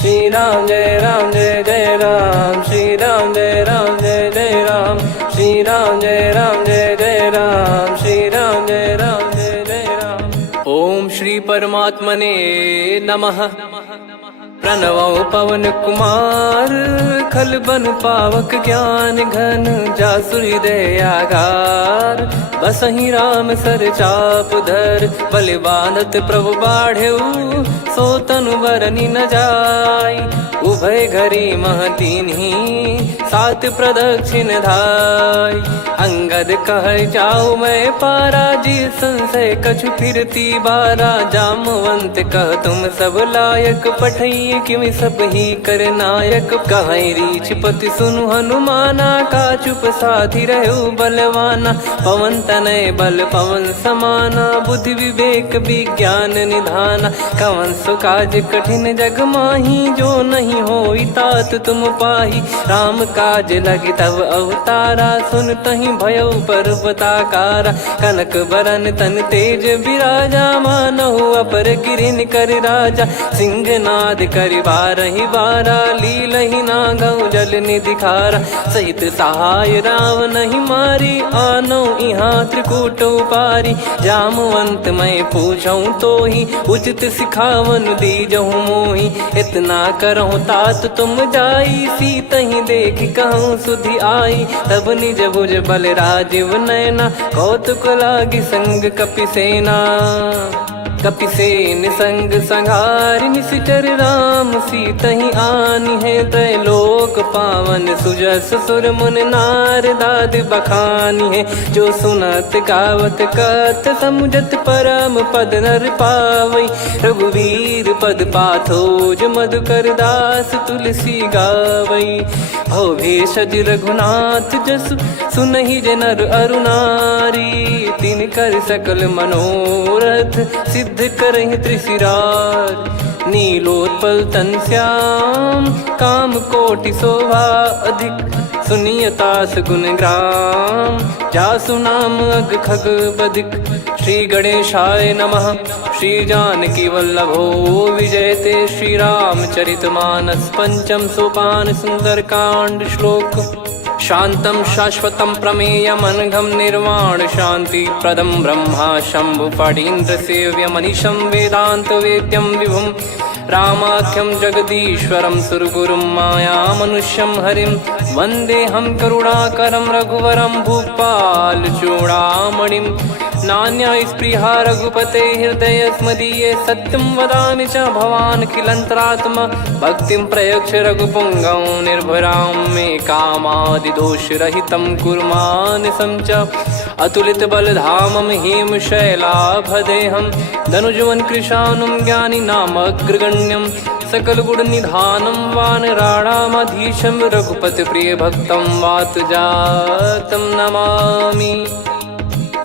श्री राम जय जय राम, श्री राम जय जय राम, श्री राम जय जय राम, श्री राम जय जय राम। ओम श्री परमात्मने नमः। प्रणवो पवन कुमार, खल बन पावक ज्ञान घन, जासु हृदय आगार। बसहि राम सर चाप धर, बलि बांधत प्रभु बाढ़ेऊ, सो तनु बरनि न जाय। उभय घरी महतीन्ही, सात प्रदक्षिण धाय। अंगद कह जाऊ मैं पारा, जी संशय कछु फिरती बारा। जामवंत कह तुम सब लायक, पठई किमि सब ही कर नायक। कहीं रीछ पति सुनु हनुमाना, का चुप साधि रहु बलवाना। पवन तनय बल पवन समाना, बुद्धि विवेक विज्ञान निधाना। कवन सो काज कठिन जग माही, जो नहीं होई तात तुम पाही। राम काज लगी तब अवतारा, सुन तहि भयउ पर्वताकारा। कनक बरन तन तेज बिराजा, मानहु अपर गिरिन कर राजा। सिंहनाद करि बारहि बारा, लीलहि नागौ जल निधि खारा। सहित सहाय राम नहीं मारी, आनो इहाँ त्रिकूट उपारी। जामवंत मैं पूछऊँ तोहि, उचित सिखावन दीजहु मोहि। इतना करहु तात तुम जाई, सीतहि देख कहूँ सुधि आई। तब निज भुज बल राजीव नयना, कौतुक लागी संग कपिसेना। कपिसेन संग संघारि, निशिचर राम सीतहि आनी है। त्रैलोक पावन सुजस सुर मुन नार, दाद बखानी है। जो सुनत गावत कथ, समुझत परम पद नर पावई। रघुवीर पद पाथोज, मधुकर दास तुलसी गावई। भव भेषज रघुनाथ जसु, सुनहि जे नर अरु नारी। तिन कर सकल मनोरथ, सिद्ध करहि त्रिशिरार। नीलोत्पल तन श्याम, काम कोटि शोभा अधिक। सुनियतास गुण ग्राम, जासु नाम अग खग बदिक। श्री गणेशाय नमः। श्री जानकी वल्लभो विजयते, श्री रामचरित मानस। पंचम सोपान सुंदर कांड श्लोक। शांतं शाश्वतं प्रमेयमनघं, निर्वाण शांति प्रदं ब्रह्मा शंभु फणीन्द्र सेव्यमनिशं। वेदांत वेद्यं विभुं रामाख्यं जगदीश्वरं, सुरगुरुं माया मनुष्यं हरिं। वन्देऽहं करुणाकरं रघुवरं, भूपाल चूडामणिं। नान्या स्पृहा रघुपते हृदय स्मदीये, सत्यं वदामि च भवान् खिलन्तरात्मा। भक्तिं प्रयच्छ रघुपुङ्गं, निर्भरां मे कामादिदोषरहितं कुर्मानिसं च। अतुलित बलधामं हेमशैलाभदेहं, धनुजवन कृशानुं ज्ञानी नामग्रगण्यं। सकल गुण निधानं वानराणामधीशं, रघुपति प्रिय भक्तं वातजातं नमामि।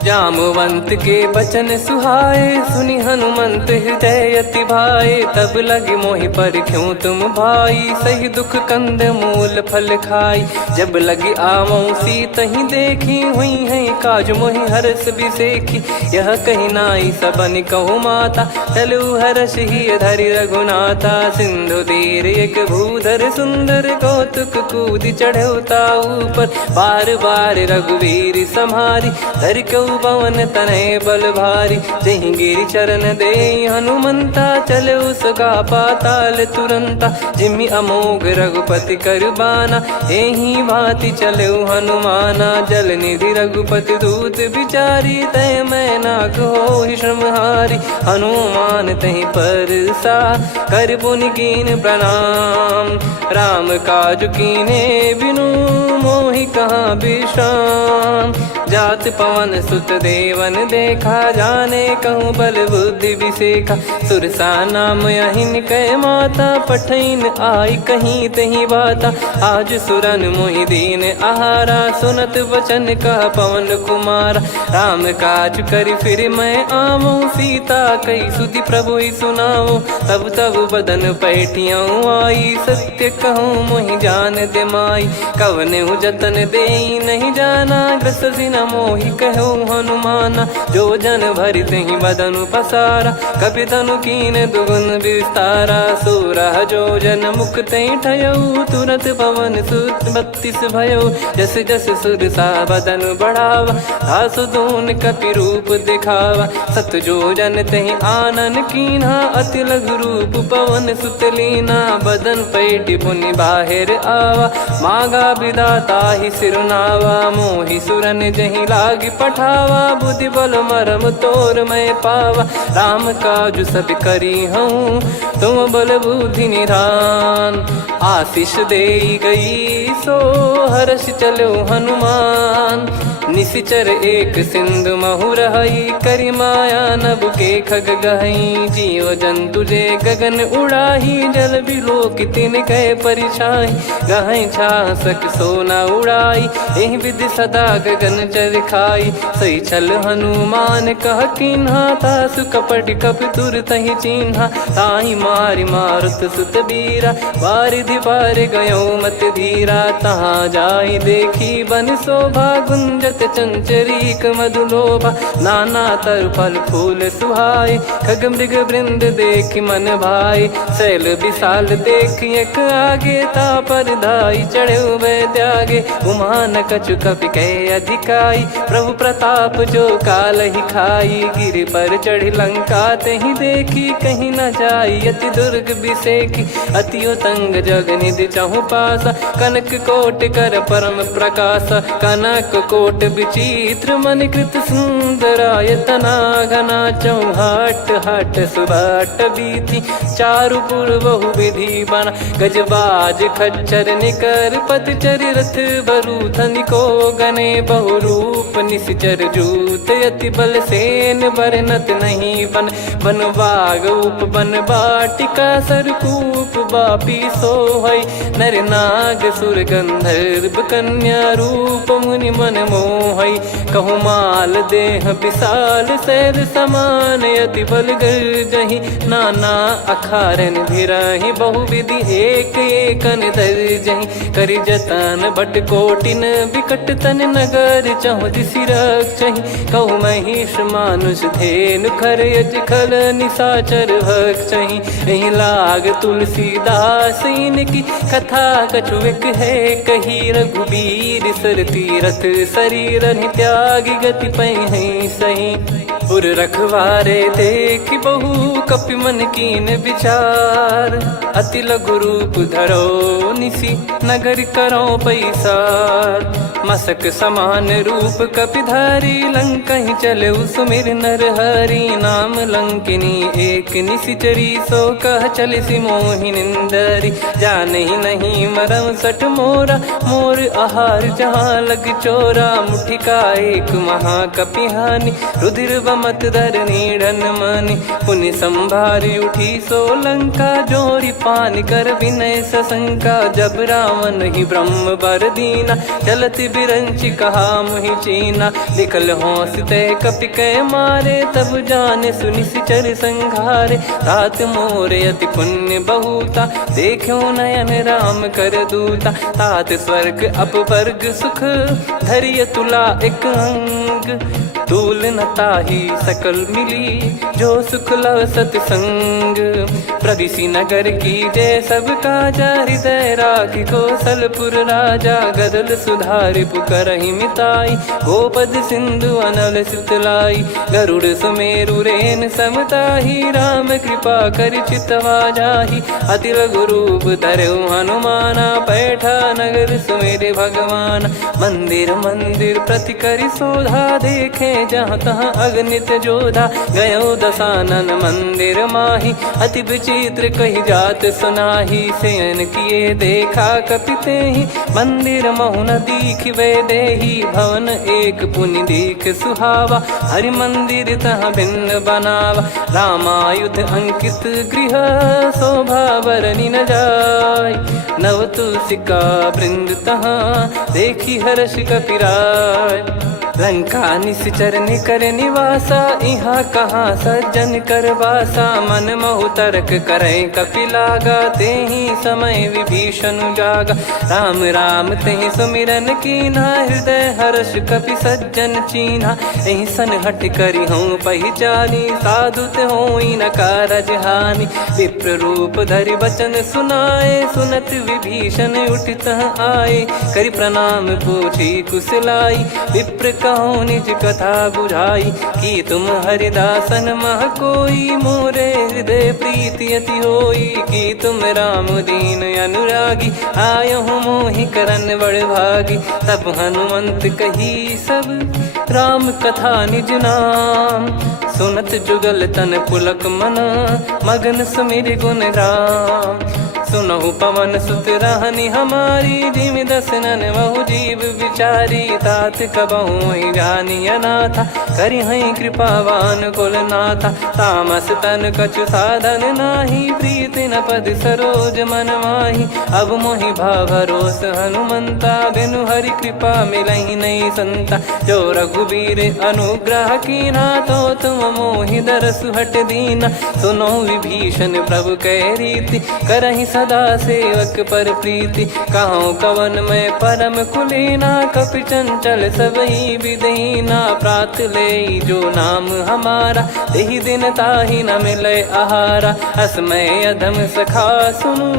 जामवंत के बचन सुहाए, सुनि हनुमंत हृदय अति भाए। तब लगे मोहि पर क्यों तुम भाई, सही दुख कंद मूल फल खाई। जब लगे आवऊं सीतहि देखी, हुई है काज मोहि हरस बिसेखी। यह कही नाई सबन कहु माता, चलु हरष ही धरि रघुनाथा। सिंधु तीर एक भूधर सुंदर, कौतुक कूद चढ़ौता ऊपर। बार बार रघुवीर सम्हारी, धर कऊ पवन तनय बल भारी। जहि गिरि चरण दे हनुमंता, चले उसका पाताल तुरंता। जिमि अमोघ रघुपति कर बाना, एहि भांति चले हनुमाना। जल निधि रघुपति दूत बिचारी, तय मैं नाग होहि श्रमहारी। हनुमान तहि परसा, कर पुनि कीन प्रणाम। राम काज कीने बिनु, मोहि कहाँ विश्राम। जात पवन सुत देवन देखा, जाने कहूँ बल बुद्धि विसेखा। सुरसा नाम अहिन कै माता, पठैन आई कहीं तही बाता। आज सुरन मोहि दीन आहारा, सुनत वचन कह पवन कुमारा। राम काज करि फिर मैं आवऊं, सीता कई सुधि प्रभु ही सुनाओ। तब तब बदन पैठियाँ आई, सत्य कहूँ मोहि जान दे माई। कवने जतन दे नहीं जाना, ग्रसि न मोहि कहो हनुमाना। जो जन भरि तेहि बदनु पसारा, कपि तनु कीन दुगुन विस्तारा। सोरह जो जन मुख तेहि ठयऊ, तुरत पवन सुत 32 भयऊ। जस जस सुरसा बदन बढ़ावा, आसु दून कपि रूप दिखावा। सत जो जन तेहि आनन कीन्हा, अति लघु रूप पवन सुत लीना। बदन पैटि पुनि बाहिर आवा, मागा विधाता ही सिरुनावा। मोहि सुरन जहि लागी पठावा, बुद्धि बल मरम तोर मैं पावा। राम काजु सब करी हूँ, तुम बल बुद्धि निधान। आशीष देई गई सो हर्ष चलो हनुमान। निशिचर एक सिंधु महु रहई, करी माया नभ के खग गहई। जीव जंतु जे गगन उड़ाही, जल बिलोक तिन कह परिछाई। गहई छासक सोना उड़ाई, एहि विधि सदा गगन चर खाई। सही छल हनुमान कह कीन्हा, तासु कपट कप तुर तहि चिन्हा। ताहि मारि मारुत सुत बीरा, वारिधि पार गयो मत धीरा। तहाँ जाई देखी बन शोभा, गुंजत चंचरीक मधुलोभा। नाना तर फल फूल सुहाए, खग मृग वृंद देख मन भाई। शैल विशाल देख एक आगे, तापर धाई चढ़े वै त्यागे। उमान कछु कपि कह अधिकाई, प्रभु प्रताप जो काल ही खाई। गिर पर चढ़ी लंका तेहि देखी, कहीं न जाई अति दुर्ग बिसेकी। अति उतंग जग निधि चहु पासा, कनक कोट कर परम प्रकाश। कनक कोट विचित्र मन कृत सुंदरायतना। घना चौहाट हाट सुबाट बीती, चारु पुर बहु विधि बना। गजबाज खच्चर निकर पतचर, रथ बरु धनिको गने। बहु रूप निशिचर जूत, अति बल सेन बरनत नहीं बन। बन बाग उप बन बाटिका, सरकूप बापी सोहई। नर नाग सुर गंधर्व कन्या, रूप मुनि मन मोहई। कहु माल देह विशाल, शैल समान अति बल गर्जहि। नाना अखारन भिरहि, बहु विधि एक एकन दर्जहि। करि जतन बट कोटिन, बिकट तन नगर चहु दिसि रक्षहि। कहु महिष मानुष धेनु, खर यज खल निशाचर भक्षहि। एहि लाग तुलसीदास इनकी, कथा कछु एक है कही। रघुबीर सर तीरथ शरीर, त्यागी गति पहि सही। पुर रखवारे देख बहु, कपि मन कीन विचार। अति लघु रूप धरो निसी, नगर करो पैसार। मसक समान रूप कपि धारी, लंकहि चले सुमिर नर हरि। नाम लंकिनी एक निशिचरी, सो कह चलिसि मोहि निंदरी। जानहि नहीं मरम सठ मोरा, मोर आहार जहाँ लग चोरा। मुठिका एक महाकपिहानि, रुधिर बमत धरनी ढन मानि। पुनि संभारी उठी सो लंका, जोरी पान कर विनय सशंका। जब रावण ही ब्रह्म बर दीना, चलत बिरंचि कहा मुहि चीना। लिखल होंस ते कपि कै मारे, तब जाने सुनि सिचर संघारे। तात मोरे अति पुण्य बहुता, देखो नयन राम कर दूता। तात स्वर्ग अपवर्ग सुख, धरिय तुला एक अंग। तूल न ताहि सकल मिली, जो सुख लव सतसंग। प्रविशि नगर की जय सब काजा, हृदय राखि कौशलपुर राजा। गदल सुधारि पुकरहि मिताई, गोपद सिंधु अनल सितलाई। गरुड़ सुमेरु रेन समताहि, राम कृपा करि चितवा जाहि। अति लघु रूप धरऊ हनुमाना, पैठा नगर सुमेरे भगवान। मंदिर मंदिर प्रति करि शोधा, देखे जहाँ तहाँ अगणित जोधा। गयो दशानन मंदिर माही, अति विचित्र कही जात सुनाही। शयन किए देखा कपि तेहि, मंदिर महु न दीखिबे देहि। भवन एक पुनि दीख सुहावा, हरि मंदिर तहाँ भिन्न बनावा। रामायुध अंकित गृह, शोभा बरनि न जाय। नव तुलसी का वृंद तहाँ, देखी हर्ष कपि राय। लंका निश्चर निकर निवासा, इहाँ कहाँ सज्जन कर वासा। मन महु तर्क करे कपिलागा, तेहि समय विभीषण जागा। राम राम तेहि सुमिरन कीन्हा, हृदय हर्ष कपि सज्जन चीन्हा। एहि सन हट करि हूँ पहिचानी, साधु ते होई न कारज हानि। विप्र रूप धरि वचन सुनाए, सुनत विभीषण उठित आए। करि प्रणाम पूछी कुशलाई, विप्र कहो निज कथा बुझाई। कि तुम हरिदासन मह कोई, मोरे हृदय प्रीति अति होई। कि तुम राम दीन अनुरागी, आयहु मोहि करन बड़ भागी। तब हनुमंत कही सब राम कथा निज नाम, सुनत जुगल तन पुलक मना, मगन सुमिर गुण राम। सुनहु पवन सुत रहनी हमारी, जिमि दसनन महु जीव विचारी। तात कबहु ही जानी अनाथा, करि हई कृपावान कुल नाथा। तामस तन कछु साधन नाही, प्रीति न पद सरोज मन माही। अब मोहि भरोस हनुमंता, बिनु हरि कृपा मिलहि नहीं संता। जो रघुबीर अनुग्रह कीन्हा, तो तुम मोहि दरसु हट दीना। सुनो विभीषण प्रभु कह रीति, करहि सदा सेवक पर प्रीति। कहूँ कवन में परम कुलीना, कपि चंचल सबही विदहीना। प्रात ले जो नाम हमारा, तेहि दिन ताहि न मिले आहारा। असमय अधम सखा सुनु,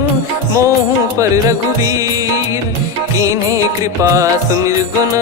मोहु पर रघुवीर। कीन्ही कृपा सुमिर गुण,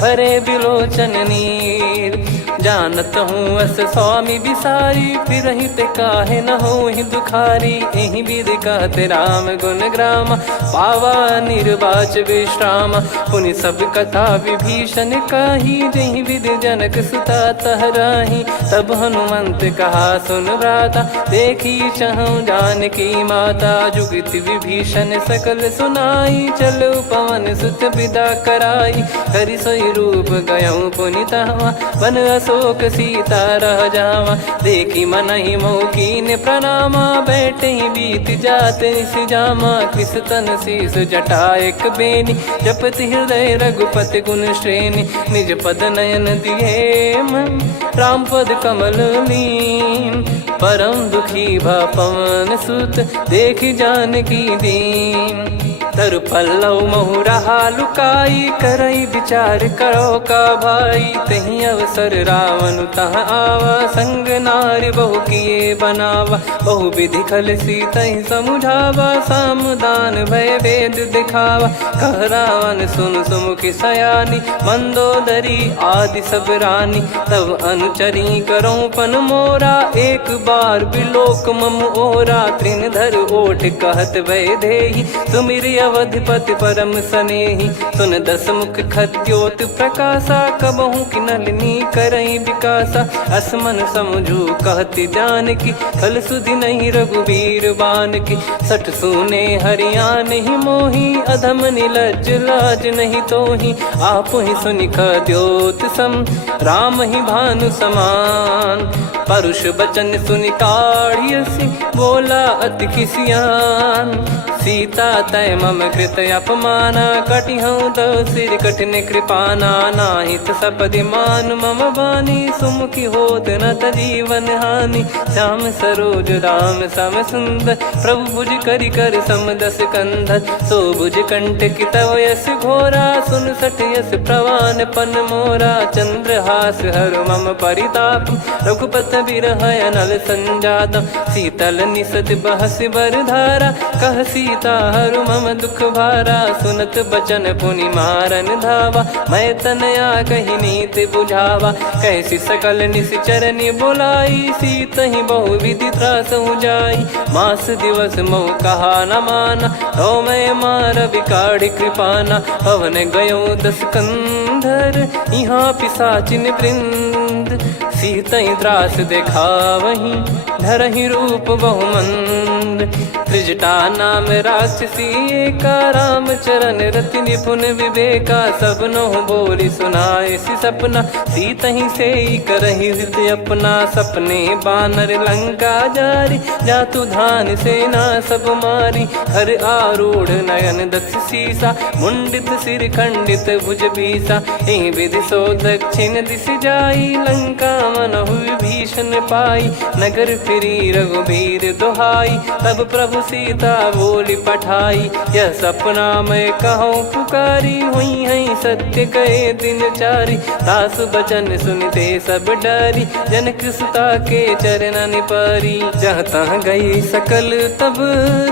भरे बिलोचन नीर। जानत हूँ अस स्वामी बिसारी, फिरहि ते काहे न होहि दुखारी। एहि विधि कहते राम गुण ग्राम, पावा निर्वाच विश्राम। पुनि सब कथा विभीषण काही, जहि विधि जनक सुता तहराही। तब हनुमंत कहा सुन भ्राता, देखी चहु जानकी माता। जुगति विभीषण सकल सुनाई, चलो पवन सुत विदा कराई। करि सोई रूप गयऊँ पुनि तहवा, वन अशोक सीता रह जावा। देखी मनहि मोह कीन्ह प्रणामा, बैठे ही बीत जात निस जामा। कृस तन शीस जटा एक बेनी, जपति हृदय रघुपति गुण श्रेणी। निज पद नयन दिए मन, राम पद कमल लीन। परम दुखी भा पवन सुत, देखि जानकी दीन। तरु पल्लव महु रहा लुकाई, करई विचार करो का भाई। तहि अवसर रावण तह आवा, संग नारी बहु किए बनावा। बहु विधि खल सीतहि समुझावा, सामदान भय वेद दिखावा। कह रावण सुन सुमुखि सयानी, मंदोदरी आदि सब रानी। तब अनुचरी करो पन मोरा, एक बार बिलोक मम ओरा। तृण धर ओठ कहत भय देहि, सुमिर अवधिपति परम सनेहि। सुन दस मुख खद्योत प्रकाशा, कबहु कि नलिनी करई विकासा। असमन समझू कहति जानकी, खल सुधि नहीं रघुवीर बानकी। सठ सुने हरियाण ही मोही, अधम निलज्ज लाज नहीं तोही। आप ही सुनि खद्योत सम, राम ही भानु समान। परुष बचन सुनि काढ़ियसि, बोला अति किसियान। सीता तय मम कृत अपमाना, कटिहऊँ तव सिर कठिन कृपाना। नाहित सपदि मान मम बानी, सुमुखी होत न जीवन हानि। श्याम सरोज राम सम सुंदर, प्रभु भुज करि कर सम दस कंधर। सो भुज कंठ की तव यस घोरा, सुन सठ यस प्रवान पन मोरा। चंद्रहास हर मम परिताप, रघुपत बिरह अनल संजात। शीतल निसत बहस बर धारा, कह सीता हरु मम दुख भारा। सुनत बचन पुनि मारन धावा, मैं तनया कहि नीति बुझावा। कैसी सकल निश्चरनि बुलाई, सीतहि बहु विधि त्रासहु जाई। मास दिवस मोह कहा न माना, तो मैं मार बिकाढ़ि कृपाना। पवन गयो दस कंधर, यहाँ पिशाचिन वृंद। मंद, सीतई त्रास देखावहीं धरहि रूप बहुमंद। त्रिजटा नाम राक्षसी एका, राम चरण रति निपुण विवेका। सबनो बोली सुनाए सि सपना, सीतहि से करहि हृद अपना। सपने बानर लंका जारी, जातु धान सेना सब मारी। हर आरूढ़ नयन दक्ष सीसा, मुंडित सिर खंडित भुज बीसा। एहि विधि सो दक्षिण दिश जाई, लंका मनहु विभीषण पाई। नगर फिरी रघुबीर दुहाई, तब प्रभु सीता बोली पठाई। यह सपना मैं कहूँ पुकारी, हुई है सत्य कहे दिन चारी। दास बचन सुनते सब डरी, जनक सुता के चरण परी। जहाँ तहाँ गई सकल तब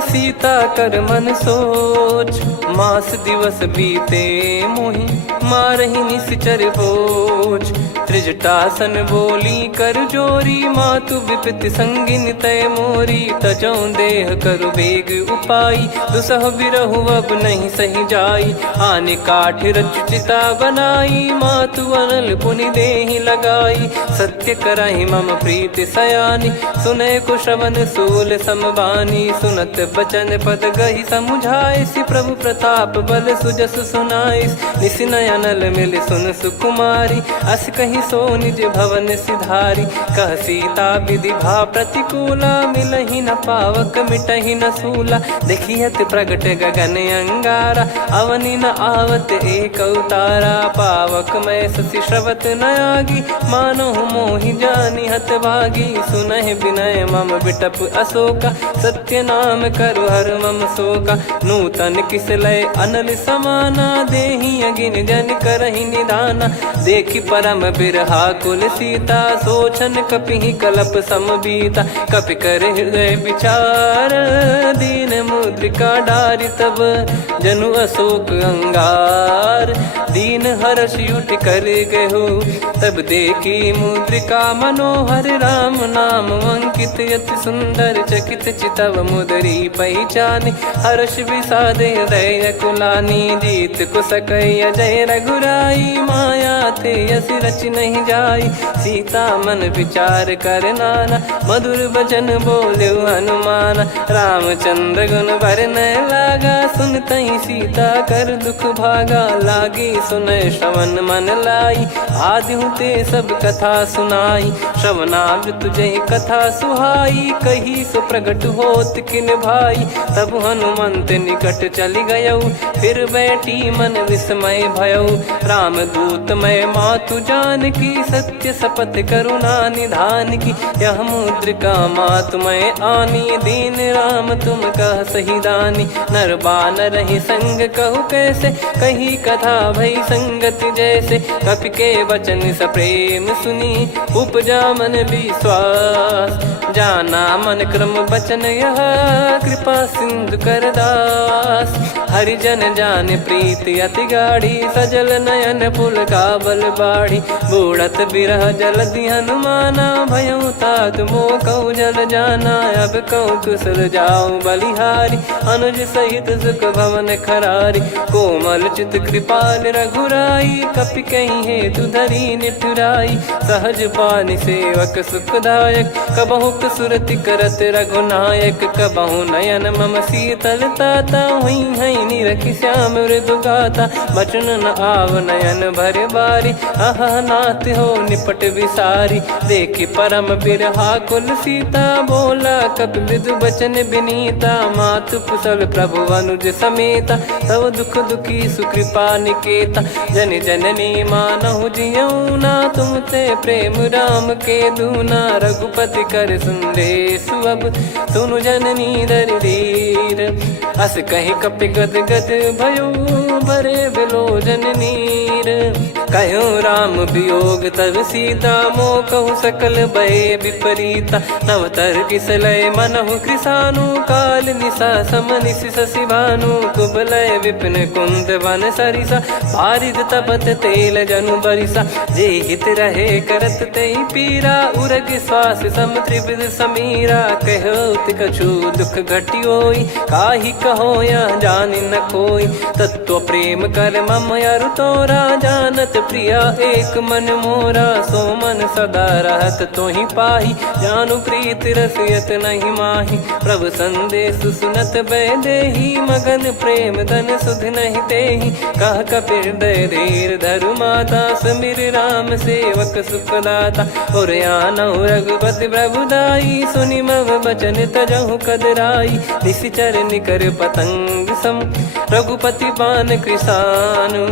सीता कर मन सोच। मास दिवस बीते मोहि मारहि निश्चर बोझ। त्रिजटासन बोली कर जोरी, मातु विपत्ति संगिन तय मोरी। तजौ देह करु बेग उपाई, दुसह बिरहु अब नहीं सही जाई। आने काठ रचिता बनाई, मातु अनल पुनि देहि लगाई। सत्य करहि मम प्रीति सयानी, सुनय को श्रवण सूल समबानी। सुनत बचन पद गहि समुझाए, सि प्रभु प्रताप बल सुजस सुनाइस। निस नयनल मिल सुन सुकुमारी, अस कहि सो निज भवन सिधारी। कह सीता विधि भा प्रतिकूला, मिलहि न पावक मिटहि न सूला। देखियत प्रगट गगन अंगारा, अवनि न आवत एक अवतारा। पावक मैं शशि श्रवत न आगी, मानो मोहि जानि हत भागी। सुनहि विनय मम बिटप अशोका, सत्य नाम करु हर मम शोका। नूतन किस लय अनल समाना, देहि अगिन जन करहि निदाना। देखि परम बिरहा कुल सीता, सोचन कपिहि कलप समबीता। कपि कर हृदय विचार, दीन मुद्रिका डारि तब जनु अशोक अंगार। दीन हर्ष उठ कर गहु, तब देखी मुद्रिका मनोहर। राम नाम अंकित अति सुंदर, चकित चितव मुदरी पहचान। हर्ष विषाद हृदय कुलानी, जीत को सकय जय रघुराई। माया थे यस रच नहीं जाई, सीता मन विचार कर नाना। मधुर बचन बोले हनुमान, रामचंद्र गुण बरनै लागा। सुनतहि सीता कर दुख भागा, लागी सुनय श्रवण मन लाई। आदि ते सब कथा सुनाई, श्रवणामृत जय कथा सुहाई। कही सो प्रगट होत किन भाई, तब हनुमंत निकट चली गयौ। फिर बैठी मन विस्मय भयौ, राम दूत मैं मातु जानकी। सत्य शपथ करुणा निधान की, यह मुद्रिका मातु मैं आनी। दीन राम तुम कह सही दानी, नर बानर ही संग कहु कैसे। कही कथा भई संगति जैसे, कपि के वचन सप्रेम सुनी। उपजा मन विश्वास, जाना मन क्रम बचन यह। कृपा सिंधु कर दास, हरिजन जान प्रीति अति गाढ़ी। सजल नयन पुल का बल बाढ़ी, बूढ़त बिरह जल दी हनुमाना। भयउ तात मोह कहु जल जाना, अब कहु कुशल जाऊं बलिहारी। अनुज सहित सुख भवन खरारी, कोमल चित कृपाल रघुराई। कपि कहीं हेतु धरी निठुराई, सहज पानि सेवक सुखदायक। कबहु सुरति करत रघुनायक, कबहु नयन मम शीतल ताता। हुई है निरखि श्याम मृदु गाता, बचन न आव नयन भर बारी। आहा नाथ हो निपट विसारी, देखि परम बिरहा कुल सीता। बोला कपि मृदु बचन बिनीता, मातु कुशल प्रभु अनुज समेता। तव दुख दुखी सुकृपा निकेता, जन जननी मानहु जियऊ ना। तुम ते प्रेम राम के दूना, रघुपति कर संदेश अब सुनु जननी दर धीर। अस कहि कपि गद गद भयो, भरे बिलोचन नीर। कहो राम वियोग तब सीता, मोह कहु सकल भय विपरीता। नवतर किसलय मनहु कृसानु, काल निशा समनिशि शशि भानु। कुबलय विपिन कुंद वन सरिसा, पारिद तपत तेल जनु बरिसा। जे हित रहे करत तेहि पीरा, उरग श्वास सम त्रिविध समीरा। कहो कछु दुख घटियोई, काहि कहो या जान न कोई। तत्व प्रेम कर मम अरु तोरा, जानत प्रिया एक मन मोरा। सो मन सदा रहत तो ही पाही, जानु प्रीत रसियत नहीं माही। प्रभु संदेश सुनत बैदेही, मगन प्रेम धन सुध नहीं तेही। कह कपिर दय धीर धरु माता, समिर राम सेवक सुखदाता। और आनौ रघुपति प्रभुदाई, सुनि मव बचन तजहु कदराई। निशिचर निकर पतंग सम, रघुपति पान कृसानु।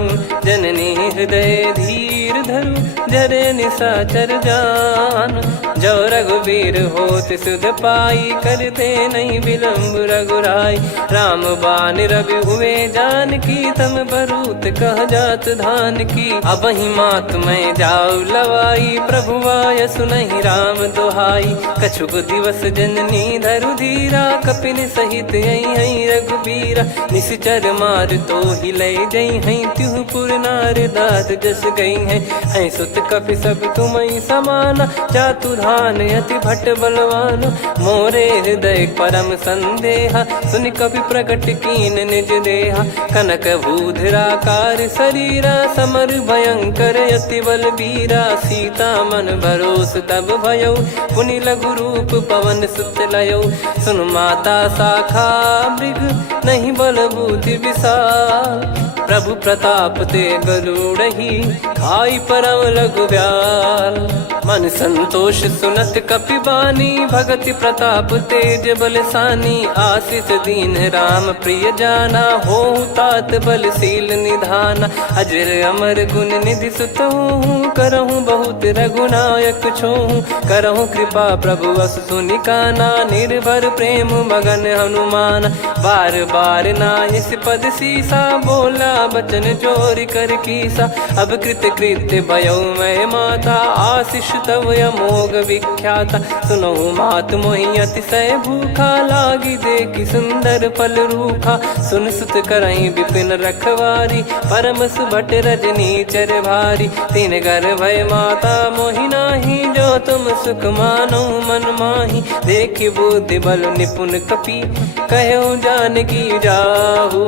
जननी हृदय धीर धरु, जरे निशाचर जान। जो रघुवीर होत सुध पाई, करते नहीं विलम्ब रघुराई। राम बान रवि हुए जानकी, तम बरूत कह जात धान की। अब ही मात मैं जाऊ लवाई, प्रभु आय सुनहि राम दोहाई। कछुक दिवस जननी धरु धीरा, कपिन सहित यही रघुबीरा। निशिचर मार तो ही ले जई हैं, त्युह पुर नार दाद जस गई हैं। सुत कपि सब तुमहि समाना, जातु धान अति भट बलवान। मोरे हृदय परम संदेहा, सुनि कपि प्रकट कीन निज देहा। कनक भूधराकार शरीरा, समर भयंकर अति बलबीरा। सीता मन भरोस तब भयउ, पुनि लघु रूप पवन सुत लयउ। सुन माता शाखा मृग, नहीं बल बुद्धि विशाल। प्रभु प्रताप ते गरुड़ही, खाई परम लघु ब्याल। मन संतोष सुनत कपि बानी, भगति प्रताप तेज बलसानी। आशीष दीन राम प्रिय जाना, होहु तात बलशील निधाना। अजर अमर गुण निधि सुतहु, करहु बहुत रघुनायक छोहु। करहु कृपा प्रभु अस सुनि काना, निर्भर प्रेम मगन हनुमान। बार बार नायस पद सीसा, बोला बचन चोरी कर कीसा। अब कृत कृत्य भयउ मैं माता, आशीष तव अमोघ विख्याता। सुनहु मात मोहि अतिशय भूखा, लागी देखि सुंदर फल रूखा। सुन सुत करहि विपिन रखवारी, परम सुभट रजनी चर भारी। तीन घर भय माता मोहि नाही, जो तुम सुख मानो मन माही। देखि बुद्धि बल निपुण कपि, कहु जानकी जाहु।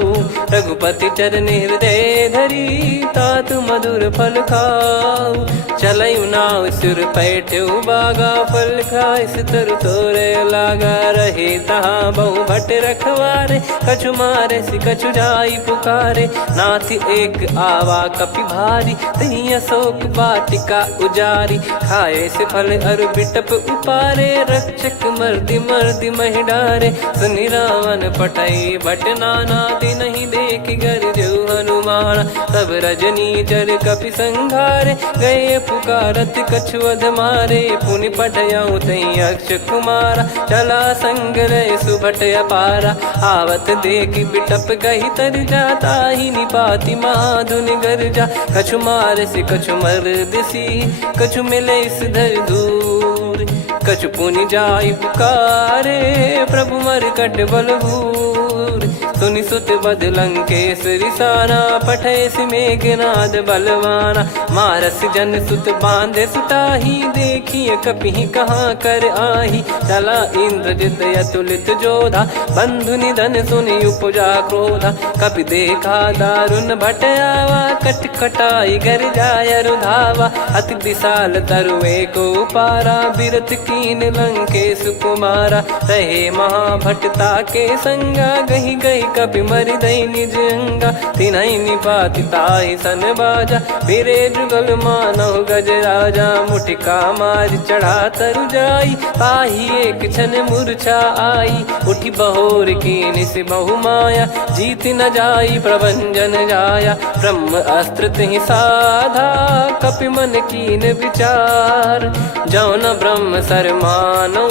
रघुपति चरण हृदय धरी, तात मधुर फल खाऊ। चलयु नाव सुर पैठ्यु बागा, फल खाइस तरु तोरे लागा। रहे तहाँ बहु भट रखवारे, कछु मारे सि कछु जाई पुकारे। नाथ एक आवा कपि भारी, तही अशोक वाटिका उजारी। खाए से फल अरु बिटप उपारे, रक्षक मर्दि मर्दि महि डारे। सुनि रावण पटई भट नाना, तिनहि देखि गरजउ हनुमान। तब रजनी चर कपि संघारे, गए पुकारत कछु अध मारे। पुनि पठयउ तई अक्ष कुमारा, चला संग रहे सुभट अपारा। आवत देखि बिटप गही तर जाता, ही निपाति महाधुनि गर्जा। कछु मार से कछु मर्दिसी, कछु मिले इस धर दूर। कछु पुनि जाई पुकारे, प्रभु मरकट बलभूर। सुनि सुत बद लंकेश्वरी साना, पठय मेघनाद बलवाना। मारस जन सुत बांधे सुताही, देखिए कपि कहाँ कर आही। चला इंद्रजित अतुलित जोधा, बंधु निधन सुनि उपजा क्रोधा। कपि देखा दारुण भट आवा, कट कटाई गर जाय रुधावा। अति विशाल तरुए को पारा, बिरत कीन लंकेश कुमारा। रहे महाभटता के संगा, गही गही कपि मरि दई निज अंगा। तिन्हि निपाति ताहि सन बाजा, फिरे जुगल मानव गज राजा। मुटिका मार चढ़ा तरु जाई, ताहि एक क्षण मूर्छा आई। उठि बहोर कीन से बहु माया, जीत न जाई प्रभंजन जाया। ब्रह्म अस्त्र तिहि साधा, कपि मन कीन विचार। जौ न ब्रह्म सर मानौ,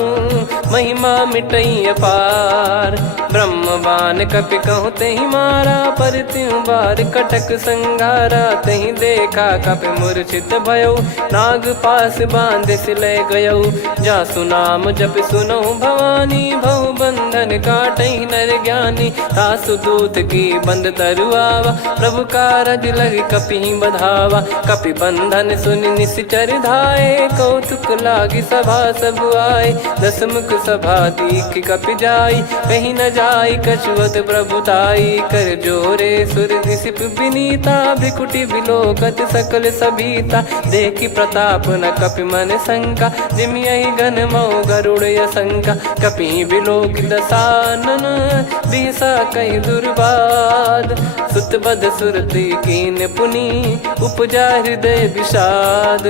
महिमा मिटई अपार। ब्रह्म बान कपि कहु तहि मारा, पर त्यों बार कटक संगारा। तहि देखा कपि मूर्छित भयउ, नाग पास बांध सिले गयउ। जासु नाम जप सुनहु भवानी, भव बंधन काटहि नर ज्ञानी। तासु दूत की बंद तरुआवा, प्रभु कारज लग कपि बधावा। कपि बंधन सुनि निश्चर धाये, कौतुक लागी सभा सब आए। दस मुख सभा दीख कपि जाई, कहीं न जाई कछुवत प्रभुताई। कर जोरे सुर दिसिप विनीता, भ्रिकुटि बिलोकत सकल सबीता। देखि प्रताप न कपि मन शंका, जिमियहि गन मऊ गरुड़ असंका। कपि बिलोक दसानन, बिहसा कहि दुर्वाद। सुत बध सुरति कीन पुनि, उपजा हृदय विषाद।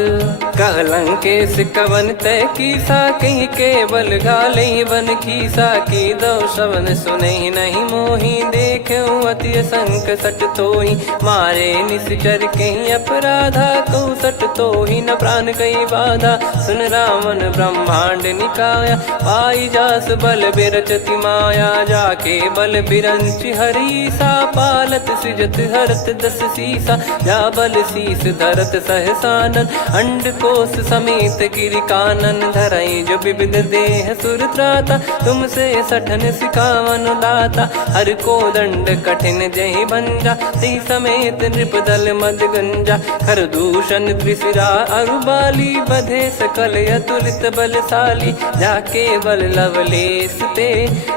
कहलंकेश कवन तय कीसा, कहीं केवल गाले बन खीसा। की दो श्रवण सुने नहीं मोही, देखे अति संक सट तोही। मारे निश्चर कहीं अपराधा, कहूँ सट तोही न प्राण कहीं बाधा। सुन रावण ब्रह्मांड निकाया, पाई जास बल बिरचति माया। जाके बल बिरंच हरीसा, पालत सृजत हरत दस सीसा। जा बल शीस धरत सहसानन, अंड कोश समेत गिरि कानन। धरई जो विविध देह सुर त्राता, तुमसे सठन सिखावन दाता। हर को दंड कठिन जहि भंजा, ती समेत नृप दल मद गंजा। खर दूषण त्रिशिरा अरुबाली, बधे सकल अतुलित बलशाली। जाके बल लवलेश ते,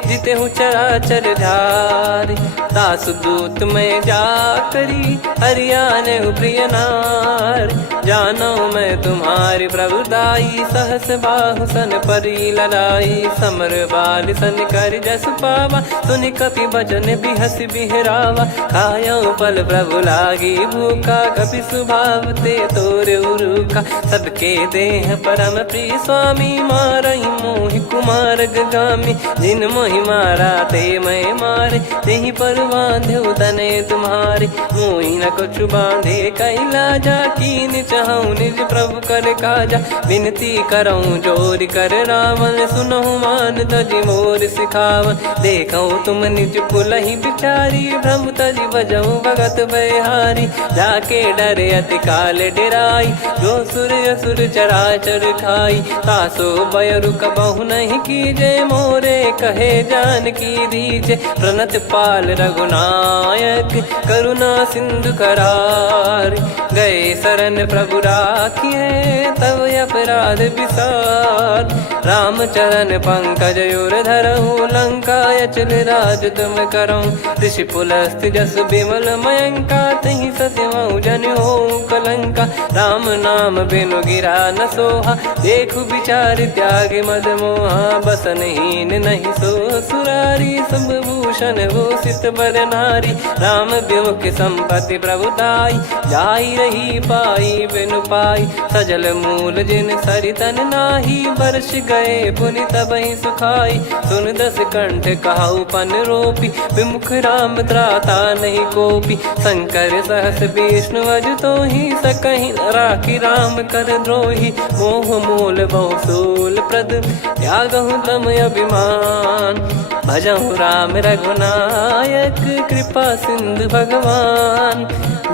जिते हूँ चराचर धारी। दास दूत में जा करी, हरियाने प्रिय नार। जानो मैं तुम्हारी प्रभुताई, सहस बाहु सन परी लड़ाई। समर बाल सन कर जस पावा, सुनि कपि भजन बिहस बिहरावा। खायो पल प्रभु लागी भूखा, कपि स्वभाव ते तोर उरुखा। सबके देह परम प्रिय स्वामी, मारई मोहि कुमार गगामी। जिन मोहि मारा ते मैं मारे, तेहि पर बांधो तने तुम्हारे। मोहि न कुछ बांधे कैलाजा, कीन चाहूँ निज प्रभु कर काजा। विनती करऊँ जोर कर रावण, सुनहु मान तजि मोर सिखावन। देखऊँ तुम निज पुलहि बिचारी, भ्रम तजि बजऊँ भगत बहारी। जाके डरे अति काल डेराई, जो सुर असुर चराचर खाई। तासो बयरु कबहु नहीं कीजे, मोरे कहे जान की दीजे। प्रणत पाल रघुनायक, करुणा सिंधु करार। गए शरण प्रभु राखिए, तब अपराध विसार। राम चरण पंकज उर धरऊँ, लंका अचल राज तुम करऊँ। ऋषि पुलस्त जस विमल मयंका, तहि सत्यमऊ जन हो कलंका। राम नाम बिनु गिरा न सोहा, देखु विचार त्याग मद मोहा। बसनहीन नहीं सो सुरारी, सब भूषण भूषित बर नारी। राम विमुख संपत्ति प्रभुताई, जाई रही पाई बिनु पाई। सजल मूल जिन सरितन नाही, वर्ष गए पुनि तबहि सुखाई। सुन दस कंठ कहाऊ पन रोपी, विमुख राम त्राता नहीं कोपी। शंकर सहस विष्णु अज तोहि, सकहि न राखी राम कर द्रोही। मोह मूल बहु सूल प्रद, त्यागहु तम अभिमान। भजहु राम रघुनायक, कृपा सिंधु भगवान।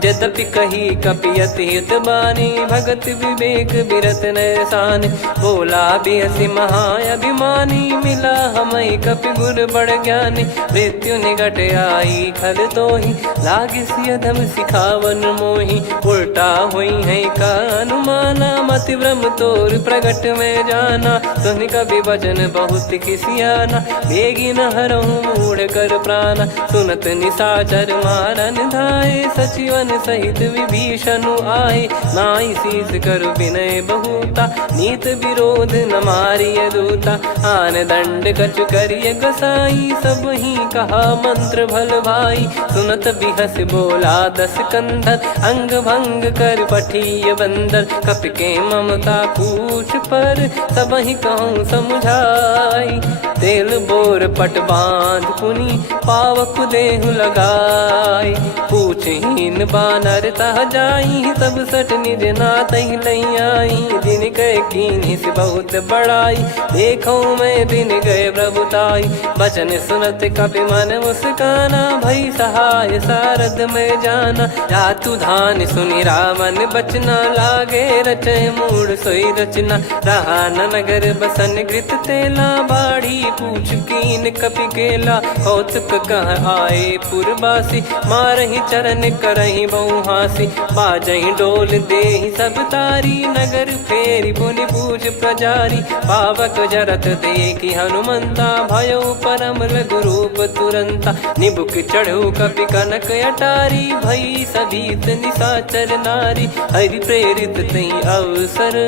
यद्यपि कही कपियति हित बानी, भगत विवेक बिरत नैसान। बोला बिहसि महाअभिमानी, मिला हमई कपि गुर बड़ ज्ञानी। मृत्यु निकट आई खल तोहि, लागिसि अधम सिखावन मोहि। उल्टा हुई है का अनुमाना, मति भ्रम तोर प्रगट में जाना। सुन कवि वचन बहुत खिसियाना, बेगी न हरहु मूढ़ कर प्राणा। सुनत निशाचर मारन धाये, सचिवन सहित विभीषणु आए। नाई शीस कर विनय बहुता, नीत विरोध न मारिय दूता। आन दंड कछु करिय गसाई, सब ही कहा मंत्र भल भाई। सुनत बिहस बोला दस कंधर, अंग भंग कर पठिय बंदर। कपि के ममता पूछ पर, सब ही कहूँ समुझाई। तेल बोर पट बांध पुनि, पावक देहु लगाई। पूछहीन बानर तह जाई, सब सट निज नातहि लई आई। दिन गए कीन्ही से बहुत बड़ाई, देखो मैं दिन गए प्रभुताई। बचन सुनत कपि मन मुस्काना, भई सहाय सारद में जाना। जातु धान सुनि रावण बचना, लागे रचय मूढ़ सोई रचना। रहा न नगर बसन घृत तेला, बाढ़ी पूछ कीन कपि केला कौतुक कह आए पुरबासी मारही चरण करही बहु हासी बाजही डोल देहि सब तारी नगर फेरी पुनि पूज प्रजारी पावक जरत देखी हनुमंता भयो परम लघु रूप तुरंता निबुक चढ़ू कपि कनक अटारी भई सभीत निशाचर नारी हरि प्रेरित तई अवसर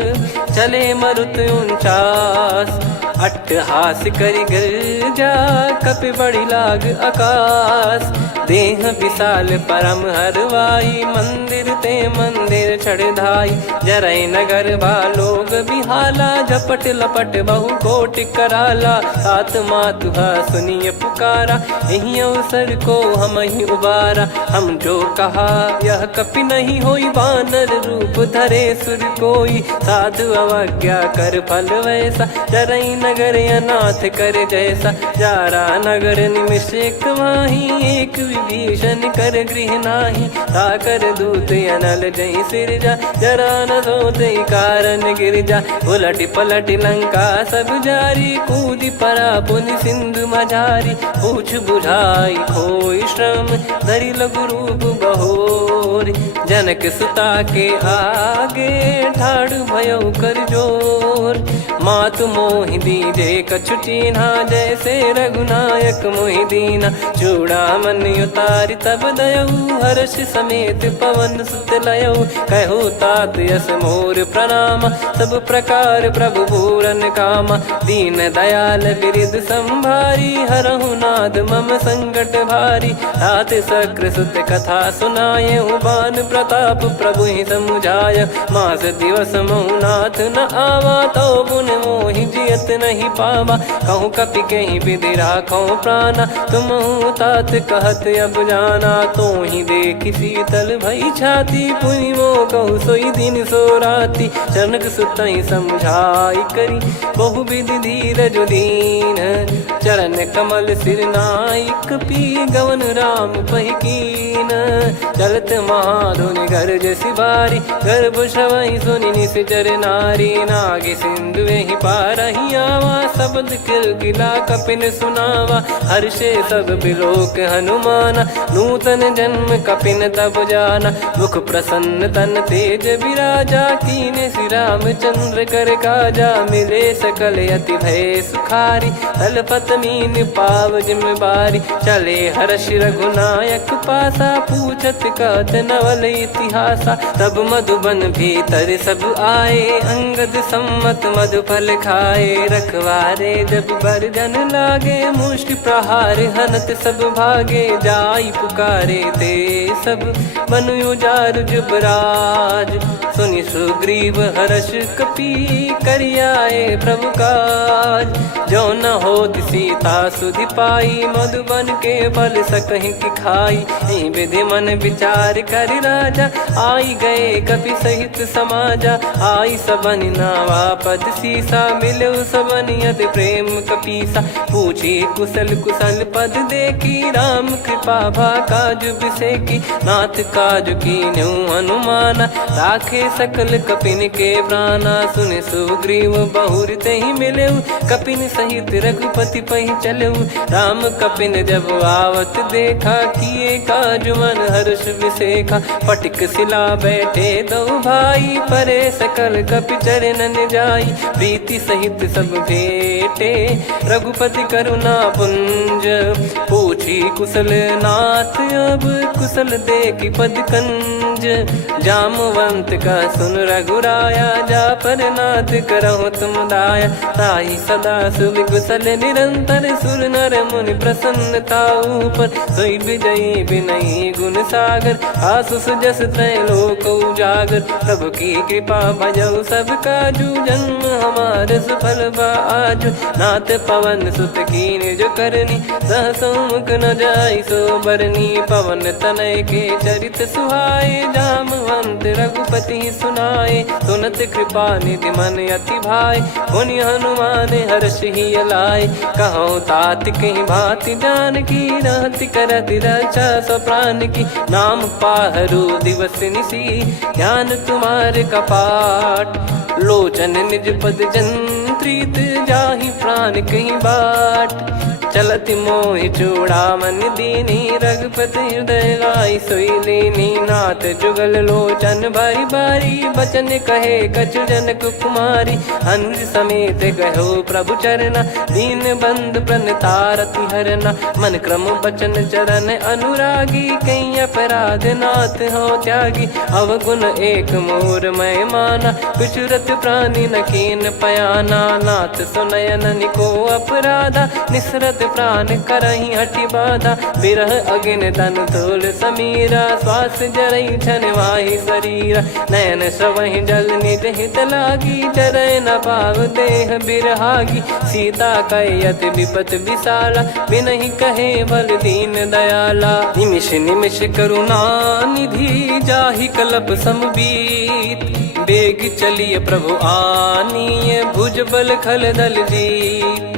चले मरुत 49 अट्टहास करि गिरजा कपि बड़ी लाग आकाश देह विशाल परम हरवाई मंदिर ते मंदिर चढ़ाई जरई नगर बालोग बिहाला झपट लपट बहु कोट कराला सात मातुहा सुनिय पुकारा यही अवसर को हम ही उबारा हम जो कहा यह कपि नहीं होई बानर रूप धरे सुर कोई साधु अवज्ञा कर फल वैसा जरई नगर अनाथ कर जैसा जारा नगर निमिष एक माही एक विभीषण कर गृह नाही ताकर दूत अनल जय सिरजा जरा न सोते कारण गिरजा उलट पलट लंका सब जारी कूदी परा पुनि सिंधु मझारी पूछ बुझाई खोई श्रम धरि लघु रूप बहोरी जनक सुता के आगे ठाड़ भयो कर जोर मातु मोहि दीजे कछु चीन्हा जैसे रघुनायक मोहि दीना चूड़ामन उतारि तब दयऊ हर्ष समेत पवन सुत लयऊ कहु तात यस मोर प्रणाम सब प्रकार प्रभु पूरन कामा दीन दयाल बिरिद संभारी हरहु नाद मम संकट भारी तात सक्र सुत कथा सुनाये बान प्रताप प्रभु ही समुझाय मास दिवस महु नाथ न आवा तो पुन मोहि जियत नहीं पावा कहूँ कपि कहीं विधि राखो प्राणा तुम तात कहत अब जाना तो ही देख शीतल भई छाती पुनि मो कहु सोई दिन सो राती जनक सुतई समझाई करी बहु विधि धीरज दीन चरण कमल सिर नाइक पी गवन राम पहिकीन चलत महाधुनि गर्ज सिबारी गर्भ श्रवहि सुनि निश्चर नारी नागे सिंधु ही पारही आवा शब्द किलकिला कपिन सुनावा हर्षे सब बिलोक हनुमाना नूतन जन्म कपिन तब जाना मुख प्रसन्न तन तेज विराजा कीने श्री रामचंद्र कर काजा मिले सकल अति भय सुखारी तलपत मीन पाव जिम्मेवारी चले हर्ष रघुनायक पासा पूछत कहत नवल इतिहासा तब मधुबन भीतर सब आए अंगद सम्मत मधुफल खाए रखवारे जब बरजन लागे मुष्टि प्रहार हनत सब भागे जाई पुकारे ते सब मनु उजार जुबराज सुनि सुग्रीव हर्ष कपि करियाए प्रभु काज जो न हो सीता सुधि पाई मधुबन के फल सकहि की खाई विधि मन विचार कर राजा आई गए कपि सहित समाजा आई सबन नावा पद सीसा मिलो सबनियत प्रेम कपीसा पूछी कुशल कुशल पद देखी राम कृपा भा काज बिसेकी नाथ काज की न्यू हनुमाना राखे सकल कपिन के प्राणा सुन सुग्रीव बहुर ते ही मिले कपिन सहित रघुपति पहि चले राम कपिन जब आवत देखा किए काज मन हर्ष विसेखा पटिक सिला बैठे दो भाई परे सकल कपि चरणन जाई प्रीति सहित सब भेटे रघुपति करुणा पुंज पूछी कुशल नाथ अब कुशल देखी पद कंज जामवंत का सुन रघुराया जा पर नाथ करहु तुम दाया ताई सदा सुभि कुशल निरंतर सुर नर मुनि प्रसन्नता ऊपर सोई विजयी विनयी गुण सागर आसु सुजस त्रैलोक उजागर प्रभु की कृपा भजऊ सब काजू जन्म हमार सफल बाजू नाथ पवन सुत कीन जो करनी सहसो मुख न जाई सो बरनी पवन तनय के चरित सुहाए जामवंत रघुपति सुनाए सुनत कृपा निधि मन अति भाई पुनि हनुमान हर्ष ही लाए कहो तात कहीं भांति जान की रहति करति रक्षा सो प्राण की नाम पाहरू दिवस निसी ध्यान तुम्हारे कपाट लोचन निज पद जन प्रीत जाहि प्राण कहीं बाट। चलत मोहि चूड़ामन दीनी रघुपति हृदय लाई सोई लीनी। नाथ जुगल लोचन बारी बारी बचन कहे कछु जनक कुमारी। हंस समेत गहो प्रभु चरना दीन बंद प्रणतारति हरना। मन क्रम बचन चरण अनुरागी कहीं अपराध नाथ हो त्यागी। अवगुण एक मोर मैं माना विचुरत प्राणी न कीन पयाना। नाथ सुनयन निको अपराधा निसरत प्राण करही हटि बाधा। बिरह अगिन तन तोल समीरा श्वास जरई छन वाहि शरीरा। नयन सवहि जल निज हित लागी चरय न पाव देह बिरहागी। सीता कयत विपत विशाला बिनहि कहे बल दीन दयाला। निमिष निमिष करुणा निधि जाहि कलप समबीत। बेग चलिए प्रभु आनीय भुज बल खल दल जीत।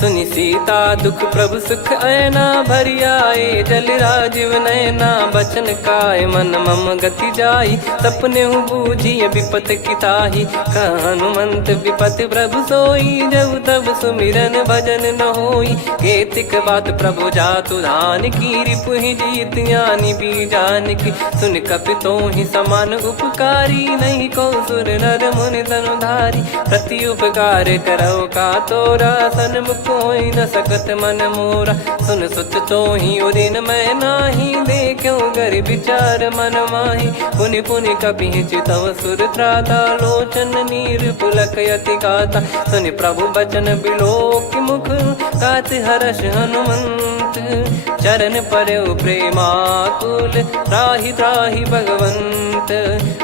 सुनि सीता दुख प्रभु सुख ऐना भरि आए जल राजीव नैना। बचन काय मन मम गति जाई सपने बूझी विपत किताही। हनुमंत विपत प्रभु सोई जब तब सुमिरन भजन न होई। केतिक बात प्रभु जातु धान की रिपुहि जीत ज्ञानी बीजान की। सुन कपितो ही समान उपकारी नहीं को सुर नर मुनि तनुधारी। प्रति उपकार करो का तोरा सन्मुख कोई न सकत मन मोरा। सुन सुत तो ही उदिन मैं नाही देखो गर विचार मन माही। पुनि पुनि कपि चितव सुर त्राता लोचन नीर पुलक यति गाता। सुनि प्रभु बचन बिलोक मुख गात हर्ष हनुमंत। चरण परयो प्रेमाकुल त्राहि त्राहि भगवंत।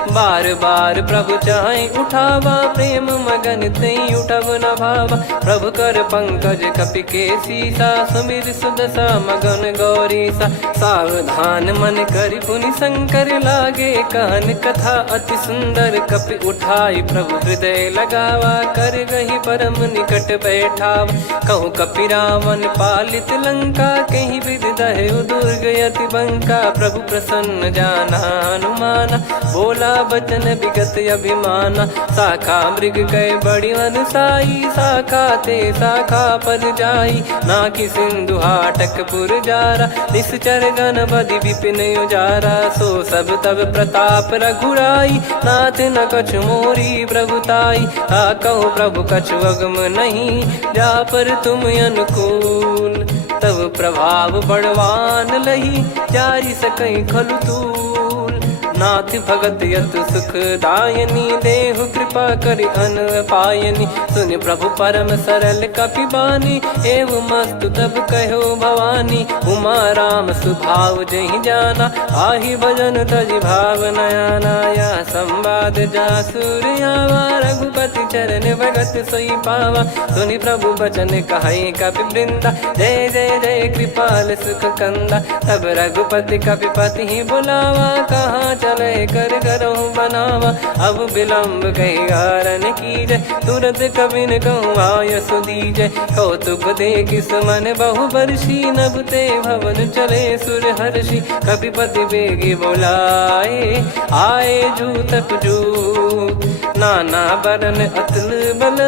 बार बार प्रभु चाहि उठावा प्रेम मगन तई उठब न भावा। प्रभु कर पंकज कपि के सीसा सुमिर सुदशा मगन गौरीसा। सावधान मन करि पुनि शंकर लागे कहन कथा अति सुंदर। कपि उठाई प्रभु हृदय लगावा कर गही परम निकट बैठावा। कहूँ कपि रावण पालित लंका कहीं विधि दहु दुर्ग यति बंका। प्रभु प्रसन्न जाना हनुमाना बोला बचन विगत अभिमाना। शाखा मृग गए बड़ी अनुसाई शाखा ते शाखा पर जाई। ना कि सिंधु हाटक पुर जारा निश्चर गण बदि विपिन उजारा। सो सब तब प्रताप रघुराई नाथ न कछु मोरी प्रभुताई। कहूँ प्रभु कछु अगम नहीं जा पर तुम अनुकूल। तब प्रभाव बड़वान लही जारी सकई खलु तूल। नाथ भगत यत सुख दायनी देहु कृपा करि अन पायनी। सुन प्रभु परम सरल कपि बानी एवं मस्तु तब कहो भवानी। उमा राम सुभाव जहि जाना आहि भजन तजि भाव नयाना। या संवाद जासुर आवा रघुपति चरण भगत सोई पावा। सुनि प्रभु बचन कहै कपि वृंदा जय जय जय कृपाल सुख कंदा। तब रघुपति कपि पति बुलावा कहाँ चले कर करहु बनावा। अब विलम्ब कही कारण कीजय तुरत कबिन कहूँ आयस दीजय। कौतुक देख सुमन बहु बरसी नभ ते भवन चले सुर हर्षि। कपिपति बेगी बोलाए आए जूतक जूत। नाना बरन अतुल बल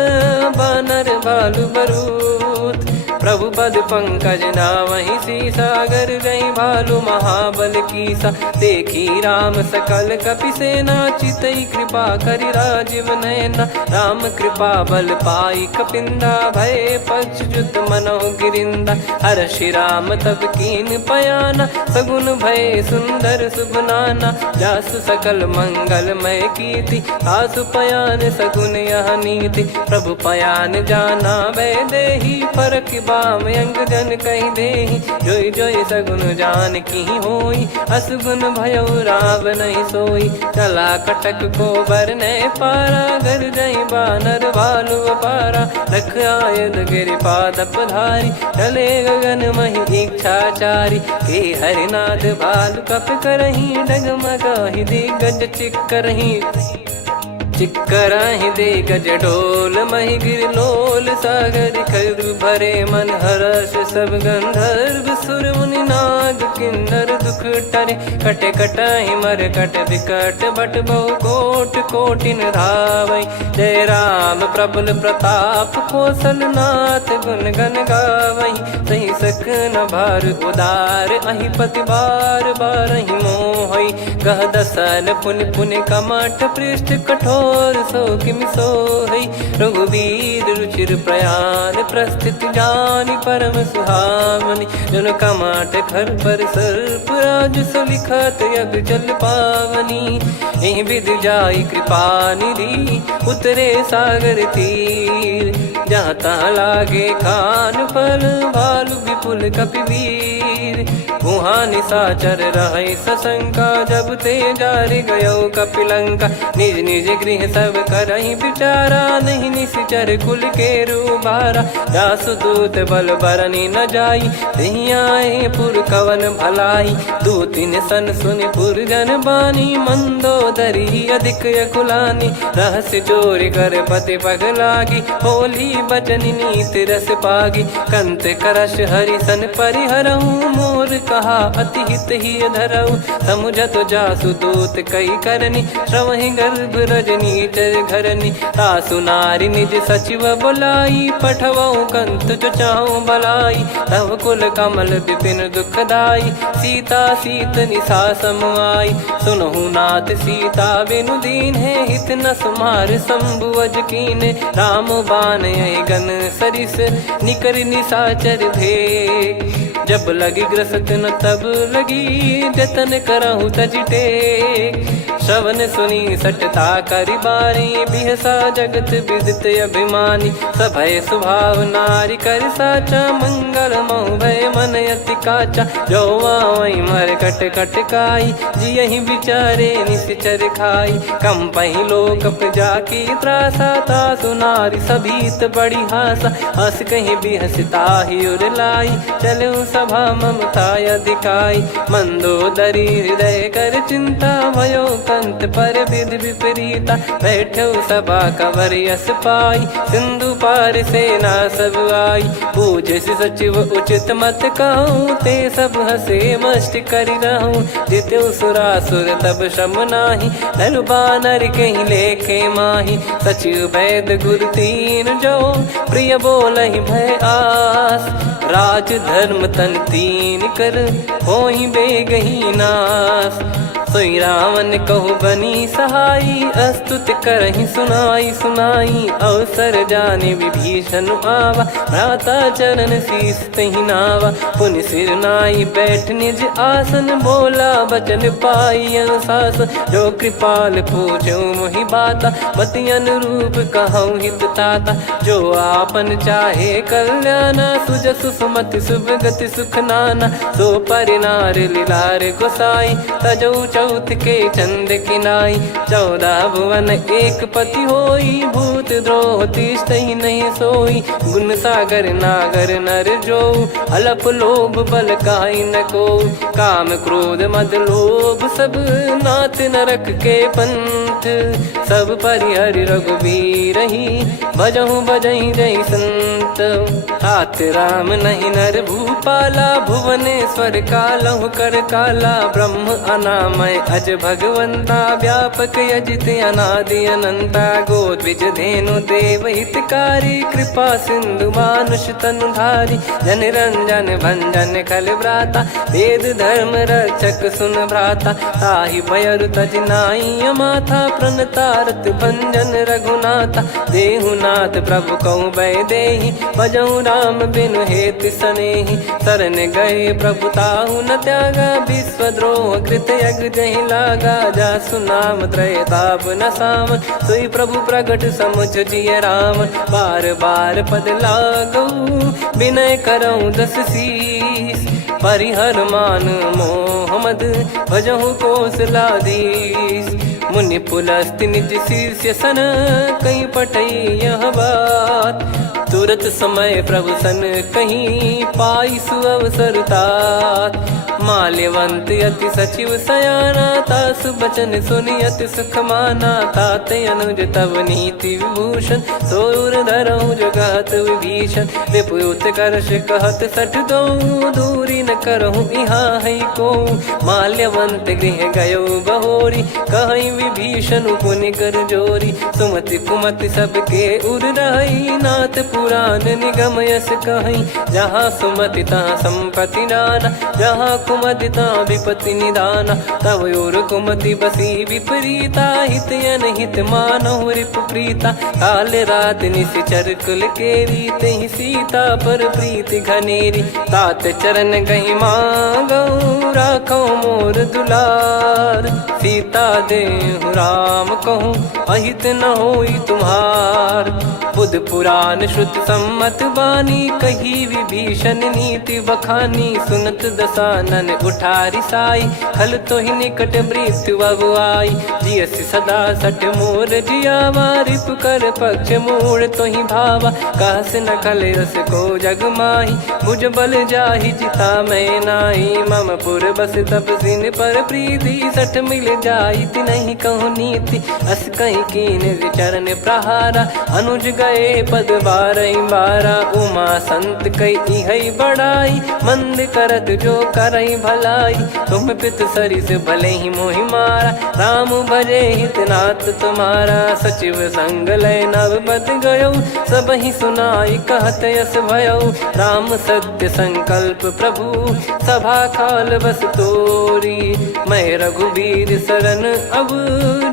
बानर बालु बरूत। प्रभु पद पंकज नावहि सीसागर गई भालु महाबल कीसा। देखी राम सकल कपि सेना चितई कृपा करि राजीव नयना। राम कृपा बल पाई कपिंदा भय पक्ष जुत मनो गिरिंदा। हर्षि राम तब कीन पयाना सगुन भय सुंदर शुभ नाना। जासु सकल मंगलमय कीर्ति आसु पयान सगुन यह नीति। प्रभु पयान जाना वै देहि फरक बाम अंग जन कहीं देहि। जोई जोई सगुन जान की होई असगुन भयो राव नहीं सोई। चला कटक को बरने पारा घर जई बानर भालु पारा। रख आयद गिरि पाद पधारी चले गगन मही इच्छाचारी। के हरिनाथ भालु कप करही डगमगाहि दिग्गज चिक्करही। चिक्कराहि दे गज डोल महि गिर लोल सागर खर भरे मन हर्ष सब गंधर्व सुर मुनि नार। नाग किन्नर दुख टरे, कटे कटहि मर कट विकट बट बहु कोट कोटिन धावै। जय राम प्रबल प्रताप कौशलनाथ गुण गण गावै। सही सकन भार उदार अहि पति बार बारहि मोहै। गह दसन पुन पुन कमठ पृष्ठ कठोर सो किमि सोहै। रघुवीर रुचिर प्रयाण प्रस्थित जानि परम सुहावनि। जन कमठ खर पर सर्प राज सलिखत यग जल पावनी। एहि विधि जाई कृपा निधि उतरे सागर तीर। जहाँ तहाँ लागे खान फल भालु विपुल कपिवीर। वहाँ निशाचर रहै सशंका जब ते जारि गयो कपिलंका। निज निज गृह सब करहि विचारा नहीं निश्चर कुल के रूबारा। जासु दूत बल बरनि न जाई तेहि आए पुर कवन भलाई। दूतिन सन सुनि पुर जन बानी मंदोदरी अधिक यकुलानी। रहस्य चोरी कर पति पगलागी होली बचन नीति रस पागी। कंत करश हरिसन परिहरहु मोर कहा अति हित ही धरऊ। समुझत जासु दूत कई करनी श्रवहि गर्भ रजनी चर घरनी। तासु नारी निज सचिव बुलाई पठवऊ कंत जो चाहूं बलाई। तव कुल कमल विपिन दुखदाई सीता सीत निशा समाई। सुनहु नाथ सीता बिनु दीन है हित न सुमार शंभु अज कीने। राम बाण गन सरिस निकर निशाचर भेग। जब लगी ग्रसत न तब लगी जतन करहु तज टेक। श्रवण सुनी सटता करि बारी बिहसा जगत विदित अभिमानी। सभय स्वभाव नारी कर साचा मंगल मऊ भय मन अति काचा। जो आवै मर कट कट काई जियहि विचारे निश्चर खाई। कम पहि लोक जाकी त्रासा तासु नारी सभीत बड़ी हासा। हस कहीं बिहसता ही उर लाई चलऊ सभा ममता अधिकाई। मंदोदरी हृदय कर चिंता भयो कंत पर विधि विपरीता। बैठो सभा कवर यस पाई सिंधु पार सेना सब आई। पूज्य सचिव उचित मत कहूँ ते सब हसे मष्ट करि रहूँ। जित्यु सुरासुर तब श्रम नाही नर बानर कहीं लेखे माही। सचिव वैद गुरु तीन जो प्रिय बोलहि भय आस। राज धर्म तन तीन कर होई बेगही नास। सोई रावण कहु बनी सहाई अस्तुत करहि सुनाई सुनाई। अवसर जाने विभीषण आवा भ्राता चरण शीस तहि नावा। पुनि सिर नाई बैठ निज आसन बोला बचन पाई अनुशासन। जो कृपाल पूछो मोहि बाता मति अनुरूप कहूँ हित ताता। जो आपन चाहे कल्याणा सुजसु सुमति सुभगति सुख नाना। सो परिनार लीलार गोसाई तजौ चौथ के चंद किनाई। 14 भुवन एक पति होई भूत द्रोह तिष्ठहि नहीं सोई। गुण सागर नागर नर जो अलप लोभ बल काई न को। काम क्रोध मद लोभ सब नाथ नरक के पंथ। सब परिहरि रघुबीर ही भजहु भजहि जय संत। तात राम नहीं नर भूपाला भुवनेश्वर कालहु कर काला। ब्रह्म अनामय अज भगवंता व्यापक यजित अनादि अनंता। गोद्विज धेनु देव हितकारी कृपा सिंधु मानुष तनुधारी। जन रंजन भंजन खल भ्राता वेद धर्म रक्षक सुन भ्राता। ताहि भयरु तज नाई माथा प्रणतारत भंजन रघुनाथा। देहुनाथ प्रभु कहु भय देहि भजहु राम बिनु हेतु सनेहि। शरण गए प्रभु ताहु न त्यागा विश्वद्रोह कृत यज्ञ जहि लागा। जासु नाम त्रय ताप न सावन सोई प्रभु प्रगट समुझ जिय राम। बार बार पद लागऊ विनय करऊँ 10 शीस। परिहर मान मोह मद भजहु कौशलाधीश। मुनि पुलस्त्य निज शिष्य सन कहीं पठई यह बात। तुरत समय प्रभु सन कहीं पाई सुअवसर तात। माल्यवंत अति सचिव सयाना तासु बचन सुनि अति सुख माना। ताते अनुज तव नीति विभूषण सोर धरऊ जगत विभीषण। विपुत करश कहत सठ दो दूरी न करहु यहाँ है को। माल्यवंत गृह गयो बहोरी, कहीं विभीषण पुनि कर जोरी। सुमति कुमति सबके उर रही, नाथ पुराण निगम यस कहीं। जहाँ सुमति तहाँ संपत्ति नाना, जहाँ कुमति तहाँ विपत्ति निदाना। तब और कुमति बसी विपरीता, हित अनहित मानहु रिपु प्रीता। काल रात निश्चर कुल केरी, तहि सीता पर प्रीति घनेरी। तात चरण गही मांगऊ, राखो मोर दुलार। सीता देहु राम कहूँ, अहित न होई तुम्हार। बुध पुराण श्रुत सम्मत बानी, कही विभीषण नीति बखानी। सुनत दसानन उठारी साई, खल तो ही निकट मृत्यु अब आई। जियसि सदा सठ मोर जियावा, रिप कर पक्ष मूड़ तो ही भावा। कहस न खल रस को जग माही, मुझ बल जाहि जिता मैं नाई। मम पुर बस तपसिन पर प्रीति, सठ मिल जाई नहीं कहूँ नीति। अस कहीं कीन चरण प्रहारा, अनुज गए पद बारई बारा। उमा संत कई है बड़ाई, मंद करत जो करई भलाई। तुम पित सरिस भले ही मोहि मारा, राम भजे हित नाथ तुम्हारा। सचिव संग लय नव बद गयो, सब ही सुनाई कहत यस भयो। राम सत्य संकल्प प्रभु, सभा काल बस तोरी। मैं रघुबीर शरण अब,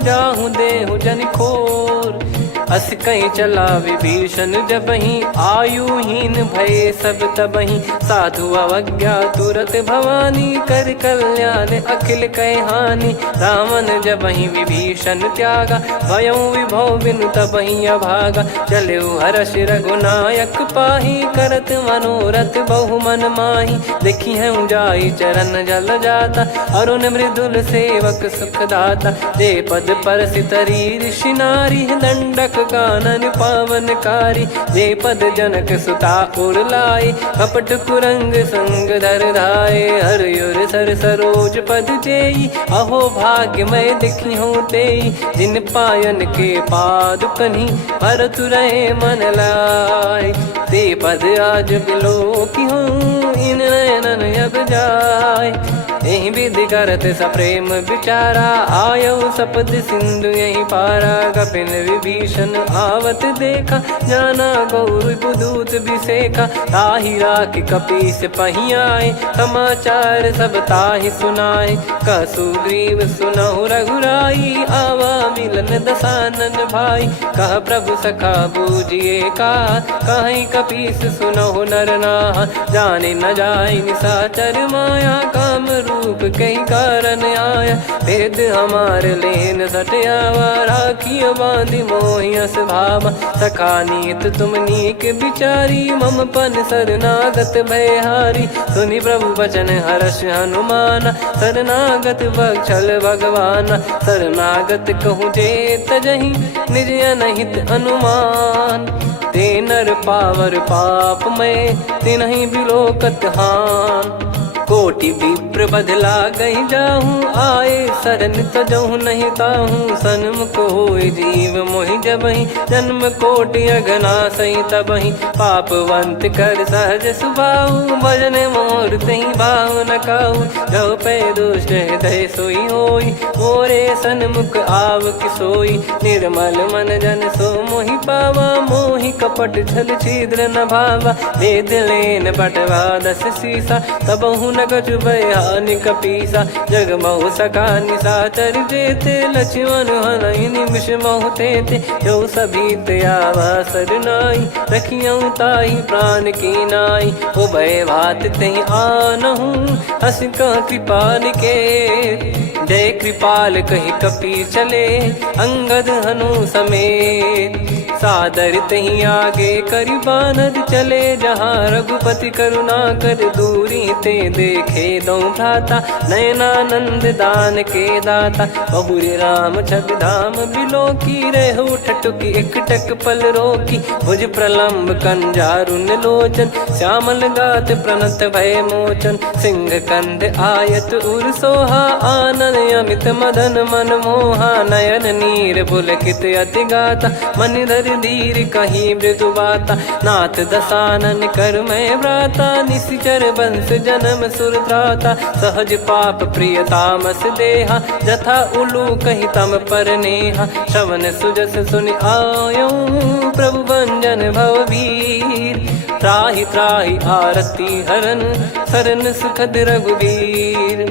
जाहूँ देहु जन खोर। अस कहीं चला विभीषण जबहि, आयुहीन भय सब तबहि। साधु अवज्ञा तुरत भवानी, कर कल्याण अखिल कह हानि। रावण जबहि विभीषण त्यागा, भयउ विभव बिनु तबहि अभागा। चलऊ हर्ष रघुनायक पाही, करत मनोरथ बहु मन माही। देखी है जाई चरण जल जाता, अरुण मृदुल सेवक सुखदाता। जे पद पर सितरी ऋषि नारी, दंडक कानन पावनकारी। जे पद जनक सुता उर लाए, कपट कुरंग संग धर धाये। हरियुर सर सरोज पद जेई, अहो भाग्य मैं दिखी हूँ तेई। जिन पायन के पाद कन्ही, भरत रहे मन लाए। ते पद आज बिलो की हूँ, इन नयनन अब जाय। यही विधि करत सप्रेम विचारा, आयऊ सपद सिंधु यही पारा। कपिन विभीषण आवत देखा, जाना गौर बुदूत बिसेखा। ताहि राख कपीस पही आए, समाचार सब ताहि सुनाए। कह सुग्रीव सुनहु रघुराई, आवा मिलन दसानन भाई। कह प्रभु सखा बूझिए का, कहीं कपीस सुनहु नर नाहा। जाने न जाय निशाचर माया, काम रूप कई कारण आया। भेद हमार लेन सटयावा, राखियो बांधि मोहियस भावा। सखा नीत तुम नीक बिचारी, मम पन शरणागत भयहारी। सुनि प्रभु वचन हर्ष हनुमाना, शरणागत बक्षल भगवाना। शरणागत कहूँ जे तजहि, निज अनहित अनुमान। ते नर पावर पाप में, तिन्हि बिलोकत हान। कोटि विप्र बदला गई जाहूँ, आए शरण तजहु नहीं ताहूँ। सन्मुख होय जीव मोहि जबहि, जन्म कोटि अगना सही तबहि। पापवंत कर सहज सुभाऊ, भजन मोर तहि भाव न काहू। जो पै दुष्ट हृदय सोई होई, मोरे सन्मुख आव किसोई। निर्मल मन जन सो मोहि पावा, मोहि कपट छल छिद्र न भावा। वेद लेन बटवा दस सीसा, तबहु न कछु भयानि कपीसा। जग महु सखा निशाचर जेते, लक्ष्मण हनहि निमिष महु तेते। जो सभी त्यावा सरनाई, रखियऊ ताहि प्राण की नाई। उभय भात तहि आनहु, हस कह कृपाल के। जय कृपाल कहि कपी चले, अंगद हनु समेत। सादर तही आगे करि बानर चले, जहाँ रघुपति करुणा कर दूरी ते देखे दो भ्राता। नयनानंद दान के दाता, बहुरी राम छग धाम बिलो की। रेहु ठटुकी एकटक पल रोकी, भुज प्रलम्ब कंजारुन लोचन। श्यामल गात प्रणत भय मोचन, सिंह कंध आयत उर सोहा। आनन अमित मदन मन मोहा, नयन नीर पुलकित अति गाता। मनिधर कर धीर कहीं मृदु बाता, नाथ दसानन कर मैं व्राता, निशिचर बंस जन्म सुर त्राता, सहज पाप प्रिय तामस देहा, जथा उलू कही तम पर नेहा, श्रवण सुजस सुनि आयो प्रभु भंजन भववीर, त्राहि त्राहि आरती हरन सरन सुखद रघुवीर,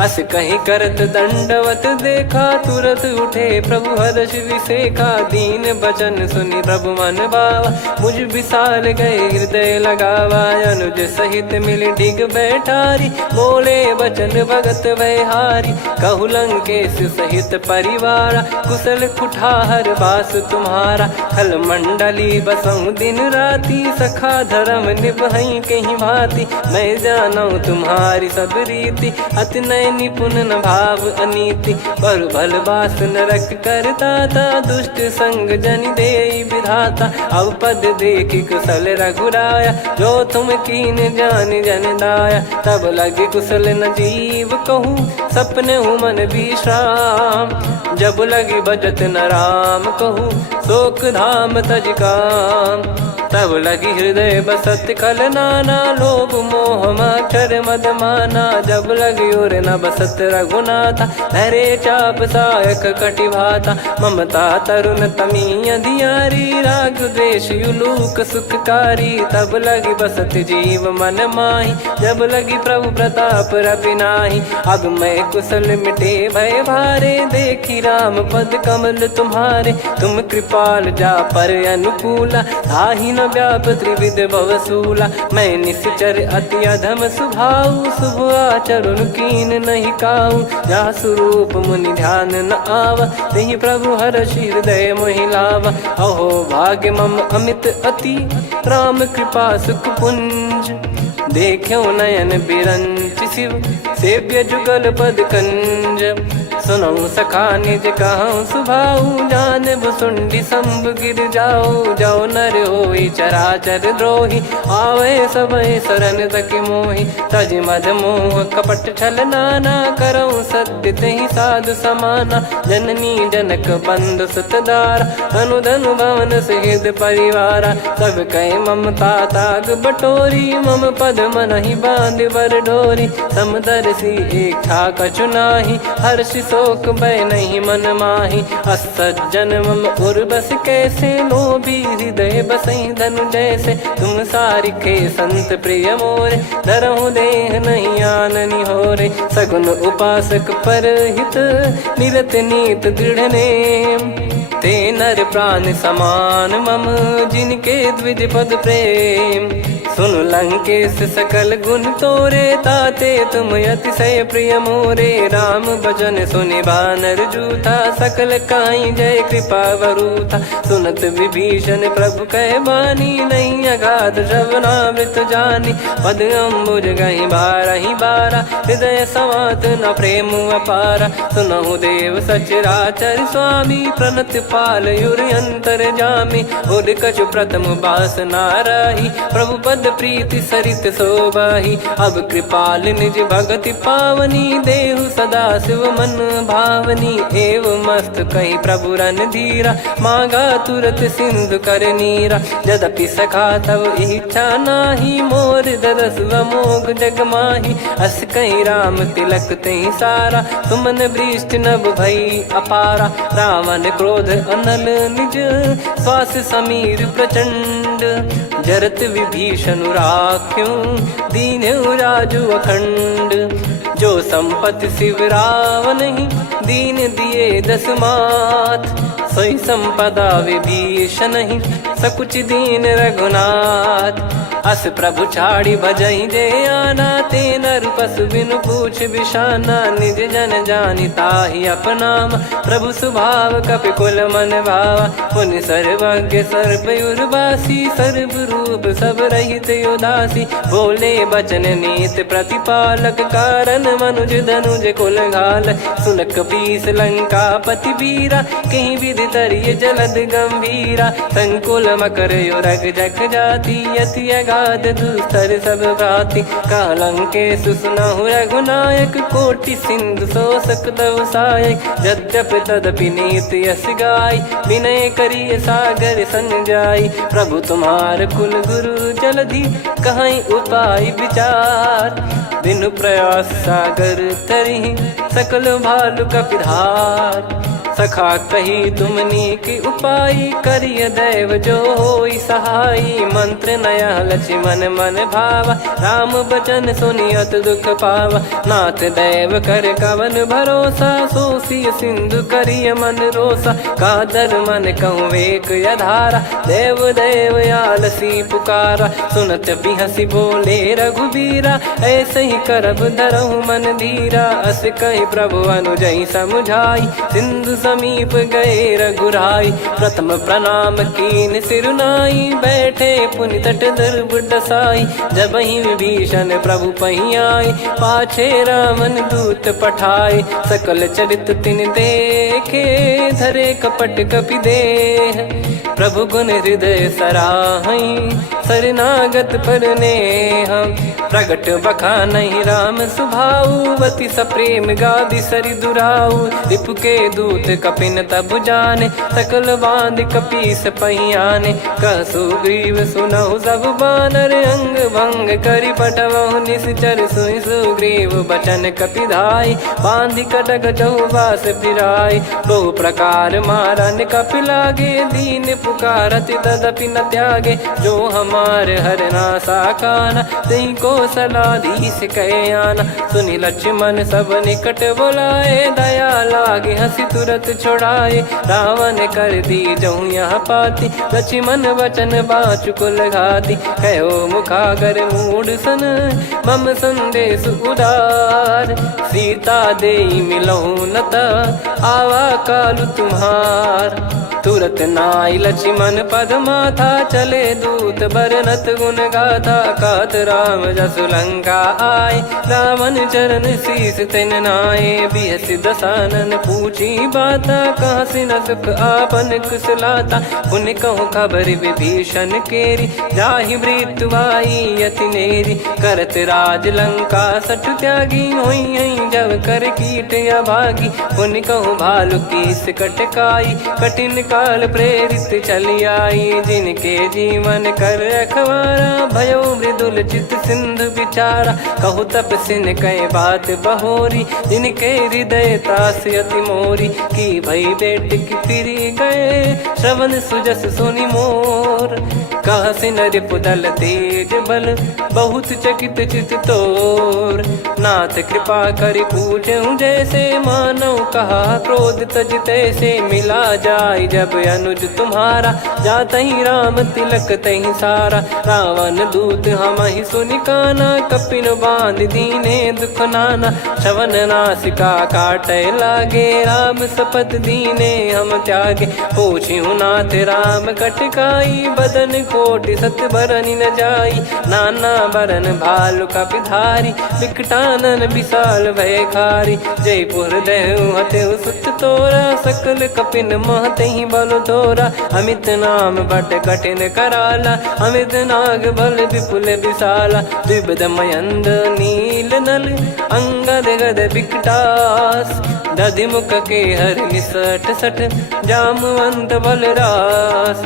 अस कहीं करत दंडवत देखा, तुरत उठे प्रभु हर्ष विसेखा, दीन बचन सुनि प्रभु मन भावा, मुझ विशाल गए हृदय लगावा, अनुज सहित मिल डिग बैठारी, बोले बचन भगत वैहारी, कहु लंकेश सहित परिवारा, कुशल कुठार बास तुम्हारा, खल मंडली बसऊं दिन राती, सखा धर्म निभई कहीं भांति, मैं जानू तुम्हारी सब रीति, अति नय निपुण न भाव अनीति, पर भल बास नरक करता था, दुष्ट संग जन दे विधाता, अब पद देखी कुशल रघुराया, जो तुम कीन जान जन दाया, तब लगे कुशल न जीव कहूँ, सपने हूँ मन विश्राम, जब लगी बजत न राम कहूँ, शोक धाम तज काम, तब लगी हृदय बसत खल नाना, लोभ मोह मक्षर मद माना, जब लगी और न बसत रघुनाथा, धरे चाप सायक कटि भाता, ममता तरुण तमी अधियारी, राग द्वेष युलूक सुखकारी, तब लगी बसत जीव मन माही, जब लगी प्रभु प्रताप रवि नाही, अब मैं कुशल मिटे भय भारे, देखी राम पद कमल तुम्हारे, तुम कृपाल जा पर अनुकूला, ताहि न व्याप त्रिविध भवसूला, मैं निश्चर अति अधम सुभाऊ, शुभ आचरण कीन नहीं काऊ, जा स्वरूप मुनि ध्यान न आवा, तेहि प्रभु हर्ष हृदय मोहि लावा, अहो भाग्य मम अमित अति, राम कृपा सुख पुंज, देखो नयन बिरंच शिव, सेव्य जुगल पद कंज, सुनऊ सखा निज कहूँ सुभाऊ, जान भुसुंडी संभ गिर जाओ, जाओ नर होई चराचर द्रोही, आवे सबय शरण तक मोहि, तज मद मोह कपट छल नाना, करऊँ सत्य तेहि साधु समाना, जननी जनक बंधु सुतदारा, अनु धनु भवन सहित परिवारा, सब कहे ममता ताग बटोरी, मम पद मनहि बांध बर डोरी, समदर्शी इच्छा कछु नाही, हर्ष शोक भय नहीं मन माही, असज्जन मम उर्वश कैसे, लोभी हृदय बसई धनु जैसे, तुम सारिखे संत प्रिय मोरे, धरहु देह नहीं आननि होरे, सगुन उपासक पर हित, निरत नीत दृढ़ नेम, ते नर प्राण समान मम, जिनके द्विज पद प्रेम, सुन लंकेश सकल गुण तोरे, ताते तुम अतिशय प्रिय मोरे, राम भजन सुनि बानर जूथा, सकल काई जय कृपा वरूथा, सुनत विभीषण प्रभु कह बानी, नहीं अगाध श्रवणामृत जानी, पद अम्बुज गहि बारहि बारा, हृदय समात न प्रेम अपारा, सुनहु देव सचराचर स्वामी, प्रणत पाल युर अंतर जामी, उद कछु प्रथम बास नाराही, प्रभु पद प्रीति सरित शोभाही, अब कृपाल निज भगति पावनी, देहु सदा शिव मन भावनी, एव मस्त कही प्रभु रन धीरा, मांगा तुरत सिंधु कर नीरा, यद्यपि सखा तब इच्छा नाही, मोर दरस अमोघ जग माही, अस कहीं राम तिलक तहि सारा, सुमन वृष्ट नभ भई अपारा, रावण क्रोध अनल निज, श्वास समीर प्रचंड, जरत विभीषण राख्यों, दीन्हु राजु अखंड, जो संपत्ति शिव रावण ही, दीन दिए दस मात, सोई संपदा विभीषण ही, सकुच दीन रघुनाथ, अस प्रभु छाड़ी भजई जे आना, ते नर पशु बिनु पूछ बिशाना, निज जन जानि ताहि अपनाम, प्रभु स्वभाव कपि कुल मन भावा, मुनि सर्वज्ञ सर्वयुर्वासी, सर्व रूप सब रहित उदासी, बोले बचन नीत प्रतिपालक, कारण मनुज धनुज कुल घाल, सुन कपीस लंका पति वीरा, कहीं विधि तरिय जलद गंभीरा, संकुल मकर युरग जख जाति, यति गाद दुस्तर सब भांति कालंके सुसुनाहु रघुनायक कोटि सिंधु शोषक तव सहायक यद्यपि तदपि नीत यस गाय विनय करिय सागर सन जाई प्रभु तुम्हार कुल गुरु जलधि कहीं उपाय विचार बिनु प्रयास सागर तरिहि सकल भालु कपिधार सखा कही तुमनी की उपाय करिय दैव जो होई सहाई मंत्र नया लक्ष्मण मन भावा राम बचन सुनियत दुख पावा नाथ दैव कर कवन भरोसा सोसिय सिंधु करिय मन रोसा कादर मन कहूँ वेक यधारा देव देव आलसी पुकारा सुनत बिहसी बोले रघुबीरा ऐसे ही करब धरहु मन धीरा अस कही प्रभु अनुजई समुझाई सिंधु समीप गए रघुराई प्रथम प्रणाम कीन सिरुनाई बैठे पुनि तट दर्भ डसाई जब ही विभीषण प्रभु पही आए पाछे रामन दूत पठाए सकल चरित तिन देखे धरे कपट कपि देह प्रभु गुण हृदय सराहई शरणागत पर नेह प्रगट बखानहि राम सुभाऊ वति सप्रेम गादि सरि दुराऊ रिपु के दूत कपिन तब जाने सकल बांध कपीस पहियाने कह सुग्रीव सुनहु सब बानर अंग भंग करि पटवहु निश्चर सुनि सुग्रीव बचन कपिधाई बांधि कटक चहुबास फिराई बहु प्रकार मारन कपि लागे दीन पुकारति तदपि न त्यागे जो हमार हरना साकाना तई को सलाधीश कहे आना सुनि लक्ष्मण सब निकट बुलाए दया लागे हंसी तुरत छोड़ाए रावण कर दी जहूँ यहाँ पाती लक्ष्मण वचन बाचु कुल घाती कहो मुखागर मूड सन मम संदेश उदार सीता देई मिलहु नता आवा कालु तुम्हार तुरत नाई लक्ष्मण पद माथा चले दूत बरनत गुण गाथा कात राम जसु लंका आए रावण चरण शीस तिन नाये बिहसि दसानन पूछी बाता कहाँ से न सुख आपन कुशलाता पुन कहूँ खबर विभीषण केरी जाहि मृत्यु आई यति नेरी करत राज लंका सठ त्यागी होई जब कर कीट अभागी पुन कहूँ भालु कीस कटकाई कठिन काल प्रेरित चली आई जिनके जीवन कर रखवारा भयो मृदुल चित सिंधु विचारा कहु तप सिन कई बात बहोरी जिनके हृदय तास अति मोरी की भई बेट की फिरी गए श्रवण सुजस सुनि मोर कह सिन रिपुदल तेज बल बहुत चकित चित तोर नाथ कृपा करि पूछूं जैसे मानव कहा क्रोध तज तैसे मिला जाय जब अनुज तुम्हारा जात ही राम तिलक तही सारा रावण दूत हम ही सुनि काना कपिन बांध दीने दुख नाना श्रवण नासिका काटे लागे राम सपत दीने हम त्यागे पूछ्यू नाथ राम कटकाई बदन कोटि सत बरनि न जाई नाना बरन भालु कपिधारी विकटानन विशाल भय खारी जयपुर देहु हतेउ सुत तोरा सकल कपिन महतहि बल तोरा अमित नाम बट कठिन कराला अमित नाग बल विपुल विशाला द्विपद मयंद नील नल अंगद गद विकटास दधि मुख के हर निसठ सठ जामवंत बलरास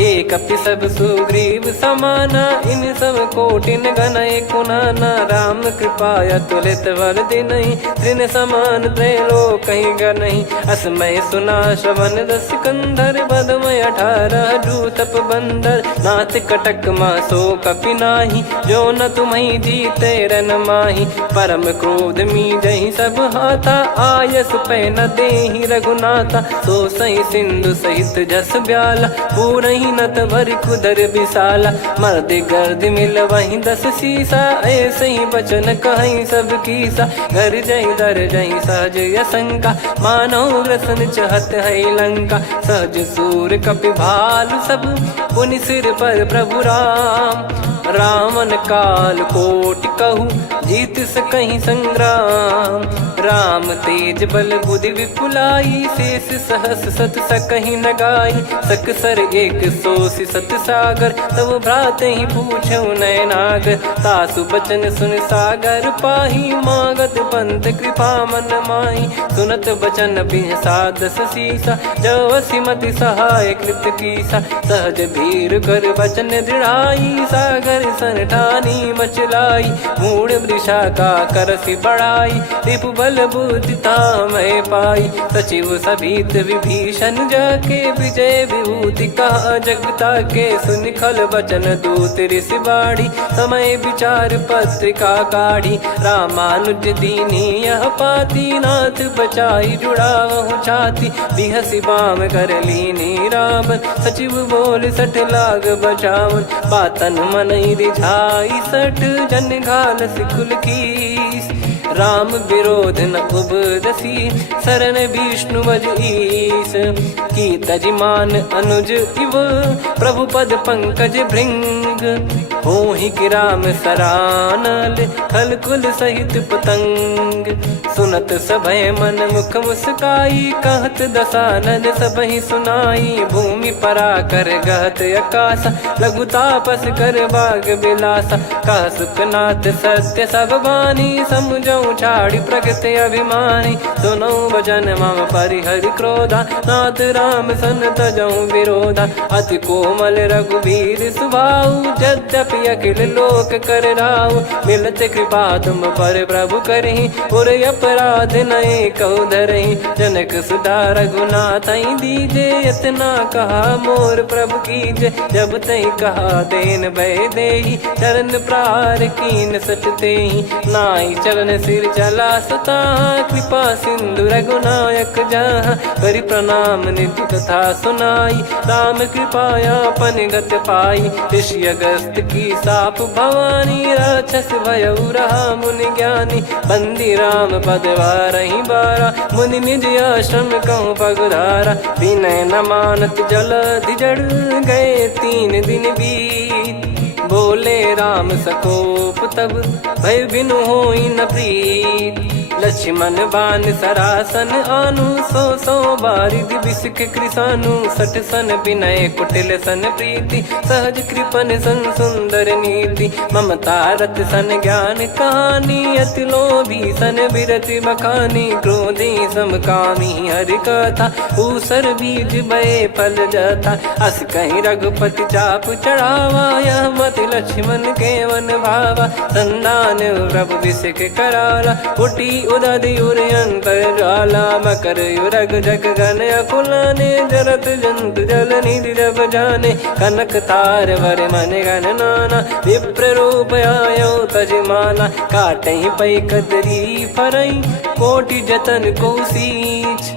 एक अपि सब सुग्रीव समाना इन सब कोटिन गनय कुनाना राम कृपा अतुलित बल दिनहि त्रिन समान त्रैलोक कहीं गनहि असमय सुना श्रवण दस कंधर बदमय 18 जूतप बंदर नाथ कटक मासो कपि नाही जो न तुम्हि जीते रन माही परम क्रोध मी जहि सब हाथा आयस पै न देहि रघुनाथा सो सही सिंधु सहित जस ब्याला पूरहि नत भरि कुदर विशाला मर्द गर्द मिल वहीं 10 सीसा ऐसे ही बचन कहीं सब कीसा घर जहि दर जहि सहज यसंका मानव रसन चहत है लंका सहज सूर कपि भालु सब पुनि सिर पर प्रभु राम रावण काल कोटि कहु जीत सकहीं संग्राम। राम तेज बल बुद्धि विपुलाई, शेष सहस सत सकहीं न गाई। सकसर एक सोसी सत सागर, तब भ्रात ही पूछो नयनागर। तासु बचन सुन सागर पाही, मागत पंथ कृपा मन माही। सुनत बचन बिहसादस सीसा, जव सिमति सहाय कृत कीसा। सहज भीर कर बचन दृढ़ाई, सागर सन ठानी मचलाई। मूढ़ वृषा का करसि बढ़ाई, रिपु बल बुद्धि तामय पाई। सचिव सभीत विभीषण जाके, विजय विभूति कहा जगता के। सुनि खल बचन दूत ऋषि बाड़ी, समय विचार पत्रिका काढ़ी। रामानुज दीनी यह पाती, नाथ बचाई जुड़ावहु छाती। बिहसि बाम कर लीनी रावण, सचिव बोल सठ लाग बचावन। बातन मनई रिझाई सठ, जन घाल सिकुल कीस। राम विरोध न उपदसी, शरण विष्णु बज ईस। की तजिमान अनुज इव, प्रभु पद पंकज भृंग। होहि कि राम सरानल, खल कुल सहित पतंग। सुनत सभय मन मुख मुस्काई, कहत दसानन सबहि सुनाई। भूमि परा कर गहत आकाशा, लघु तापस कर बाग बिलासा। कह सुखनाथ सत्य सब बानी, समुझौ छाड़ी प्रगति अभिमानी। सुनो भजन मम परिहरि क्रोधा, नाथ राम सन तजौ विरोधा। अति कोमल रघुवीर सुभाऊ, यद्यपि अखिल लोक कर राऊ। मिलत कृपा तुम पर प्रभु करहि, पुर अपराध नए कौ धरहि। जनक सुधा रघुनाथ दीजे, इतना कहा मोर प्रभु कीजे। जब तई कहा देन भय देहि, चरण प्रार कीन सट तेहि। नाई चरण सिर चला सता, कृपा सिंधु रघुनायक जहाँ। करि प्रणाम निधि कथा सुनाई, राम कृपाया पन गत पाई। ऋषि अगस्त की साप भवानी, राक्षस भयउ रहा मुनि ज्ञानी। बंदी राम पद वारहि बारा, मुनि निज आश्रम कहूँ पगुधारा। विनय न मानत जलधि जड़, गए 3 दिन बीत। बोले राम सकोप तब, भय बिनु होई न प्रीत। लक्ष्मण बान सरासन आनु, 100 बारिधि बिसक कृसानु। 60 सन विनय कुटिल सन प्रीति, सहज कृपन सन सुंदर नीति। ममता रत सन ज्ञान कहानी, अति लोभी सन बिरति बखानी। क्रोधी समकामी हरि कथा, ऊसर बीज बये फल जथा। अस कहीं रघुपति चाप चढ़ावा, यह मत लक्ष्मण के वन भावा। संदान प्रभु बिसक कराला, उठी उदधि उर अंतर ज्वाला। मकर युरग जग गण अकुलाने, जरत जंतु जल निधि जब जाने। कनक तार वर मन गण नाना, विप्र रूप आयो तजमाना। काटहि पै कदरी फरई, कोटि जतन को सींच।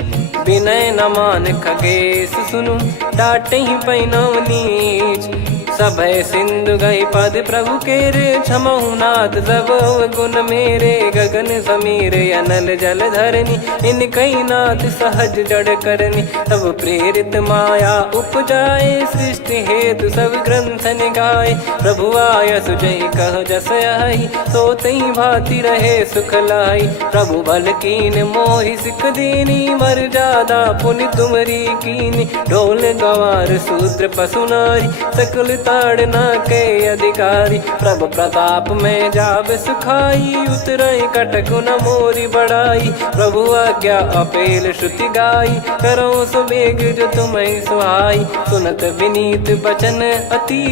विनय न मान खगेश सुनु, डांटहि पै नव नीच। सभय सिंधु गई पद प्रभु केरे, क्षमहु नाथ सब गुण मेरे। गगन समीरे अनल जल धरनी, इन कई नाथ सहज जड़ करनी। तब प्रेरित माया उपजाए, सृष्टि हेतु सब ग्रंथ निगाए। प्रभु आय सुजई कह जस आई, सोतई भांति रहे सुख लाई। प्रभु बल कीन मोहि सिख दीनी, मर्यादा पुनि तुमरी कीनी। ढोल गवार शूद्र पशु नारी, सकल ताड़ना के अधिकारी। प्रभु प्रताप में जाब सुखाई, उतरई कटक न मोरी बढ़ाई। प्रभु आज्ञा अपेल श्रुति गाई, करो सुबेग जो तुम्हें सुहाई। सुनत विनीत बचन अति,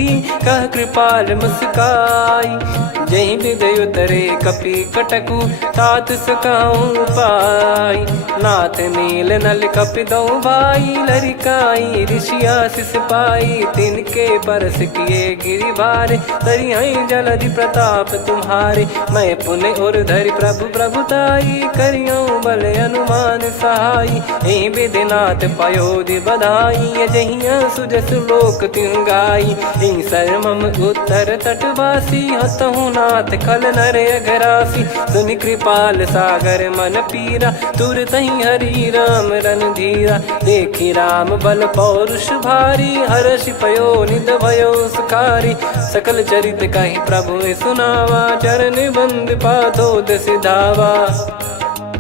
कह कृपाल मुस्काई। जहि हृदय उतरे कपि कटकु, तात सकाऊं पाई। नाथ नील नल कपि दो भाई, लरिकाई ऋषि आशीष पाई। तिनके परस किए गिरि भारे, तरिहै जलधि प्रताप तुम्हारे। मैं पुन और धरि प्रभु प्रभुताई, करियौ बल अनुमान सहाई। एहि विधिनाथ पयोधि बधाई, जहिया सुजस लोक तिहुँ गाई। एहि सरमम उत्तर तटवासी, हतहु रघुनाथ खल नर अघरासी, सुनि कृपाल सागर मन पीरा, तुरतहि हरि राम रणधीरा। देखि राम बल पौरुष भारी, हर्षि पयो निध भयो सुखारी। सकल चरित कहि प्रभु सुनावा, चरण बंद पादोद सिधावा।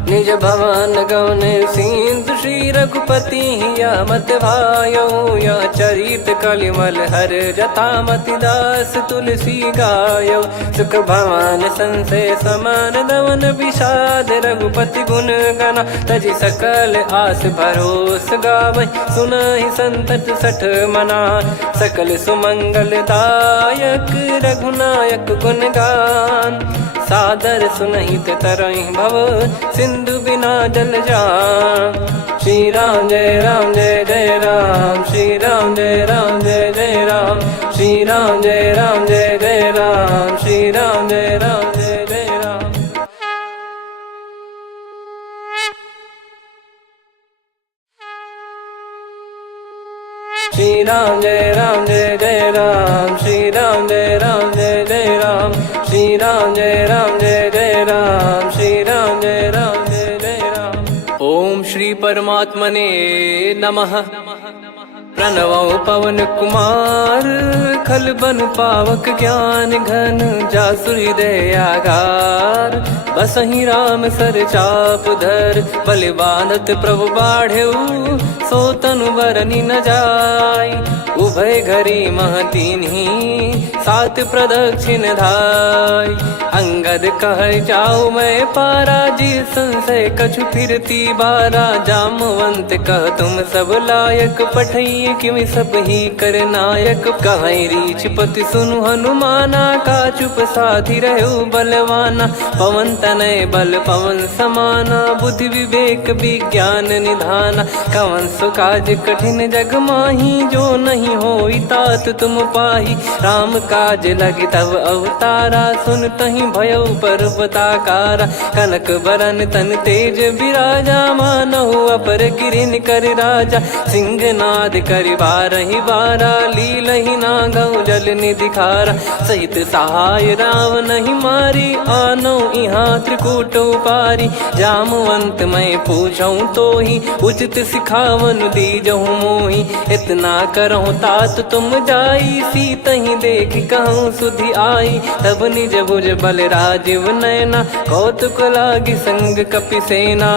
निज भवन गौन सिंधु श्री रघुपति हिया मत भायो, यह चरित कलिमल हर जथा मति दास तुलसी गायो। सुख भवन संशय समान दवन विषाद, रघुपति गुण गना तजि सकल आस भरोस गावै। सुनहि संतत सठ मना, सकल सुमंगल दायक रघुनायक गुण गान। सादर सुनहित तरहि भव, सिंधु बिना जल जान। श्री राम जय जय राम, श्री राम जय जय राम, श्री राम जय जय राम, श्री राम जय जय राम। श्री राम जय जय राम, श्री राम जय जय राम, श्री राम जय जय राम, श्री राम जय जय राम। ओम श्री परमात्मने नमः। प्रणवो पवन कुमार, खल बन पावक ज्ञान घन, जासु हृदय आगार। बसहि राम सर चाप धर, बलि बांधत प्रभु बाढ़ऊ, सो तनु बरनि न जाय। उभय घरी महतीन्ही, सात प्रदक्षिण धाय। अंगद कह जाऊ मैं पारा, जी संशय कछु फिरती बारा। जामवंत कह तुम सब लायक, पठई किमि सब ही कर नायक। कहै रीछ पति सुनु हनुमाना, का चुप साधि रहु बलवाना। पवन तनय बल पवन समाना, बुद्धि विवेक विज्ञान निधाना। कवन सो काज कठिन जग माही, जो नहीं होई तात तुम पाही। राम काज लगी तब अवतारा, सुन तहि भयउ पर्वताकारा। कनक बरन तन तेज बिराजा, मानहु अपर गिरिन कर राजा। सिंहनाद करि बारहि बारा, लीलहि नागौ जल निधि खारा। सहित सहाय राम नहीं मारी, आनो इहाँ त्रिकूट उपारी। जामवंत मैं पूछऊँ तोहि, उचित सिखावन दीजहु मोहि। इतना करहु तात तुम जाई, सीतहि देख कहूँ सुधि आई। तब निज भुज बल राजीव नयना, कौतुक लागी संग कपिसेना।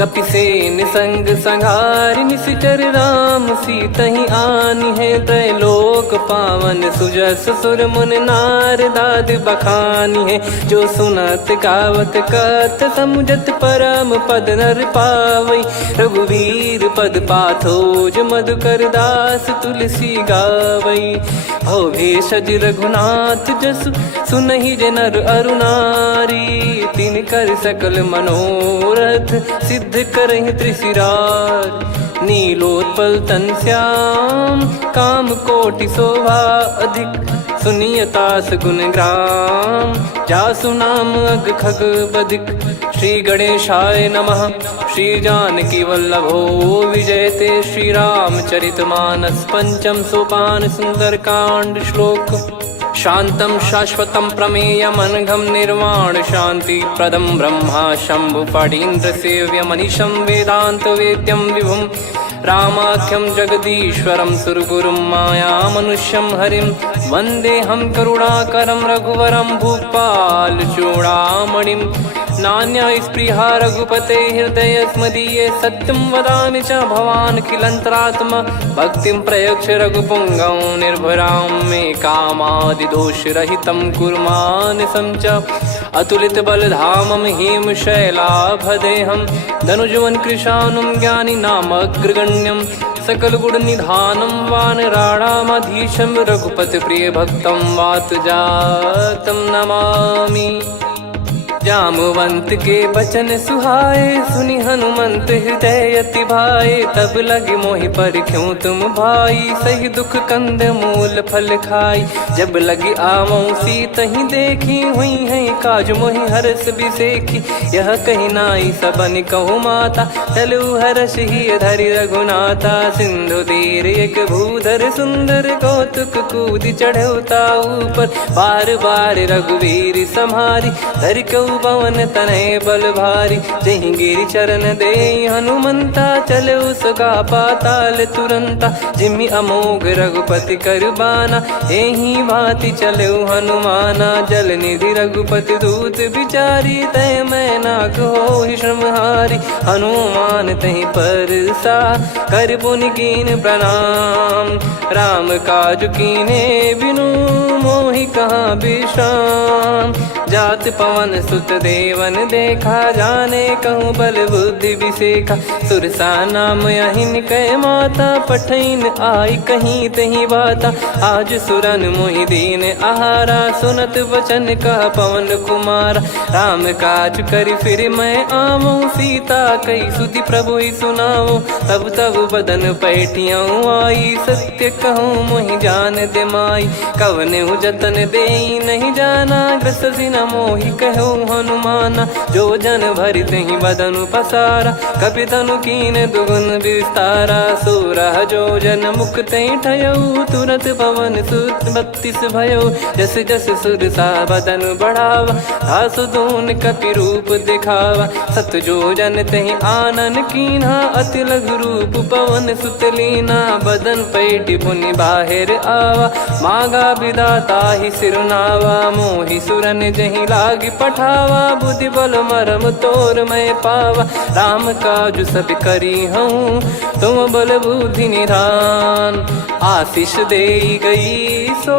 कपिसेन संग संघारि निशिचर राम, सीतहि आनि है त्रैलोक पावन। सुजस सुर मुन नार दाद बखानी है, जो सुनत गावत कथ समुझत परम पद नर पावै। रघुवीर पद पाथोज मधुकर दास तुलसी गावै। भव भेषज रघुनाथ जसु, सुनहि जे नर अरु नारी। तिन कर सकल मनोरथ, सिद्ध करहि त्रिशिरार। नीलोत्पल तन श्याम, काम कोटि शोभा अधिक। सुनियतास गुण ग्राम, जासु नाम अग खग बधिक। श्री गणेशाय नमः। श्री जानकी वल्लभो विजयते, श्री रामचरित मानस पंचम सोपान सुंदरकांड श्लोक। शांतं शाश्वतं प्रमेयमनघं निर्वाण शांति प्रदं ब्रह्मा शंभु फणीन्द्र सेव्य मनीषं वेदांत वेद्यं विभुं। रामाख्यं जगदीश्वरं सुरगुरुं माया मनुष्यं हरिं। वन्देऽहं करुणाकरं रघुवरं भूपाल चूडामणिं। नान्या स्पृहा रघुपते हृदय स्मदीये, सत्यं वदामि च भवान् खिलन्तरात्मा। भक्तिं प्रयच्छ रघुपुङ्गं निर्भरां मे कामादिदोषरहितं कुर्मानसं च। अतुलित बलधामं हेमशैलाभदेहं, धनुजवन कृशानुं ज्ञानिनामग्रगण्यं। सकल गुण निधानं वानराणामधीशं, रघुपति प्रिय भक्तं वातजातं नमामि। जामवंत के बचन सुहाए, सुनि हनुमंत हृदय अति भाए। तब लगे मोहि पर क्यों तुम भाई, सही दुख कंद मूल फल खाई। जब लगी आवऊं सीत ही देखी, हुई है काज मोहि हरस बिसेखी। यह कही नाई सबन कहु माता, चलू हरष ही धरि रघुनाथा। सिंधु तीर एक भूधर सुंदर, कौतुक कूद चढ़ौता ऊपर। बार बार रघुवीर सम्हारी, धरि कहु पवन तनय बल भारी। जहि गिरि चरण दे हनुमंता, चलो सगा पाताल तुरंता। जिमि अमोघ रघुपति कर बाना, एहि भांति चलो हनुमाना। जल निधि रघुपति दूत बिचारी, तय मैं नाग होहि श्रमहारी। हनुमान तहि परसा, कर पुनि कीन प्रणाम। राम काज कीने बिनु, मोहि कहाँ विश्राम। जात पवन सुत देवन देखा, जाने कहूँ बल बुद्धि विसेखा। सुरसा नाम अहिन कै माता, पठैन आई कहीं तहीं बाता। आज सुरन मोहि दीन आहारा, सुनत वचन कह पवन कुमारा। राम काज करि फिर मैं आवऊं, सीता कई सुधि प्रभु ही सुनाओ। तब तब बदन पैठियाँ आई, सत्य कहूँ मोहि जान दे माई। कवने जतन देई नहीं जाना, ग्रसि न मोहि कहूँ हनुमाना। जो जन भरि तहि बदनु पसारा, कपि तनु कीन दुगुन विस्तारा। सोरह जो जन मुख तहि ठयऊ, तुरत पवन सुत 32 भयऊ। जस जस सुरसा बदन बढ़ावा, आसु दून कपि रूप दिखावा। सत जो जन तहि आनन कीन्हा, अति लघु रूप पवन सुत लीना। बदन पैठि पुनि बाहिर आवा, मांगा विधाता ही सिरुनावा। मोहि सुरन जहि लागी पठावा, बुद्धि बल मरम तोर मैं पावा। राम काज सब करी हूँ, तुम बल बुद्धि निधान। आशीष देई गई सो,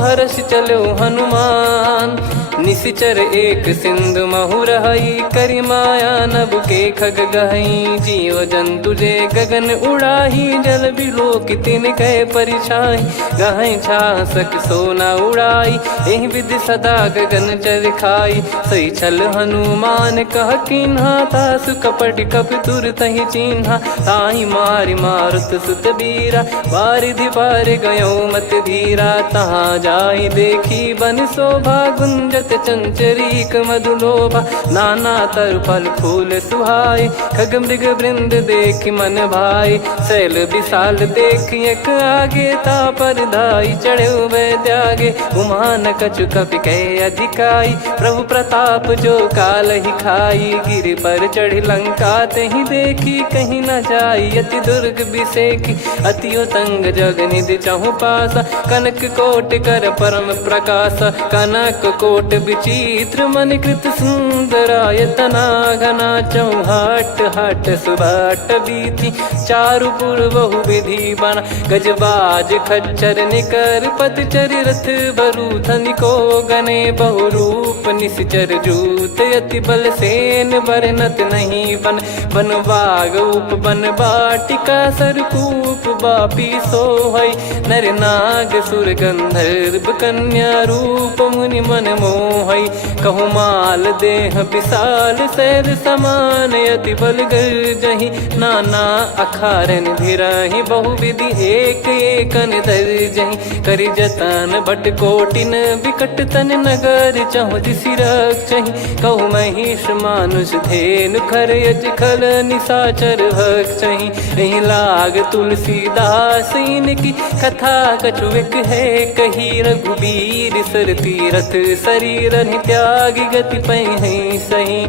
हर्ष चलो हनुमान। निशिचर एक सिंधु महु रहई, करि माया नभ के खग गहई। जीव जंतु जे गगन उड़ाही, जल बिलोक तिन कह परिछाई। गहई छासक सोना उड़ाई, एहि विधि सदा गगन चर खाई। सही छल हनुमान कह कीन्हा, तासु कपट कपि तुर तहि चिन्हा। ताहि मारि मारुत सुत बीरा, बारिधि पार गयो मत धीरा। तहाँ जाई देखी बन शोभा, गुंजत चंचरीक मधुलोभा। नाना तरु फल फूल सुहाए, खग मृग वृंद देख मन भाई। शैल विशाल देख एक आगे, तापर धाई चढ़े वै त्यागे। उमान कछु कपि कह अधिकाई, प्रभु प्रताप जो काल ही खाई। गिर पर चढ़ी लंका तहि देखी, कहीं न जाई अति दुर्ग बिसेखी। अति उतंग जग निधि चहु पासा, कनक कोट कर परम प्रकाशा। कनक कोट विचित्र मन कृत सुंदरायतना। घना चौहाट हाट सुबाट बीथी, चारु पुर बहु विधि बना। गजबाज खच्चर निकर पतचर, रथ बरु धनिको गने। बहु रूप निश्चर जूत, अति बल सेन बरनत नहीं बन। बन बाग उप बन बाटिका, सरकूप बापी सोहई। नर नाग सुर गंधर्व कन्या, रूप मुनि मन मोहई। कहु माल देह विशाल, शैल समान अति बल गर्जहि। नाना अखारन भिराहि, बहु विधि एक एकन दर्जहि। करि जतन भट कोटिन, विकट तन नगर चहु दिसि रक्षहि। कहु महिष मानुष धेनु, खर यज खल निशाचर भक्षहि। एहि लाग तुलसीदास इनकी, कथा कछु एक है कही। रघुबीर सर तीरथ शरीर, त्यागी गति पै सही।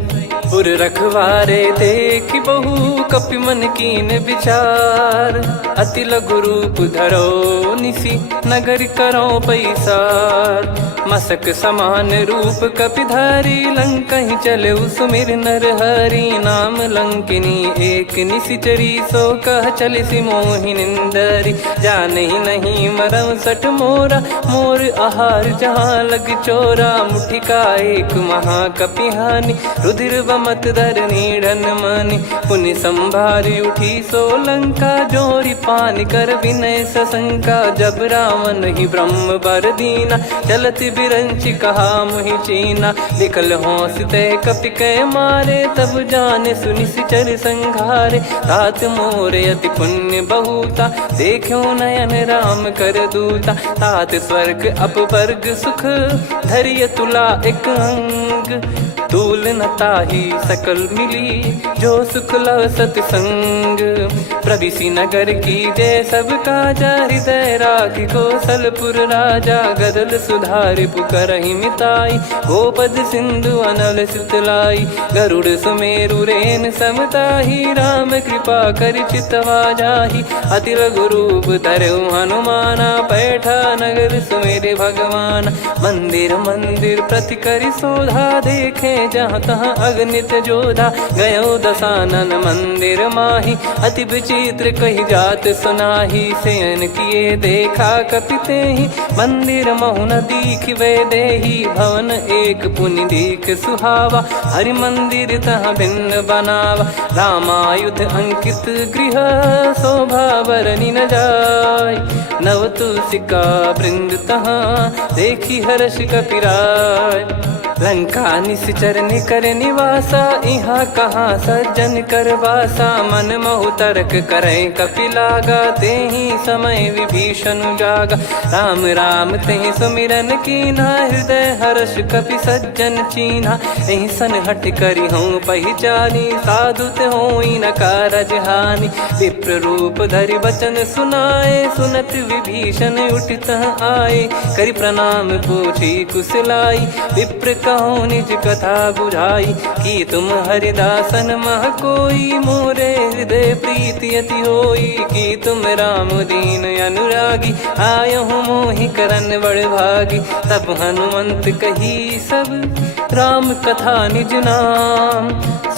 पुर रखवारे देख बहु, कपि मन कीन विचार। अति लघु रूप धरो निसी, नगर करो पैसार। मसक समान रूप कपि धारी, लंकहि चले सुमिर नर हरि। नाम लंकिनी एक निशिचरी, सो कह चलिसि मोहि निंदरी। जानहि नहीं मरम सठ मोरा, मोर आहार जहाँ लग चोरा। मुठिका एक महाकपि हानि, रुधिर बमत धरनी ढन मनि पुनि संभारी उठी सोलंका जोरी पानी कर विनय सशंका जब रावण ही ब्रह्म बर दीना चलत बिरंची कहा मुहि चीना निकल होंस ते कपि कै मारे तब जाने सुनि सिचर संघारे तात मोरे अति पुण्य बहुता देखो नयन राम कर दूता तात स्वर्ग अपवर्ग सुख धरिय तुला एक अंग तूल न ताही सकल मिली जो सुख लव सतसंग प्रविसी नगर की जय सब काजा हृदय राखी कौशलपुर राजा गदल सुधारि पुकरहि मिताई गोपद सिंधु अनल सितलाई गरुड़ सुमेरु रेन समताही राम कृपा कर चितवा जाही अति लघु रूप धरऊ हनुमाना बैठा नगर सुमेरे भगवान मंदिर मंदिर प्रति करि शोधा देखे जहाँ तहाँ अगणित जोधा गयो दशानन मंदिर माही अति विचित्र कही जात सुनाही सेन किए देखा कपिते ही मंदिर महु न दीख वे देही भवन एक पुनि दीख सुहावा हरि मंदिर तहाँ भिन्न बनावा रामायुध अंकित गृह शोभा बरनी न जाय नव तुलसी का वृंद तहाँ देखी हर्ष कपिराय लंका निश्चर निकर निवासा यहाँ कहाँ सज्जन कर वासा मन महु तर्क करे कपिलागा ते ही समय विभीषण जागा राम राम ते सुमिरन कीना हृदय हर्ष कपि सज्जन चीन्हा यही सन हट करी हूँ पहचानी साधु ते होई न कारज हानि विप्र रूप धरि वचन सुनाए सुनत विभीषण उठित आए करि प्रणाम पूछी कुशलाई विप्र कहो निज कथा बुझाई कि तुम हरिदासन मह कोई मोरे हृदय प्रीति अति होई कि तुम राम दीन अनुरागी आयहु मोहि करन बड़ भागी तब हनुमंत कही सब राम कथा निज नाम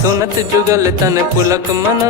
सुनत जुगल तन पुलक मन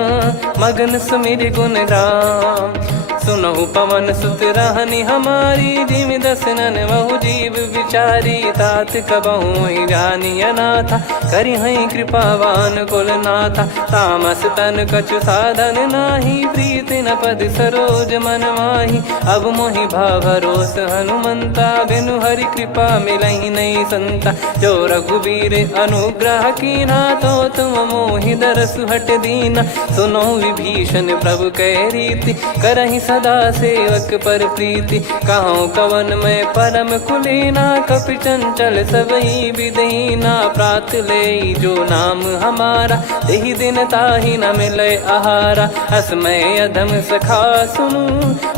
मगन सुमिर गुण राम सुनहु पवन सुत रहनी हमारी जिमि दसनन बहु जीव विचारी तात कबहु ही जानी अनाथा करि हई कृपावान कुल नाथा तामस तन कछु साधन नाही प्रीति न पद सरोज मन माही अब मोहि भाव भरोस हनुमंता बिनु हरि कृपा मिलहि नहीं संता जो रघुबीर अनुग्रह कीना तो तुम मोहि दरस हट दीना सुनो विभीषण प्रभु कह रीति करहि सदा सेवक पर प्रीति कहूँ कवन में परम कुलीना कपि चंचल सबही विदहीना प्रात ले जो नाम हमारा तेहि दिन ताहि न मिले आहारा असमय अधम सखा सुनु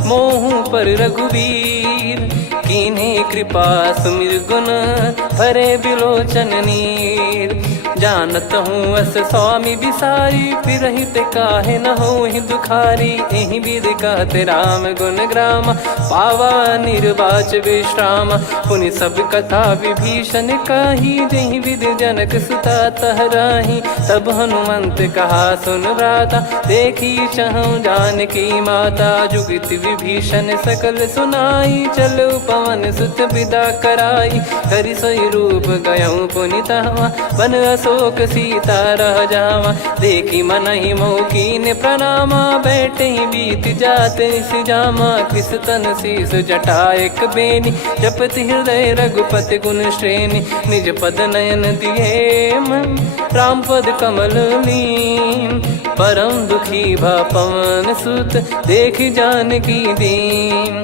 मोहु पर रघुवीर कीन्हे कृपा सुमिर गुण भरे बिलोचन नीर जानत हूँ अस स्वामी बिसारी फिर हित काहे न हो ही दुखारी एहि विध कहते राम गुण ग्राम पावा निर्वाच विश्राम पुनि सब कथा विभीषण काही जहि विध जनक सुता तहराही तब हनुमंत कहा सुन भ्राता देखी चहु जानकी माता जुगित विभीषण सकल सुनाई चलो पवन सुत विदा कराई करि सोई रूप गयऊँ पुनि तहवा बन अशोक सीता रह जावा देखी मन ही मौकीन प्रणामा बैठे ही बीत जाते जामा कृष तन शीस जटा एक बेनी जपति हृदय रघुपति गुण श्रेणी निज पद नयन दिए मन राम पद कमल लीन परम दुखी भा पवन सुत देखी जानकी दीन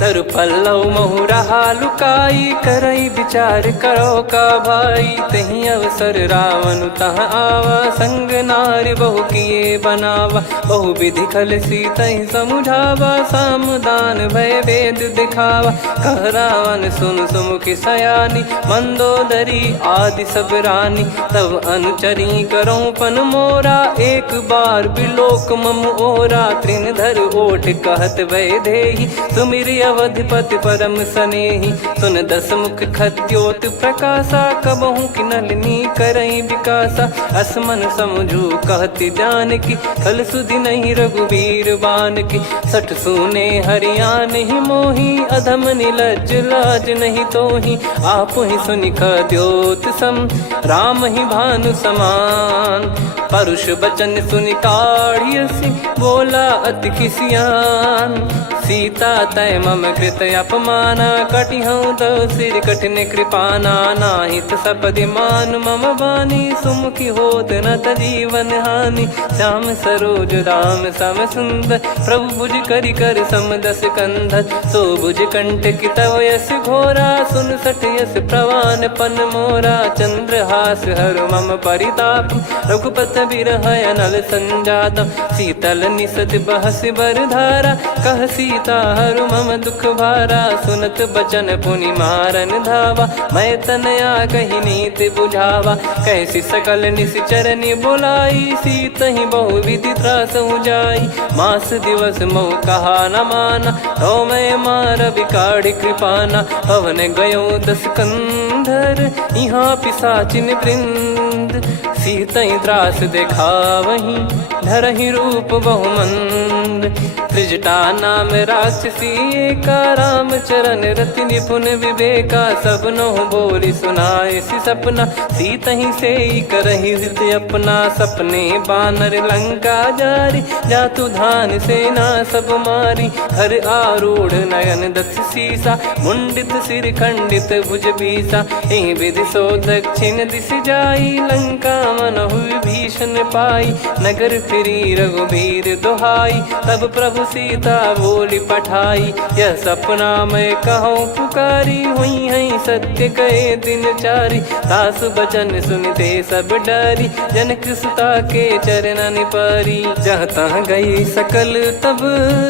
तरु पल्लव महु रहा लुकाई करई विचार करो का भाई तही अवसर रावण तह आवा संग नारी बहु किए बनावा बहु विधि खल सीतहि समुझावा सामदान भय वेद दिखावा कह रावण सुन सुमुखी सयानी मंदोदरी आदि सब रानी तब अनुचरी करो पन मोरा एक बार बिलोक मम ओरा तृण धर ओट कहत वै देहि सुमिर अवधिपति परम सनेही। सुन दस मुख खद्योत प्रकाशा, कबहू की नलिनी करई विकासा। असमन समझू कहती जान की, फल सुधि नहीं रघुबीर बान की। सठ सुने हरियाण ही मोही, अधम निलज लाज नहीं तोही। आप ही सुनि खद्योत सम, राम ही भानु समान। परुष बचन सुनि काढ़ियसि, बोला अति किसियान। सीता तय मम कृत अपमाना, कटिहऊँ तो सिर कठिन कृपाना। नाहित सपदि मान मम बानी, सुमुखी होत न जीवन हानि। श्याम सरोज राम सम सुंदर, प्रभु भुज करि कर सम दस कंधर। सो भुज कंठ की तव यस घोरा, सुन सठ यस प्रवान पन मोरा। चंद्रहास हर मम परिताप, रघुपत बिरह अनल संजात। शीतल निसत बहस बर धारा, कह सीता हरु मम दुख भारा। सुनत बचन पुनि मारन धावा, मैं तनया कही नीति बुझावा। कैसी सकल निश्चरनि बुलाई, सीत ही बहु विधि त्रास जाई। मास दिवस मोह कहा न माना, तो मैं मार बिकाढ़ी कृपाना। पवन गयो दस कंधर, यहाँ पिशाचिन वृंद। सीतहि त्रास देखावहीं, धरहि रूप बहुमंद। त्रिजटा नाम राक्षसी एका, राम चरण रति निपुण विवेका। सबनो बोली सुनाए सि सपना, सीतहि सेई करहि हृद अपना। सपने बानर लंका जारी, जातु धान सेना सब मारी। हर आरूढ़ नयन दस सीसा, मुंडित सिर खंडित भुज बीसा। एहि विधि सो दक्षिण दिश जाई, लंका मनहु भीषण पाई। नगर फिरी रघुबीर दुहाई, तब प्रभु सीता बोली पठाई। यह सपना मैं कहूँ पुकारी, हुई है सत्य कहे दिन चारी। सासु बचन सुनते सब डरी, जनक सुता के चरण परी। जहाँ तहाँ गई सकल तब,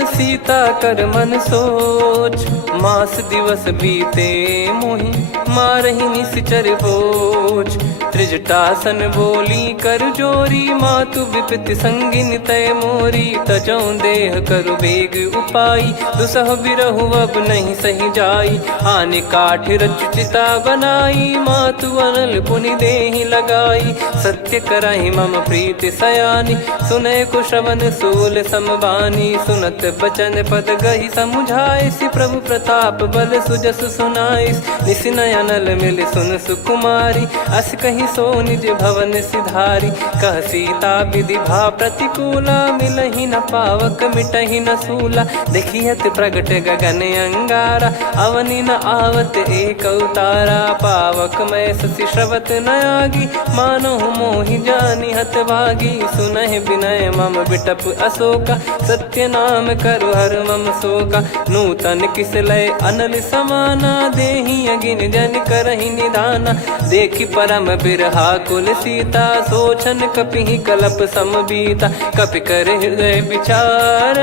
सीता कर मन सोच। मास दिवस बीते मोहि, मारहि निश्चर बोझ। त्रिजटासन बोली कर जोरी, मातु विपति संगिन तय मोरी। तजौ देह करु बेग उपाई, दुसह बिरहु अब नहीं सही जाई। आने काठ रचु चिता बनाई, मातु अनल पुनि देहि लगाई। सत्य करहि मम प्रीति सयानी, सुनय को श्रवण सूल समबानी। सुनत बचन पद गहि समुझाइसि, प्रभु प्रताप बल सुजस सुनाइस। निसिनय अनल मिल सुन सुकुमारी, अस कहि सो निज भवन सिधारी। कह सीता विधि भा प्रतिकूला, मिलहि न पावक मिटहि न सूला। देखियत प्रगट गगन अंगारा, अवनि न आवत एक अवतारा। पावक मैं ससि श्रवत न आगी, मानो मोहि जानि हत भागी। सुनहि विनय मम बिटप अशोका, सत्य नाम करु हर मम शोका। नूतन किस लय अनल समाना, देहि अगिन जन करहि निधाना। देखि परम बिरहा कुल सीता, सोचन कपिहि कलप समबीता। कपि कर हृदय विचार,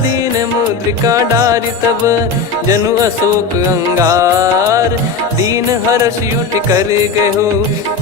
दीन मुद्रिका डारि तब। जनु अशोक अंगार, दीन हर्ष उठ कर गहो।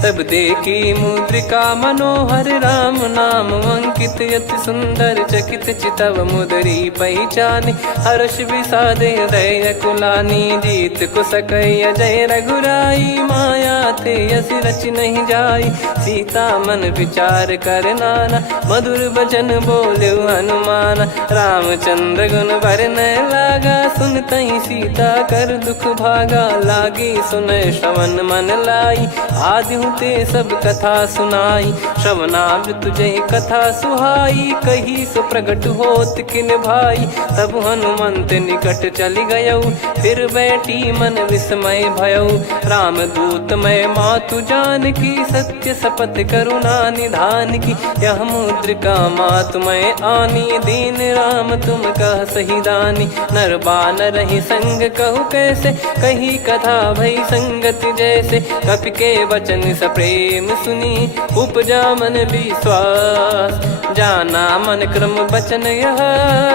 तब देखी मुद्रिका मनोहर, राम नाम अंकित अति सुंदर। चकित चितव मुदरी पहचानी, हर्ष विषाद हृदय कुलानी। जीत को सकय जय रघुराई, माया थे यस रच नहीं जाई। सीता मन विचार कर नाना, मधुर बचन बोले हनुमान। रामचंद्र गुण बरनय लागा, सुनतहि सीता कर दुख भागा। लागी सुनय श्रवण मन लाई, आदिहु ते सब कथा सुनाई। श्रवणाब तुझे कथा सुहाई, कही सो प्रगट होत किन भाई। तब हनुमंत निकट चली गयऊ, फिर बैठी मन विस्मय भयऊ। राम दूत मैं मातु जान की, सत्य शपथ करुणा निधान की। यह मुद्रिका मातु मैं आनी, दीन राम तुम कह सही दानी। नर बानर ही संग कहु कैसे, कही कथा भई संगति जैसे। कपि के वचन सप्रेम सुनी, उपजा मन विश्वास। जाना मन क्रम बचन यह,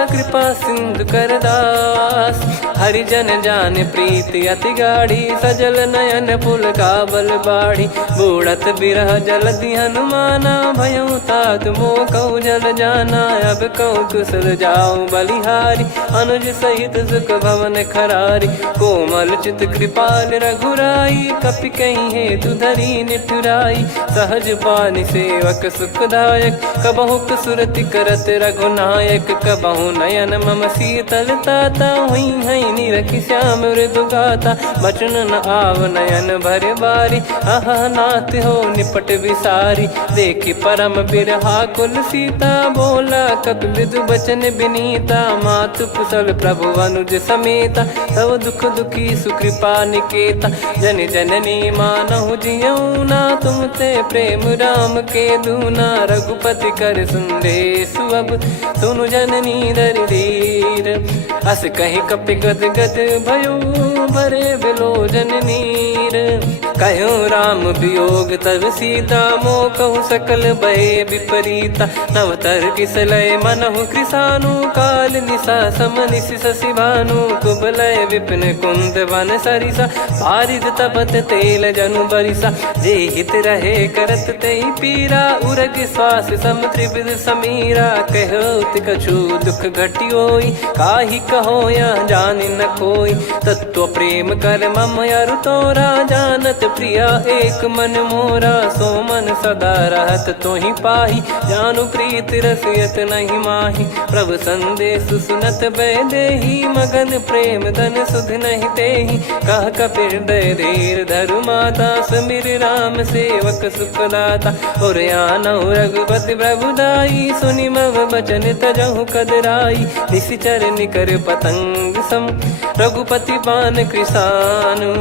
कृपा सिंधु कर दास। हरिजन जान प्रीति अति गाढ़ी, सजल नयन पुल काबल बाढ़ी। बूढ़त बिरह जलधि हनुमाना, भयउ तात मोह कहु जल जाना। अब कहु कुशल जाऊं बलिहारी, अनुज सहित सुख भवन खरारी। कोमल चित कृपाल रघुराई, कपि कहीं हेतु धरी निठुराई। सहज पानि सेवक सुखदायक, कबहु सुरति करत रघुनायक। कबहु नयन मम शीतलता, हुई हई निरखि श्याम मृदु गाता। बचन न आव नयन भर बारी, आहा नाथ हो निपट विसारी। देखि परम बिरहा कुल सीता, बोला कपि मृदु बचन बिनीता। मातु कुशल प्रभु अनुज समेता, तव दुख दुखी सुकृपा निकेता। जन जननी मानहु जियऊ ना, तुम ते प्रेम राम के दूना। रघुपति कर संदेशु अब, सुनु जननी दर धीर। अस कहि कपि गद गद भयो, भरे बिलोचन नीर। कहूँ राम वियोग तब सीता, मोह कहूँ सकल भय विपरीता। नवतर किसलय मनहु कृसानु, काल निशा समनिशि शशि भानु। कुबलय विपिन कुंद वन सरिसा, पारिद तपत तेल जनु बरिसा। जे हित रहे करत तेहि पीरा, उरग श्वास सम त्रिविध समीरा। कहत कछु दुख घटियोई, काहि कहो या जानि न कोई। तत्व प्रेम कर मम अरु तोरा, जानत प्रिया एक मन मोरा। सो मन सदा रहत तोहि पाही, जानु प्रीत रसियत नहीं माही। प्रभु संदेश सुनत बैदेही, मगन प्रेम धन सुध नहीं तेहि। कह कपिर दय धीर धरु माता, सुमिर राम सेवक सुखदाता। और आनहु रघुपति प्रभु दाई, सुनि मव बचन तजहु कदराई। निशिचर निकर पतंग सम, रघुपति पान कृसानु।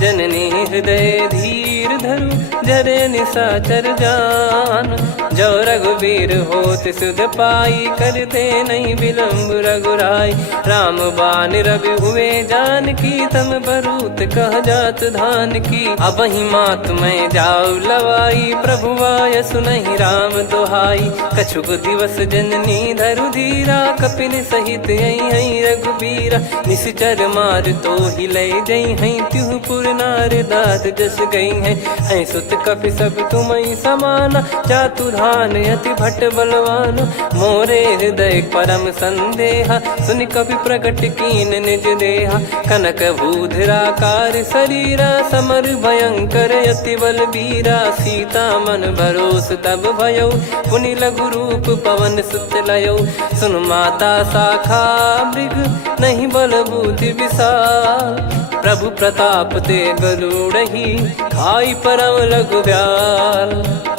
जननी हृदय धीर धरु, जरे निशाचर जान। जो रघुवीर होत सुध पाई, कर दे नहीं विलम्ब रघुराई। राम बान रवि हुए जानकी, तम बरूत कह जात धान की। अब ही मात मैं जाऊ लवाई, प्रभु आय सुनहि राम दोहाई। कछुक दिवस जननी धरु धीरा, कपिन सहित यही रघुबीरा। निशिचर मार तो ही ले जई हैं, त्यों पुर नार दाद जस गई हैं। सुत कपि सब तुमहि समाना, चातुधान अति भट्ट बलवान। मोरे हृदय परम संदेहा, सुन कपि प्रकट कीन निज देहा। कनक भूधराकार शरीरा, समर भयंकर अति बलबीरा। सीता मन भरोस तब भयउ, पुनि लघु रूप पवन सुत लयउ। सुन माता शाखा मृग, नहीं बल बुद्धि विशाल। प्रभु प्रताप ते गरुड़हि, खाई परम लघु ब्याल।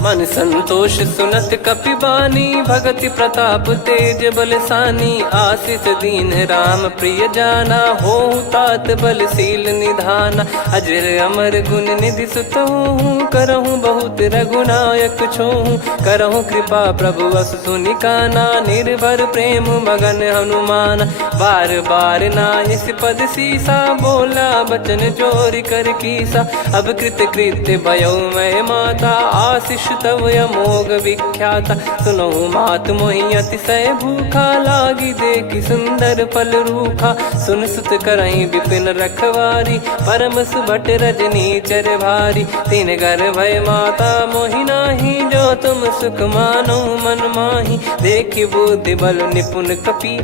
मन संतोष सुनत कपि बानी, भगति प्रताप तेज बलसानी। आशीष दीन राम प्रिय जाना, होहु तात बलशील निधाना। अजर अमर गुण निधि सुतहु, करहु बहुत रघुनायक छोहु। करहु कृपा प्रभु अस सुनि काना, निर्भर प्रेम मगन हनुमान। बार बार नायस पद सीसा, बोला बचन चोरी कर कीसा। अब कृत कृत्य भयो मैं माता, आशीष तव अमोघ विख्याता। सुनहु मात मोहि अतिशय भूखा, लागी देखि सुंदर फल रूखा। सुन सुत करहि विपिन रखवारी, परम सुभट रजनी चर भारी। तीन घर भय माता मोहि नाही, जो तुम सुख मानो मन माही। देखि बुद्धि बल निपुण कपि,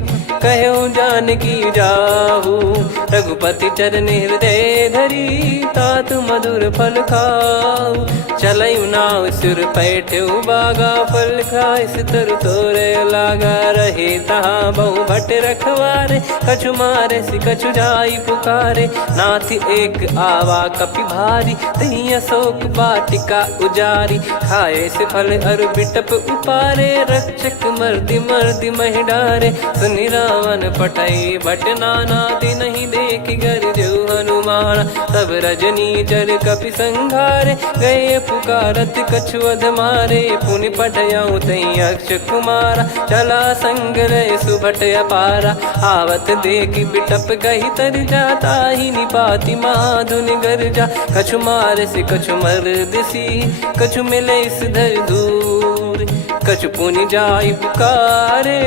कहु जानकी जाहु। रघुपति चरण हृदय धरी, तात मधुर फल खाऊ। चलऊ नाव सुर पैठऊ बागा, फल खाइस तरु तोरे लागा। रहे तहाँ बहु भट रखवारे, कछु मारे सि कछु जाई पुकारे। नाथ एक आवा कपि भारी, तही अशोक वाटिका उजारी। खाए से फल अरु बिटप उपारे, रक्षक मर्दि मर्दि महि डारे। सुनि रावण पटई भट नाना, तिनहि देखि गरजऊ हनुमान। तब रजनी चर कपि संघारे, गए पुकारत कछु अध मारे। पुनि पटयऊ तई अक्ष कुमारा, चला संग रहे सुभट अपारा। आवत देखि बिटप गही तर जाता, ही निपाति माधुन गर्जा। कछु मार से कछु मर्द सी, कछु मिले इस धर दूर। कछु पुनि जाई पुकारे,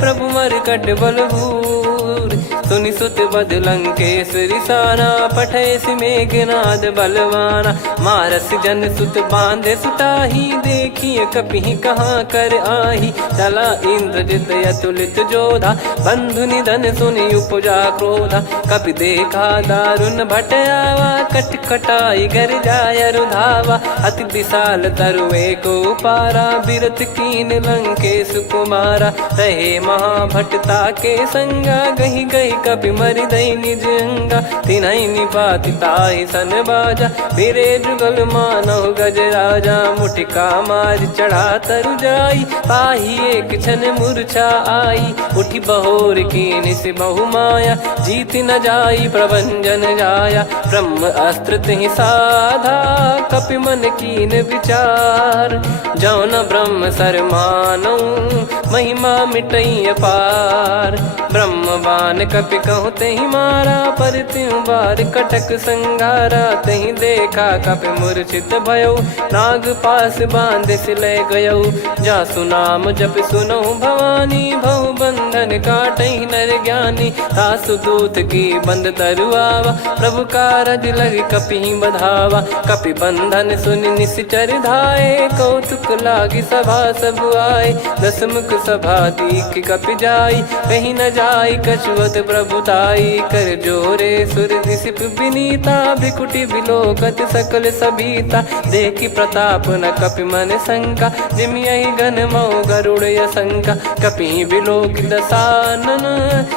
प्रभु मर कट बलभूर। सुनि सुत बद लंकेश्वरी साना, पठैसि मेघनाद बलवाना। मारस जन सुत बांधे सुताही, देखिए कपिहि कहाँ कर आही। चला इंद्रजित अतुलित जोधा, बंधु निधन सुनि उपजा क्रोधा। कपि देखा दारुण भट आवा, कट कटाई घर जाय रुधावा। अति विशाल तरुए को पारा, बिरत कीन लंकेश कुमारा। रहे महाभटता के संगा, गही गही कपि मरि दई निज अंगा। तिन्है निपाति ताहि सन बाजा, बिरे जुगल मानव गज राजा। मुटिका मार चढ़ा तरु जाई, पाही एक क्षण मूर्छा आई। उठी बहोर कीन से बहु माया, जीत न जाई प्रभंजन जाया। ब्रह्म अस्त्र तिहि साधा, कपि मन कीन विचार। जौ न ब्रह्म सर मानौ, महिमा मिटई अपार। ब्रह्म बान कपि कहु तेहि मारा, पर त्यों बार कटक संगारा। तेहि देखा कपि मूर्छित भयौ, नाग पास बांध सिले गयौ। जासु नाम जप सुनौ भवानी, भव बंधन काटहि नर ज्ञानी। तासु दूत की बंद तरुआवा, प्रभु कारज लग कपि बधावा। कपि बंधन सुनि निश्चर धाये, कौतुक लागी सभा सब आए। दसमुख सभा दीख कपि जाई, कहीं न जाई कछुवत प्रभुताई। कर जोरे सुर दिसिप विनीता, भ्रिकुटि बिलोकत सकल सबीता। देखि प्रताप न कपि मन शंका, जिमियहि घन मऊ गरुड़ असंका। कपि बिलोक दसानन,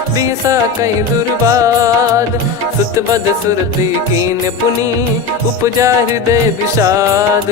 बिहसा कहि दुर्बाद। सुत बद सुरति कीन पुनि, उपजा हृदय विषाद।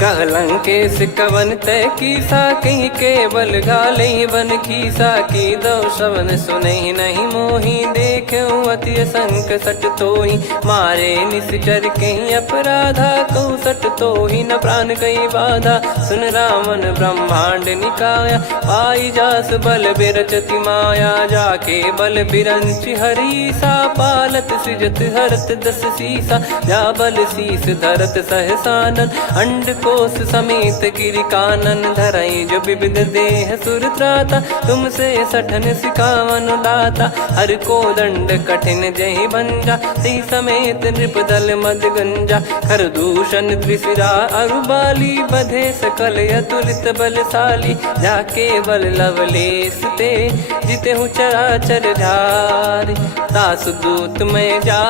कह लंकेश कवन तय कीसा, कहीं केवल घाले बन खीसा। की दो श्रवण सुनहि नहीं मोही, देखऊं अति संक सट तोहि। मारे निश्चर कहीं अपराधा, कहूँ सट तोहि न प्राण कहीं बाधा। सुन रावण ब्रह्मांड निकाया, पाई जास बल बिरचति माया। जाके बल बिरंच हरीसा, पालत सृजत हरत दस सीसा। जा बल शीस धरत सहसानन, अंड कोश समेत गिरि कानन। धरई जो विविध देह सुर त्राता, तुमसे सठन सिखावन दाता। हर को दंड कठिन जहि भंजा, ती समेत नृप दल मद गंजा। कर दूषण त्रिशिरा अरुबाली, बधे सकल अतुलित बलशाली। जाके बल लवलेस ते, जिते हूँ चराचर झारी। दास दूत में जा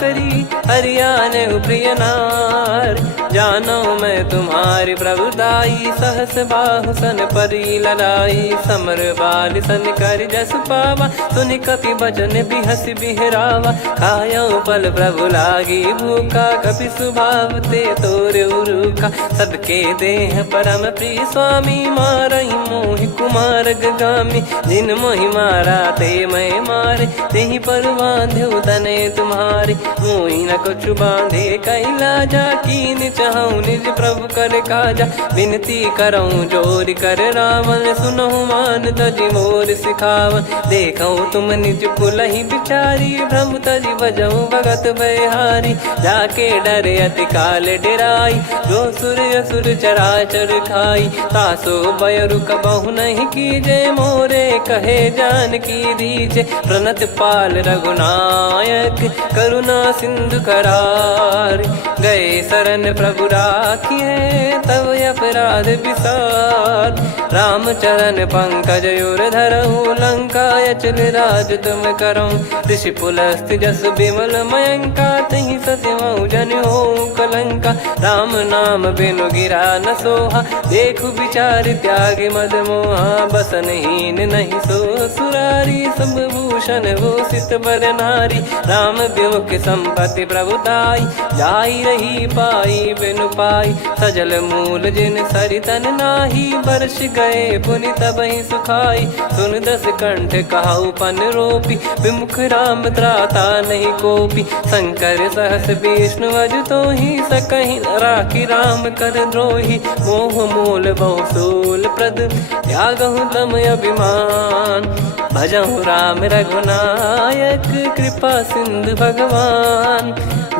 करी, हरियाने प्रिय नार। जानो मैं तुम्हारी प्रभुताई, सहस बाहु सन परी लड़ाई। समर बाल सन कर जस पावा, सुनि कपि बचन बिहस बिहरावा। खायो पल प्रभु लागी भूखा, कपि स्वभाव ते तोर उरुखा। सबके देह परम प्रिय स्वामी, मारहि मोहि कुमार गगामी। जिन मोहि मारा ते मैं मारे, तेहि पर बांधो तने तुम्हारे। मोहि न कछु बांधे कैलाजा, कीन चाहूं निज प्रभु कर काजा। विनती करऊं जोरि कर रावण, सुनहु मान तजि मोर सिखावन। देखऊं तुम निज कुलहि बिचारी, भ्रम तजि बजऊं भगत बयहारी। जाके डरे अति काल डेराई, जो सुर असुर चराचर खाई। तासो बयरु कबहु नहीं कीजे, मोरे कहे जान की दीजे। प्रणत पाल रघुनायक, करुणा सिंधु करार। गए शरण प्रभु राखिए, तब अपराध विसार। राम चरण पंकज उर धरऊं, लंका अचल राज तुम करऊं। ऋषि पुलस्त्य जस विमल मयंका, तहि ससिमऊ जन होऊं कलंका। राम नाम बिनु गिरा न सोहा, देखु विचार त्याग मद मोहा। बसनहीन नहीं सो सुरारी, सब भूषण भूषित बर नारी। राम विमुख संपत्ति प्रभुताई, जाई रही पाई बिनु पाई। सजल मूल जिन सरितन नाही, बरस गए पुनि तबहि सुखाई। सुन दस कंठ कहाऊ पन रोपी, विमुख राम त्राता नहीं कोपी। शंकर सहस विष्णु अज तोहि, सकहि न राखी राम कर द्रोही। मोह मूल बहु सूल प्रद, त्यागहु तम अभिमान। भजहु राम रघुनायक, कृपा सिंधु भगवान।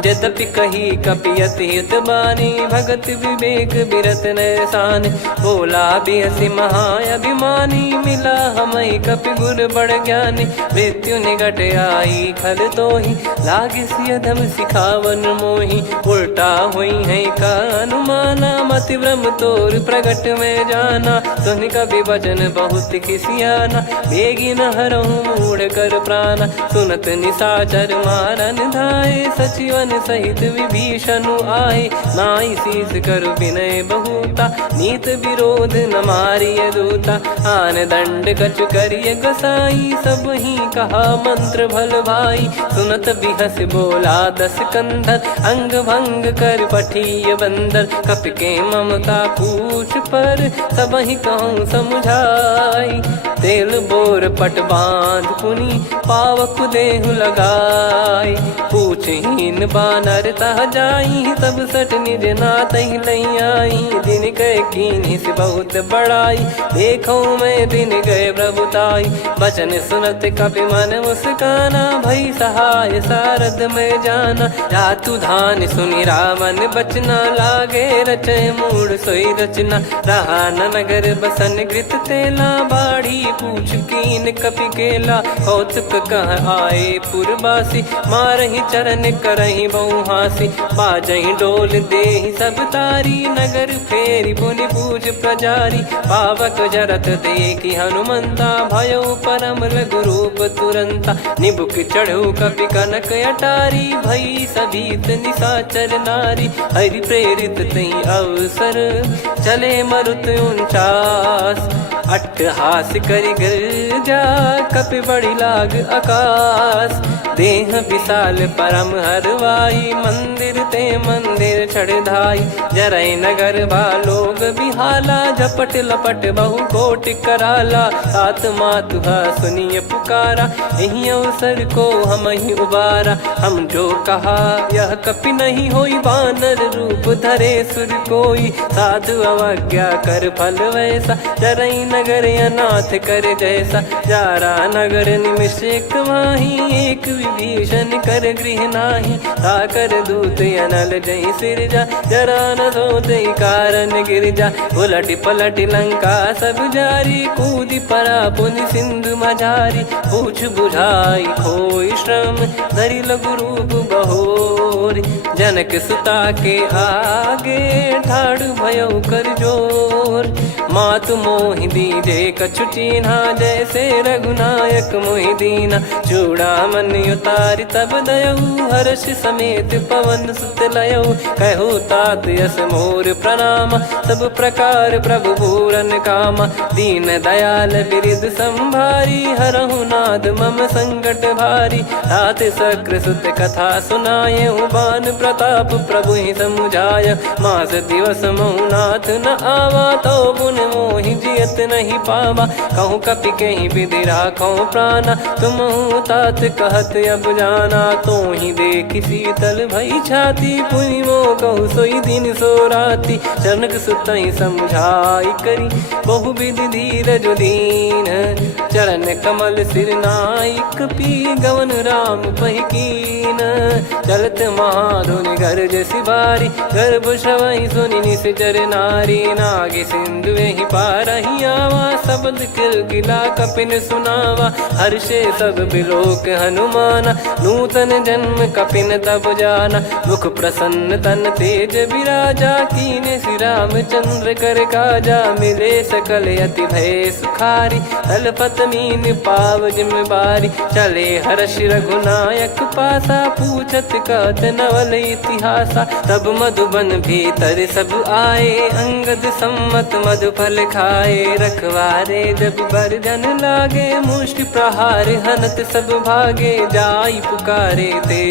यद्यपि कही कपियत हित बानी भगत विवेक बिरत नैसान बोला बियसि महाअभिमानी मिला हमई कपि गुर बड़ ज्ञानी मृत्यु निकट आई खल तो ही लागिस अधम सिखावन मोही उल्टा हुई है का अनुमाना मति भ्रम तोर प्रगट में जाना सुन कवि वचन बहुत खिसियाना बेगी न हरहु मूढ़ कर प्राण सुनत निशाचर मारन धाये सचिवन सहित विभीषण आए नाई शीस कर विनय बहुता नीत विरोध न मारिय दूता आन दंड कछु करिय गोसाई सब ही कहा मंत्र भल भाई सुनत बिहस बोला दस कंधर अंग भंग कर पठिय बंदर कपि के ममता पूछ पर सब ही कहूँ समझाई तेल बोर पट बांध पुनी पावक देहु लगाई पूछहीन बानर तह जाई तब सट निज नाथ लई आई दिन गए कीनी से बहुत बड़ाई देखो मैं दिन गए प्रभुताई बचन सुनत कपि मन मुस्काना भई सहाय सारद में जाना जातु धान सुनि रामन बचना लागे रचय मूड सोई रचना रहा न नगर बसन कृत तेला बाड़ी पूछ कीन कपि केला कौतुक कह आए पुरबासी मारहि चरण करहि बहुहासी बाजहि डोल देहि सब तारी नगर फेरी पुनि पूज प्रजारी पावक जरत देखि हनुमंता भयो परम लघु रूप तुरंता निबुक चढ़ऊ कपि कनक अटारी भई सभीत निशाचर नारी हरि प्रेरित तई अवसर चले मरुत 49 अट्टहास करि गिरजा कपि बड़ी लाग आकाश देह विशाल परम हरवाई मंदिर ते मंदिर चढ़ाई जरई नगर लोग बिहाला झपट लपट बहु कोट कराला सात मातुहा सुनिय पुकारा यही अवसर को हम ही उबारा हम जो कहा यह कपि नहीं होई बानर रूप धरे सुर कोई साधु अवज्ञा कर फल वैसा जरई नगर अनाथ कर जैसा जारा नगर निमिष एक माही एक विभीषण कर गृह नाही ताकर दूत अनल जय सिरजा जरा न सोते कारण गिरजा उलट पलट लंका सब जारी कूदी परा पुनि सिंधु मझारी पूछ बुझाई खोई श्रम धरि लघु रूप बहोरी जनक सुता के आगे ठाड़ भयो कर जोर मातु मोहि दीजे कछु चिन्हा जैसे रघुनायक मोहि दीना चूड़ामन उतारि तब दयऊ हर्ष समेत पवन सुत लयऊ कहु तात यस मोर प्रणाम सब प्रकार प्रभु पूरन कामा दीन दयाल बिरिद संभारी हरहु नाद मम संकट भारी तात सक्र सुत कथा सुनाये बान प्रताप प्रभु ही समुझाय मास दिवस मौनाथ न आवा तो पुन मोहि जियत नहीं पावा कहूँ कपि कहीं विधि राखो प्राणा तुम तात कहत अब जाना तो ही देख शीतल भई छाती पुनि मो कहु सोई दिन सो राती जनक सुतई समझाई करी बहु विधि धीरज दीन चरण कमल सिर नाइक पी गवन राम पहिकीन चलत महाधुनि गर्ज सिबारी गर्भ श्रवई सुनि निश्चर नारी नागे सिंधु ही पारही आवा शब्द किलकिला कपिन सुनावा हर्षे सब बिलोक हनुमाना नूतन जन्म कपिन तब जाना मुख प्रसन्न तन तेज विराजा कीने श्री रामचंद्र कर काजा मिले सकल अति भय सुखारी तलपत मीन पाव जिम्मेवारी चले हर्ष रघुनायक पासा पूछत कहत नवल इतिहासा तब मधुबन भीतर सब आए अंगद सम्मत मधुफल खाए रखवारे जब बरजन लागे मुष्टि प्रहार हनत सब भागे जाई पुकारे ते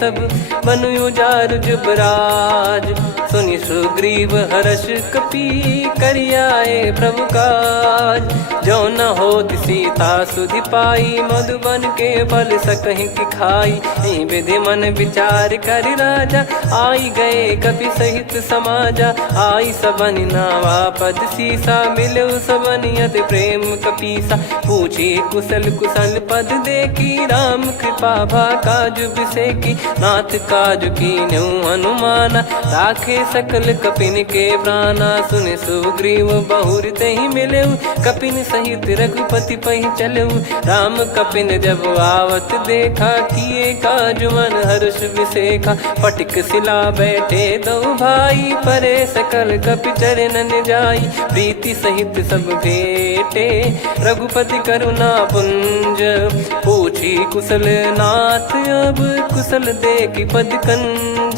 सब बनु उजार जुबराज सुनि सुग्रीव हर्ष कपि करियाए प्रभु काज जो न होत सीता सुधि पाई मधुबन के फल सकहि की खाई विधि मन विचार कर राजा आई गए कपि सहित समाजा आई सबन नावा पद सीसा मिलो सबन करत प्रेम कपीसा। पूछी कुशल कुशल पद देखी राम कृपा भा काज बिसेकी। नाथ काज कीन्हु हनुमाना राखे सकल कपिन के प्राणा। सुन सुग्रीव बहुर तेहि मिलेउ कपिन सहित रघुपति पहि चलेउ। राम कपिन जब आवत देखा किए काज मन हर्ष विसेखा। फटिक सिला बैठे दो भाई परे सकल कपि चरणन जाई। प्रीति सहित सब भेटे रघुपति करुणा पुंज। पूछी कुशल नाथ अब कुशल देखी पद कंज।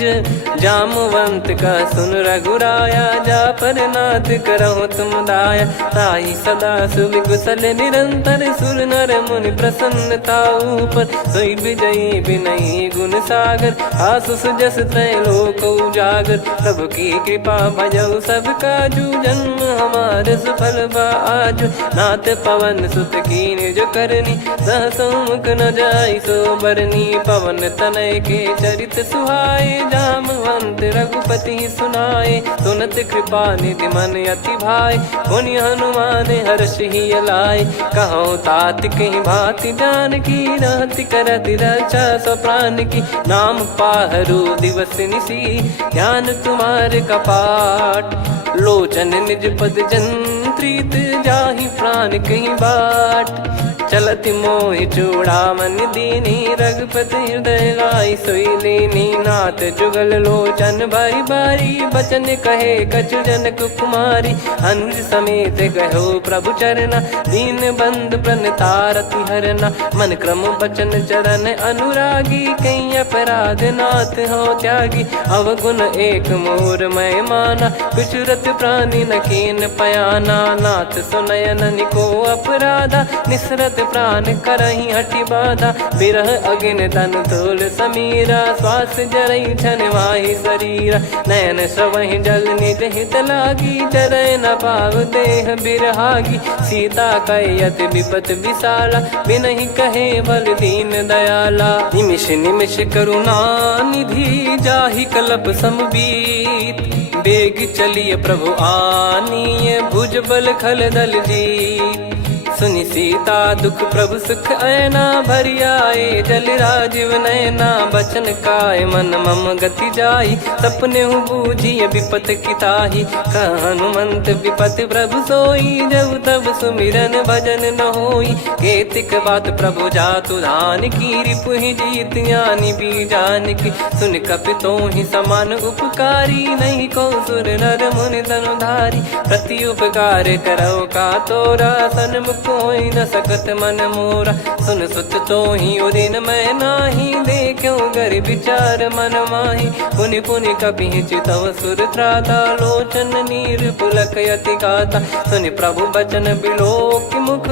जामवंत का सुन रघुराया जा पर नाथ करहु तुम दाया। ताई सदा सुविकुशल निरंतर सुर नर मुनि प्रसन्नता ऊपर। सोई विजयी विनयी गुण सागर आसु सुजस त्रैलोक उजागर। प्रभु की कृपा भजऊ सब काजू जन्म हमारे सफल बा आजु। नाथ पवन सुत कीन्ह जो करनी सहसो मुख न जाई सो बरनी। पवन तनय के चरित सुहाए जामवंत रघुपति सुनाए। सुनत कृपा निधि मन अति भाई पुनि हनुमान हर्ष ही लाए। कहो तात कहीं भांति जान की रहति करति रक्षा सो प्राण की। नाम पाहरु दिवस निसी ध्यान तुम्हारे कपाट। लोचन निज पद जंत्रित जाहि प्राण कहीं बाट। चलति मोहि चूड़ामन दीनी रघुपति हृदय लाई सोई लीनी। नाथ जुगल लोचन बारी बारी बचन कहे कछु जनक कुमारी। अनुज समेत गहो प्रभु चरना दीन बंद प्रणतारति हरना। मन क्रम बचन चरण अनुरागी कहीं अपराध नाथ हो त्यागी। अवगुण एक मोर मैं माना कुछुरत प्राणी न कीन पयाना। नाथ सुनयन निको अपराधा निसरत प्राण करही हटि बाधा। बिरह अगिन तन तोल समीरा श्वास जरई छन वाहि शरीरा। नयन श्रवहि जल निज हित लागी चरय न पाव देह बिरहागी। सीता कयत विपत विशाला बिनहि कहे बल दीन दयाला। निमिष निमिष करुणा निधि जाहि कलप समबीत। बेग चलिए प्रभु आनीय भुज बल खल दल जीत। सुनि सीता दुख प्रभु सुख ऐना भरि आए। जल राजीव नयना बचन काय मन मम गति जाई। सपने हूँ बूझिए विपत किताही हनुमंत विपत प्रभु सोई। जब तब सुमिरन भजन न होई केतिक बात प्रभु जातु धान की। रिपु ही जीत ज्ञानी बीजान की सुन कपि तो ही समान उपकारी। नहीं को सुर नर मुनि धनुधारी प्रति उपकार करो का तोरा। सन्मुख कोई न सकत मन मोरा सुन सुत तो ही उदिन मैं नाही। देखो गर विचार मन माही पुनि पुनि कपि चितव सुर त्राता। लोचन नीर पुलक यति गाता सुनि प्रभु बचन बिलोक मुख।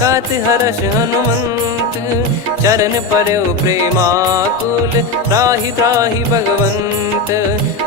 गात हर्ष हनुमंत चरण परउ प्रेमाकुल। त्राहि त्राहि भगवंत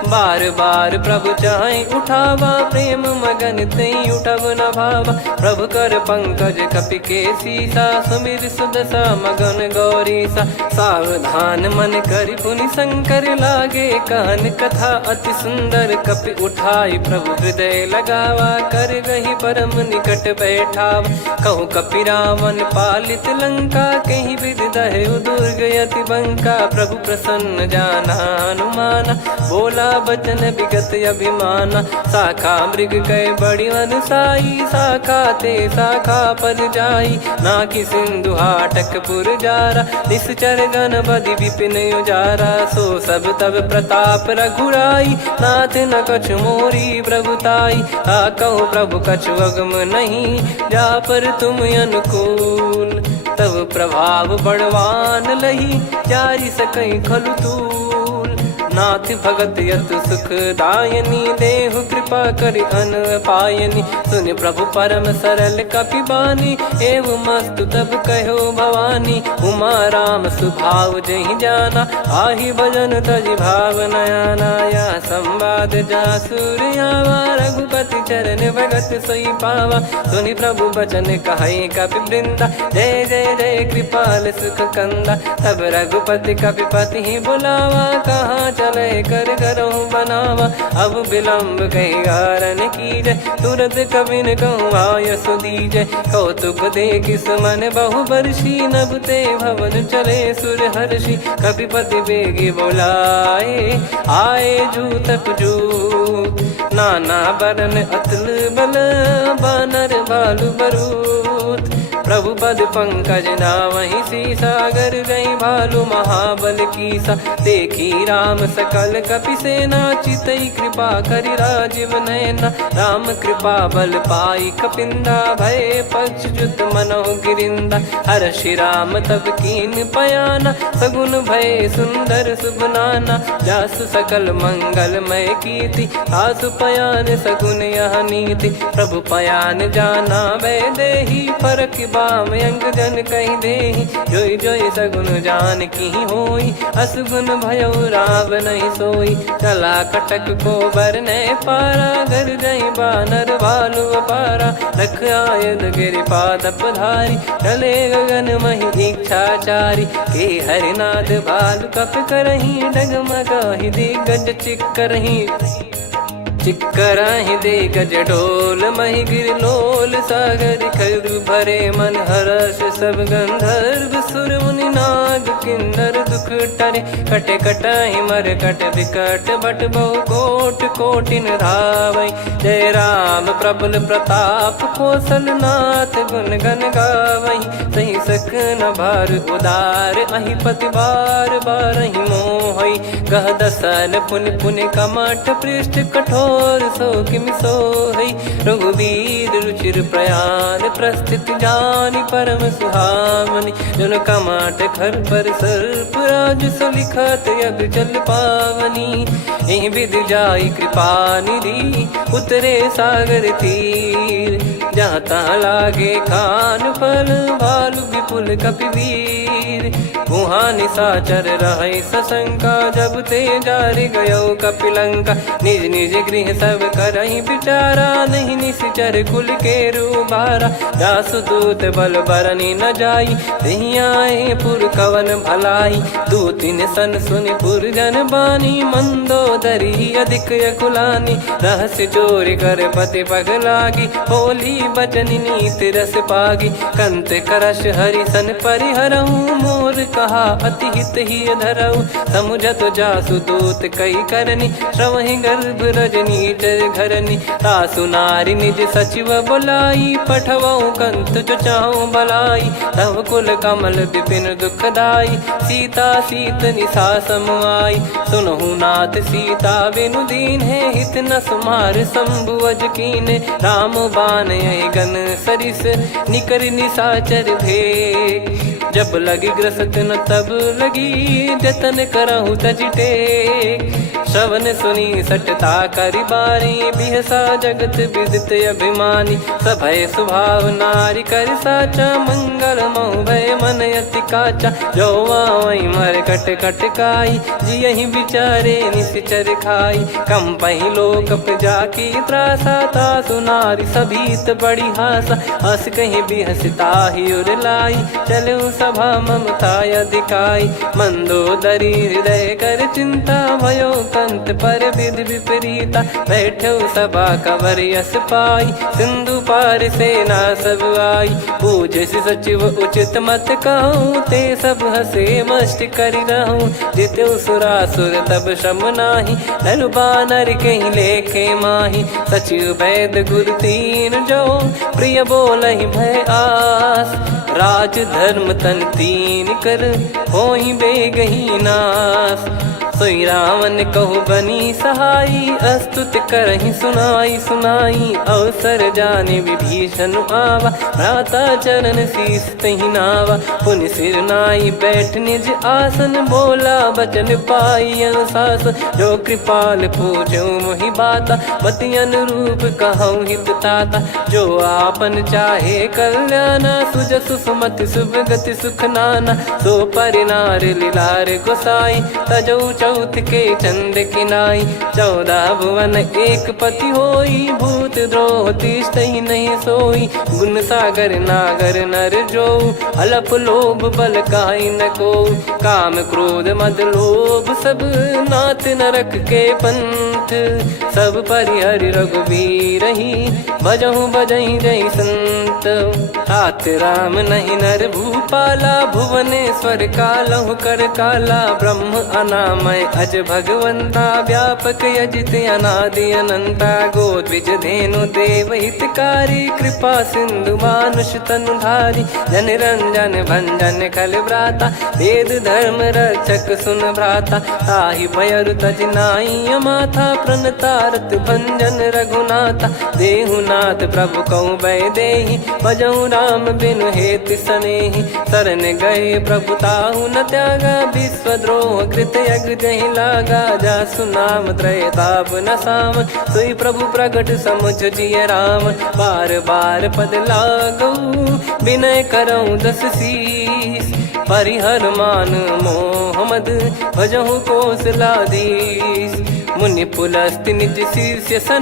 बार बार प्रभु चाहि उठावा। प्रेम मगन तई उठब न भावा। प्रभु कर पंकज कपि के सीसा सुमिर सुदशा मगन गौरीसा। सावधान मन करि पुनि शंकर लागे कहन कथा अति सुंदर। कपि उठाई प्रभु हृदय लगावा कर गही परम निकट बैठावा। कहु कपि रावण पालित लंका कहीं विधि दहु दुर्ग यति बंका। प्रभु प्रसन्न जाना हनुमाना बोला बचन विगत अभिमाना। शाखा मृग कय बड़ी अनुसाई शाखा ते शाखा पर जाई। नाकि सिंधु हाटक पुर जारा निश्चर गण बदि विपिन उजारा। सो सब तब प्रताप रघुराई नाथ न कछु मोरी प्रभुताई। कहो प्रभु कछु अगम नहीं जा पर तुम अनुकूल। तब प्रभाव बड़वान लही जारी सकई खलु तूल। नाथ भगत यतु सुख दायनी देहु कृपा करि अन पायनी। सुन प्रभु परम सरल कपि बानी एवं मस्तु तब कहो भवानी। उमा राम सुभाव जहि जाना आहि भजन तजि भाव नयाना। या संवाद जासुर आवा रघुपति चरण भगत सोई पावा। सुनि प्रभु बचन कहै कपि वृंदा जय जय जय कृपाल सुख कंदा। तब रघुपति कपिपति बुलावा कहाँ चले कर करहु बनावा। अब विलम्ब कही कारण कीजय, तुरत कबिन कहूँ आयस दीजय। कौतुक देखि सुमन बहु बरसी, नभ ते भवन चले सुर हर्षि। कपिपति बेगी बोलाए, आए जूतक जूत, नाना बरन अतुल बल, बानर भालु बरूत। प्रभु पद पंकज नावहि सीसा, गर गई भालु महाबल कीसा। देखी राम सकल कपि सेना, चितई कृपा करि राजीव नयना। राम कृपा बल पाई कपिंदा, भय पक्ष जुत मनोह गिरिंदा। हर्षि राम तब कीन पयाना, सगुन भय सुंदर शुभ नाना। जासु सकल मंगलमय कीर्ति, आसु पयान सगुन यह नीति। प्रभु पयान जाना वै देहि, फरक बाम अंग जन कहि देहि। जोई जोई सगुन जान की होई, असगुन भयो राव नहीं सोई। चला कटक को बरने पारा, घर जई बानर भालु अपारा। लख आयद गिरिपाद पधारी, चले गगन महि इच्छाचारी। के हरिनाथ भालु कप करही, डगमगाहि दिग्गज चिक्करही। चिक्कराहि दिग्गज ढोल, महि गिर लोल। सागर खर भरे मन हर्ष, सब गंधर्व सुर मुनि नाग किन्नर दुख टरे। कटे कटाहि मर कट विकट, बट बहु कोट कोटिन धावै। जय राम प्रबल प्रताप, कौशल नाथ गुण गन गावै। सही सकन भार उदार, अहिपति बार बारहि मोहै। गह दसन पुन पुन कमठ, पृष्ठ कठोर सो किम सोहै। रघुवीर रुचिर प्रयाण, प्रस्थित जानि परम सुहावनि। जुन कमठ खर पर सर्प, राज सलिखत अब चल पावनी। एहि विधि जाई कृपा निधि, उतरे सागर तीर। जहाँ तहाँ लागे खान फल, भालु विपुल कपिवीर। वहाँ निशाचर रहै सशंका, जब ते जारि गयो कपिलंका। निज निज गृह सब करहि विचारा, नहीं निश्चर कुल के रूबारा। जासु दूत बल बरनि न जाई, तेहि आए पुर कवन भलाई। दूतिन सन सुनि पुर जन बानी, मंदोदरी अधिक अकुलानी। रहस्य चोरी कर पति पग लागी, होली बचन नीति रस पागी। कंत करश हरिसन परिहरहु, मोर कहा अति हित ही धरऊ। समुझत जासु दूत कई करनी, श्रवहि गर्भ रजनी चर घरनी। तासु नारी निज सचिव बुलाई, पठवऊ कंत जो चाहूं भलाई। तव कुल कमल विपिन दुखदाई, सीता सीत निशा समुआई। सुनहु नाथ सीता बिनु दीन है, हित न सुमार शंभु अज कीने। राम बान गन सरिस, निकर निशाचर भेग। जब लगी ग्रसत न तब लगी, जतन करहु तज टेक। श्रवण सुनी सटता करि बारी, बिहसा जगत विदित अभिमानी। सभय स्वभाव नारी कर साचा, मंगल मऊ भय मन अति काचा। जो आवई मर कट कट काई, जियहि विचारे निश्चर खाई। कम पही लोक जाकी त्रासा, तासु नारी सभीत बड़ी हासा। हस कहीं बिहसता ही उर लाई, चलऊ सभा ममता अधिकाई। मंदोदरी हृदय कर चिंता, भयो कंत पर विधि विपरीता। बैठो सभा कवर यस पाई, सिंधु पार सेना सब आई। पूज सचिव उचित मत कहूँ, ते सब हसे मस्त करि रहूँ। जित्यु सुरासुर तब श्रम नाही, ललु बानर कहीं लेखे माही। सचिव वैद गुरु तीन जो, प्रिय बोलहि भय आस। राज धर्म तन तीन कर, होहि बेगहि नाश। सोई रावण कहु बनी सहाई, अस्तुत करहि सुनाई सुनाई। अवसर जाने विभीषण आवा, भ्राता चरण शीस तहि नावा। पुनि सिर नाई बैठ निज आसन, बोला बचन पाई अनुशासन। जो कृपाल पूछो मोहि बाता, मति अनुरूप कहूँ हित ताता। जो आपन चाहे कल्याणा, सुजसु सुमति शुभ गति सुख नाना। सो परिनार लीलार गोसाई, तजौ चौथ के चंद की नाई। 14 भुवन एक पति होई, भूत द्रोह तिष्ठहि नहीं सोई। गुण सागर नागर नर जो, अलप लोभ बल काई न को। काम क्रोध मद लोभ सब, नाथ नरक के पंथ। सब परिहरि रघुबीर ही, भजहु भजहि जय संत। तात राम नहीं नर भूपाला, भुवनेश्वर कालहु कर काला। ब्रह्म अनामय अज भगवंता, व्यापक यजित अनादि अनंता। गोद्विज धेनु देव हितकारी, कृपा सिंधु मानुष तनुधारी। जन रंजन भंजन खल भ्राता, वेद धर्म रक्षक सुन भ्राता। ताहि भयरु तज नाई माथा, प्रणतारत भंजन रघुनाथा। देहुनाथ प्रभु कौ बै देहि, भजहु राम बिनु हेत सनेहि। शरण गए प्रभु ताहु न त्यागा, विश्वद्रोह कृत यज्ञ जहि लागा। जासु नाम त्रयताप न सावन, सोई प्रभु प्रगट समुझ जिय राम। बार बार पद लागऊ, विनय करऊँ 10 शीस। परिहर मान मोह मद, भजहु कौशलाधीश। मुनि पुलस्त्य निज शीर्ष सन,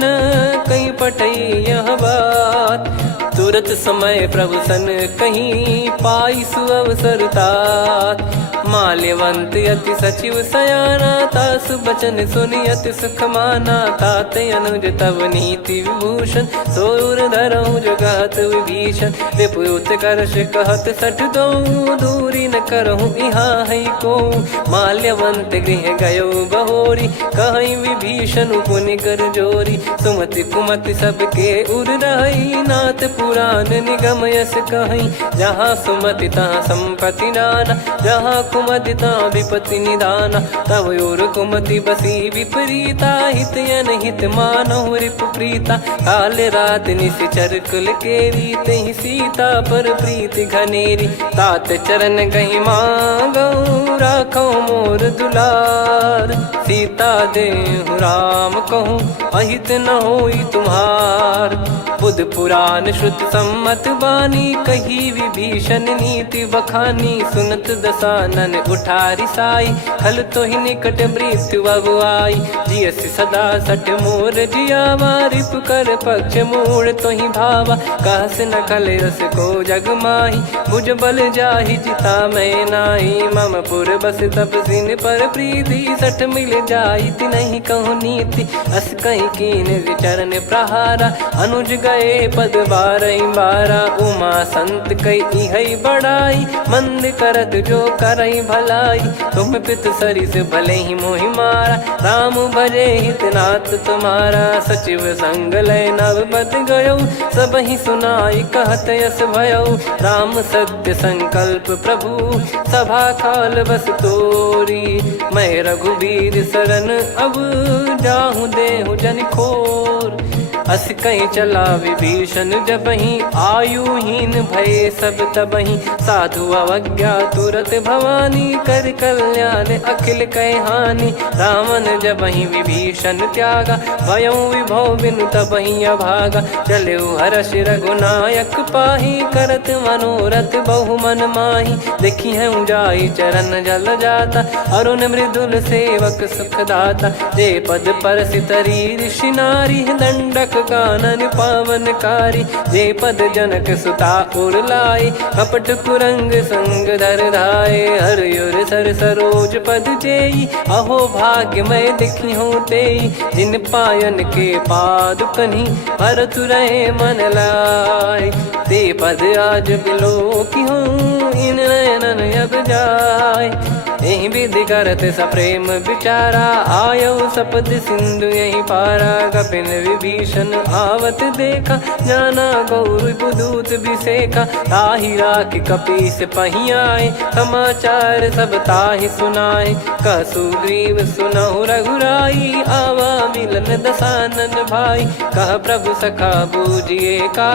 कहीं पटई यह बात। तुरत समय प्रभु सन कहीं, पाई सुअवसर तात। माल्यवंत अति सचिव सयाना, तासु बचन सुनि अति सुख माना। तात अनुज तव नीति विभूषण, सोर धरहु जगत विभीषण। विपुत करश कहत सठ दो, दूरी न करहु यहाँ है को। माल्यवंत गृह गयो बहोरी, कहीं विभीषण पुनि कर जोरी। सुमति कुमति सबके उर रही, नाथ पुराण निगम यस कहीं। जहाँ सुमति तहाँ संपत्ति नाना, जहाँ कुमति तहाँ विपत्ति निदाना। तव और कुमति बसी विपरीता, हित अनहित मानहु रिपु प्रीता। काल रात निशिचर कुल केरी, तहि सीता पर प्रीति घनेरी। तात चरण गहि मांगऊ, राखो मोर दुलार। सीता देहु राम कहूँ, अहित न होई तुम्हार। बुध पुराण श्रुत सम्मत बानी, कही विभीषण नीति बखानी। सुनत दसानन उठारी साई, खल तो ही निकट मृत्यु अब आई। जियसि सदा सठ मोर जियावा, रिप कर पक्ष मूड़ तो ही भावा। कहस न खल रस को जग माही, भुज बल जाहि जिता मैं नाई। मम पुर बस तब सिन पर प्रीति, सठ मिल जाई तिनहि कहूँ नीति। अस कहीं कीन विचरण प्रहारा, अनुज गए पद 12 उमा संत कई है बड़ाई। मंद करत जो करई भलाई, तुम पित सरिस भले ही मोहि मारा। राम भजे हितनाथ तुम्हारा, सचिव संग लय नव बद गयो। सब ही सुनाई कहत यस भयो, राम सत्य संकल्प प्रभु। सभा काल बस तोरी, मैं रघुबीर शरण अब जाहूँ देहु जन खोर। अस कहीं चला विभीषण जबहि, आयुहीन भय सब तबहि। साधु अवज्ञा तुरत भवानी, कर कल्याण अखिल कह हानि। रावण जबहि विभीषण त्यागा, भयउ विभव बिनु तबहि अभागा। चलऊ हर्ष रघुनायक पाहि, करत मनोरथ बहु मन माहि। देखी हूँ जाई चरण जल जाता, अरुण मृदुल सेवक सुखदाता। जे पद पर सितरी ऋषि नारी, दंडक कानन पावनकारी। जे पद जनक सुता उर लाई, कपट कुरंग संग धर धाये। हरियुर सर सरोज पद जेई, अहो भाग्य मैं दिखी हूँ तेई। जिन पायन के पाद कन्ही, भरत रहे मन लाय। ते पद आज बिलो की हूँ, इन नयनन अब जाय। यही विधि करत सप्रेम विचारा, आयऊ सपद सिंधु यही पारा। कपिन विभीषण आवत देखा, जाना गौर बुदूत विसेखा। ताहि राखि कपीस पही आए, समाचार सब ताहि सुनाए। कह सुग्रीव सुनहु रघुराई, आवा मिलन दसानन भाई। कह प्रभु सखा बूझिए का,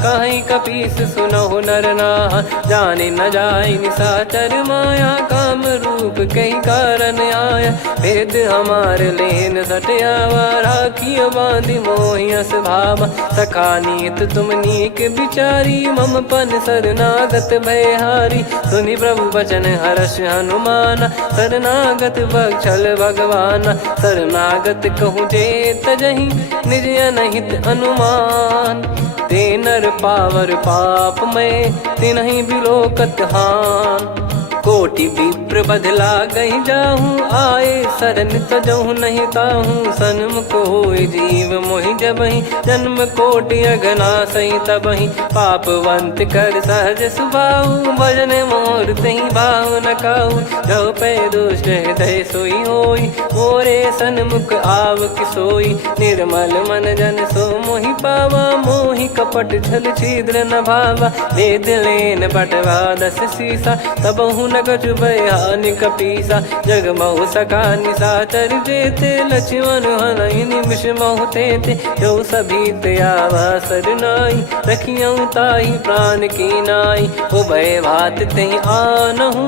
कहीं कपीस सुनहु नर नाहा। जाने न जाय निशाचर माया, काम रूप कई कारण आया, भेद हमारे लेन सटयावा, राखियो बांधि मोहियस भावा, सखा नीत तुम नीक बिचारी, मम पन शरणागत भयहारी, सुनि प्रभु वचन हर्ष हनुमाना, शरणागत बक्षल भगवाना, शरणागत कहूँ जे तजहि निज अनहित अनुमान, ते नर पावर पाप में तिन्हि बिलोकत हान, कोटि विप्र बदला गई जाहूँ, आए शरण तजहु नहीं ताहूँ, सन्मुख होय जीव मोहि जबहि, जन्म कोटि अगना सही तबहि, पापवंत कर सहज सुभाऊ, भजन मोर तहि भाव न काऊ, जो पै दुष्ट हृदय सोई होई, मोरे सन्मुख आव किसोई, निर्मल मन जन सो मोहि पावा, मोहि कपट छल छिद्र न भावा, वेद लेन बटवा 10 सीसा, तबहु न कछु भयानि कपीसा, जग महु सखा निशाचर जेते, लक्ष्मण हनहि निमिष महु तेते, जो सभी त्यावा सरनाई, रखियऊ ताहि प्राण की नाई, उभय भात तेहि आनहु,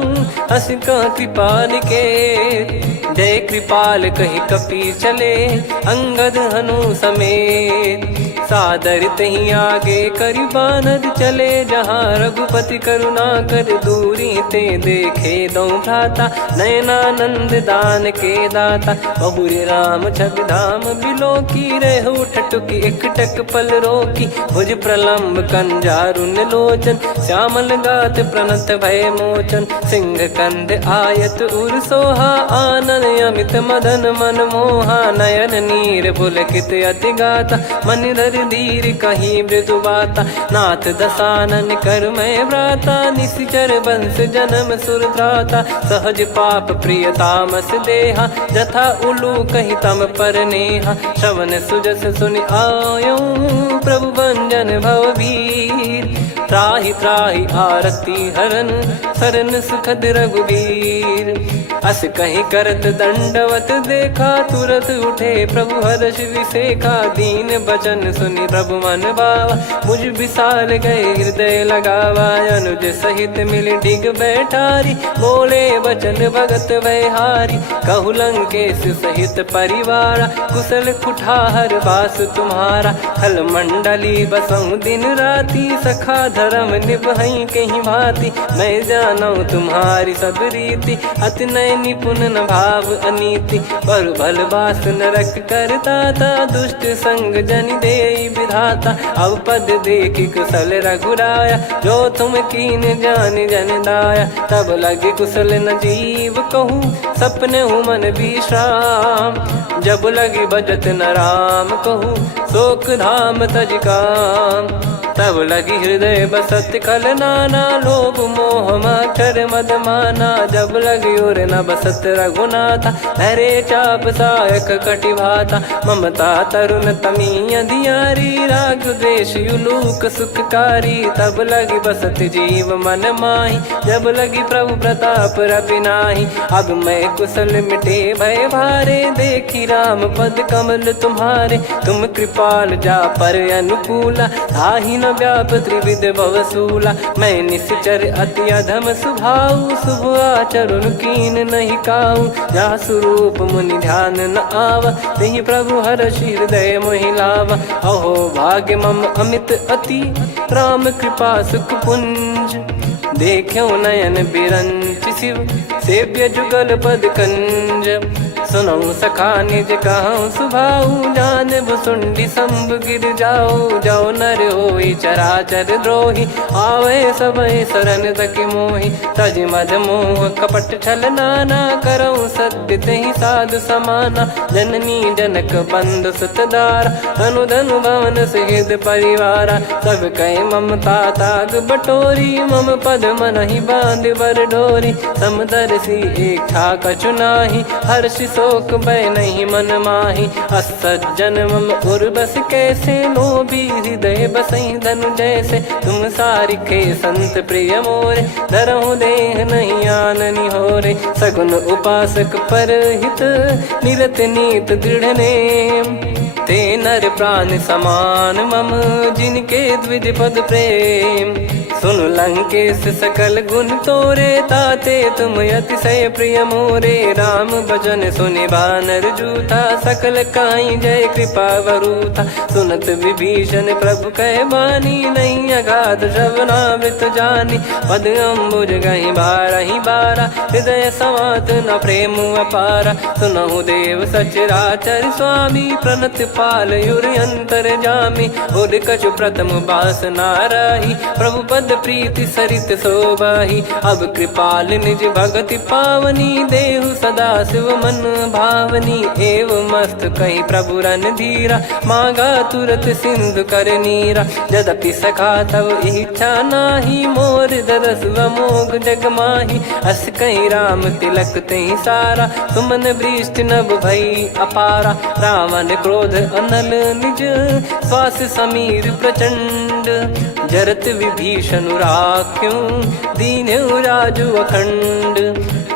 हस कह कृपाल के, जय कृपाल कहि कपी चले, अंगद हनु समेत, सादर तही आगे करि बानर चले, जहाँ रघुपति करुणा कर दूरी ते देखे दो भ्राता, नयनानंद दान के दाता, बहुरी राम छवि धाम बिलो की, रेहु ठटुकी एकटक पल रोकी, भुज प्रलम्ब कंजारुन लोचन, श्यामल गात प्रणत भय मोचन, सिंह कंध आयत उर सोहा, आनन अमित मदन मन मोहा, नयन नीर पुलकित अति गाता, मन धर धीर कहीं मृदु बाता, नाथ दसानन कर मैं भ्राता, निश्चर वंश जन्म सुर त्राता, सहज पाप प्रिय तामस देहा, जथा उलू कही तम पर नेहा, श्रवण सुजस सुनि आयो, प्रभु भंजन भवभीर, त्राहि त्राहि आरती हरन, सरन सुखद रघुबीर, अस कहीं करत दंडवत देखा, तुरत उठे प्रभु हर्ष विसेखा, दीन बचन सुनि प्रभु मन भावा, मुझ विसाल गए हृदय लगावा, अनुज सहित मिल डिग बैठारी, बोले बचन भगत वैहारी, कहु लंकेश सहित परिवारा, कुशल कुठार बास तुम्हारा, खल मंडली बसऊं दिन राती, सखा धर्म निभई कहीं भांति, मैं जानू तुम्हारी सब रीति, अति नय निपुण न भाव अनीति, पर भल बास नरक करता था, दुष्ट संग जन दे विधाता, अब पद देखी कुशल रघुराया, जो तुम कीन जान जन दाया, तब लगे कुशल न जीव कहूँ, सपने हूँ मन विश्राम, जब लगी बजत न राम कहूँ, शोक धाम तज काम, तब लगी हृदय बसत खल नाना, लोभ मोह मक्षर मद माना, जब लगी और न बसत रघुनाथा, हरे चाप सायक कटिभाता, ममता तरुण तमी अधियारी, राग द्वेष युलूक सुखकारी, तब लगी बसत जीव मन माही, जब लगी प्रभु प्रताप रविनाही, अब मैं कुशल मिटे भय भारे, देखी राम पद कमल तुम्हारे, तुम कृपाल जा पर अनुकूला, ताहि न व्याप त्रिविध भवसूला, मैं निश्चर अति अधम सुभाऊ, शुभ आचरण कीन नहीं काऊ, जा स्वरूप मुनि ध्यान न आवा, तेहि प्रभु हर्ष हृदय मोहि लावा, अहो भाग्य मम अमित अति, राम कृपा सुख पुंज, देखो नयन बिरंच शिव, सेव्य जुगल पद कंज, सुनऊ सखा निज कहूँ सुभाऊ, जान भुसुंडी संभ गिर जाओ, जाओ नर होई चराचर द्रोही, आवे सबय शरण तक मोहि, तज मद मोह कपट छल नाना, करऊँ सत्य तेहि साधु समाना, जननी जनक बंधु सुतदारा, धनु धनु भवन सहित परिवारा, सब कहे ममता ताग बटोरी, मम पद मनहि बांध बर डोरी, समदर्शी इच्छा कछु नाही, हर्ष शोक भय नहीं मन माही, असज्जन मम उर बस कैसे, लोभी हृदय बसई धनु जैसे, तुम सारिखे संत प्रिय मोरे, धरहु देह नहीं आननि होरे, सगुन उपासक पर हित, निरत नीत दृढ़ नेम, ते नर प्राण समान मम, जिनके द्विज पद प्रेम, सुन लंकेश सकल गुण तोरे, ताते तुम अतिशय प्रिय मोरे। राम भजन सुनि बानर जूथा, सकल काई जय कृपा वरूथा। सुनत विभीषण प्रभु कह बानी, नहीं अगाध श्रवणामृत जानी। पद अम्बुज गहि बारहि बारा, हृदय समात न प्रेम अपारा। सुनहु देव सचराचर स्वामी, प्रणत पाल युर अंतर जामी। उर कछु प्रथम बास नाराही, प्रभु पद प्रीति सरित शोभाही। अब कृपाल निज भगति पावनी, देहु सदा शिव मन भावनी। एव मस्त कही प्रभु रन धीरा, मांगा तुरत सिंधु कर नीरा। यद्यपि सखा तब इच्छा नाही, मोर दरस अमोघ जग माही। अस कहीं राम तिलक तही सारा, सुमन वृष्ट नभ भई अपारा। रावण क्रोध अनल निज, श्वास समीर प्रचंड। जरत विभीषण राख्यों, दीन्हु राजु अखंड।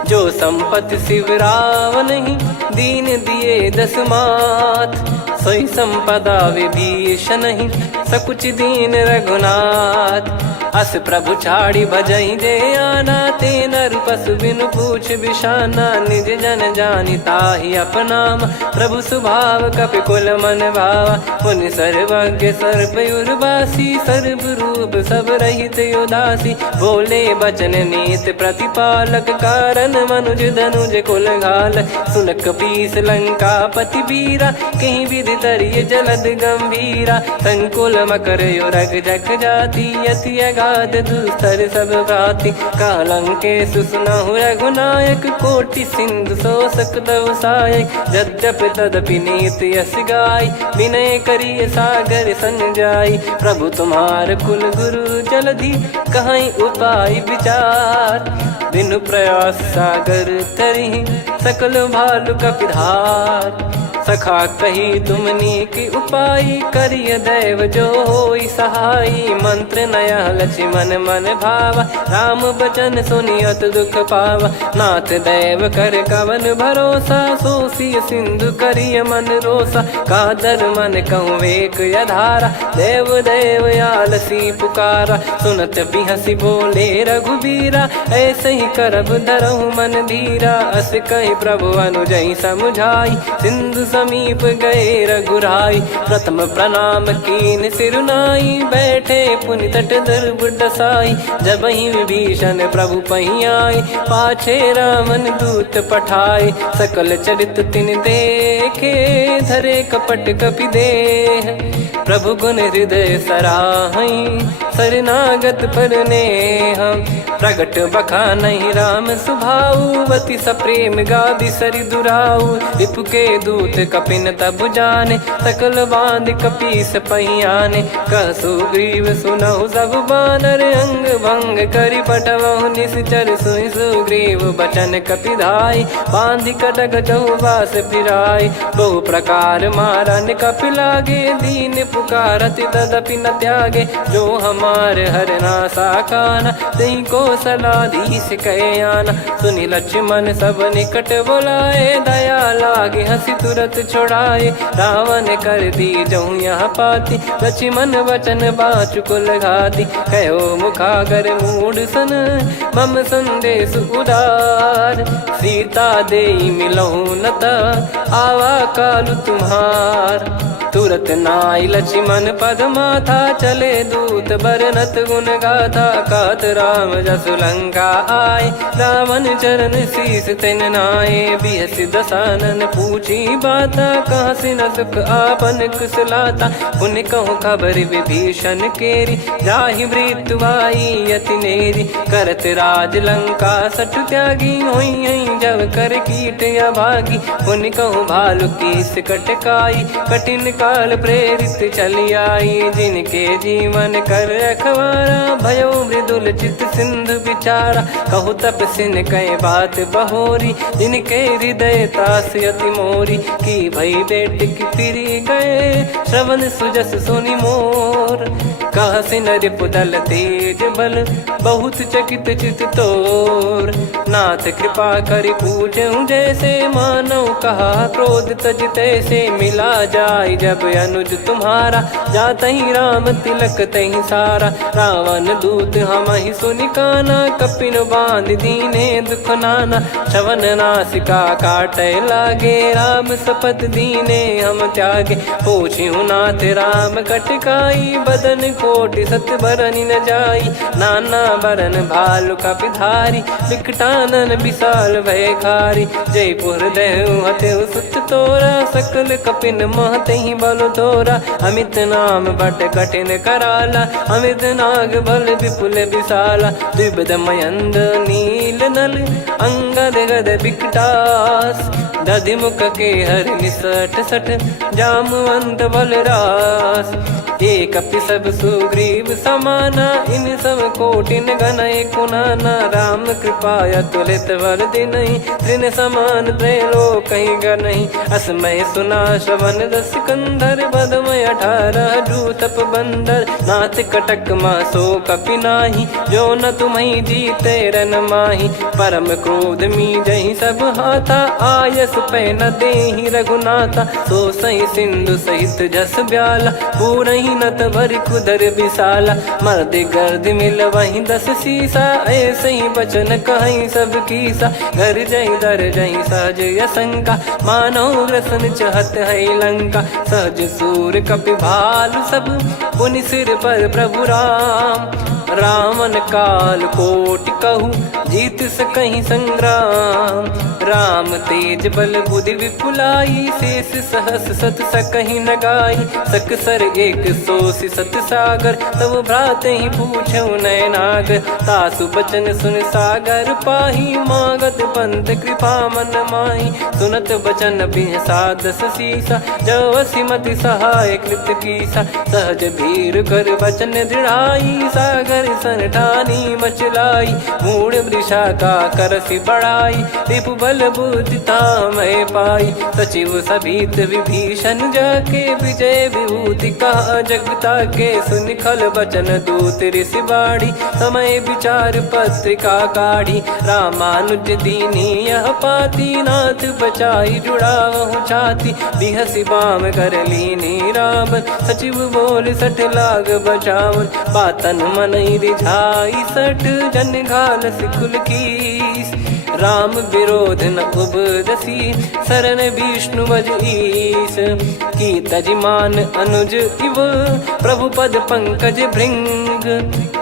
जो संपत्ति शिव रावण ही, दीन दिए दस मात। सोई संपदा विभीषण ही, सकुच दीन रघुनाथ। अस प्रभु छाड़ी भजई जे आना, ते नर पशु बिनु पूछ बिशाना। निज जन जानि ताहि अपनाम, प्रभु स्वभाव कपि कुल मन भावा। मुनि सर्वज्ञ सर्प उर्वासी, सर्व रूप सब रहित उदासी। बोले बचन नीत प्रतिपालक, कारण मनुज धनुज कुल घाल। सुन कपीस लंका पति वीरा, कहीं विधि तरिय जलद गंभीरा। संकुल मकर युरग जख जाति, यति अगाध दुस्तर सब भांति। कालंकेश सुनहु रघुनायक, कोटि सिंधु शोषक तव सहायक। यद्यपि तदपि नीति यस गाई, विनय करिय सागर सन जाई। प्रभु तुम्हार कुल गुरु जलधि, कहीं उपाय विचार। बिनु प्रयास सागर तरिहि, सकल भालु कपिधार। सखा कही तुमनी की उपाय, करिय दैव जो होई सहाई। मंत्र नया लक्ष्मण मन भावा, राम बचन सुनियत दुख पावा। नाथ दैव कर कवन भरोसा, सोसी सिंधु करिय मन रोसा। कादर मन कहूँ वेक यधारा, देव देव आलसी पुकारा। सुनत बिहसी बोले रघुबीरा, ऐसे ही करब धरहु मन धीरा। अस कही प्रभु अनुजई समुझाई, सिंधु समीप गए रघुराई। प्रथम प्रणाम कीन सिरुनाई, बैठे पुनि तट दर्भ डसाई। जब ही विभीषण प्रभु पही आए, पाछे रावण दूत पठाए। सकल चरित तिन देखे, धरे कपट कपि देह। प्रभु गुण हृदय सराहई, शरणागत पर नेह। प्रगट बखानहि राम सुभाऊ, अति सप्रेम गादि सरि दुराऊ। रिपु के दूत कपिन तब जाने, सकल बांध कपीस पहियाने। कह सुग्रीव सुनहु सब बानर, अंग भंग करि पठवहु निश्चर। सुनि सुग्रीव बचन कपिधाई, बांधि कटक चहुबास फिराई। बहु प्रकार मारन कपि लागे, दीन पुकारत तदपि न त्यागे। जो हमार हरना साकाना, तही को सलाधीश कहे आना। सुनि लक्ष्मण सब निकट बुलाए, दया लागे हंसी तुरत छुड़ाए। रावण कर दी जहु यहाँ पाती, लक्ष्मण वचन बाचु कुल घाती। कहो मुखागर मूढ़ सन, मम संदेश उदार। सीता देई मिलहु नता, आवा कालु तुम्हार। तुरत नाई लक्ष्मण पद माथा, चले दूत बरनत गुण गाथा। कात राम जसु लंका आए, रावण चरण शीस तिन नाये। बिहस दसानन पूछी बाता, कहाँ से न सुख आपन कुशलाता। पुन कहूँ खबर विभीषण केरी, जाहि मृत्यु आई अति नेरी। करत राज लंका सठ त्यागी, होई जब कर कीट अभागी। पुन कहूँ भालु कीस कटकाई, कठिन काल प्रेरित चली आई। जिनके जीवन कर रखवारा, भयो मृदुल चित सिंधु विचारा। कहु तपसिन कह बात बहोरी, जिनके हृदय तास अति मोरी। की भई बेट की फिरी गए, श्रवण सुजस सुनि मोर। कहसि नरिपुदल तेज बल बहुत चकित चित तोर। नाथ कृपा करि पूछऊं जैसे मानव कहा क्रोध तज तैसे। मिला जाय जब अनुज तुम्हारा जातहि राम तिलक तहि सारा। रावण दूत हमहि सुनि काना कपिन बांध दीने दुख नाना। छवन नासिका काटे लागे राम सपत दीने हम त्यागे। पूछिहु नाथ राम कटकाई बदन कोटि सत बरनि न जाई। नाना बरन भालु कपिधारी विकटानन विशाल भयकारी। जयपुर देहु हतेउ सुत तोरा सकल कपिन महतहि बल तोरा। अमित नाम बट कठिन कराला अमित नाग बल विपुल विशाला। द्विविध मयंद नील नल अंगद गद विकटास। दधिमुख के हर निसठ सठ जामवंत बलरास। एक कपि सब सुग्रीव समाना इन सब कोटिन गनय कुनाना। राम कृपा अतुलित बल दिनहि तृण समान त्रैलोक गनहि। असमय सुना श्रवण दस कंधर बदमय 18 जूतप बंदर। नाथ कटक मासो कपि नाही जो न तुम्हि जीते रन माही। परम क्रोध मी जहि सब हाथा आयस पै न देहि रघुनाथा। तो सही सिंधु सहित जस ब्याला पूरहि नत भरि कुदर विशाला। मर्द गर्द मिल वहीं 10 सीसा ऐसे ही बचन कहीं सब कीसा। घर जहि दर जहि सहज यसंका मानव रसन चहत है लंका। सहज सूर कपि भालु सब पुनि सिर पर प्रभु राम। रावण काल कोटि कहु जीत सकहि संग्राम। राम तेज बल बुद्धि विपुलाई शेष सहस सत सकहि न गाई। सकसर एक सोसि सत सागर तब भ्रात ही पूछौ नयनागर। तासु बचन सुन सागर पाही मागत पंथ कृपा मन माही। सुनत बचन बिहसा 10 सीसा जो सिमति सहाय कृत कीसा। सहज भीर कर बचन दृढ़ाई सागर सन ठानी मचलाई। मूढ़ वृषा का करसि बढ़ाई रिपु बल बुद्धि तामय पाई। सचिव सभीत विभीषण जाके विजय विभूति कहा जगता के। सुनि खल बचन दूत ऋषि बाड़ी समय विचार पत्रिका काढ़ी। रामानुज दीनी यह पाती नाथ बचाई जुड़ावहु छाती। बिहसि बाम कर लीनी राम सचिव बोल 60 लाग बचावन। बातन मन रिझाई 60 जन घाल सिकुल कीस। राम विरोध न उपजसी शरण विष्णु बज ईस। की तजिमान अनुज इव प्रभु पद पंकज भृंग।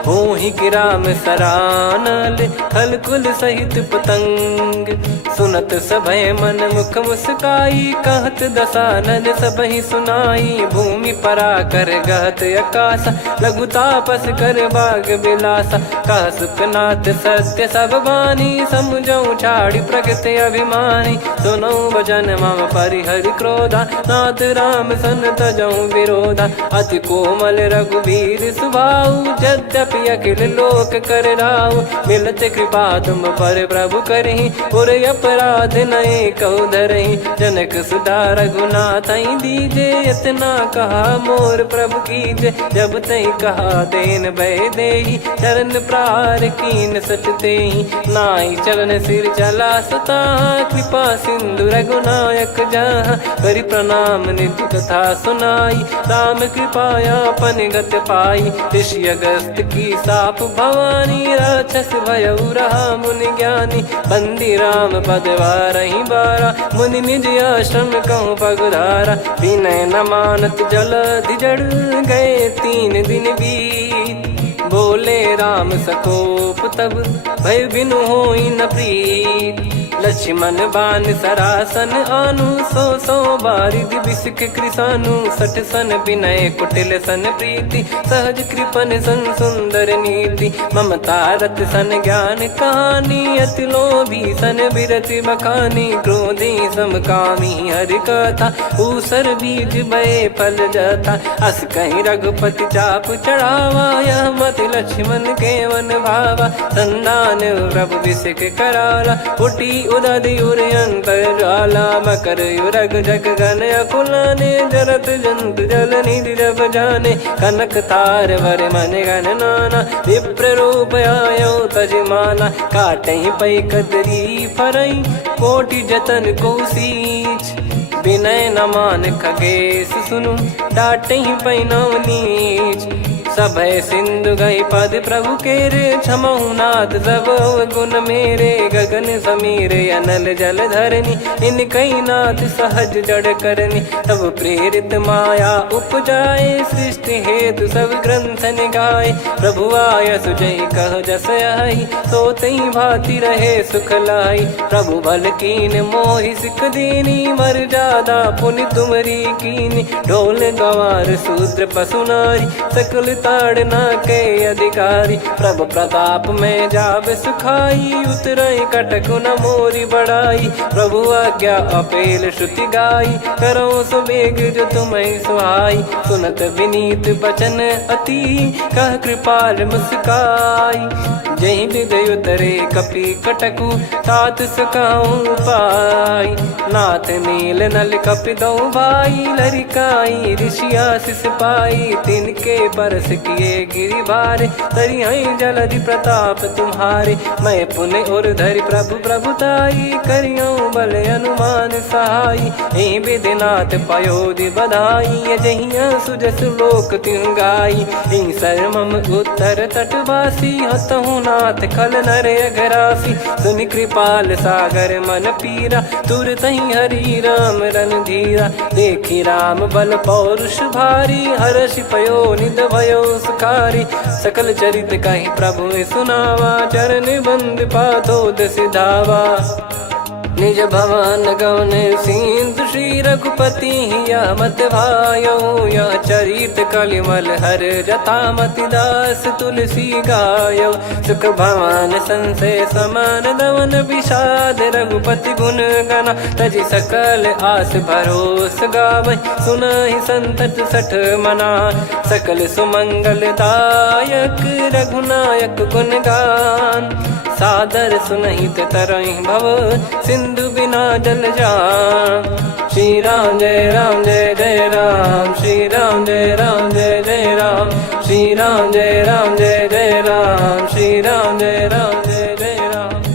होहि कि राम सरानल खल कुल सहित पतंग। सुनत सभय मन मुख मुस्काई कहत दसानन सबहि सुनाई। भूमि परा कर गहत आकाश लघु तापस कर बाग बिलासा। कह सुखनाथ सत्य सब बानी समझौ छाड़ी प्रगति अभिमानी। सुनो भजन मम परिहरि क्रोधा नाथ राम सन तजौ विरोधा। अति कोमल रघुवीर सुभाऊ यद्यपि अखिल लोक कर राऊ। मिलत कृपा तुम पर प्रभु करहि पुर अपराध नए कहु धरहि। जनक सुधा रघुनाथ दीजे इतना कहा मोर प्रभु कीजे। जब तई कहा देन भय देहि चरण प्रार कीन सट तेहि। नाई चरण सिर चला सता कृपा सिंधु रघुनायक जहाँ। करि प्रणाम नित्य कथा सुनाई राम कृपाया अपन गत पाई। ऋषि अगस्त की साप भवानी राक्षस भयउ रहा मुनि ज्ञानी। बंदी राम पद वारहि बारा मुनि निज आश्रम कहूँ पगधारा। विनय न मानत जलधि जड़ गए 3 दिन बीत। बोले राम सकोप तब भय बिनु होई न प्रीत। लक्ष्मण बान सरासन आनु 100 बारिद बिसक कृसानु। 60 सन विनय कुटिल सन प्रीति सहज कृपन सन सुंदर नीति। ममता रत सन ज्ञान कहानी अति लोभी सन बिरति बखानी। क्रोधी समकामी हरि कथा ऊसर बीज भय फल जथा। अस कहीं रघुपति चाप चढ़ावा यह मत लक्ष्मण के वन भावा। संदान प्रभु बिसक कराला उठी उदधि उर अंतर ज्वाला मकर युरग जग गण अकुलाने जरत जंत जल निधि जब जाने कनक तार वर मन गण नाना विप्र रूप आयो तजमाना काटहि पै कदरी फरई कोटि जतन को सींच विनय न मान खगेश सुनु डाटहि पै नव नीच सभय सिंधु गई पद प्रभु केरे क्षमहु नाथ सब गुण मेरे गगन समीरे अनल जल धरनी इन कई नाथ सहज जड़ करनी तब प्रेरित माया उपजाए सृष्टि हेतु सब ग्रंथ निगाए प्रभु आय सुजय कह जस आई सो तई भांति रहे सुख लाई प्रभु बल कीन मोहि सिख दीनी मर जादा पुनि तुमरी कीनी ढोल गवार शूद्र पशु नारी सकल ताड़ना के अधिकारी प्रभु प्रताप में जाब सुखाई उतरई कटक न मोरी बढ़ाई प्रभु आज्ञा अपेल श्रुति गाई करो सुबेग जो तुम्हें सुहाई सुनत विनीत बचन अति कह कृपाल मुस्काई जही हृदय उतरे कपि कटकु तात सकाऊं पाई नाथ नील नल कपि दो भाई लरिकाई ऋषिया शिष पाई तिनके परस किए गिरि भारे तरिहई जलधि प्रताप तुम्हारे मैं पुण्य और धरि प्रभु प्रभुताई करियऊं बल अनुमान सहाई एहि विधिनाथ पयोधि बधाई जहिया सुजस लोक तिहु गाई एहि सरमम उत्तर तटवासी हतहु नाथ खल नर अघरासी सुनि कृपाल सागर मन पीरा तुरत ही हरि राम रन धीरा देखी राम बल पौरुष भारी हर्षि पयो निध भयो सुखारी सकल चरित कहि प्रभु सुनावा चरण बंद पाथोद सिधावा निज भवन गवन सिंधु श्री रघुपति या मत भायो या चरित कलिमल हर जथा मति दास तुलसी गायो सुख भवन संशय समान दवन विषाद रघुपति गुण गना तजि सकल आस भरोस गावै सुनहि संतत सठ मना सकल सुमंगल दायक रघुनायक गुण गान सादर सुनहित तरहि भव सिंधु बिना जल जान श्री राम जय जय राम श्री राम जय जय राम श्री राम जय जय राम श्री राम जय जय राम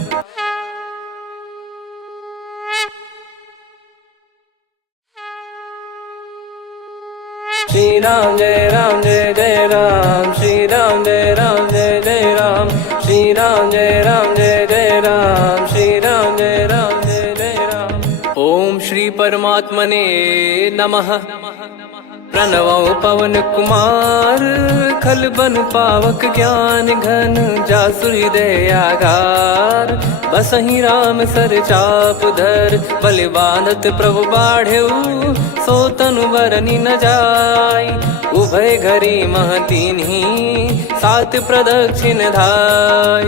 श्री राम जय जय राम श्री राम जय जय राम श्री राम जय जय राम श्री राम जय जय राम। ओम श्री परमात्मने नमः। प्रणवो पवन कुमार खल बन पावक ज्ञान घन जासु हृदय आगार बसहि राम सर चाप धर बलि बांधत प्रभु बाढ़ेऊ सो तनु बरनि न जाय उभय घरी महतीन्ही सात प्रदक्षिण धाय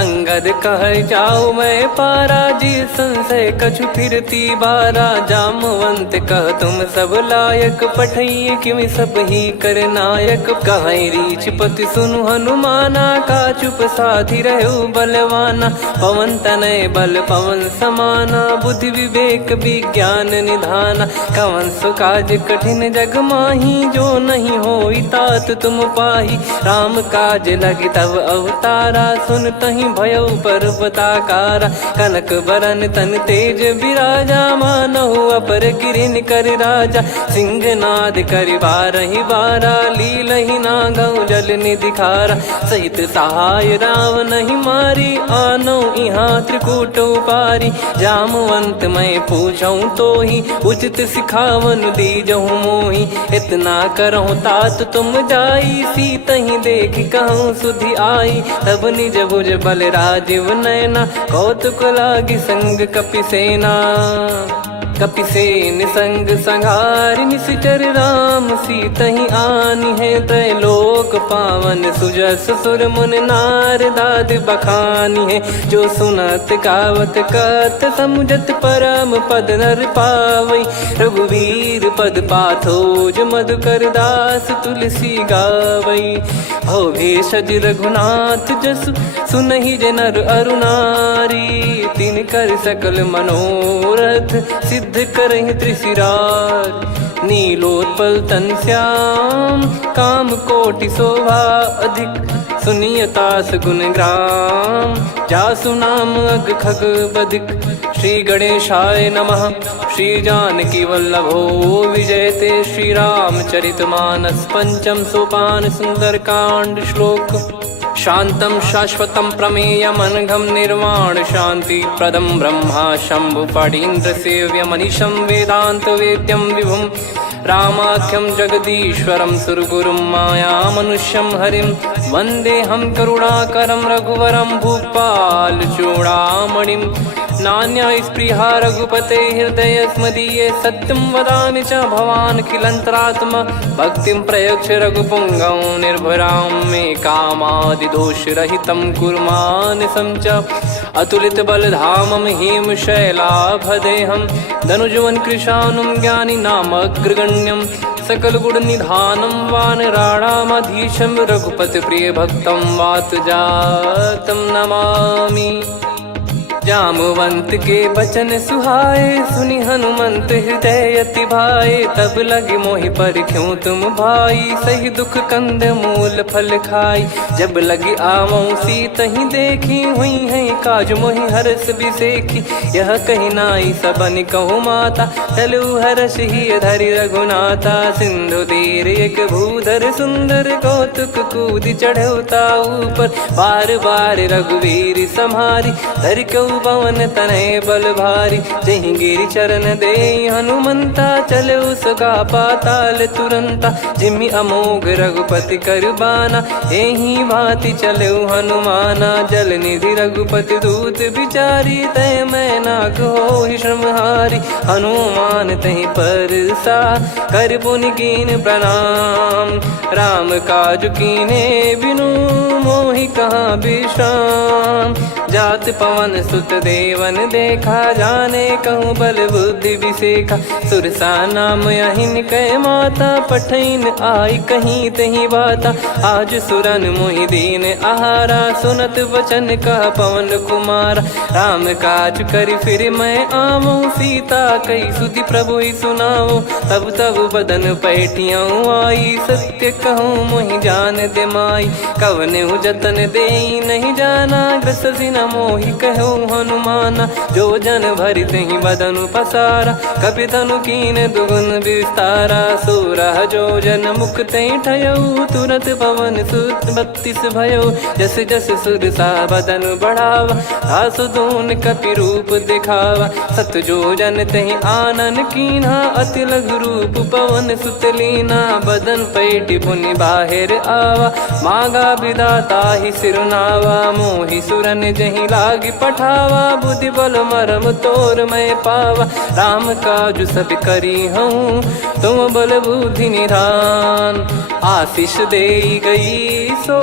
अंगद कह जाऊ मैं पारा जी संशय कछु फिरती बारा जामवंत कह तुम सब लायक पठई किमि सब ही कर नायक कहीं रीछ पति सुनु हनुमाना का चुप साधि रहु बलवाना पवन तनय बल पवन समाना बुद्धि विवेक विज्ञान निधाना कवन सो काज कठिन जग माही जो नहीं होई तात तुम पाही राम काज लगी तब अवतारा सुन तही भयउ पर्वताकारा कनक बरन तन तेज विराजा मानहु अपर गिरिन कर राजा सिंहनाद करि बारहि बारा लीलहि नागौ जल निधि खारा सहित सहाय राव नहीं मारी आनो इहाँ त्रिकूट उपारी जामवंत मैं पूछऊं तो ही उचित सिखावन दीजहु मोही इतना करहु तात तुम जाई सीत ही देख कहूँ सुधि आई तब निज भुज बल राजीव नैना कौतुक लागी संग कपि सेना कपिसेन संग संघार निशिचर राम सीतहि आनी है त्रैलोक पावन सुजस सुर मुन नार दाद बखानी है जो सुनत गावत कथ समुझत परम पद नर पावई रघुवीर पद पाथोज मधुकर दास तुलसी गावई भव भेषज रघुनाथ जसु सुनहि जे नर अरुनारी तिन कर सकल मनोरथ सिद्ध करहि त्रिशिरार नीलोत्पल तन श्याम काम कोटि शोभा अधिक सुनियतास गुण ग्राम जासु नाम अग खग बदिक श्री गणेशाय नमः श्री जानकी वल्लभो विजयते श्री रामचरितमानस पंचम सोपान सुंदरकांड श्लोक शांतं शाश्वतं प्रमेयमनघं निर्वाण शांति प्रदं ब्रह्मा शंभु फणीन्द्र सेव्यमनिशं वेदांत वेद्यं विभुं रामाख्यं जगदीश्वरं सुरगुरुं मायामनुष्यं हरिं वन्देऽहं करुणाकरं रघुवरं भूपाल चूडामणिं नान्या स्पृहा रघुपते हृदय स्मदीये सत्यं वदामि च भवान् खिलन्तरात्मा भक्तिं प्रयच्छ रघुपुङ्गं निर्भरां मे कामादिदोषरहितं कुर्मानिसं च अतुलित बलधामं हेमशैलाभदेहं धनुजवन कृशानुं ज्ञानी नामग्रगण्यं सकल गुण निधानं वानराणामधीशं रघुपति प्रिय भक्तं वातजातं नमामि जामवंत के बचन सुहाए सुनि हनुमंत हृदय अति भाए तब लगे मोहि पर क्यों तुम भाई सही दुख कंद मूल फल खाई जब लगे आवों सीतहि देखी हुई है काज मोहि हरस बिसेखी यह कही नाई सबन कहु माता चलु हरस ही धरि रघुनाथा सिंधु तीर एक भूधर सुंदर कौतुक कूद चढ़ौता ऊपर बार बार रघुवीर सम्हारी धर कऊ पवन तनय बल भारी जहि गिरि चरण दे हनुमंता चले उसका पाताल तुरंता जिमि अमोघ रघुपति कर बाना एहि भांति चले हनुमाना जल निधि रघुपति दूत बिचारी तय मैं नाग हो श्रमहारी हनुमान तहि परसा कर पुनि कीन प्रणाम राम काज कीने बिनु मोहि कहाँ विश्राम जात पवन सुत देवन देखा जाने कहूँ बल बुद्धि विसेखा सुरसा नाम यहिन कै माता पठैन आई कहीं तही बाता आज सुरन मोहि दीन आहारा सुनत वचन कह पवन कुमार राम काज करि फिर मैं आवूं सीता कई सुधि प्रभु ही सुनाओ तब तब बदन पैठियाँ आई सत्य कहूँ मोहि जान दे माई कवने जतन दे नहीं जाना ग्रसि न मोहि कहो हनुमाना जो जन भरि तहि बदनु पसारा कपि तनु कीन दुगुन विस्तारा सोरह जो जन मुख तहि ठयऊ तुरत पवन सुत 32 भयो जस जस सुरसा बदन बढ़ावा आसु दून कपि रूप दिखावा सत जो जन तहि आनन कीन्हा अति लघु रूप पवन सुत लीना बदन पैटि पुनि बाहिर आवा मागा विदाता ही सिरुनावा मोहि सुरन जहि लागी पठावा बुद्धि बल मरम तोर मैं पावा राम काज सब करी हूँ तुम बल बुद्धि निधान आशीष दे गई सो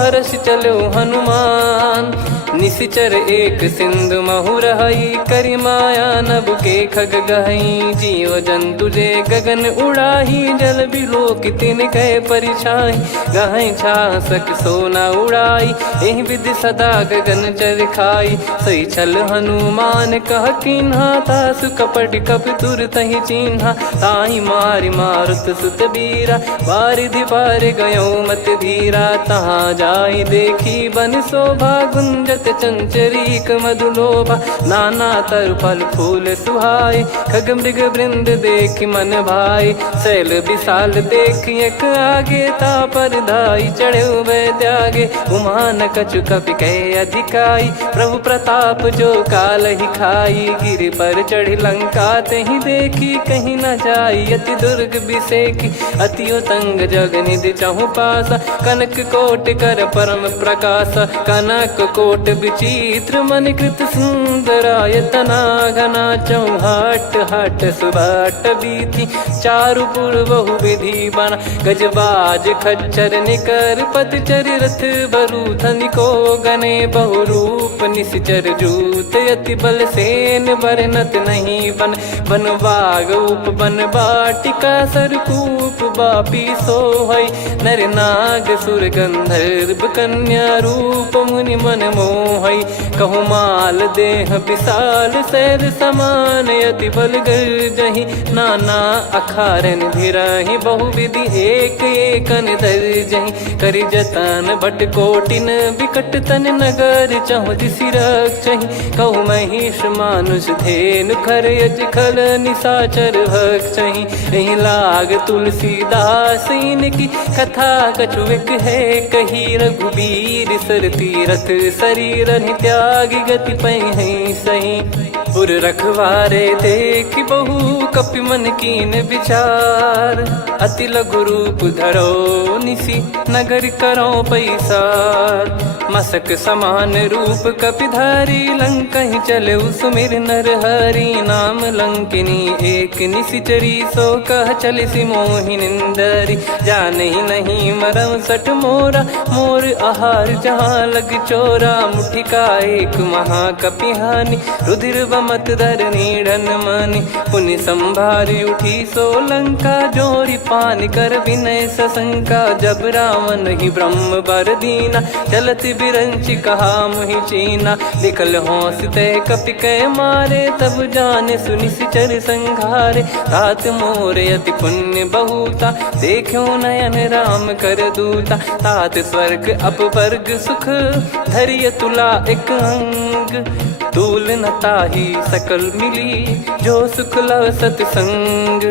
हर्ष चलो हनुमान निशिचर एक सिंधु महु रहई करि माया नभ के खग गहई जीव जंतु जे गगन उड़ाही जल बिलोक तिन गए परिछाई गहई छासक सोना उड़ाई एहि विधि सदा गगन चर खाई सही छल हनुमान कह कीन्हा तासु कपट कप तुर तहि चिन्हा ताहि मारि मारुत सुत बीरा बारिधि पार गयो मत धीरा तहाँ जाई देखी बन शोभा गुंजत चंचरीक मधुलोभा नाना तर फल फूल सुहाय खग मृग वृंद देख मन भाई शैल विशाल देख एक आगे ता पर धाई चढ़े त्यागे उमान कछु कपि कहे अधिकाई प्रभु प्रताप जो काल ही खाई गिर पर चढ़ी लंका तहि देखी कहीं न जाई अति दुर्ग बिसेकी अति उतंग जग निधि चहु पासा कनक कोट कर परम प्रकाश कनक कोट विचित्र मन कृत सुंदरायतना घना चौहाट हाट सुबाट बीती चारु पुर बहु विधि बना गजबाज खच्चर निकर पतचर रथ बरु धनिको गने बहु रूप निश्चर जूत यति बल सेन बरनत नहीं बन बन बाग उप बन बाटिका सरकूप बापी सोहई नर नाग सुर गंधर्व कन्या रूप मुनि मन मोहई कहु माल देह विशाल सैर समान यति बल गर्जहि नाना अखारन भिरहि बहुविधि एक एकन दर्जहि करि जतन भट कोटिन विकट तन नगर चहु दिसि रक्षहि कहु महिष मानुष धेनु खर यज खल निशाचर भक्षहि एहि लाग तुलसीदास इनकी कथा कछुविक है कही रघुबीर सर तीरथ शरीर त्यागी गति पहि सही पुर रखवारे देख बहु कपि मन कीन विचार अति लघु रूप धरो निसी नगर करो पैसार मसक समान रूप कपिधारी लंकहि चले सुमिर नर हरि नाम लंकिनी एक निशिचरी सो कह चले सि मोहि निंदरी जानहि नहीं मरम सठ मोरा मोर आहार जहाँ लग चोरा मुठिका एक महाकपिहानि रुधिर बमत धर नीढ़न मानि पुनि संभारी उठी सो लंका जोरी पान कर विनय सशंका जब रावण ही ब्रह्म बर दीना चलत बिरंचि कहा मुहि चीना निकल हौसते कपि कै मारे तब जाने सुनिश्चर संघारे तात मोरे अति पुण्य बहुता देखो नयन राम कर दूता तात स्वर्ग अपवर्ग सुख धैर्य तुला एक अंग तूल न ताही सकल मिली जो सुख लव सतसंग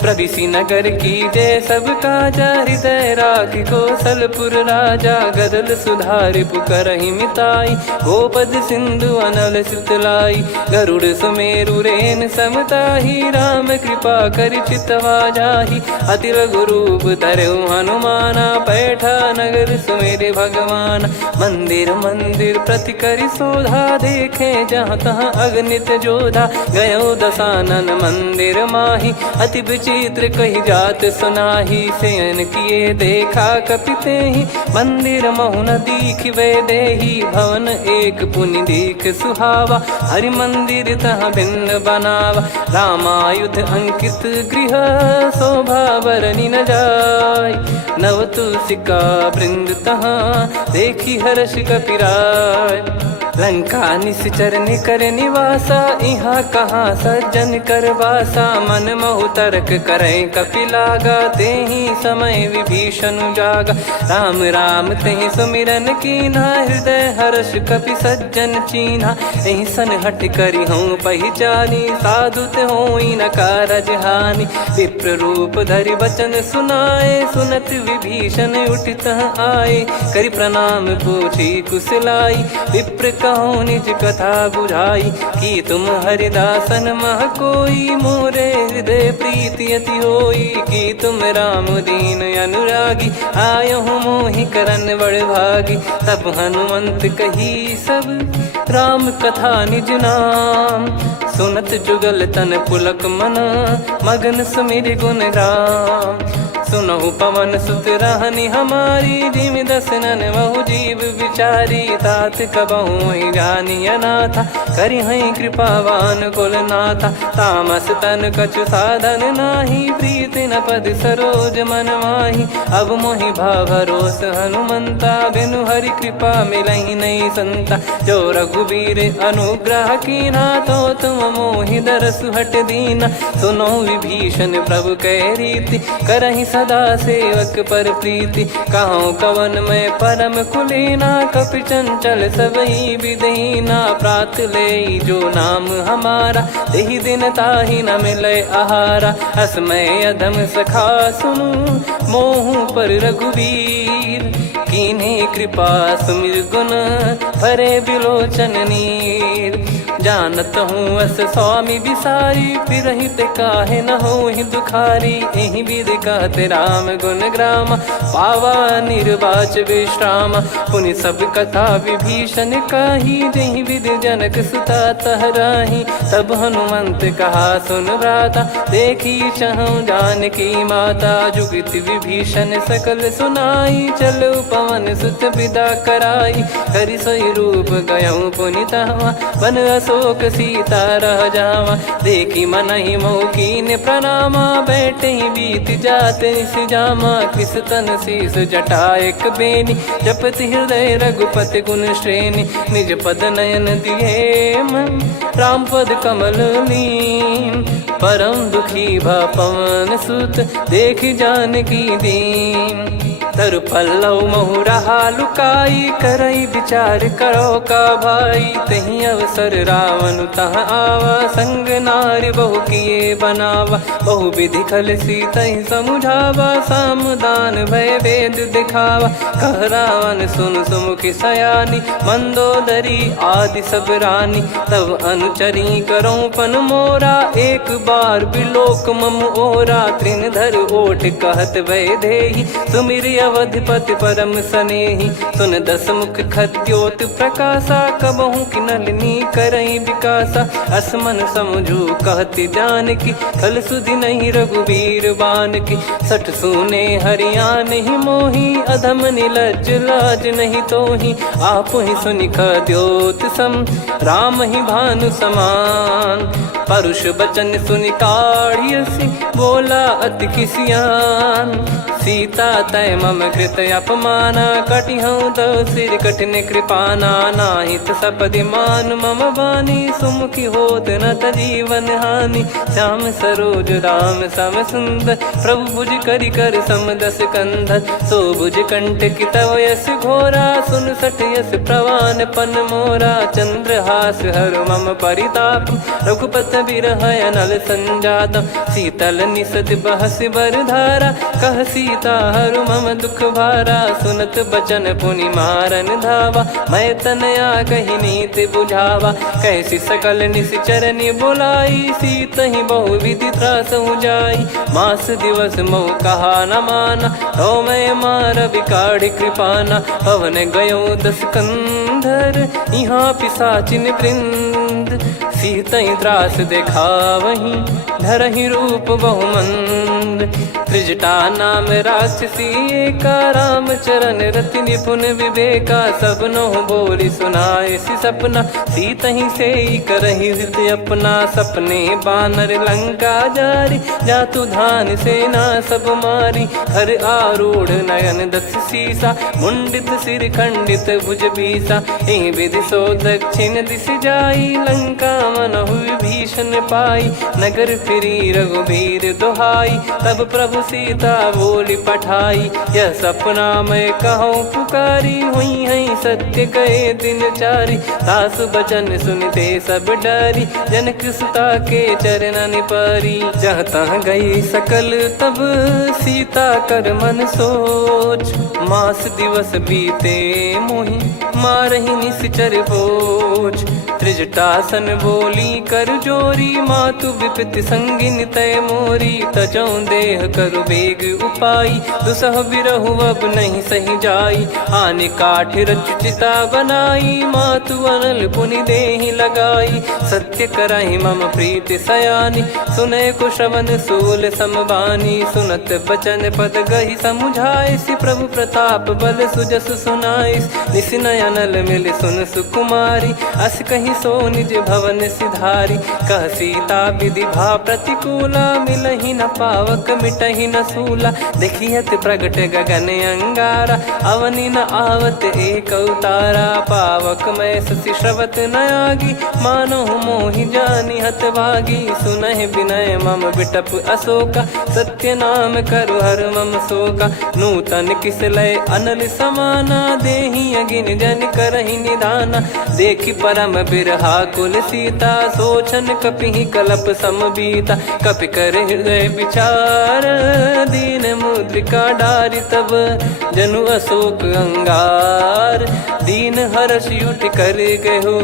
प्रविसी नगर की जय सब काजा हृदय राखी कौशलपुर राजा गदल सुधारि पुकरहि मिताई गोपद सिंधु अनल सितलाई गरुड़ सुमेरु रेन समताही राम कृपा कर चितवा जाहि अति लघु रूप धरऊ हनुमाना बैठा नगर सुमेरे भगवान मंदिर मंदिर प्रति करि शोधा देखे जहाँ तहाँ अगणित जोधा गयो दशानन मंदिर माही अति विचित्र कही जात सुनाही सेन किए देखा कपिते ही मंदिर महु न दीख वे देही भवन एक पुनि दीख सुहावा हरि मंदिर तहाँ भिन्न बनावा रामायुध अंकित गृह शोभा बरनी न जाय नव तुलसिका वृंद तहाँ देखी हर्ष कपिराय लंका निश्चर निकर निवासा यहाँ कहाँ सज्जन कर वासा मन महु तर्क करे कपिलागा तेहि समय विभीषण जागा राम राम तेहि सुमिरन कीना हृदय हर्ष कपि सज्जन चीन्हा एहि सन हट करी हूँ पहचानी साधु ते होई न कारज हानि विप्र रूप धरि वचन सुनाए सुनत विभीषण उठित आए करि प्रणाम पूछी कुशलाई विप्र कहो निज कथा बुझाई कि तुम हरिदासन मह कोई मोरे हृदय प्रीति अति होई कि तुम राम दीन अनुरागी आयो हूँ मोहि करन बड़ भागी तब हनुमंत कही सब राम कथा निज नाम सुनत जुगल तन पुलक मन मगन सुमिर गुण राम सुनहु पवन सुत रहनी हमारी जिमि दसनन महु जीव विचारी तात कबहु ही जानी अनाथा करि हई कृपावान कुल नाथा तामस तन कछु साधन नाही प्रीति न पद सरोज मन माही अब मोहि भाव भरोस हनुमंता बिनु हरि कृपा मिलहि नहीं संता जो रघुबीर अनुग्रह कीना तो तुम मोहि दरसु हट दीना सुनो विभीषण प्रभु कह रीति करहि सदा सेवक पर प्रीति कहूँ कवन में परम कुलीना कपि चंचल सबही विदहीना प्रात ले जो नाम हमारा तेहि दिन ताहि न मिले आहारा असमय अधम सखा सुनु मोहु पर रघुवीर कीन्हे कृपा सुमिर गुण भरे बिलोचन नीर जानत हूँ अस स्वामी बिसारी, फिर ही ते काहे न हो ही दुखारी। एहि विधि कहते राम गुण ग्राम, पावा निर्वाच विश्राम। पुनि सब कथा विभीषण काही, जहि विधि जनक सुता तहराही। तब हनुमंत कहा सुन भ्राता, देखी चहु जानकी माता। जुगति विभीषण सकल सुनाई, चलो पवन सुत विदा कराई। हरि सोई रूप गयऊँ पुनि तहवा, बन अशोक सीता रह जावा। देखी मनहि मौकीन प्रणामा, बैठे ही बीत जात निस जामा। कृस तन शीस जटा एक बेनी, जपति हृदय रघुपति गुण श्रेणी। निज पद नयन दिए मन, राम पद कमल लीन। परम दुखी भा पवन सुत, देखि जानकी दीन। तरु पल्लव महु रहा लुकाई, करई विचार करो का भाई। तहीं अवसर रावण तह आवा, संग नारी बहु किए बनावा। बहु विधि खल सीतहि समुझावा, सामदान भय वेद दिखावा। कह रावण सुन सुमुखी सयानी, मंदोदरी आदि सब रानी। तब अनुचरी करो पन मोरा, एक बार बिलोक मम ओरा। तृण धर ओठ कहत भय देहि, सुमिर अवधिपति परम सनेहि। सुन दस मुख खद्योत प्रकाशा, कबहु की नलिनी करई विकासा। असमन समझू कहती जानकी, खल सुधि नहीं रघुवीर बानकी। सठ सुने हरियाण ही मोही, अधम निलज्ज लाज नहीं तोही। आप ही सुनि खद्योत सम, राम ही भानु समान। परुष बचन सुनि काढ़ियसि, बोला अति किसियान। सीता तय मम कृत अपमाना, कटिहऊँ तो सिर कठिन कृपाना। नाहित सपदि मान मम बानी, सुमुखी होत न जीवन हानि। श्याम सरोज राम सम सुंदर, प्रभु भुज करि कर सम दस कंधर। सो भुज कंठ की तव यस घोरा, सुन सठ यस प्रवान पन मोरा। चंद्रहास हर मम परिताप, रघुपत बिरह अनल संजात। शीतल निसत बहस बर धारा, कह सीता हरु मम दुख भारा। सुनत बचन पुनि मारन धावा, मैं तनया कही नीति बुझावा। कैसी सकल निश्चरनि बुलाई, सीतहि बहु विधि त्रासहु जाई। मास दिवस मोह कहा न माना, तो मैं मार बिकाढ़ी कृपाना। पवन गयो दस कंधर, यहाँ पिशाचिन वृंद। सीतहि त्रास देखावहीं, धरहि रूप बहुमंद। त्रिजटा नाम राक्षसी एका, राम चरण रति निपुण विवेका। सब नोह बोली सुनाए सि सपना, सीतहि से करहि हृदय अपना। सपने बानर लंका जारी, जातु धान सेना सब मारी। हर आरूढ़ नयन दस सीसा, मुंडित सिर खंडित भुज बीसा। एहि विधि सो दक्षिण दिश जाई, लंका मनहु विभीषण पाई। नगर फिरी रघुबीर दुहाई, तब प्रभु सीता बोली पठाई। यह सपना मैं कहूँ पुकारी, हुई है सत्य कहे दिन चारी। सासु बचन सुनते सब डरी, जनक सुता के चरणन परी। जहाँ तहाँ गई सकल तब, सीता कर मन सोच। मास दिवस बीते मोहि, मारहि निश्चर बोझ। त्रिजटासन बोली कर जोरी, मातु विपति संगिन तय मोरी। तजौ देह करु बेग उपाई, दुसह बिरहु अब नहीं सही जाई। आने काठ रचिता बनाई, मातु अनल पुनि देहि लगाई। सत्य करहि मम प्रीति सयानी, सुनय को श्रवण सूल समबानी। सुनत बचन पद गहि समुझाइसि, प्रभु प्रताप बल सुजस सुनाइस। निस नयनल मिल सुन सुकुमारी, अस कहि सो निज भवन सिधारी। कह सीता विधि भा प्रतिकूला, मिलहि न पावक मिटहि न सूला। देखियत प्रगट गगन अंगारा, अवनि न आवत एक अवतारा। पावक मैं शशि श्रवत न आगी, मानो मोहि जानि हत भागी। सुनहि विनय मम बिटप अशोका, सत्य नाम करु हर मम शोका। नूतन किस लय अनल समाना, देहि अगिन जन करहि निधाना। देखि परम बिरहा कुल सीता, सोचन कपि कलप सम बीता। कपि कर हृदय विचार, दीन मुद्रिका डारि तब जनु अशोक अंगार। दीन हर्ष उठ कर गयो,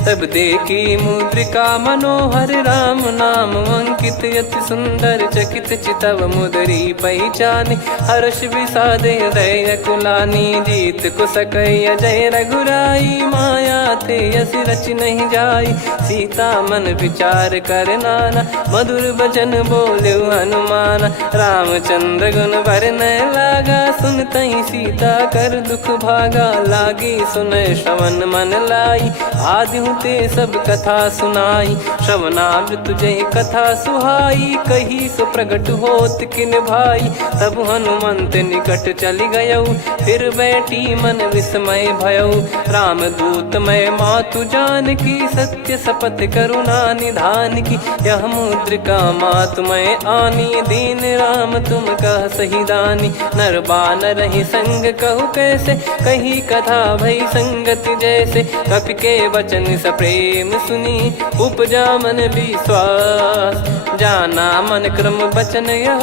तब देखी मुद्रिका मनोहर, राम नाम अंकित अति सुंदर। चकित चितव मुदरी पहचान, हर्ष विषाद हृदय कुलानी। जीत को सकय जय रघुराई, माया थे यस रच नहीं जाई। सीता मन विचार कर नाना, मधुर वचन बोल्यो हनुमान। रामचंद्र गुण बरनय लागा, सुनतहि सीता कर दुख भागा। लागी सुनय श्रवण मन लाई, आदिहु ते सब कथा सुनाई। श्रवणामृत जय कथा सुहाई, कही सो प्रगट होत किन भाई। तब हनुमंत निकट चली गयौ, फिर बैठी मन विस्मय भयौ। राम दूत मैं मातु जानकी, सत्य शपथ करुणा निधान की। यह मुद्रिका मातु मैं आनी, दीन राम तुम कह सही दानी। नर बानर ही संग कहु कैसे, कही कथा भई संगति जैसे। कपि के वचन सप्रेम सुनी, उपजा मन विश्वास। जाना मन क्रम बचन यह,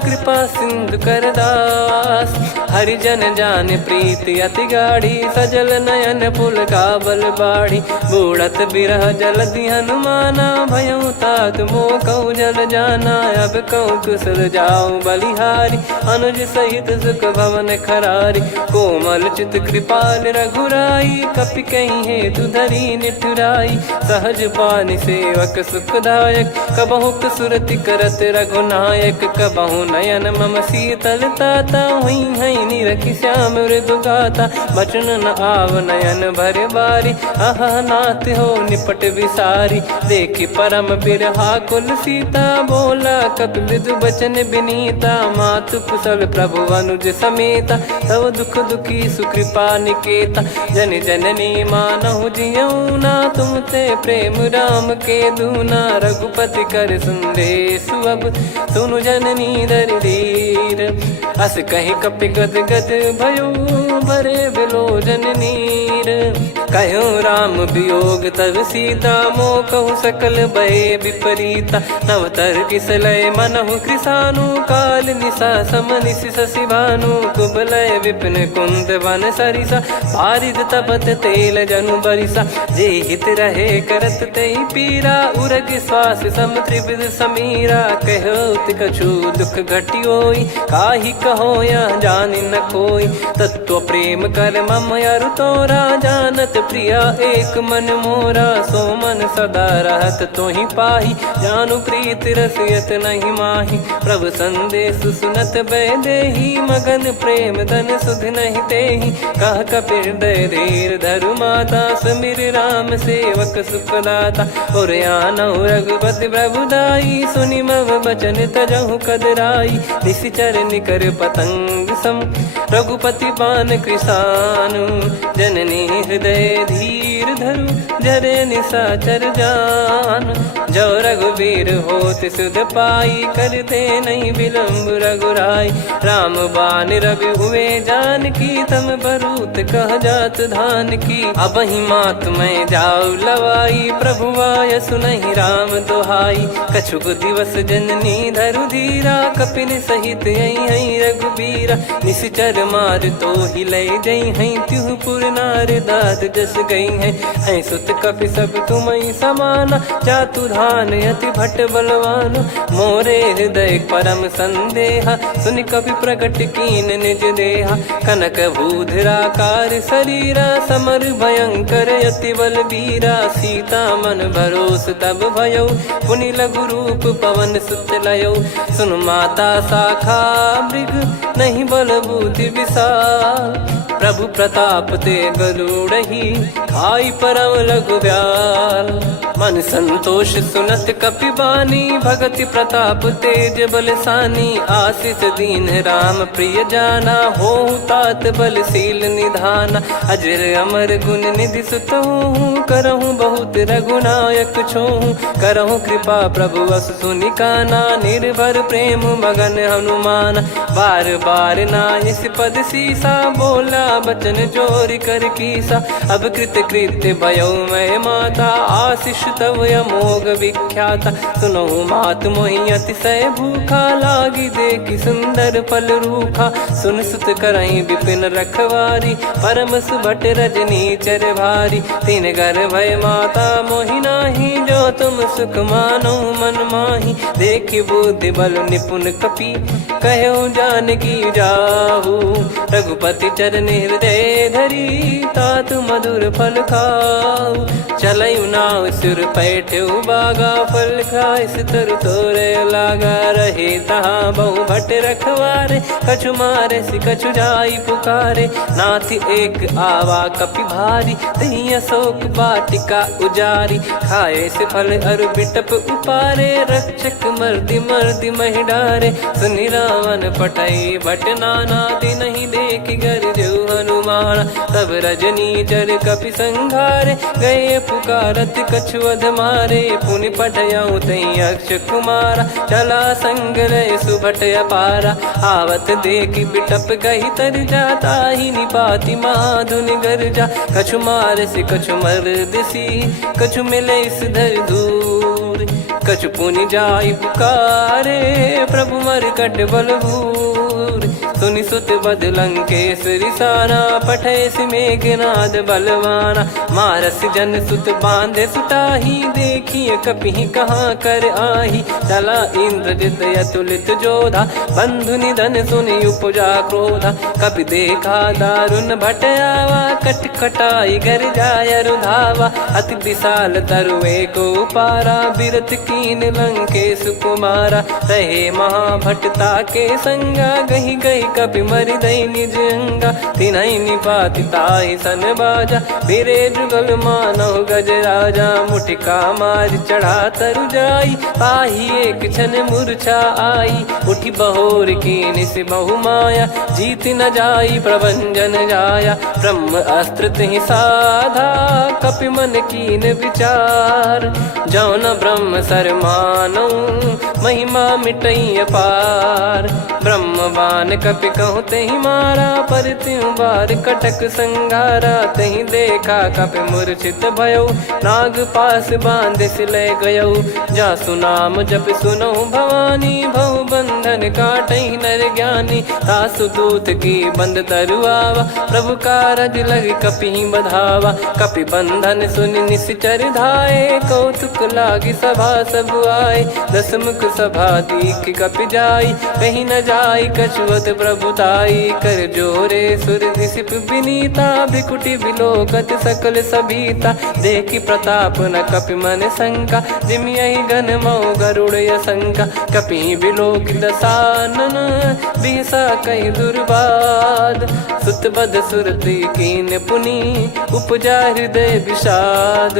कृपा सिंधु कर दास। हरिजन जान प्रीति अति गाढ़ी, सजल नयन पुलकावल बाढ़ी। बूढ़त बिरह जलधि हनुमाना, भयउ तात मोह कहु जल जाना। अब कहु कुशल जाऊं बलिहारी, अनुज सहित सुख भवन खरारी। कोमल चित कृपाल रघुराई, कपि कहीं हेतु धरी निठुराई। सहज पानि सेवक सुखदायक, कबहु सुरति करत रघुनायक। कबहु नयन मम शीतल ताता, हुई हई निरखि श्याम मृदु गाता। बचन न आव नयन भर बारी, अह नाथ हो निपट विसारी। देखि परम बिरहा कुल सीता, बोला कपि मृदु बचन बिनीता। मातु कुशल प्रभु अनुज समेता, तव दुख दुखी सुकृपा निकेता। जन जननी मानहु जियऊ ना, तुम ते प्रेम राम के दूना। रघुपति कर संदेशु अब, सुनु जननी दरि धीर। अस कहि कपि गद गद भयो, भरे विलोचन नीर। कहो राम वियोग तब सीता, मोह कहु सकल भय विपरीता। नवतर किसलय मनहु कृसानु, काल निशा सम निशि शशि भानु। कुबलय विपिन कुंद वन सरिसा, पारिद तपत तेल जनु बरिसा। जे हित रहे करत तेहि पीरा, उरग श्वास सम त्रिविध समीरा। कहो कछु दुख घटियोई, काहि कहो या जानि न कोई। तत्व प्रेम कर मम अरु तोरा, जानत प्रिया एक मन मोरा। सो मन सदा रहत तोहि पाहि, जानु प्रीत रसियत नहीं माहि। प्रभु संदेश सुनत बैदेही, मगन प्रेम धन सुध नहीं तेहि। कह कपि हृदय धीर धरु माता, सुमिर राम सेवक सुखदाता। और आनहु रघुपति प्रभु दाई, सुनि मम बचन तजहु कदराई। निशिचर निकर पतंग सम, रघुपति पान कृसानु। जननी हृदय धीर धरु, जरे निशाचर जान। जो रघुवीर होत सुध पाई, कर दे नहीं विलम्ब रघुराई। राम बान रवि हुए जानकी, तम बरूत कह जात धान की। अब ही मात मैं जाऊ लवाई, प्रभु आय सुनहि राम दोहाई। कछुक दिवस जननी धरु धीरा, कपिन सहित यही रघुबीरा। निश्चर मार तो ही ले जई हैं, त्यों पुर नार दाद जस गई हैं। सुत कपि सब तुम समाना, जातु धान अति भट बलवान। मोरे हृदय परम संदेहा, सुनि कपि प्रकट कीन निज देहा। कनक भूधराकार शरीरा, समर भयंकर अति बलबीरा। सीता मन भरोस तब भयौ, पुनि लघु रूप पवन सुत लयौ। सुन माता शाखा मृग, नहीं बल बुद्धि विशाल। प्रभु प्रताप ते गरुड़हि, खाई परम लघु ब्याल। मन संतोष सुनत कपि बानी, भगति प्रताप तेज बलसानी। आशीष दीन राम प्रिय जाना, होहु तात बलशील निधाना। अजर अमर गुण निधि सुत हूँ, करहूँ बहुत रघुनायक छोहूँ। करहूँ कृपा प्रभु अस सुनि काना, निर्भर प्रेम मगन हनुमान। बार बार नायस पद सीसा, बोला बचन चोरी कर कीसा। अब कृत कृत्य भयो मैं माता, आशीष तव अमोघ विख्याता। सुनो मात मोहि अतिशय भूखा, लागी देखी सुंदर फल रूखा। सुन सुत करई विपिन रखवारी, परम सुभट रजनी चर भारी। तीन घर भय माता मोहि नाही, जो तुम सुख मानो मन माही। देखि बुद्धि बल निपुण कपि, कहूँ जानकी जाहू। रघुपति चरण हृदय धरी, तात मधुर फल खाऊ। चलऊ नाव सिर पैठऊ बागा, फल खाइस तरु तोरे लागा। रहे तहाँ बहु भट रखवारे, कछु मारे सि कछु जाई पुकारे। नाथ एक आवा कपि भारी, तही अशोक वाटिका उजारी। खाए से फल अरु बिटप उपारे, रक्षक मर्दि मर्दि महि डारे। सुनि रावण पटई भट नाना, तिनहि देखि गरजऊ हनुमान। तब रजनी चर कपि संघारे, गए पुकारत कछु अध मारे। पुनि पटयऊ तई अक्ष कुमारा, चला संग रहे सुभट अपारा। आवत देखि बिटप गही तर जाता, ही निपाति महाधुनि गर्जा। कछु मार से कछु मर्द सी, कछु मिले इस धर दूर। कछु पुनि जाई पुकारे, प्रभु मरकट बलभूर। सुनि सुत बद लंकेश्वरी साना, पठे सि मेघनाद बलवाना। मारस जन सुत बांधे सुताही, देखिए कपिहि कहाँ कर आही। चला इंद्रजित अतुलित जोधा, बंधु निधन सुनि उपजा क्रोधा। कपि देखा दारुण भट आवा, कट कटाई घर जाय रुधावा। अति विशाल तरुए को पारा, बिरत कीन लंकेश कुमारा। रहे महाभटता के संगा, गही गही कपि मरि दई निज अंगा। तिन्हि निपाति ताहि सन बाजा, बिरे जुगल मानव गज राजा। मुटिका मार चढ़ा तरु जाई, ताहि एक क्षण मूर्छा आई। उठी बहोर कीन से बहु माया, जीत न जाई प्रभंजन जाया। ब्रह्म अस्त्र तिहि साधा, कपि मन कीन विचार। जौ न ब्रह्म सर मानौ, महिमा मिटई अपार। ब्रह्मवान कपि कहूँ तेहि मारा, पर त्यों बार कटक संगारा। तेहि देखा कपि मूर्छित भयो, नाग पास बांध सिले गयऊ। जा सुनाम जप सुनऊ भवानी, भव बंधन काटई नर ज्ञानी। तासु दूत की बंद तरुआवा, प्रभु कारज लग कपि बधावा। कपि बंधन सुनि निश्चर धाये, कौतुक लागी सभा सब आए। दस मुख सभा दीख कपि जाई, कहीं न जाई कछुअत प्रभुताई। कर जोरे सुर दिसिप विनीता, भिकुटी बिलोकत सकल सबीता। देखि प्रताप न कपि मन शंका, जिमियहि घन मऊ गरुड़ असंका। कपि बिलोक दसानन, बिहसा कहि दुर्बाद। सुत बद सुरति कीन पुनि, उपजा हृदय विषाद।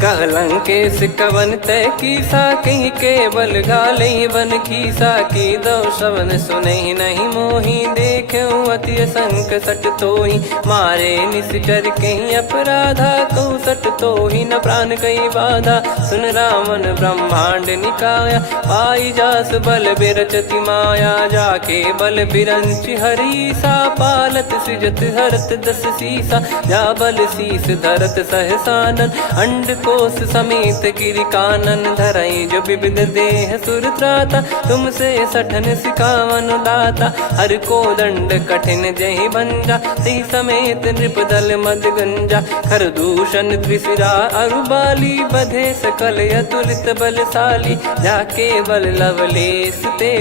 कह लंकेश कवन तय कीसा, कहीं केवल घाले बन खीसा। की दो श्रवण सुनहि नहीं मोहि, देखऊँ अति संक सट तोहि। मारे निश्चर कहीं अपराधा, कहूँ सट तोहि न प्राण कहीं बाधा। सुन रावण ब्रह्मांड निकाया, पाई जास बल बिरचति माया। जाके बल बिरंच हरीसा, पालत सृजत हरत दस सीसा। जा बल शीस धरत सहसानन, अंड कोश समेत गिरि कानन। धरई जो विविध देह सुर त्राता, तुमसे सठन सिखावन दाता। हर को दंड कठिन जहि भंजा, ती समेत नृप दल मद गंजा। खर दूषण त्रिशिरा अरुबाली, बधे सकल अतुलित बलशाली। जाके बल लवलेस ते,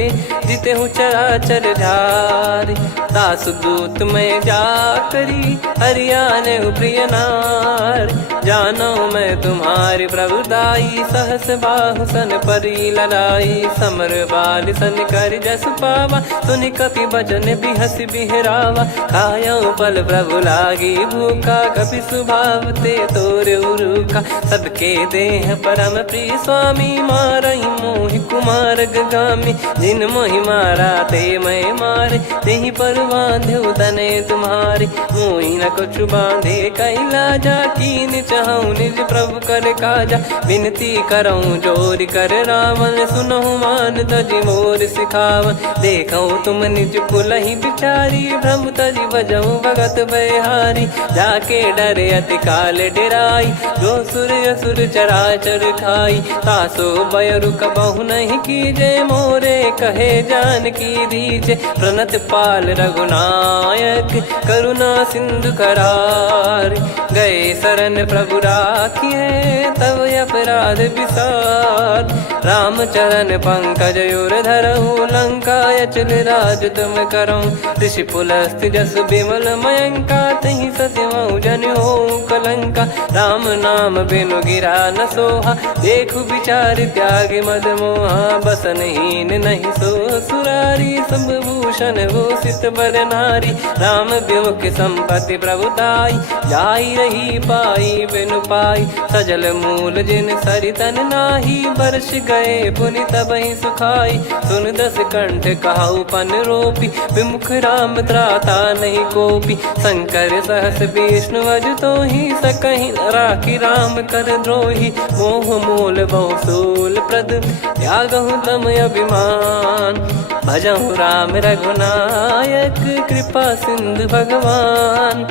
जितेहु चराचर झारी। दास दूत में जा करी, हरियाने प्रिय नार। जानो मैं तुम्हारी प्रभुताई, सहस बाहु सन परी लड़ाई। समर बाल सन कर जस पावा, सुनि कपि बचन बिहस बिहरावा। खायऊ पल प्रभु लागी भूखा, कपि स्वभाव ते तोर उरुखा। सबके देह परम प्रिय स्वामी, मारई मोहि कुमार गगामी। जिन मोहि मारा ते मैं मारे, तेहि पर बांधु तने तुम्हारे। मोहि न कुछ बांधे कैला, जा कीन कहूँ निज प्रभु कर काजा। विनती करऊँ जोर कर रावण, सुनहु मान तजी मोर सिखावन। देखऊँ तुम निज कुलहि बिचारी, भ्रम तजी बजऊँ भगत बहारी। जाके डरे अति काल डेराई, जो सुर असुर चराचर खाई। तासो बयरु कबहु नहीं कीजे, मोरे कहे जान की दीजे। प्रणत पाल रघुनायक, करुणा सिंधु करार। गए शरण प्रभु राखिए, तब अपराध विसार। राम चरण पंकज उर धरऊँ, लंका अचल राज तुम करऊँ। ऋषि पुलस्त्य जस विमल मयंका, तहि सत्यमऊ जन हो कलंका। राम नाम बिनु गिरा न सोहा, देखु विचार त्याग मद मोहा। बसनहीन नहीं सो सुरारी, सब भूषण भूषित बर नारी। राम विमुख संपत्ति प्रभुताई, जाई रही पाई बिनु पाई। सजल मूल जिन सरितन नाही, बरस गए पुनि तबहि सुखाई। सुन दस कंठ कहाऊ पन रोपी, विमुख राम त्राता नहीं कोपी। शंकर सहस विष्णु अज तोहि, सकहि न राखी राम कर द्रोही। मोह मूल बहु सूल प्रद, त्यागहु तम अभिमान। भजहु राम रघुनायक, कृपा सिंधु भगवान।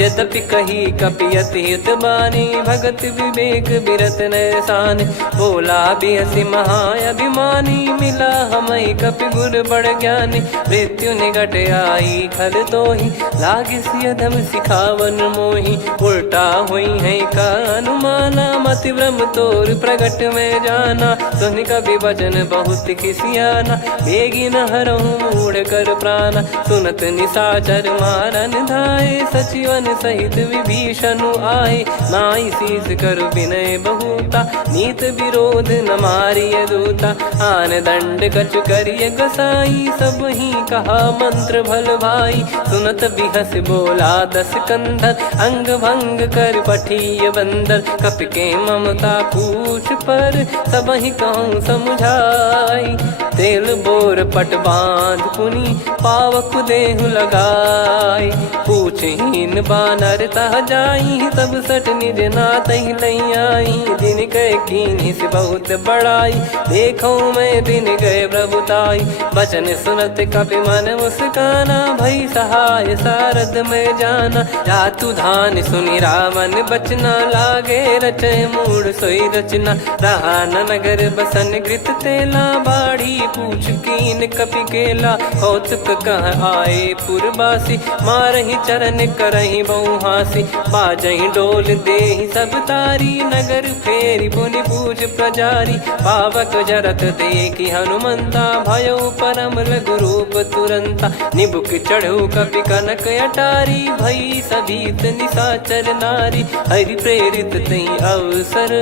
यद्यपि कही कपियति हित बानी, भगत विवेक बिरत नैसान। बोला बिहसि महाअभिमानी, मिला हमई कपि गुर बड़ ज्ञानी। मृत्यु निकट आई खल तोहि, लागे सिय धम सिखावन मोहि। उल्टा हुई है का अनुमाना, मति भ्रम तोर प्रगट में जाना। सुन कवि वचन बहुत खिसियाना, बेगी न हरहु मूढ़ कर प्राणा। सुनत निशाचर मारन धाये, सचिवन सहित विभीषणु आए। नाई शीस कर विनय बहुता, नीत विरोध न मारिय दूता। आन दंड कछु करिय गसाई, सब ही कहा मंत्र भल भाई। सुनत बिहस बोला दस कंधर, अंग भंग कर पठिय बंदर। कपि के ममता पूछ पर, सब ही कहूँ समुझाई। तेल बोर पट बांध पुनि, पावक देहु लगाई। पूछहीन बानर तह जाई, तब सट निज नातहि लई आई। दिन गए कीन्ही से बहुत बड़ाई, देखूं मैं दिन गए प्रभुताई। बचन सुनत कपि मन मुस्काना, भई सहाय सारद में जाना। जातु धान सुनि रावण बचना, लागे रचे मूढ़ सोई रचना। रहा न नगर बसन कृत तेला, बाढ़ी पूछ कीन कपि केला। कौतुक कह आए पुरबासी, मारहि चरण करहि बहु हासी। बाजहि डोल देहि सब तारी, नगर फेरी पुनि पूज प्रजारी। पावक जरत देखि हनुमंता, भयो परम लघु रूप तुरंता। निबुक चढ़ऊ कपि कनक अटारी, भई सभीत निशाचर नारी। हरि प्रेरित तई अवसर,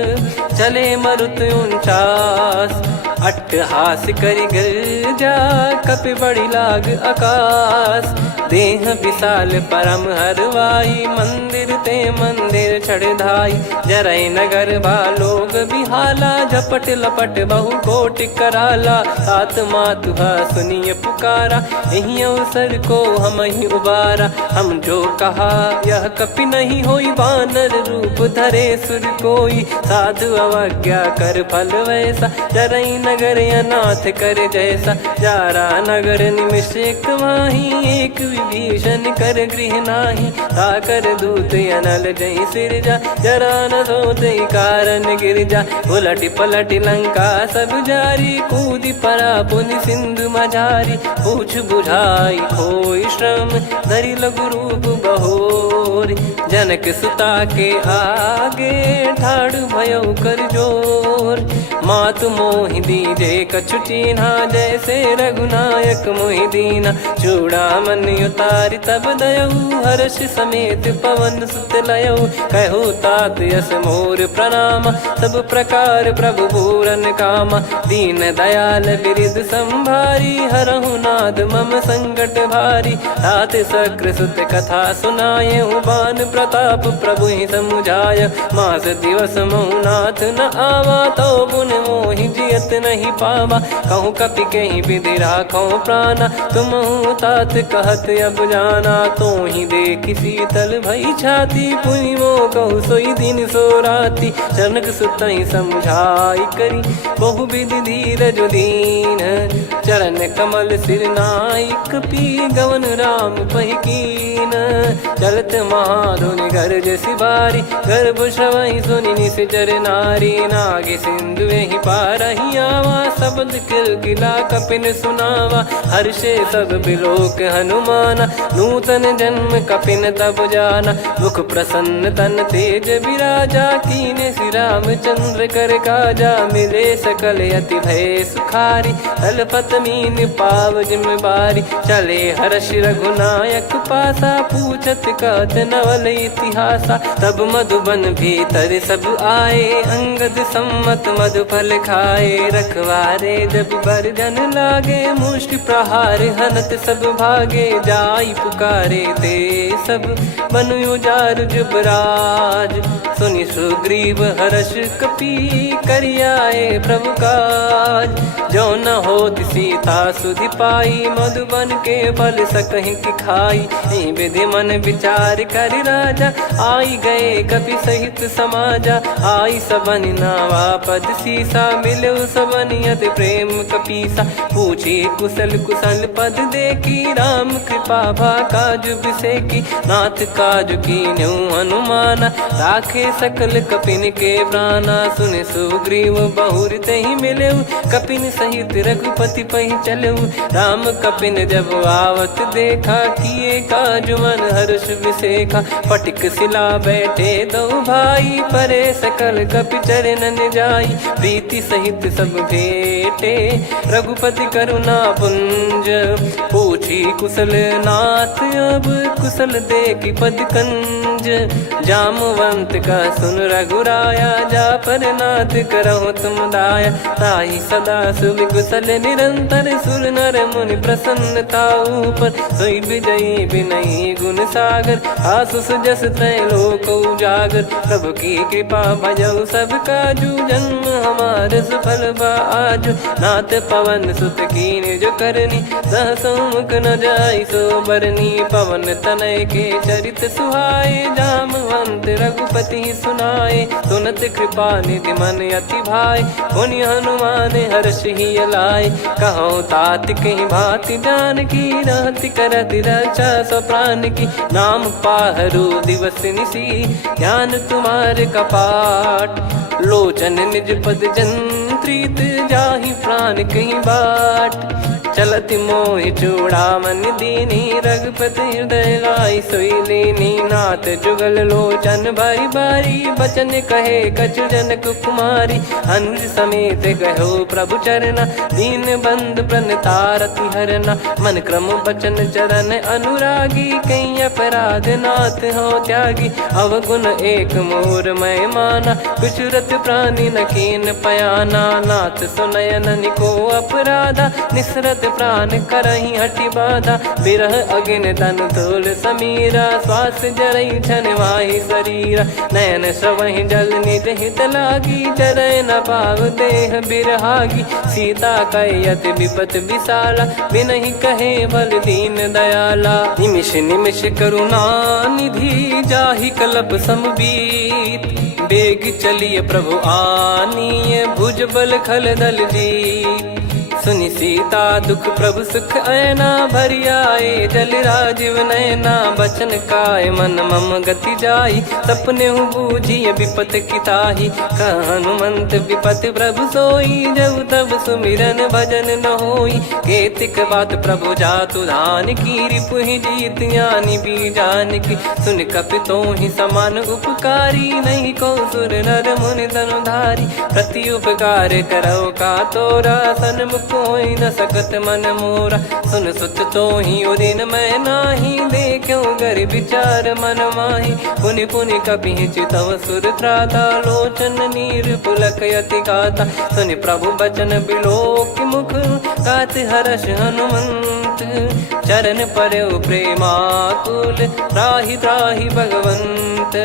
चले मरुत 49। अट्टहास करि गिरजा, कपि बड़ी लाग आकाश। देह विशाल परम हरवाई, मंदिर ते मंदिर चढ़धाई। जरई नगर बालोग बिहाला, झपट लपट बहु कोटि कराला। सात मातुहा सुनिय पुकारा, यही अवसर को हम ही उबारा। हम जो कहा यह कपि नहीं होई, वानर रूप धरे सुर कोई। साधु अवज्ञा कर फल वैसा, जरई नगर अनाथ कर जैसा। जारा नगर निमिष एक माही, एक विभीषण कर गृह नाही। ताकर दूत अनल जय सिरजा, जरा न सोते कारण गिरजा। उलटि पलटि लंका सब जारी, कूदि परा पुनि सिंधु मझारी। पूछ बुझाई खोई श्रम, धरि लघु रूप बहोरी। जनक सुता के आगे, ठाड़ भयो कर जोर। मातु मोहि दीजे कछु चीन्हा, जैसे रघुनायक मोहि दीना। चूड़ामणि उतारि तब दयऊ, हर्ष समेत पवन सुत लयऊ। कहु तात यस मोर प्रणाम, सब प्रकार प्रभु पूरन कामा। दीन दयाल बिरिद संभारी, हरहु नाद मम संकट भारी। तात सकृ सुत कथा सुनायहु, बान प्रताप प्रभु ही समुझाय। मास दिवस महु नाथ न आवा, तो पुन मोहि जियत नहीं पावा। कहूँ कपि कहीं विधि राखो प्राणा, तुम तात कहत अब जाना। तो ही देख शीतल भई छाती, पुनि मो कहु सोई दिन सो राती। जनक सुतहि समझाई करी, बहु विधि धीरज दीन। चरण कमल सिर नाइक, पी गवन राम पहिकीन। चलत महाधुनि गरज सिबारी, गर्भ श्रवहि सुनि निश्चर नारी। नागे सिंधु ही पारहि आवा, शब्द किलकिला कपिन सुनावा। हर्षे सब बिलोक हनुमाना, नूतन जन्म कपिन तब जाना। मुख प्रसन्न तन तेज विराजा, कीने श्री रामचंद्र कर काजा। मिले सकल अति भय सुखारी, तलपत मीन पाव जिम्मेवारी। चले हर्ष रघुनायक पासा, पूछत कहत नवल इतिहासा। तब मधुबन भीतर सब आए, अंगद सम्मत मधुफल खाए। रखवारे जब बरजन लागे, मुष्टि प्रहार हनत सब भागे। जाई पुकारे ते सब, बनु उजार जुबराज। सुनि सुग्रीव हर्ष कपि, करियाए प्रभु काज। जो न होत सीता सुधि पाई, मधुबन के फल सकहि की खाई। विधि मन विचार कर राजा, आई गए कपि सहित समाजा। आई सबनि नावा पद सीसा, मिले सबनि अति प्रेम कपीसा। पूछी कुशल कुशल पद देखी, राम कृपा भा काज बिसेकी। नाथ काज कीन्हु हनुमाना, राखे सकल कपिन के प्राणा। सुन सुग्रीव बहुर तेहि मिलेउ, कपिन सहित रघुपति पहि चलेउ। राम कपिन जब आवत देखा, किए काज मन हर्ष विसेखा। फटिक सिला बैठे दो भाई, परे सकल कपि चरणन जाई। प्रीति सहित सब भेटे, रघुपति करुणा पुंज। पूछी कुशल नाथ अब, कुशल देखि पद कंज। जामवंत का सुन रघुराया, जा पर नाथ करहु तुम दाया। ताहि सदा सुविकुशल निरंतर, सुर नर मुनि प्रसन्नता ऊपर। सोई विजयी विनयी गुण सागर, आसुस जस त्रैलोक उजागर। प्रभु की कृपा भजऊ सब काजू, जन्म हमार सफल बा आजु। नाथ पवन सुत कीन्ह जो करनी, सहसो मुख न जाई सो बरनी। पवन तनय के चरित सुहाए, जामवंत रघुपति सुनाए। सुनत कृपा निधि मन अति भाई, पुनि हनुमान हर्ष ही लाए। कहो तात कहीं भांति जान की, रहति करति रक्षा सो प्राण की। नाम पाहरु दिवस निसी, ध्यान तुम्हारे कपाट। लोचन निज पद जंत्रित, जाहि प्राण कहीं बाट। चलति मोहि चूड़ामन दीनी, रघुपति हृदय लाई सोई लीनी। नाथ जुगल लोचन बारी बारी, बचन कहे कछु जनक कुमारी। अनुज समेत गहो प्रभु चरना, दीन बंद प्रणतारति हरना। मन क्रम बचन चरण अनुरागी, कहीं अपराध नाथ हो त्यागी। अवगुण एक मोर मैं माना, कुछ रत प्राणी न कीन पयाना। नाथ सुनयन निको अपराधा, निसरत प्राण करहि हटि बाधा। बिरह अगिन तन तोल समीरा, श्वास जरई छन माहि शरीरा। नयन श्रवहि जल निज हित लागी, जरय न पाव देह बिरहागी। सीता कयत विपत विशाला, बिनहि कहे बल दीन दयाला। निमिष निमिष करुणा निधि, जाहि कल्प समबीत। बेग चलिए प्रभु आनीय, भुज बल खल दल जीत। सुनि सीता दुख प्रभु सुख ऐना, भरि आए जल राजीव नैना। बचन काय मन मम गति जाई, सपने बूझिय विपत किताही। हनुमंत विपत प्रभु सोई, जब तब सुमिरन भजन न होई। केतिक बात प्रभु जातु धान की, रिपुहि जीत ज्ञानी बीजान की। सुन कपि तोहि समान उपकारी, नहीं को सुर नर मुनि तनुधारी। प्रति उपकार करौ का तोरा, सन्मुख कोई न सकत मन मोरा। सुन सुत तो ही उदिन मैं नाही, देखो गर विचार मन माही। पुनि पुनि कपि चितव सुर त्राता, लोचन नीर पुलक यति गाता। सुनि प्रभु बचन बिलोक मुख, गात हर्ष हनुमंत। चरण परौ प्रेमाकुल, त्राहि त्राहि भगवंत।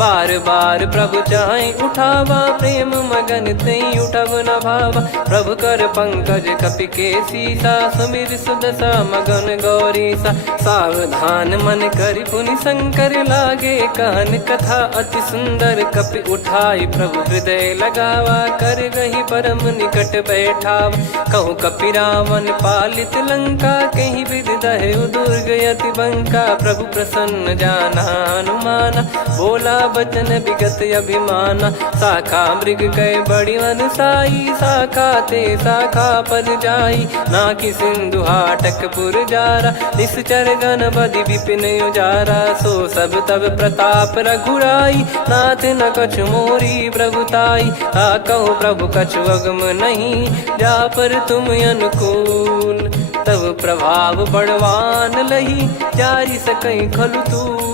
बार बार प्रभु चाहे उठावा, प्रेम मगन तई उठब न भावा। प्रभु कर पंकज कपि के सीसा, सुमिर सुदशा मगन गौरीसा। सावधान मन करि पुनि शंकर लागे, कहन कथा अति सुंदर कपि उठाई। प्रभु हृदय लगावा, कर गही परम निकट बैठाव। कहूँ कपि रावण पालित लंका, कहीं विधि दहु दुर्ग अति बंका। प्रभु प्रसन्न जाना हनुमाना, बोला बचन विगत अभिमाना। शाखा मृग कह बड़ी अनुसाई, शाखा ते शाखा पर जाई। ना कि सिंधु हाटकपुर जारा, निश्चर गण बधि विपिन उजारा। सो सब तब प्रताप रघुराई, नाथ न कछु मोरी प्रभुताई। कहूँ प्रभु कछु अगम नहीं, जा पर तुम अनुकूल। तब प्रभाव बड़वान लही, जारी सकई खलु तूल।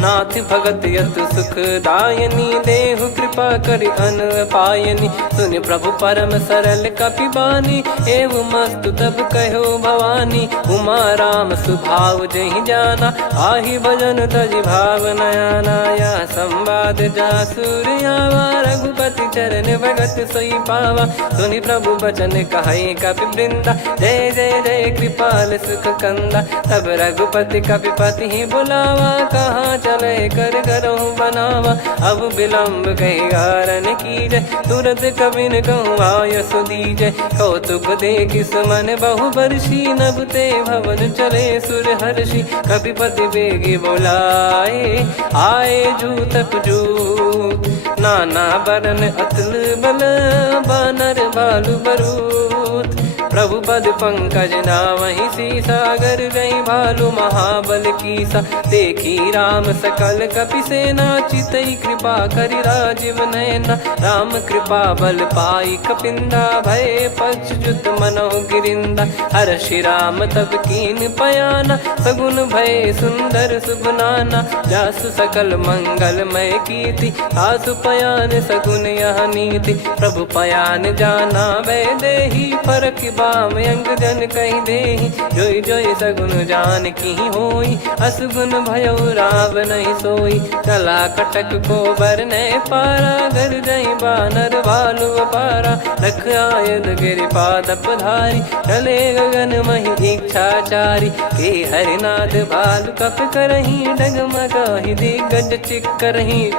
नाथ भगत यत सुखदायनी, देहु कृपा करि अन पायनी। सुन प्रभु परम सरल कपि बानी, एवं मस्तु तब कहो भवानी। उमा राम सुभाव जहि जाना, आहि भजन तजि भाव नयाना। या संवाद जासुर आवा, रघुपति चरण भगत सोई पावा। सुनि प्रभु बचन कहै कपि वृंदा, जय जय जय कृपाल सुख कंदा। तब रघुपति कपि पति बुलावा, कहाँ चले कर करहु बनावा। अब विलम्ब कही कारण कीजय, तुरत कबिन कहूँ आयस दीजय। कौतुक देखि सुमन बहु बरसी, नभ ते भवन चले सुर हर्षि। कपिपति बेगी बोलाए, आए जूतक जूत। नाना बरन अतुल बल, बानर भालु बरूत। प्रभु पद पंकज नावहि सीसा, गर गई भालु महाबल कीसा। देखी राम सकल कपि सेना, चितई कृपा करि राजीव नयना। राम कृपा बल पाई कपिंदा, भय पक्षजुत मनोह गिरिंदा। हर्षि राम तब कीन पयाना, सगुन भय सुंदर शुभ नाना। जासु सकल मंगलमय कीर्ति, आसु पयान सगुन यह नीति। प्रभु पयान जाना वै देहि, फरक बाम अंग जन कहि देहि। जोई जोई सगुन जान की होई, असगुन भयो राव नहीं सोई। कला कटक को बरने पारा, घर जई बानर भालु अपारा। लख आयद गिरिपाद पधारी, चले गगन महि इच्छाचारी। के हरिनाथ भालु कप करही, डगमगाहि दिग्गज चिक्करही।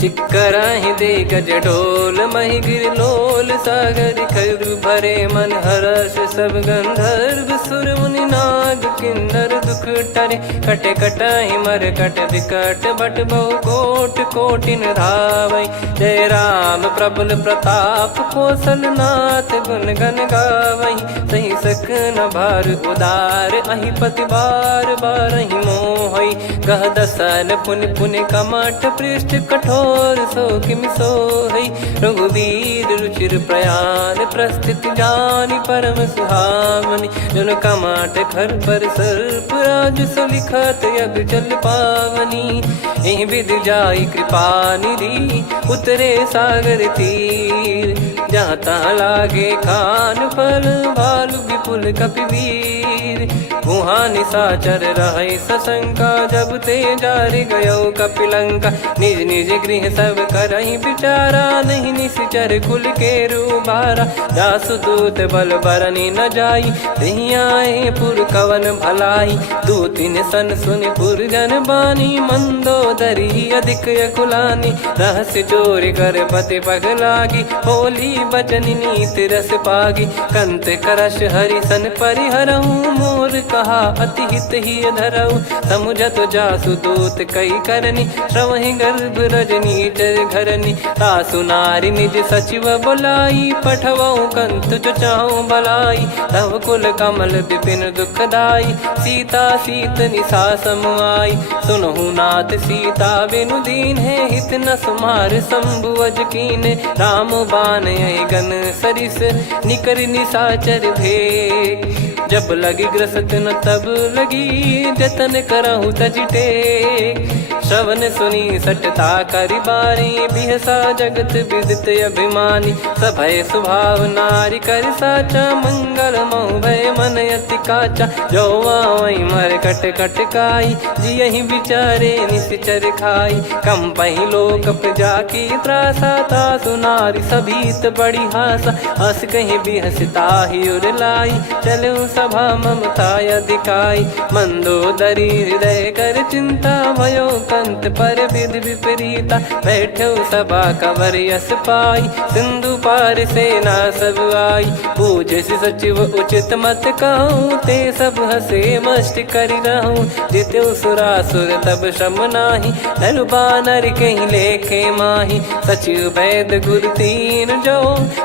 चिक्कराहि दिग्गज ढोल, महि गिर लोल। सागर खर भरे मन हर्ष, सब गंधर्व सुर मुनि नाग किन्नर दुख टरे। कटे कटाहि मर कट विकट, बट बहु कोट कोटिन धावै। जय राम प्रबल प्रताप, कौशल नाथ गुण गन गावै। सही सकन भार उदार, अहि पति बार बारहि मोहै। गह दसन पुन पुन कमठ, पृष्ठ कठोर सो किम सोहै। रघुवीर रुचिर प्रयाण, प्रस्थित जानि परम सुहावनी। जन कमाट खर पर सर्प, राज सलिखत यग जल पावनी। एहि विधि जाई कृपा निधि, उतरे सागर तीर। जहाँ तहाँ लागे खान फल, भालु विपुल कपि वीर। वहाँ निशाचर रहै सशंका, जब ते जारि गयो कपिलंका। निज निज गृह सब करहि विचारा, नहीं निश्चर कुल के रूबारा। जासु दूत बल बरनि न जाई, तेहि आए पुर कवन भलाई। दूतिन सन सुन पुर जन बानी, मंदोदरी अधिक अकुलानी। रहस्य चोर कर पति पग लागी, होली बचन नीत रस पागी। कंत करश हरिसन परिहरहु, मोर कहा अति हित ही धरऊ। समुझत जासु दूत कई करनी, श्रवहि गर्भ रजनी चर घरनी। तासु नारी निज सचिव बुलाई, पठवऊ कंत जो चाहूं भलाई। तव कुल कमल विपिन दुखदाई, सीता सीत निशा समुआई। सुनहु नाथ सीता बिनु दीन है, हित न सुमार शंभु अज कीने। राम बान गन सरिस, निकर निशाचर भेग। जब लगी ग्रसत न तब लगी, जतन करहु तज टेक। श्रवण सुनी सटता करि बारी, बिहसा जगत विदित अभिमानी। सभय स्वभाव नारी कर साचा, मंगल मऊ भय मन अति काचा। जो आवई मर कट कट काई, जियहि विचारे निश्चर खाई। कम पही लोक जाकी त्रासा, तासु नारी सभीत बड़ी हासा। हस कहीं बिहसता ही उर लाई, चलऊ सभा ममता अधिकाई। मंदोदरी हृदय कर चिंता, भयो कंत पर विधि विपरीता। बैठो सभा कवर यस पाई, सिंधु पार सेना सब आई। पूज्य सचिव उचित मत कहूँ, ते सब हसे मष्ट करि रहूँ। जित्यु सुरासुर तब श्रम नाही, नर बानर कहीं लेखे माही। सचिव वैद गुरु तीन जो,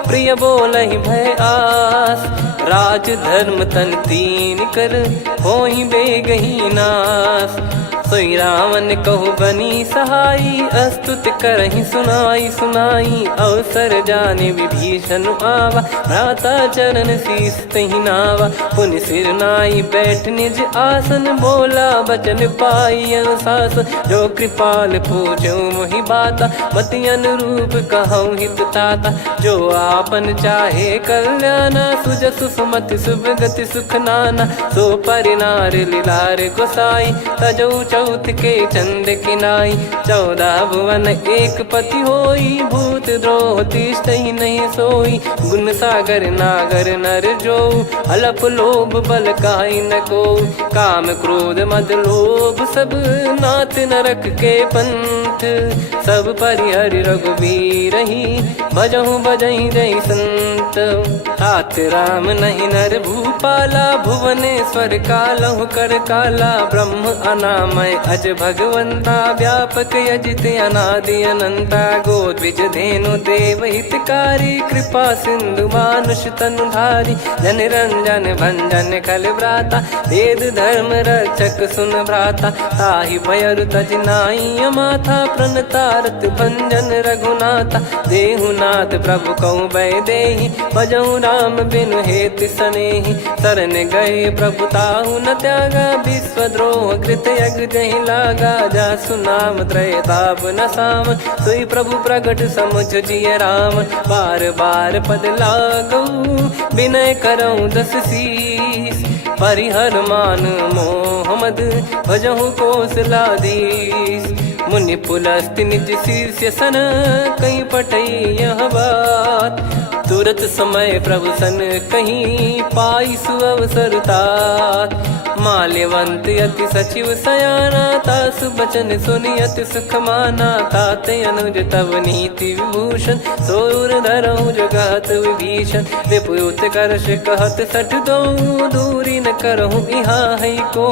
प्रिय बोलहि भय आस। राज धर्म तन तीन कर, होहि बेगहि नास। सोई रावण कहु बनी सहाई, अस्तुत करहि सुनाई सुनाई। अवसर जाने विभीषण आवा, भ्राता चरण शीस तहि नावा। पुनि सिर नाई बैठ निज आसन, बोला बचन पाई अनुशासन। जो कृपाल पूछो मोहि बाता, मति अनुरूप कहूँ हित ताता। जो आपन चाहे कल्याणा, सुजसु सुमति सुभगति सुख नाना। सो परिनार लीलार गोसाई, तजौ चौथ के चंद किनाई। 14 भुवन एक पति होई, भूत द्रोह तिष्ठहि नहीं सोई। गुण सागर नागर नर जो, अलप लोभ बल काई न को। काम क्रोध मद लोभ सब, नाथ नरक के पंथ। सब परिहरि रघुबीर ही, भजहु भजहि रहि संत। तात राम नहीं नर भूपाला, भुवनेश्वर कालहु कर काला। ब्रह्म अनामय अज भगवंता, व्यापक यजित अनादि अनंता। गोद्विज धेनु देव हितकारी, कृपा सिंधु मानुष तनुधारी। जन रंजन भंजन खल भ्राता, वेद धर्म रक्षक सुन भ्राता। ताहि भयरु तज नाई माथा, प्रणतारत भंजन रघुनाथा। देहुनाथ प्रभु कहु भय देहि, भजहु राम बिनु हेति सनेहि। शरण गए प्रभु ताहु न त्यागा, विश्वद्रोह कृत यज्ञ जहि लागा। जासु नाम त्रयताप न साम, सोई प्रभु प्रगट समुझ जिय राम। बार बार पद लागऊ, विनय करऊँ दस शीस। परिहर मान मोह मद, भजहु कौशलाधीश। मुनि पुलस्त्य निज शीर्ष सन, कहीं पटई यह बात। तुरत समय प्रभु सन कहीं, पाई सुअवसर तात। माल्यवंत अति सचिव सयाना, तासु बचन सुनि अति सुख माना। ताते अनुज तव नीति विभूषण, सोर धरहु जगत विभीषण। विपुत करश कहत सठ दो, दूरी न करहु इहाँ है को।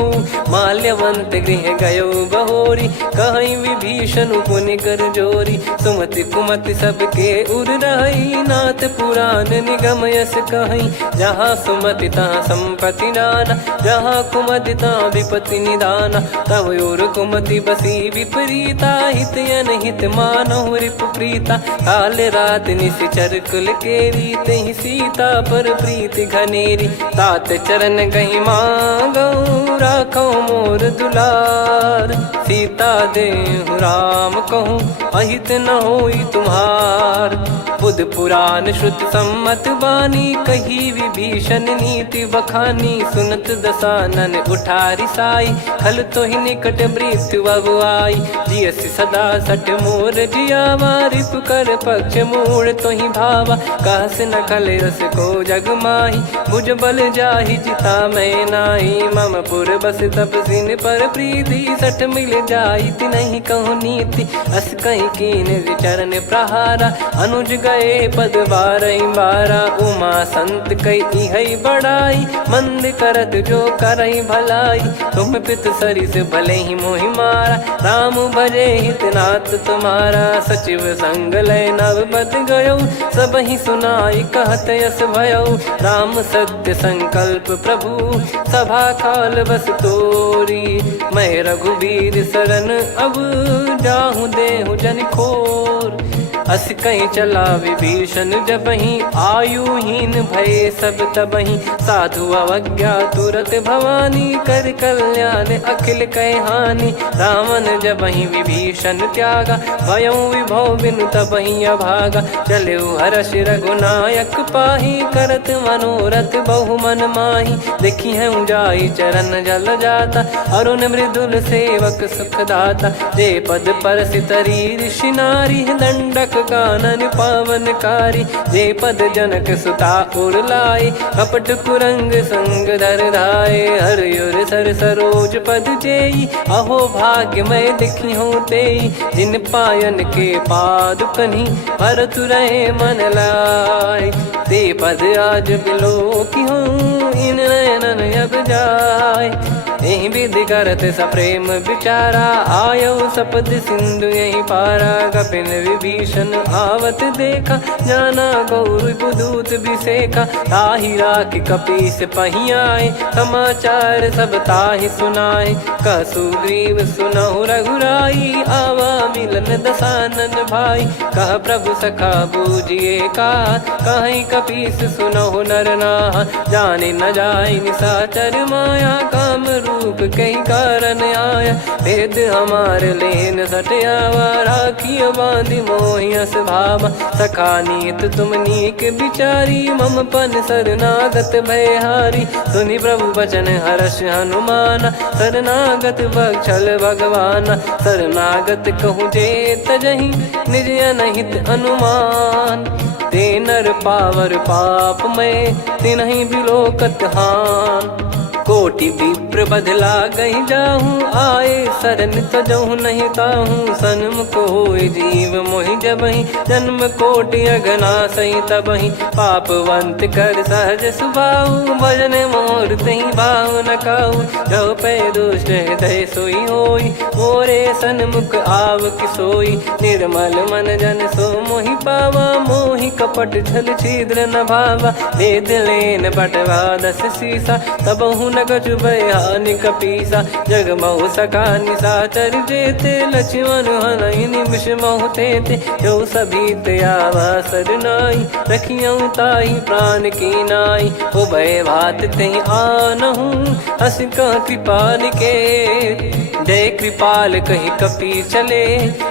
माल्यवंत गृह गयो बहोरी, कहीं विभीषण पुनि कर जोरी। सुमति कुमति सबके उर रही, नाथ पुराण निगम यस कहीं। जहाँ सुमति तहाँ संपत्ति नाना, जहाँ कुमति तहाँ विपत्ति निदाना। तव और कुमति बसी विपरीता, हित अनहित मानहु रिपु प्रीता। काल रात निशिचर कुल केरी, तहि सीता पर प्रीति घनेरी। तात चरण गहि मांगऊ, राखो मोर दुलार। सीता देहु राम कहूँ, अहित न होई तुम्हार। बुध पुराण श्रुत सम्मत बानी, कही विभीषण नीति बखानी। सुनत दसानन उठारी साई, खल तो ही निकट मृत्यु अब आई। जियसि सदा सठ मोर जियावा, रिपु कर पक्ष मूड़ तो ही भावा। कहस न खल रस को जग माही, भुज बल जाहि जिता मैं नाई। मम पुर बस तपसिन पर प्रीति, सठ मिल जाई तिनहि कहूँ नीति। अस कहीं कीन चरण प्रहारा, अनुज गए पद बारहि बारा। उमा संत कई है बड़ाई, मंद करत जो करई भलाई। तुम पित सरिस भले ही मोहि मारा, राम भजे हित नाथ तुम्हारा। सचिव संग लय नव बद गयो, सब ही सुनाई कहत यस भयो। राम सत्य संकल्प प्रभु, सभा काल बस तोरी। मैं रघुबीर शरण अब, जाहु देहु जन खोर। अस कहीं चला विभीषण जबहि, आयुहीन भये सब तबहि। साधु अवज्ञा तुरत भवानी, कर कल्याण अखिल कह हानि। रावण जबहि विभीषण त्यागा, भयउ विभव बिनु तबहि अभागा। चले हर्ष रघुनायक पाहि, करत मनोरथ बहु मन माहि। देखी है जाई चरण जल जाता, अरुण मृदुल सेवक सुख दाता। जे पद परसि तरी ऋषि नारी, दंडक कानन पावनकारी। जे पद जनक सुता उर लाए, कपट कुरंग संग धर धाये। हरियुर सर सरोज पद जेई, अहो भाग्य मैं दिखी हूँ तेई। जिन पायन के पाद कन्ही, भरत रहे मन लाए। ते पद आज बिलो की हूँ, इन नयनन अब जाय। यही विधि करत सप्रेम विचारा, आयो सपद सिंधु यही पारा। कपिन विभीषण आवत देखा, जाना गौर बुदूत बिसेखा। ताहि राख कपीस पही आए, समाचार सब ताहि सुनाए। कह सुग्रीव सुनहु रघुराई, आवा मिलन दसानन भाई। कह प्रभु सखा बूझिए का, कहीं कपीस सुनहु नर नाहा। जाने न जाय निशाचर माया, काम रूप कई कारण आया। भेद हमार लेन सटयावा, राखियो बांधि मोहियस भावा। सखा नीत तुम नीक बिचारी, मम पन शरणागत भयहारी। सुनि प्रभु वचन हर्ष हनुमाना, शरणागत बक्षल भगवाना। शरणागत कहूँ जे तजहि, निज अनहित अनुमान। ते नर पावर पाप में, तिन्हि बिलोकत हान। कोटि विप्र बदला गई जाहूँ, आए शरण तजहु नहीं ताहूँ। सन्मुख होय जीव मोहि जबहि, जन्म कोटि अगना सही तबहि। पापवंत कर सहज सुभाऊ, भजन मोर तहि भाव न काऊ। जो पै दुष्ट हृदय सोई होई, मोरे सन्मुख आव किसोई। निर्मल मन जन सो मोहि पावा, मोहि कपट छल छिद्र न भावा। वेद लेन बटवा दस सीसा, तबहु न कछु भयानि कपीसा। जग महु सका निशाचर जेते, लक्ष्मण हनहि निमिष महु तेते। जो सभी त्यावा सरनाई, रखियऊ ताहि प्राण की नाई। उभय भात तहि आनहु, हस कह कृपाल के। जय कृपाल कहि कपी चले,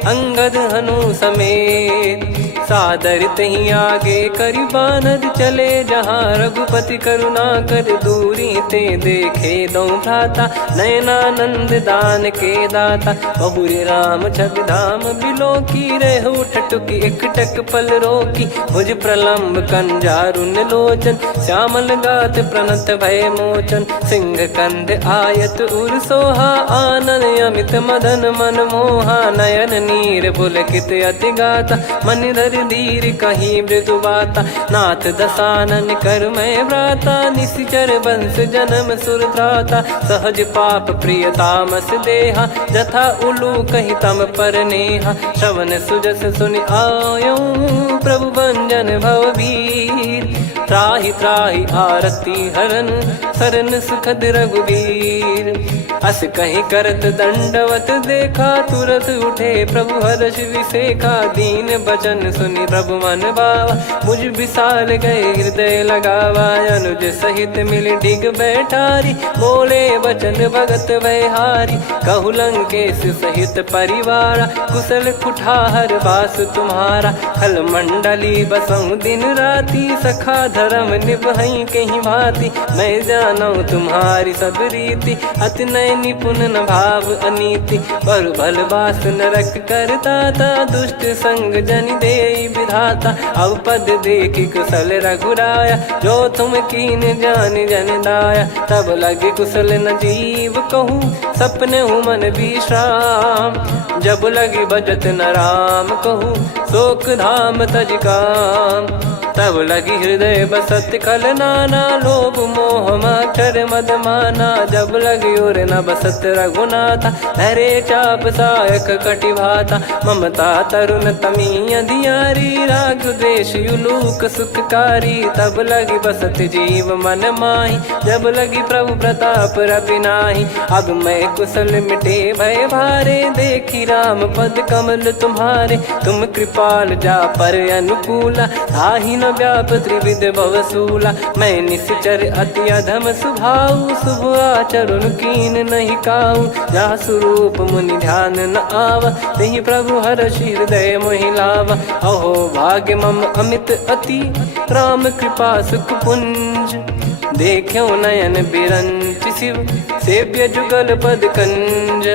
अंगद हनु समेत। सादर तहि आगे करि बानर चले, जहाँ रघुपति करुणा कर दूरी ते देखे दो भ्राता। नयनानंद दान के दाता, बहुरी राम छग धाम बिलो की। रेहु ठटुकी एकटक पल रोकी, भुज प्रलम्ब कंजारुन लोचन। श्यामल गात प्रणत भय मोचन, सिंह कंध आयत उर सोहा। आनन अमित मदन मन मोहा, नयन नीर पुलकित अति गाता। मन धर धीर कहीं मृदु बाता, नाथ दसानन कर मैं व्राता। निश्चर वंश जन्म सुर त्राता, सहज पाप प्रिय तामस देहा। जथा उलू कहीं तम पर नेहा, श्रवण सुजस सुनि आयो। प्रभु भंजन भवबीर, त्राहि त्राहि आरती हरन। सरन सुखद रघुबीर, अस कहीं करत दंडवत देखा। तुरत उठे प्रभु हर्ष विसेखा, दीन बचन सुनि प्रभु मन भावा। मुझ विशाल गए हृदय लगावा, अनुज सहित मिल डिग बैठारी। बोले बचन भगत वैहारी, कहु लंकेश सहित परिवारा। कुशल कुठार बास तुम्हारा, खल मंडली बसऊं दिन राती। सखा धर्म निभई कहीं भांति, मैं जानू तुम्हारी सब रीति। अति नय निपुण न भाव अनीति, पर भल बास नरक करता था। दुष्ट संग जन देई विधाता, अब पद देखी कुशल रघुराया। जो तुम कीन जान जन दाया, तब लगे कुशल न जीव कहूँ। सपने हूँ मन विश्राम, जब लगी बजत न राम कहूँ। शोक धाम तज काम, तब लगी हृदय बसत खल नाना, लोभ मोह मक्षर मद माना। जब लगी और न बसत रघुनाथा, धरे चाप सायक कटि भाता। ममता तरुण तमी अधियारी, राग द्वेष युलूक सुखकारी। तब लगी बसत जीव मन माही, जब लगी प्रभु प्रताप रवि नाही। अब मैं कुशल मिटे भय भारे, देखी राम पद कमल तुम्हारे। तुम कृपाल जा पर अनुकूला, ताहि न व्याप त्रिविध भवसूला। मैं निश्चर अति अधम सुभाऊ, शुभ आचरण कीन नहीं काऊ। जा स्वरूप मुनि ध्यान न आवा, तेहि प्रभु हर्षि हृदय मोहि लावा। अहो भाग्य मम अमित अति, राम कृपा सुख पुंज। देखो नयन बिरंच शिव, सेव्य जुगल पद कंज।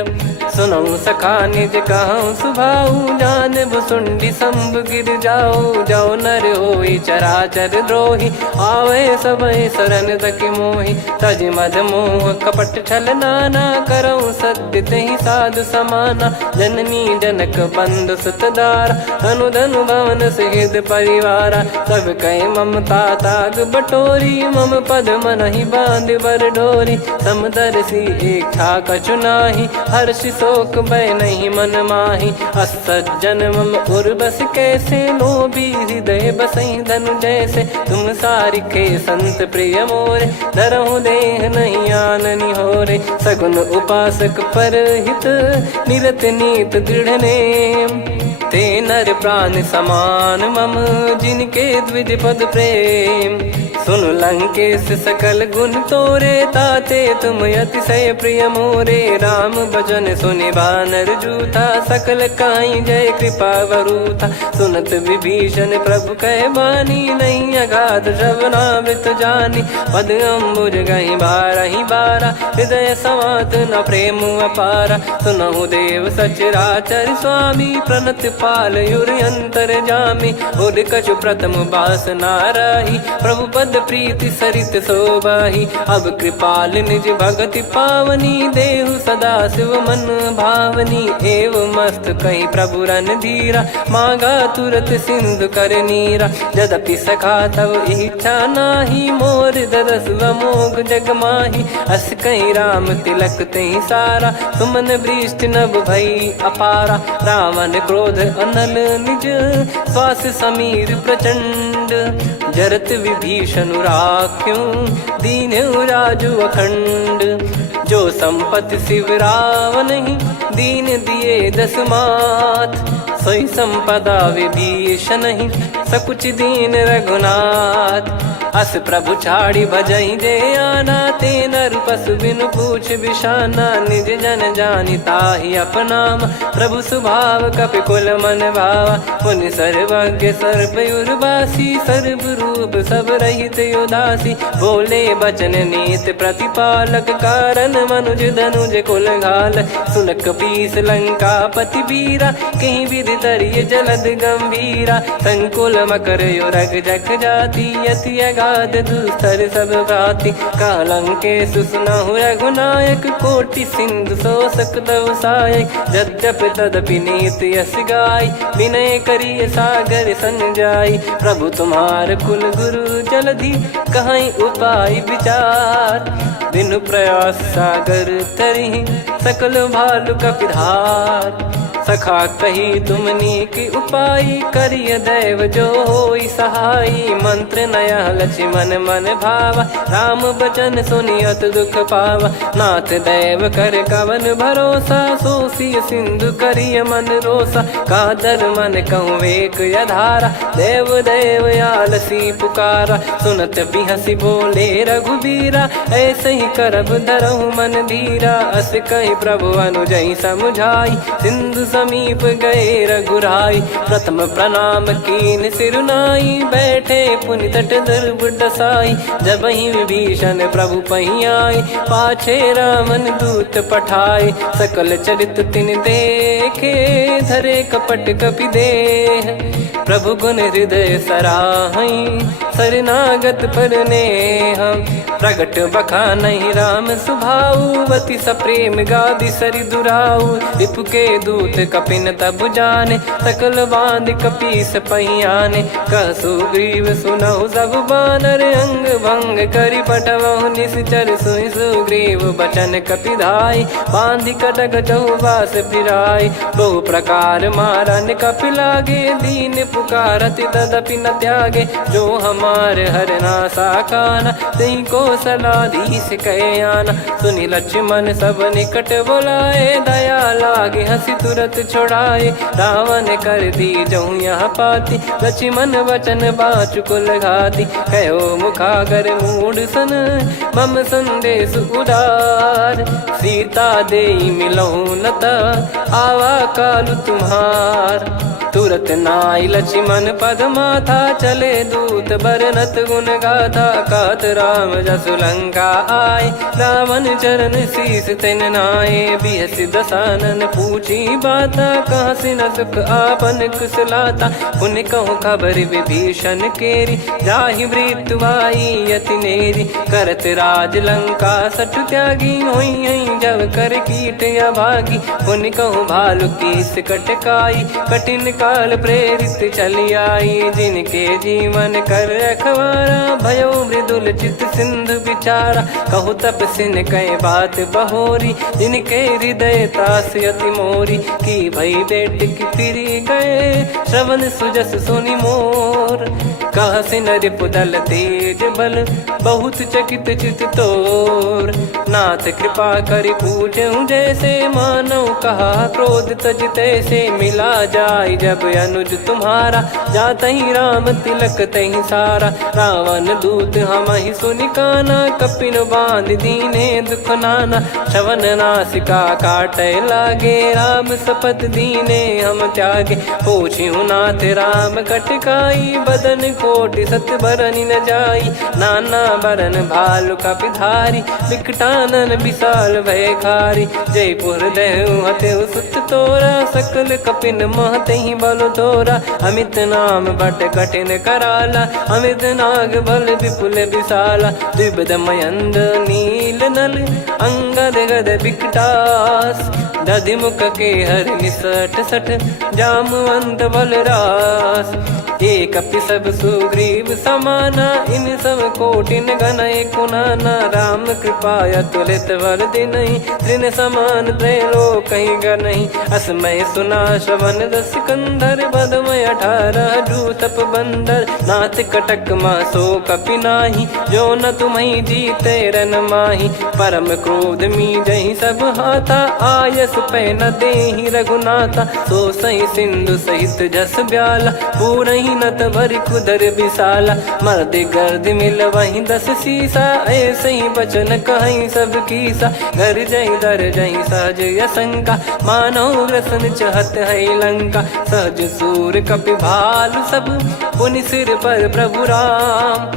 सुनऊ सखा निज कहूँ सुभाऊ, जान भुसुंडी संभ गिर जाओ। जाओ नर होई चराचर द्रोही, आवे सबय शरण तकी मोहि। तज मद मोह कपट छल नाना, करऊँ सत्य तेहि साधु समाना। जननी जनक बंधु सुतदारा, धनु धनु भवन सहित परिवारा। सब कहे ममता ताग बटोरी, मम पद मनहि बांध बर डोरी। समदर्शी इच्छा कछु नाही, हर्षि शोक भय नहीं मन माही। असज्जन मम उर बस कैसे, लोभी हृदय बसई धनु जैसे। तुम सारिखे संत प्रिय मोरे, धरहु देह नहीं आननि होरे। सगुन उपासक पर हित, निरत नीत दृढ़ नेम। ते नर प्राण समान मम, जिनके द्विज पद प्रेम। सुन लंकेश सकल गुण तोरे, ताते तुम अतिशय प्रिय मोरे। राम भजन सुनि बानर जूथा, सकल काई जय कृपा वरूथा। सुनत विभीषण प्रभु कह बानी, नहीं अगाध श्रवणामृत जानी। पद अम्बुज गहि बारहि बारा, हृदय समात न प्रेम अपारा। सुनहु देव सचराचर स्वामी, प्रणत पाल युर अंतर जामी। उद कछु प्रथम बास नाराही, प्रभु पद प्रीति सरित शोभाही। अब कृपाल निज भगति पावनी, देहु सदा शिव मन भावनी। एव मस्त कही प्रभु रन धीरा, मांगा तुरत सिंधु कर नीरा। यद्यपि सखा तब इच्छा नाही, मोर दरस अमोघ जग माही। अस कहीं राम तिलक तेहि सारा, सुमन वृष्ट नभ भई अपारा। रावण क्रोध अनल निज, श्वास समीर प्रचंड। जरत विभीषण राख्यों, दीन्हु राजु अखंड। जो संपत्ति शिव रावण ही, दीन दिए दस मात। सोई संपदा विभीषण ही, सकुच दीन रघुनाथ। अस प्रभु छाड़ी भजई जे आना, ते नर पशु बिनु पूछ बिशाना। निज जन जानि ताहि अपनाम, प्रभु स्वभाव कपि कुल मन भावा। मुनि सर्वज्ञ सर्वयुर्वासी, सर्व रूप सब रहित उदासी। बोले बचन नीत प्रतिपालक, कारण मनुज धनुज कुल घाल। सुन कपीस लंका पति वीरा, कहीं विधि तरिय जलद गंभीरा। संकुल मकर युरग जख जाति, यति अगाध दुस्तर सब भाति। कालंकेश सुनहु रघुनायक, कोटि सिंधु शोषक तव सहायक। यद्यपि तदपि नीत यस गाय, विनय करिय सागर सन जाय। प्रभु तुम्हार कुल गुरु जलधि, कहीं उपाय विचार। बिनु प्रयास सागर तरिहि, सकल भालु कपिधार। सखा कही तुमनी की उपाय, करिय दैव जो होई सहाई। मंत्र नया लक्ष्मण मन भावा, राम बचन सुनियत दुख पावा। नाथ दैव कर कवन भरोसा, सोसिय सिंधु करिय मन रोसा। कादर मन कहूँ वेक यधारा, देव देव आलसी पुकारा। सुनत बिहसी बोले रघुबीरा, ऐसे ही करब धरहु मन धीरा। अस कही प्रभु अनुजई समुझाई, सिंधु समीप गए रघुराई। प्रथम प्रणाम कीन सिरुनाई, बैठे पुनि तट दर्भ डसाई। जब ही विभीषण प्रभु पही आए, पाछे रामन दूत पठाए। सकल चरित तिन देखे, धरे कपट कपि देह। प्रभु गुण हृदय सराहई, शरणागत पर नेह। प्रगट बखानहि राम सुभाऊवती सप्रेम गादि सरि दुराऊ रिपु के दूत कपिन तब जाने सकल बांध कपीस पहियाने कह सुग्रीव सुनहु सब बानर अंग भंग करि पठवहु निश्चर सुनि सुग्रीव बचन कपिधाई बांधि कटक चौबास फिराई बहु प्रकार मारन कपि लागे दीन पुकारत तदपि न त्यागे जो हमारे हरनासा काना तई को सलाधीश कहे आना सुनि लक्ष्मण सब निकट बुलाए दया लागे हंसी तुरत छुड़ाए रावण कर दी जऊँ यहाँ पाती लक्ष्मण वचन बाचुकुल घाती कहो मुखागर मूढ़ सन मम संदेश उदार सीता देई मिलहु नता आवा कालु तुम्हार तुरत नाई लक्ष्मण पद माथा चले दूत बरनत गुण गाथा कात राम जसु लंका आए रावण चरण शीस तिन नाये बिहसि दसानन पूछी बाता कहाँ से न सुख आपन कुशलाता पुन कहूँ खबर विभीषण केरी जाहि मृत्यु आई यति नेरी करत राज लंका सठ त्यागी होई जब कर कीट अभागी पुन कहूँ भालु कीस कटकाई कठिन काल प्रेरित चली आई जिनके जीवन कर रखवारा भयो मृदुल चित सिंधु विचारा कहु तपसिन कई बात बहोरी जिनके हृदय त्रास अति मोरी की भई बेट की फिरी गए श्रवण सुजस सुनि मोर कह सिन रिपुदल तेज बल बहुत चकित चित तोर नाथ कृपा करि पूछूं जैसे मानव कहा क्रोध तज तैसे मिला जाय जब अनुज तुम्हारा जातहि राम तिलक तहि सारा रावण दूत हमहि सुनि काना कपिन बांध दीने दुख नाना श्रवण नासिका काटे लागे राम सपत दीने हम त्यागे पूछ्यु नाथ राम कटकाई बदन कोटि सत बरनि न जाई नाना बरन भालु कपिधारी विकटानन विशाल भयखारी जयपुर देहु हतेउ सुत तोरा सकल कपिन महतहि बल तोरा अमित नाम बट कठिन कराला अमित नाग बल विपुल विशाला द्विपद मयंद नील नल अंगद गद विकटास दधिमुख के हर निसठ सठ जामवंत बलरास एक अपि सब सुग्रीव समाना इन सब कोटिन गणय कुनाना राम कृपा अतुलित वर दिनहि तृण समान त्रैलोक कहीं गनहि असमय सुना श्रवण दस कंधर बदमय 18 जूतप बंदर नाथ कटक मासो कपि नाही जो न तुम्हि जीते रन माही परम क्रोध मी जहि सब हाथा आयस पै न देहि रघुनाथा तो सही सिंधु सहित जस ब्याला पूरहि नत भरि कुदर विशाला मर्द गर्द मिल वहीं 10 सीसा ऐसे ही बचन कहीं सब कीसा घर जहि दर जहि सहज यसंका मानो रसन चहत है लंका सहज सूर कपि भालु सब पुनि सिर पर प्रभु राम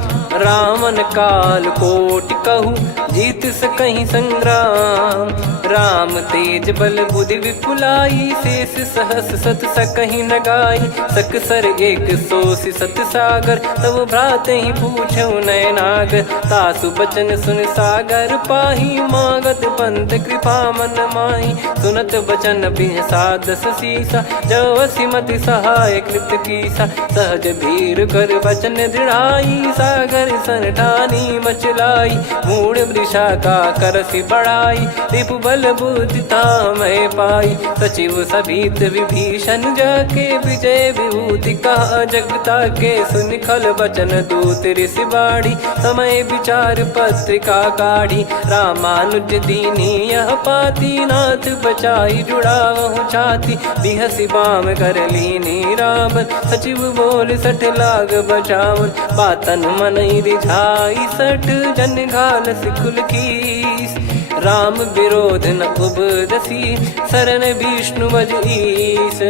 रावण काल कोटि कहु जीत सकहि संग्राम राम तेज बल बुद्धि विपुलाई शेष सहस सत सकहि न गाई सकसर एक सोसि सत सागर तब भ्राते ही पूछो नयनाग तासु बचन सुन सागर पाही मागत पंथ कृपा मन माही सुनत बचन बिहसा 10 सीसा जव सिमति सहाय कृत कीसा सहज भीर कर बचन दृढ़ाई सागर सन ठानी मचलाई मूढ़ वृषा का करसि बढ़ाई रिपु बल बुद्धि तामय पाई सचिव सभीत विभीषण जाके विजय विभूति कहा जगता के सुन खल बचन दूत ऋषि बाड़ी समय विचार पत्रिका काढ़ी रामानुज दीनी यह पाती नाथ बचाई जुड़ावहु छाती बिहसि बाम कर लीनी राम सचिव बोल 60 लाग बचावन बातन मन रिझाई 60 जन घाल सिकुल कीस राम विरोध न उपजसी शरण विष्णु बज ईस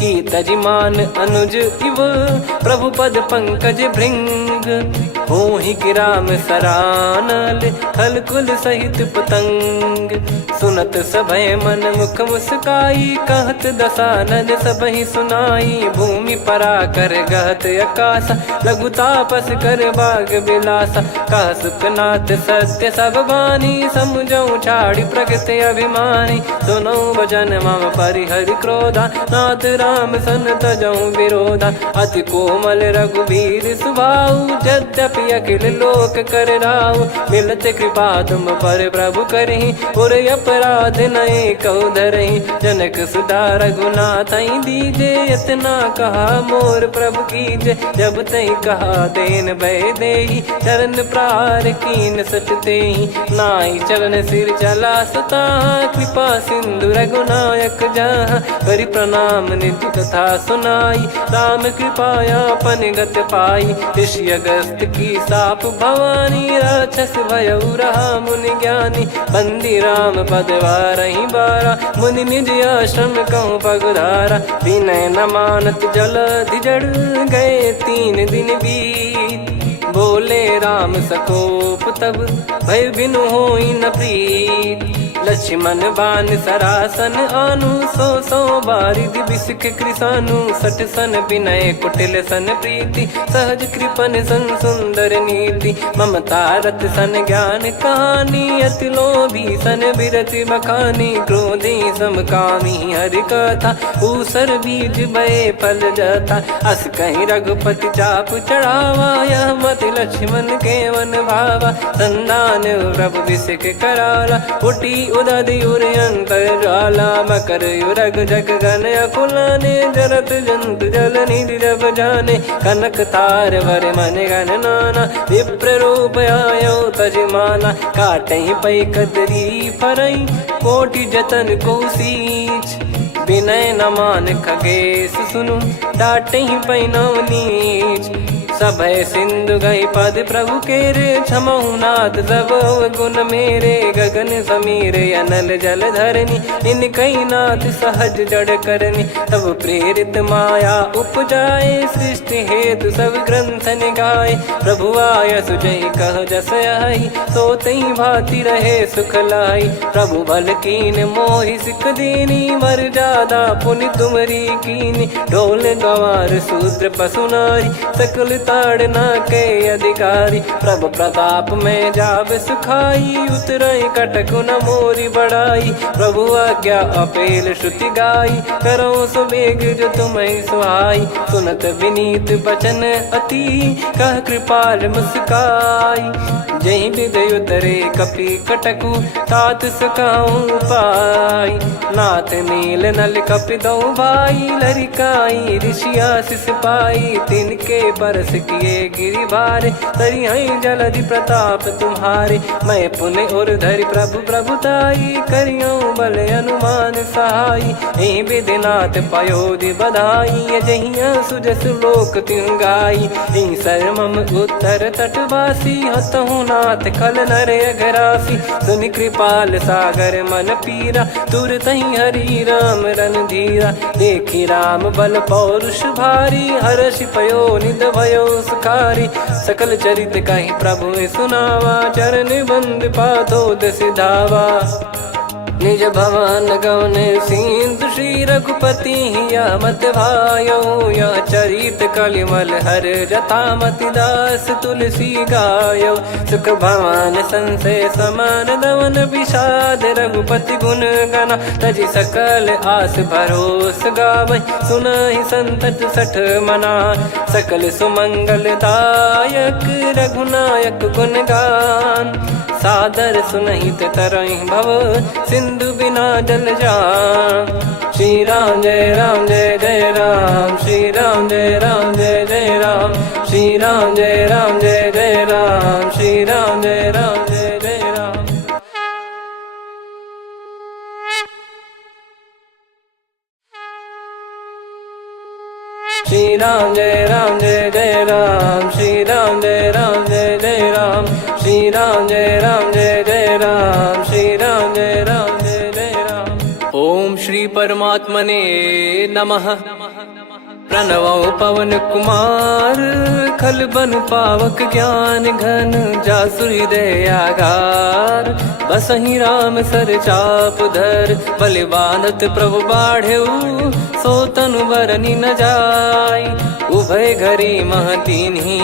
की तजिमान अनुज इव प्रभु पद पंकज भृंग हो ही गिराम सरानल खलकुल सहित पतंग सुनत सभय मन मुख मुस्काई कहत दसानन सबहि सुनाई भूमि परा कर गहत आकाश लघु तापस कर बाग बिलासा कह सुखनाथ सत्य सब बानी समझऊ छाड़ी प्रगति अभिमानी सुनो भजन मम परिहरि क्रोधा नाथ राम सन तजऊ विरोधा अति कोमल रघुवीर सुभाऊ यद्यपि अखिल लोक कर राऊ मिलत कृपा तुम पर प्रभु करहि पुर अपराध नए कौ धरहि जनक सुधा रघुनाथ दीजे इतना कहा मोर प्रभु कीजे जब तई कहा देन भय देहि चरण प्रार कीन सटते नाई चरण सिर चला सता कृपा सिंधु रघुनायक जहाँ करि प्रणाम निधि कथा सुनाई राम कृपाया पन गत पाई ऋषि अगस्त की साप भवानी राक्षस भयउ रहा मुनि ज्ञानी बंदी राम पद वारहि बारा मुनि निज आश्रम कहूँ पगधारा विनय न मानत जलधि जड़ गए 3 दिन बीत बोले राम सकोप तब भय बिनु होई न प्रीत लक्ष्मण बान सरासन आनु सो बारिधि बिसिख कृसानु सठ सन विनय कुटिल सन प्रीति सहज कृपन सन सुंदर नीति ममता रत सन ज्ञान कहानी अति लोभी सन बिरति बखानी क्रोधी समकामी हरि कथा ऊसर बीज भय फल जथा अस कहीं रघुपति चाप चढ़ावा यह मत लक्ष्मण के वन भावा संदान प्रभु बिसिख कराला उठी उदधि उर अंतर ज्वाला मकर युरग जग गन अकुलाने जरत जंत जल निधि जब जाने कनक तार वर मन गन नाना विप्र रूप आयो तजमाना काटहि पै कदरी फरई कोटि जतन को सींच विनय न मान खगेश सुनु डाटहि पै नव नीच सभय सिंधु गई पद प्रभु केरे क्षमहु नाथ सब गुण मेरे गगन समीरे अनल जल धरनी इन कई नाथ सहज जड़ करनी तब प्रेरित माया उपजाए सृष्टि हेतु सब ग्रंथ निगाए प्रभु आय सुजय कह जस आई सो तई भांति रहे सुख लाई प्रभु बल कीन मोहि सिख दीनी मर जादा पुनि तुमरी कीनी ढोल गवार शूद्र पशु नारी सकल ताड़ना के अधिकारी प्रभु प्रताप में जाब सुखाई उतरई कटक न मोरी बढ़ाई प्रभु आज्ञा अपेल श्रुति गाई करो सुबेग जो तुम्हें सुहाई सुनत विनीत बचन अति कह कृपाल मुस्काई जय विदय उतरे कपि कटकु तात सकाऊं पाई नाथ नील नल कपि दो भाई लरिकाई ऋषि आशीष पाई तिनके परस किए गिरि भारे तरिहई जलधि प्रताप तुम्हारे मैं पुण्य और धरि प्रभु प्रभुताई करियो बल अनुमान सहाई यही विधिनाथ पयोधि बधाई जहिया सुजस लोक तिहु गाई यही सरमम उत्तर तटवासी हतहु नाथ खल नर अघरासी सुनि कृपाल सागर मन पीरा तुरत ही हरि राम रन धीरा देखी राम बल पौरुष भारी हर्ष पयो निध भयो सुखारी सकल चरित कहीं प्रभु सुनावा चरण बंद पादोद सिधावा निज भवन गौन सिंधु श्री रघुपति या मत भायो या चरित कलिमल हर जथा मति दास तुलसी गायो सुख भवन संशय समान दवन विषाद रघुपति गुण गना तजि सकल आस भरोस गावै सुनहि संतत सठ मना सकल सुमंगल दायक रघुनायक गुण गान सादर सुनहित तरहि भव सिंधु बिना जल जान श्री राम जय जय राम श्री राम जय जय राम श्री राम जय जय राम श्री राम जय जय राम श्री राम जय जय राम श्री राम जय जय राम श्री राम जय जय राम श्री राम जय जय राम। ओम श्री परमात्मने नमः। प्रणवो पवन कुमार खल बन पावक ज्ञान घन जासु हृदय आगार बसहि राम सर चाप धर बलि बांधत प्रभु बाढ़ेऊ सो तनु बरनि न जाय उभय घरी महतीन्ही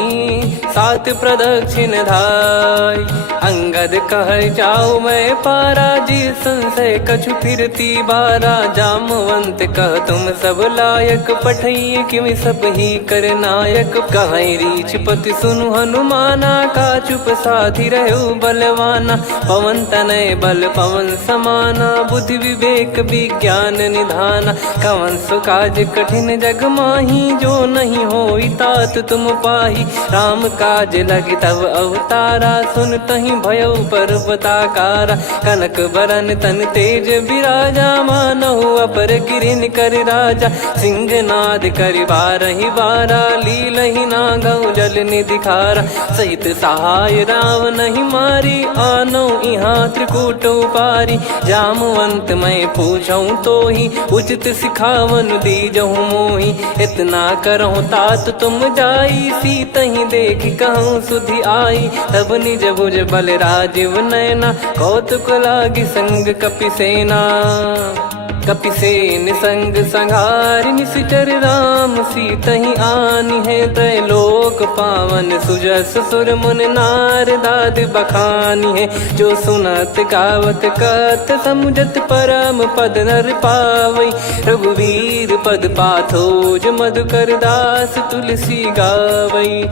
सात प्रदक्षिण धाय अंगद कह जाऊ मैं पारा जी संशय कछु फिरती बारा जामवंत कह तुम सब लायक पठइए किमि सब ही कर नायक कहीं रीछ पति सुनु हनुमाना का चुप साधि रहु बलवाना पवन तनय बल पवन समाना बुद्धि विवेक विज्ञान निधाना कवन सो काज कठिन जग माही जो नहीं होई तात तुम पाही राम काज लगी तब अवतारा सुन तही भयउ पर्वताकारा कनक बरन तन तेज विराजा मानहु अपर गिरिन कर राजा सिंहनाद करि बारहि बारा लीलहि नागौ जल निधि खारा सहित सहाय राव नहीं मारी आनो इहाँ त्रिकूट उपारी जामवंत मैं पूछऊँ तो ही उचित सिखावन दीजहु मोही इतना करहु तात तुम जाई सीत ही देख कहूँ सुधि आई तब निज भुज बल राजीव नैना कौतुक लागी संग कपिसेना कपिसेन संग संघारि निशिचर राम सीतहि आनि है त्रैलोक पावन सुजस सुर मुन नार दाद बखानी है जो सुनत गावत कत समुझत परम पद नर पावई रघुवीर पद पाथोज मधुकर दास तुलसी गावई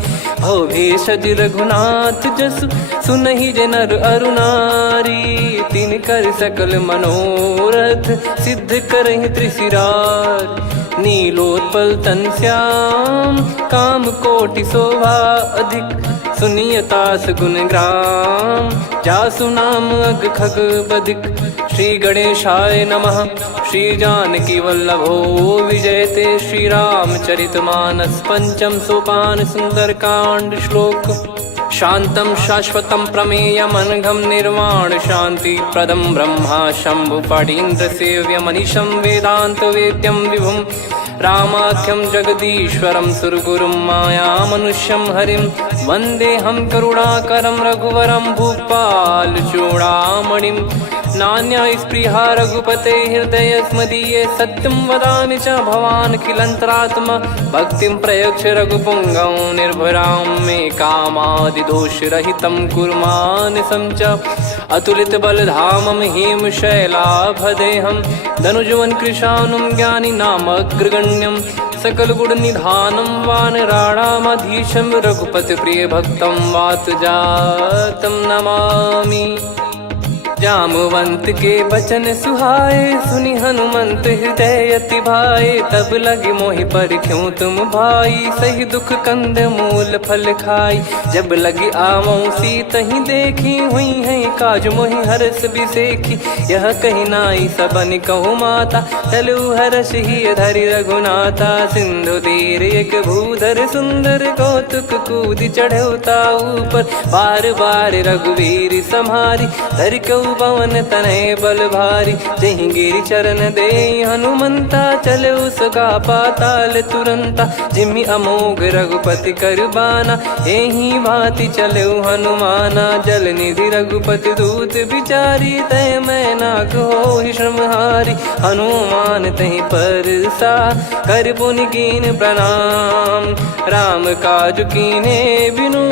भव भेषज रघुनाथ जसु सुनहि जनर अरुनारी तिन कर सकल मनोरथ सिद्ध करहि त्रिशिरार नीलोत्पल तन श्याम काम कोटि शोभा अधिक सुनियतास गुण ग्राम जासु नाम अग खग बधिक श्री गणेशाय नमः श्री जानकी वल्लभो विजयते श्री रामचरितमानस पंचम सोपान सुंदरकांड श्लोक शांतं शाश्वतं प्रमेयमनघं निर्वाण शांति प्रदं ब्रह्मा शंभु फणीन्द्र सेव्यमनिशं वेदांत वेद्यं विभुं रामाख्यं जगदीश्वरं सुरगुरुं मायामनुष्यं हरिं वन्देऽहं करुणाकरं रघुवरं भूपाल चूडामणिं नान्या स्पृहा रघुपते हृदय स्मदीये सत्यं वदामि च भवान् किलन्तरात्मा भक्तिं प्रयच्छ रघुपुङ्गं निर्भरां मे कामादिदोषरहितं कुर्मानसं च अतुलित बलधामं हेमशैलाभदेहं धनुजवन कृशानुं ज्ञानिनामग्रगण्यं सकल गुण निधानं वानराणामधीशं रघुपति प्रिय भक्तं वातजातं नमामि जामवंत के बचन सुहाए सुनि हनुमंत हृदय अति भाए तब लगे मोहि पर क्यों तुम भाई सही दुख कंद मूल फल खाई जब लगी आवों सीत ही देखी हुई है काज मोहि हरस बिसेखी यह कही नाई सबन कहु माता चलु हरस ही धरि रघुनाथा सिंधु तीर एक भूधर सुंदर कौतुक कूद चढ़ौता ऊपर बार बार रघुवीर सम्हारी धर कऊ पवन तनय बल भारी जहि गिरि चरण दे हनुमंता चले उसका पाताल तुरंता जिमि अमोघ रघुपति करबाना एहि भांति चले हनुमाना जल निधि रघुपति दूत बिचारी तय मैं नाग हो श्रमहारी हनुमान तहि परसा कर पुनि कीन प्रणाम राम काज कीने बिनु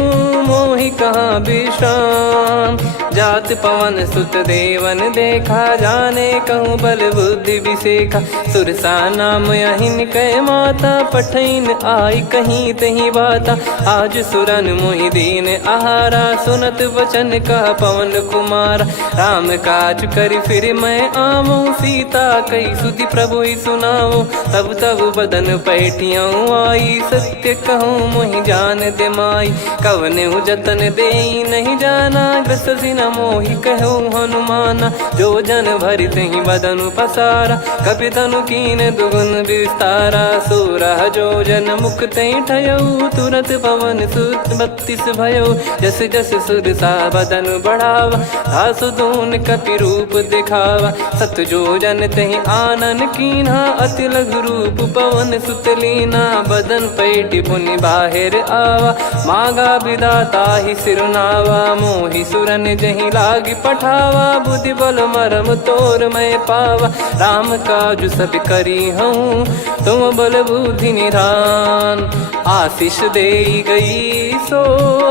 मोहि कहाँ विश्राम जात पवन सुत देवन देखा जाने कहूँ बल बुद्धि विसेखा सुरसा नाम यहिन कै माता पठैन आई कहीं तही बाता आज सुरन मोहि दीन आहारा सुनत वचन कह पवन कुमार राम काज कर फिर मैं आवूं सीता कई सुधि प्रभु ही सुनाओ तब तब बदन पैठियाँ आई सत्य कहूँ मोहि जान दे माई कवने जतन दे नहीं जाना ग्रसि न मोहि कहो हनुमाना। जो जन भरि तहि बदनु पसारा, कपि तनु कीन दुगुन विस्तारा। सोरह जो जन मुख तहि ठयऊ, तुरत पवन सुत 32 भयऊ। जस जस सुरसा बदन बढ़ावा, तासु दून कपि रूप दिखावा। सत जो जन तहि आनन कीन्हा, अति लघु रूप पवन सुत लीना। बदन पैटि पुनि बाहिर आवा, मागा विधाता ही सिरुनावा। मोहि सुरन जहि लागी पठावा, बुद्धि बल मरम तोर मैं पावा। राम काजु सब करी हूँ, तुम बल बुद्धि निधान। आशीष देई गई सो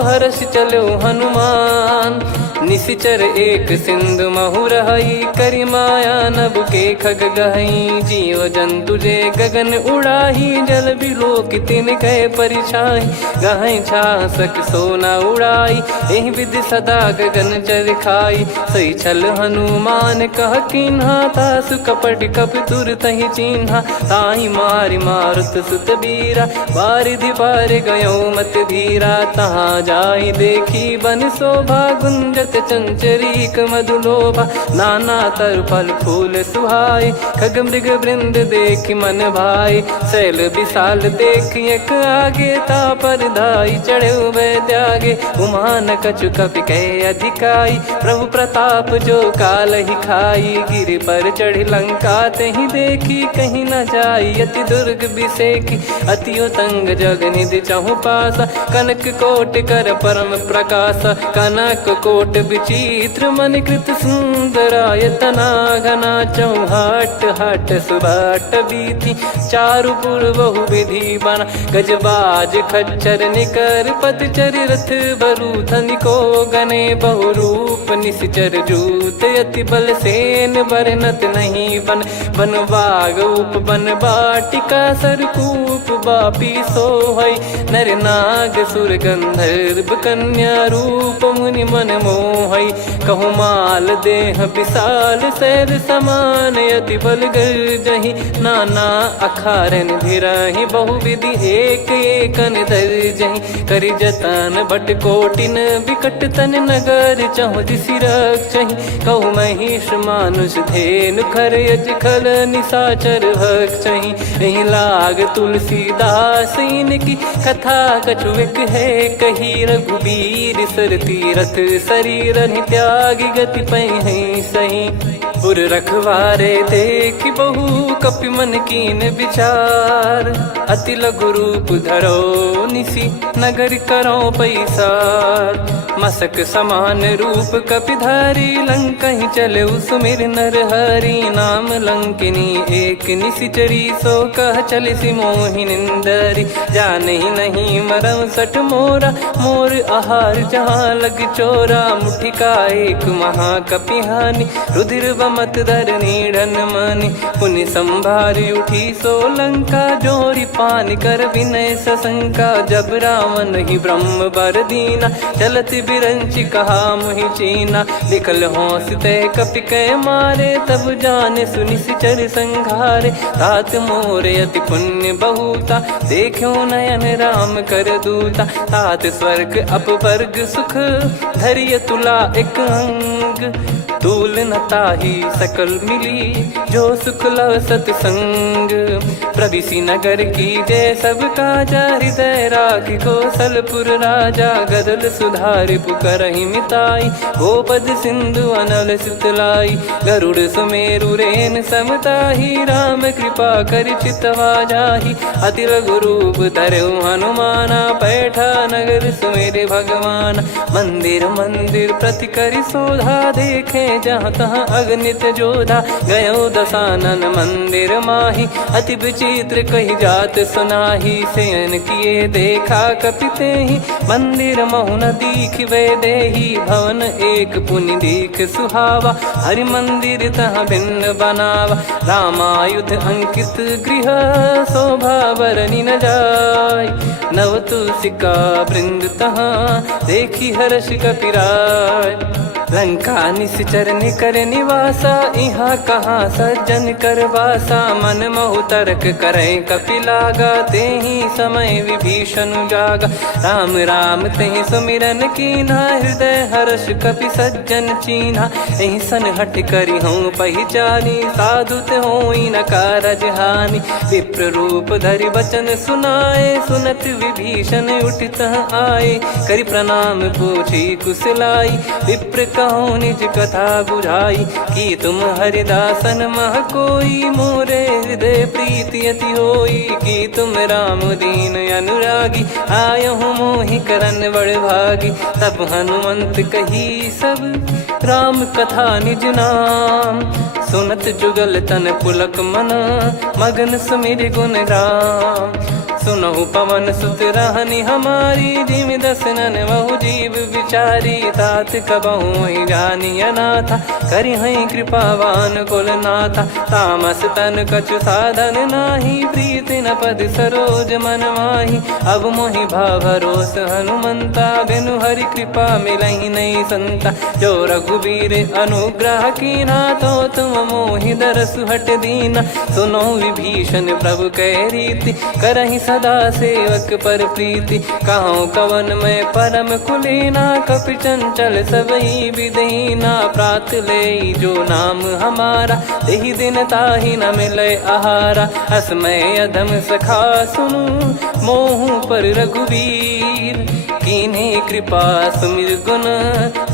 हर्ष चलो हनुमान। निशिचर एक सिंधु महु रहई, करी माया नभ के खग गहई। जीव जंतु जे गगन उड़ाही, जल बिलो तिन कह परिछाई। गहई छासक सोना उड़ाई, एहि विधि सदा गगन चर खाई। सही छल हनुमान कह कीन्हा, तासु कपट कप तुर तहि चिन्हा। ताहि मारि मारुत सुत बीरा, बारिधि पार गयो मत धीरा। तहाँ जाई देखी बन शोभा, गुंजत चंचरीक मधुलोभा। नाना तर फल फूल सुहाई, खग मृग वृंद देखि मन भाई। शैल विशाल देखि एक आगे, तापर धाई चढ़े वै त्यागे। उमा न कछु कपि कह अधिकाई, प्रभु प्रताप जो काल ही खाई। गिर पर चढ़ी लंका तहि देखी, कहीं न जाई अति दुर्ग बिसेकी। अति उतंग जग निधि चहु पासा, कनक कोट कर परम प्रकाश। कनक कोट विचित्र मन कृत सुंदरायतना। घना चौहाट हाट सुबाट बीथी, चारु पुर बहु विधि बना। गजबाज खच्चर निकर पतचर, रथ बरु धनिको गने। बहु रूप निश्चर जूत, अति बल सेन बरनत नहीं बन। बन बाग उप बन बाटिका, सरकूप बापी सोहई। नर नाग सुर गंधर्व कन्या, रूप मुनि मन मोहई। कहु माल देह विशाल, शैल समान अति बल गर्जहि। नाना अखारन भिराहि, बहु विधि एक एकन दर्जहि। करि जतन बट कोटिन, विकट तन नगर चहु दिसि रक्षहि। कहु महिष मानुष धेनु, खर यज खल निशाचर भक्षहि। एहि लाग तुलसीदास इनकी, कथा कछुक है कही। रघुबीर सर तीरथ शरीर, त्यागी गति पै सही। पुर रखवारे देखि बहु, कपि मन कीन विचार। अति लघु रूप धरो निसी, नगर करो पैसार। मसक समान रूप कपि धारी, लंकहि चले सुमिर नर हरि। नाम लंकिनी एक निशिचरी, सो कह चलिसि मोहि निंदरी। जानहि नहीं मरम सठ मोरा, मोर आहार जहाँ लग चोरा। मुठिका एक महाकपिहानि, रुधिर बमत धरनी ढन मानि। पुनि संभारी उठी सो लंका, जोरी पान कर विनय सशंका। जब रावण ही ब्रह्म बर दीना, चलत बिरंचि कहा मुहि चीना। लिखल होंस ते कपि कै मारे, तब जाने सुनि सिचर संघारे। तात मोरे अति पुण्य बहुता, देखो नयन राम कर दूता। तात स्वर्ग अपवर्ग सुख, धैर्य तुला एक अंग। तूल न ताहि सकल मिली, जो सुख लव सतसंग। प्रविशि नगर की जय सब काजा, हृदय राखि कौशलपुर राजा। गदल सुधारि पुकरहि मिताई, गोपद सिंधु अनल सितलाई। गरुड़ सुमेरु रेन समताहि, राम कृपा करि चितवा जाहि। अति लघु रूप धरऊ हनुमाना, पैठा नगर सुमेरे भगवान। मंदिर मंदिर प्रति करि शोधा, देखे जहाँ तहाँ अगणित जोधा। गयो दशानन मंदिर माही, अति विचित्र कही जात सुनाही। शयन किए देखा कपिते ही, मंदिर महु न दीख वे देही। भवन एक पुनि दीख सुहावा, हरि मंदिर तहाँ भिन्न बनावा। रामायुध अंकित गृह, शोभा बरनि न जाय। नव तुलसिका वृंद तहाँ, देखी हर्ष कपिराय। लंका निश्चर चरण कर निवासा, यहाँ कहाँ सज्जन कर वासा। मन महु तर्क करें कपिलागा, ते ही समय विभीषण जागा। राम राम तेहि सुमिरन कीन्हा, हृदय हर्ष कपि सज्जन चीन्हा। एहि सन हठ करि हूँ पहिचानी, साधु ते होई न कारज हानि। विप्र रूप धरि बचन सुनाए, सुनत विभीषण उठित आए। करि प्रणाम पूछी कुशलाई, विप्र कहो निज कथा बुझाई। कि तुम हरिदासन मह कोई, मोरे हृदय प्रीति अति होई। कि तुम राम दीन अनुरागी, आयहु मोहि करन बड़ भागी। तब हनुमंत कही सब राम कथा निज नाम, सुनत जुगल तन पुलक मना, मगन सुमिर गुण राम। सुनहु पवन सुत रहनी हमारी, जिमि दसनन बहु जीव विचारी। तात कबहु ही जानी अनाथा, करि हई कृपावान कुल नाथा। तामस तन कछु साधन नाही, प्रीति न पद सरोज मन माही। अब मोहि भाव भरोस हनुमंता, बिनु हरि कृपा मिलहि नहीं संता। जो रघुबीर अनुग्रह कीन्हा, तो तुम मोहि दरसु हट दीना। सुनो विभीषण प्रभु कह रीति, करहि सदा सेवक पर प्रीति। कहो कवन में परम कुलीना, कपि चंचल सबई विदहीना। प्रात ले जो नाम हमारा, तेहि दिन ताहि न मिले आहारा। असमय अधम सखा सुनु, मोहु पर रघुवीर। कीन्हे कृपा सुमिर गुण,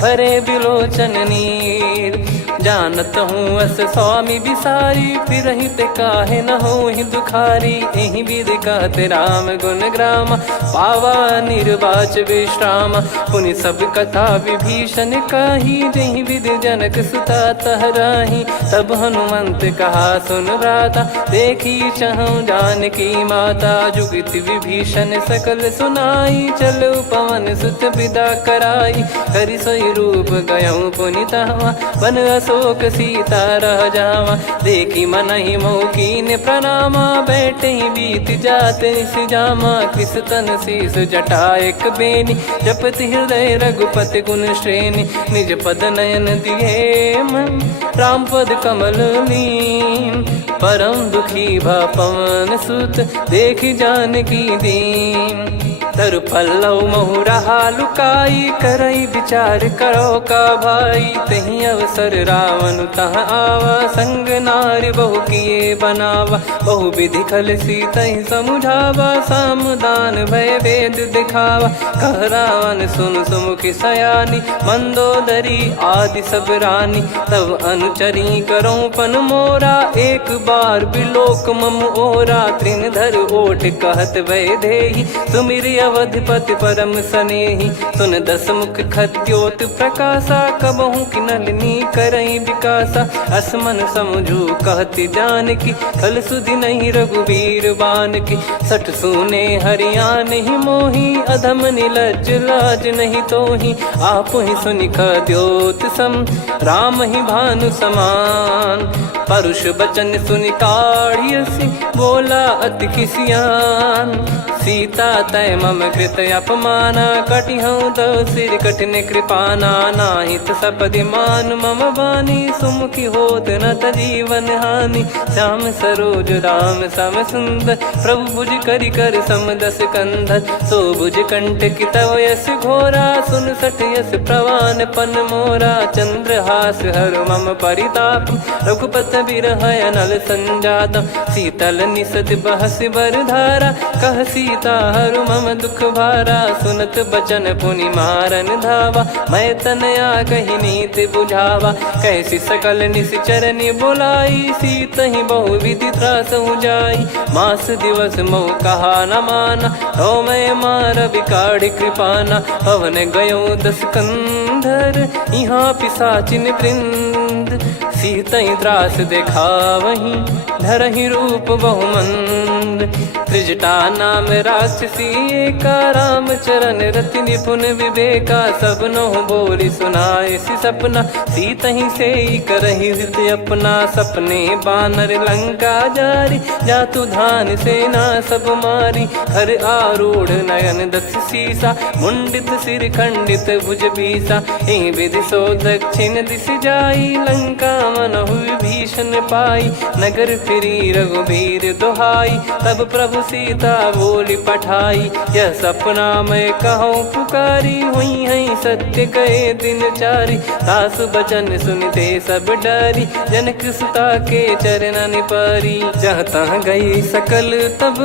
भरे बिलोचन नीर। जानत हूँ अस स्वामी बिसारी, फिर ते काहे न हो ही दुखारी। एहि विधि कहते राम गुण ग्राम, पावा निर्वाच विश्राम। पुनि सब कथा विभीषण कही, जहि विधि जनक सुता तहराही। तब हनुमंत कहा सुन भ्राता, देखी चहु जानकी माता। जुगति विभीषण सकल सुनाई, चलो पवन सुत विदा कराई। करि सोई रूप गयऊँ पुनि तहवा, बन अशोक सीता रह जावा। देखी मनहि मौकीन प्रणामा, बैठे ही बीत जात निस जामा। कृस तन शीस जटा एक बेनी, जपति हृदय रघुपति गुण श्रेणी। निज पद नयन दिए मन, राम पद कमल लीन। परम दुखी भा पवन सुत, देखी जानकी दीन। तरु पल्लव महु रहा लुकाई, करई विचार करो का भाई। तहि अवसर रावण तह आवा, संग नारी बहु किए बनावा। बहु विधि खल सीतहि समुझावा, सामदान भय वेद दिखावा। कह रावण सुन सुमुखि सयानी, मंदोदरी आदि सब रानी। तब अनुचरी करो पन मोरा, एक बार बिलोक मम ओरा। तृण धर ओट कहत भय देहि, सुमिर अवधिपति परम सनेहि। सुन दस मुख खद्योत प्रकाशा, कबहु कि नलिनी करई विकासा। असमन समझू कहति जानकी, खल सुधि नहीं रघुवीर बानकी। सठ सुने हरियाण ही मोही, अधम निलज्ज लाज नहीं तोही। आप ही सुनि खद्योत सम, राम ही भानु समान। परुष बचन सुनि ताड़ियसि, बोला अति किसियान। सीता तय मम कृत अपमाना, कटिहऊँ तो सिर कठिन कृपाना। नाहित सपदि मान मम बानी, सुमुखी होत न जीवन हानि। श्याम सरोज राम सम सुंदर, प्रभु भुज करि कर सम दस कंधर। सो भुज कंठ की तव यस घोरा, सुन सठ यस प्रवान पन मोरा। चंद्रहास हर मम परिताप, रघुपत बिरह अनल संजात। शीतल निसत बहस बर धारा, कह सीता हरु मम दुख भारा। सुनत बचन पुनि मारन धावा, मैं तनया कही नीति बुझावा। कैसी सकल निश्चरनि बुलाई, सीतहि बहु विधि त्रासहु जाई। मास दिवस मोह कहा न माना, तो मैं मार बिकाढ़ी कृपाना। पवन गयो दस कंधर, यहाँ पिशाचिन वृंद। सीतहि त्रास देखावहीं, धरहि रूप बहुमंद। मुंड। त्रिजटा नाम राक्षसी एका, राम चरण रति निपुण विवेका। सब नौ बोली सुनाए सि सपना, सीत ही से करहि हित अपना। सपने बानर लंका जारी, जातु धान सेना सब मारी। हर आरूढ़ नयन दस सीसा, मुंडित सिर खंडित भुज बीसा। एहि विधि सो दक्षिण दिश जाई, लंका मनहु भीषण पाई। नगर फिरी रघुबीर दुहाई, तब प्रभु सीता बोली पठाई। यह सपना मैं कहूँ पुकारी, हुई है सत्य कहे दिन चारी। सासु बचन सुनते सब डरी, जनक सुता के चरण परी। जहाँ तहाँ गई सकल तब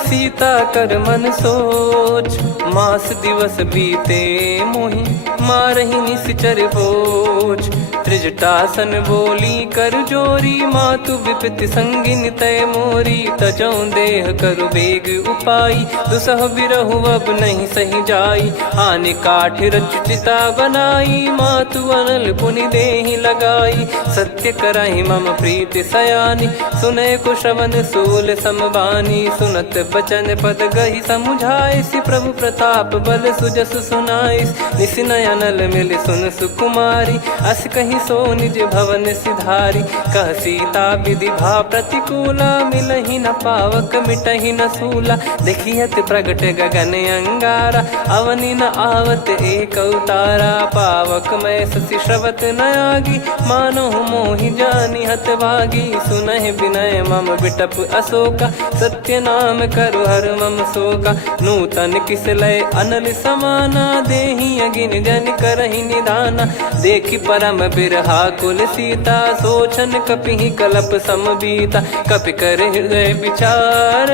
सीता कर मन सोच। मास दिवस बीते मोहि, मारहि निश्चर बोझ। त्रिजटासन बोली कर जोरी, मातु विपति संगिन तय मोरी। तजौ देह करु बेग उपाई, दुसह बिरहु अब नहीं सही जाई। आने काठ रचिता बनाई, मातु अनल पुनि देहि लगाई। सत्य करहि मम प्रीति सयानी, सुनय को श्रवण सूल समबानी। सुनत बचन पद गहि समुझाए, सि प्रभु प्रताप बल सुजस सुनाइस। निस नयनल मिल सुन सुकुमारी, अस कहि सो निज भवन सिधारी। कह सीता विधि भा प्रतिकूला, मिलहि न पावक मिटहि न सूला। देखियत प्रगट गगन अंगारा, अवनि न आवत एक उतारा। पावक मैं ससि श्रवत न आगी, मानो मोहि जानि हत भागी। सुनहि विनय मम बिटप अशोका, सत्य नाम करु हर मम शोका। नूतन किस लय अनल समाना, देहि अगिन जन करहि निदाना। देखि परम बिरहा कुल सीता, सोचन कपिहि कलप समबीता। कपि कर हृदय विचार,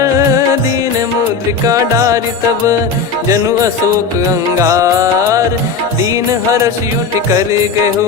दीन मुद्रिका डारि तब जनु अशोक अंगार। दीन हर्ष उठ कर गहु,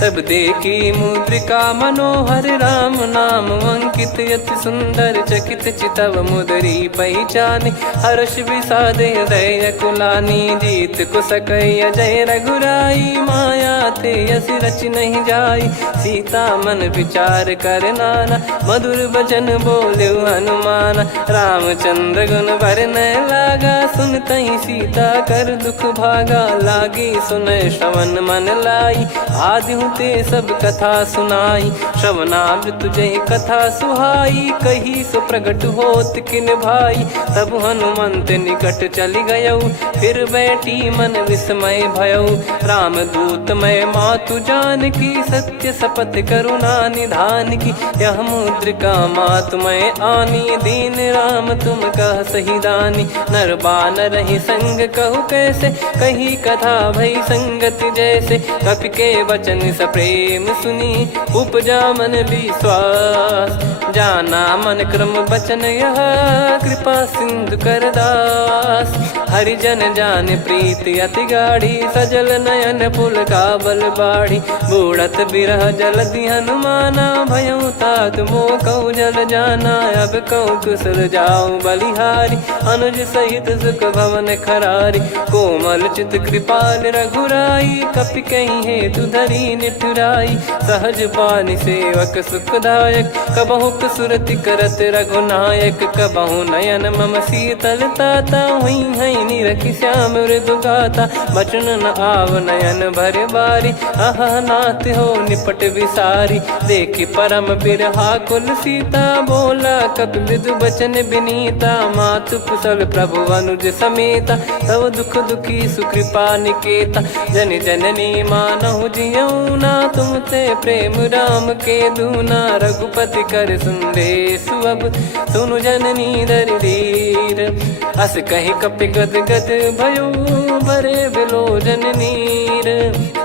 तब देखी मुद्रिका मनोहर। राम नाम अंकित अति सुंदर, चकित चितव मुदरी पहचान। हर्ष विषाद हृदय कुलानी, जीत को सकय जय रघुराई। माया थे यस रच नहीं जाई, सीता मन विचार कर नाना। मधुर बचन बोले हनुमान, रामचंद्र गुण बरनय लागा। सुनतहि सीता कर दुख भागा, लागी सुनय श्रवण मन लाई। आदि ते सब कथा सुनाई, श्रवणामृत जय कथा सुहाई। कही सो प्रगट होत किन भाई, तब हनुमंत निकट चली गयऊ। फिर बैठी मन विस्मय भयऊ, राम दूत मैं मातु जानकी। सत्य शपथ करुणा निधान की, यह मुद्रिका मातु मैं आनी। दीन राम तुम कह सही दानी, नर बानर ही संग कहु कैसे। कही कथा भई संगति जैसे, कपि के वचन सप्रेम सुनी। उपजा मन विश्वास, जाना मन क्रम बचन यह। कृपा सिंधु कर दास, हरिजन जान प्रीति अति गाढ़ी। सजल नयन पुल का बल बाढ़ी, बूढ़त बिरह जल दी हनुमाना। भयउ तात मो कहु जल जाना, अब कहु कुशल जाऊं बलिहारी। अनुज सहित सुख भवन खरारी, कोमल चित कृपाल रघुराई। कपि कहीं हेतु धरी निठुराई, सहज पानि सेवक सुखदायक। कबहु सुरति करत रघुनायक, कबहु नयन मम शीतल ताता। हुई है निरखि श्याम मृदु गाता, बचन न आव नयन भर बारी। आहा नाथ हो निपट विसारी, देखि परम बिरहा कुल सीता। बोला कपि मृदु बचन बिनीता, मातु कुशल प्रभु अनुज समेता। तव दुख दुखी सुकृपा निकेता, जन जननी मानहु जियऊ ना। तुम ते प्रेम राम के दूना, रघुपति कर संदेशु अब सुनु जननी दर धीर। अस कहि कपि गद गद भयो, भरे विलोचन नीर।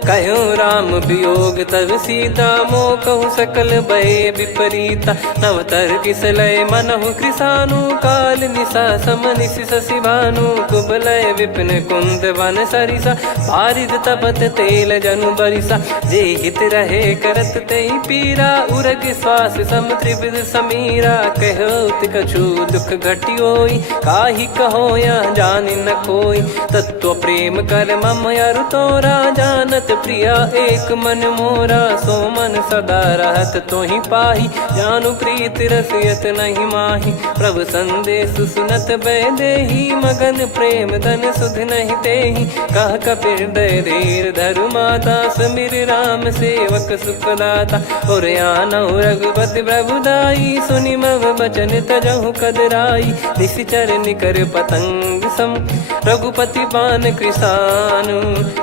कहूँ राम वियोग तब सीता, मो कहूँ सकल भय विपरीता। नवतर किसलय मनहु कृसानु, काल निशा समनिशि शशि भानु। कुबलय विपिन कुंद वन सरिसा, पारिद तपत तेल जनु बरिसा। जे हित रहे करत तेहि पीरा, उरग श्वास सम त्रिविध समीरा। कहो कछु दुख घटियोई, काहि कहो या जान न कोई। तत्व प्रेम कर मम अरु तोरा, जानत प्रिया एक मन मोरा। सो मन सदा रहत तो ही पाही, जानु प्रीत रसियत नहीं माही। प्रभु संदेश सुनत बैदेही, मगन प्रेम धन सुध नहीं तेहि। कह कपिर दय धीर धरु माता, समिर राम सेवक सुखदाता। और आनौ रघुपति प्रभुदाई, सुनि मव बचन तजहु कदराई। निशिचर निकर पतंग सम, रघुपति पान कृसानु।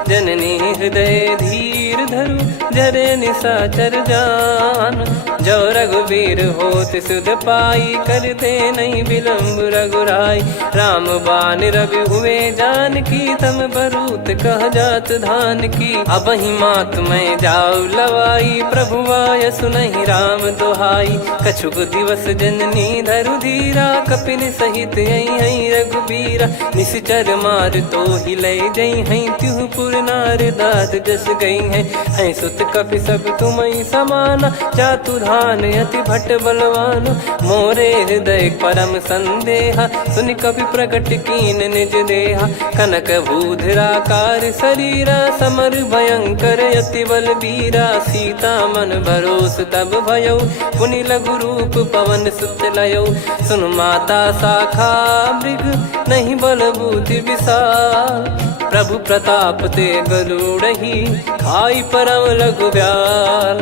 जननी हृदय धीर धरु, जरे निशाचर जान। जो रघुवीर होत सुध पाई, करते नहीं विलम्ब रघुराई। राम बान रवि हुए जानकी, तम बरूत कह जात धान की। अब ही मात मैं जाऊ लवाई, प्रभु आय सुनहि राम दोहाई। कछुक दिवस जननी धरु धीरा, कपिन सहित यही रघुबीरा। निशिचर मार तो ही ले जई हैं, त्युह पुर नार दाद जस गई हैं। सुत कपि सब तुमहि समाना, जातु धान अति भट बलवान। मोरे हृदय परम संदेहा, सुन कपि प्रकट कीन निज देहा। कनक भूधराकार शरीरा, समर भयंकर अति बलबीरा। सीता मन भरोस तब भयौ, पुनि लघु रूप पवन सुत लयौ। सुन माता शाखा मृग, नहीं बल बुद्धि विशाल। प्रभु प्रताप ते गरुड़हि, खाई परम लघु ब्याल।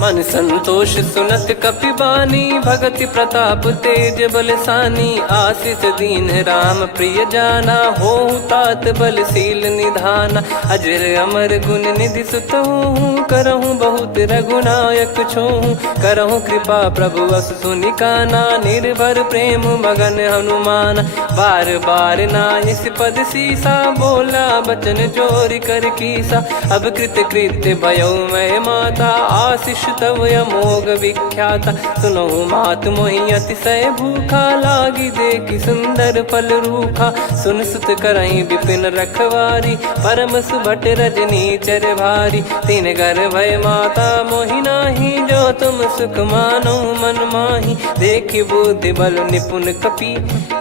मन संतोष सुनत कपि बानी, भगति प्रताप तेज बलसानी। आशीष दीन राम प्रिय जाना, होहु तात बलशील निधाना। अजर अमर गुण निधि सुत हूँ, करहूँ बहुत रघुनायक छोहूँ। करहूँ कृपा प्रभु अस सुनि काना, निर्भर प्रेम मगन हनुमान। बार बार नाइस पद सीसा, बोला बचन चोरी कर कीसा। अब कृत कृत्य भयो मैं माता, आशीष तव अमोघ विख्याता। सुनो मात मोहि अतिशय भूखा, लागी देखी सुंदर फल रूखा। सुन सुत करहि विपिन रखवारी, परम सुभट रजनी चर भारी। तीन घर भय माता मोहि नाही, जो तुम सुख मानो मन माही। देखि बुद्धि बल निपुण कपि,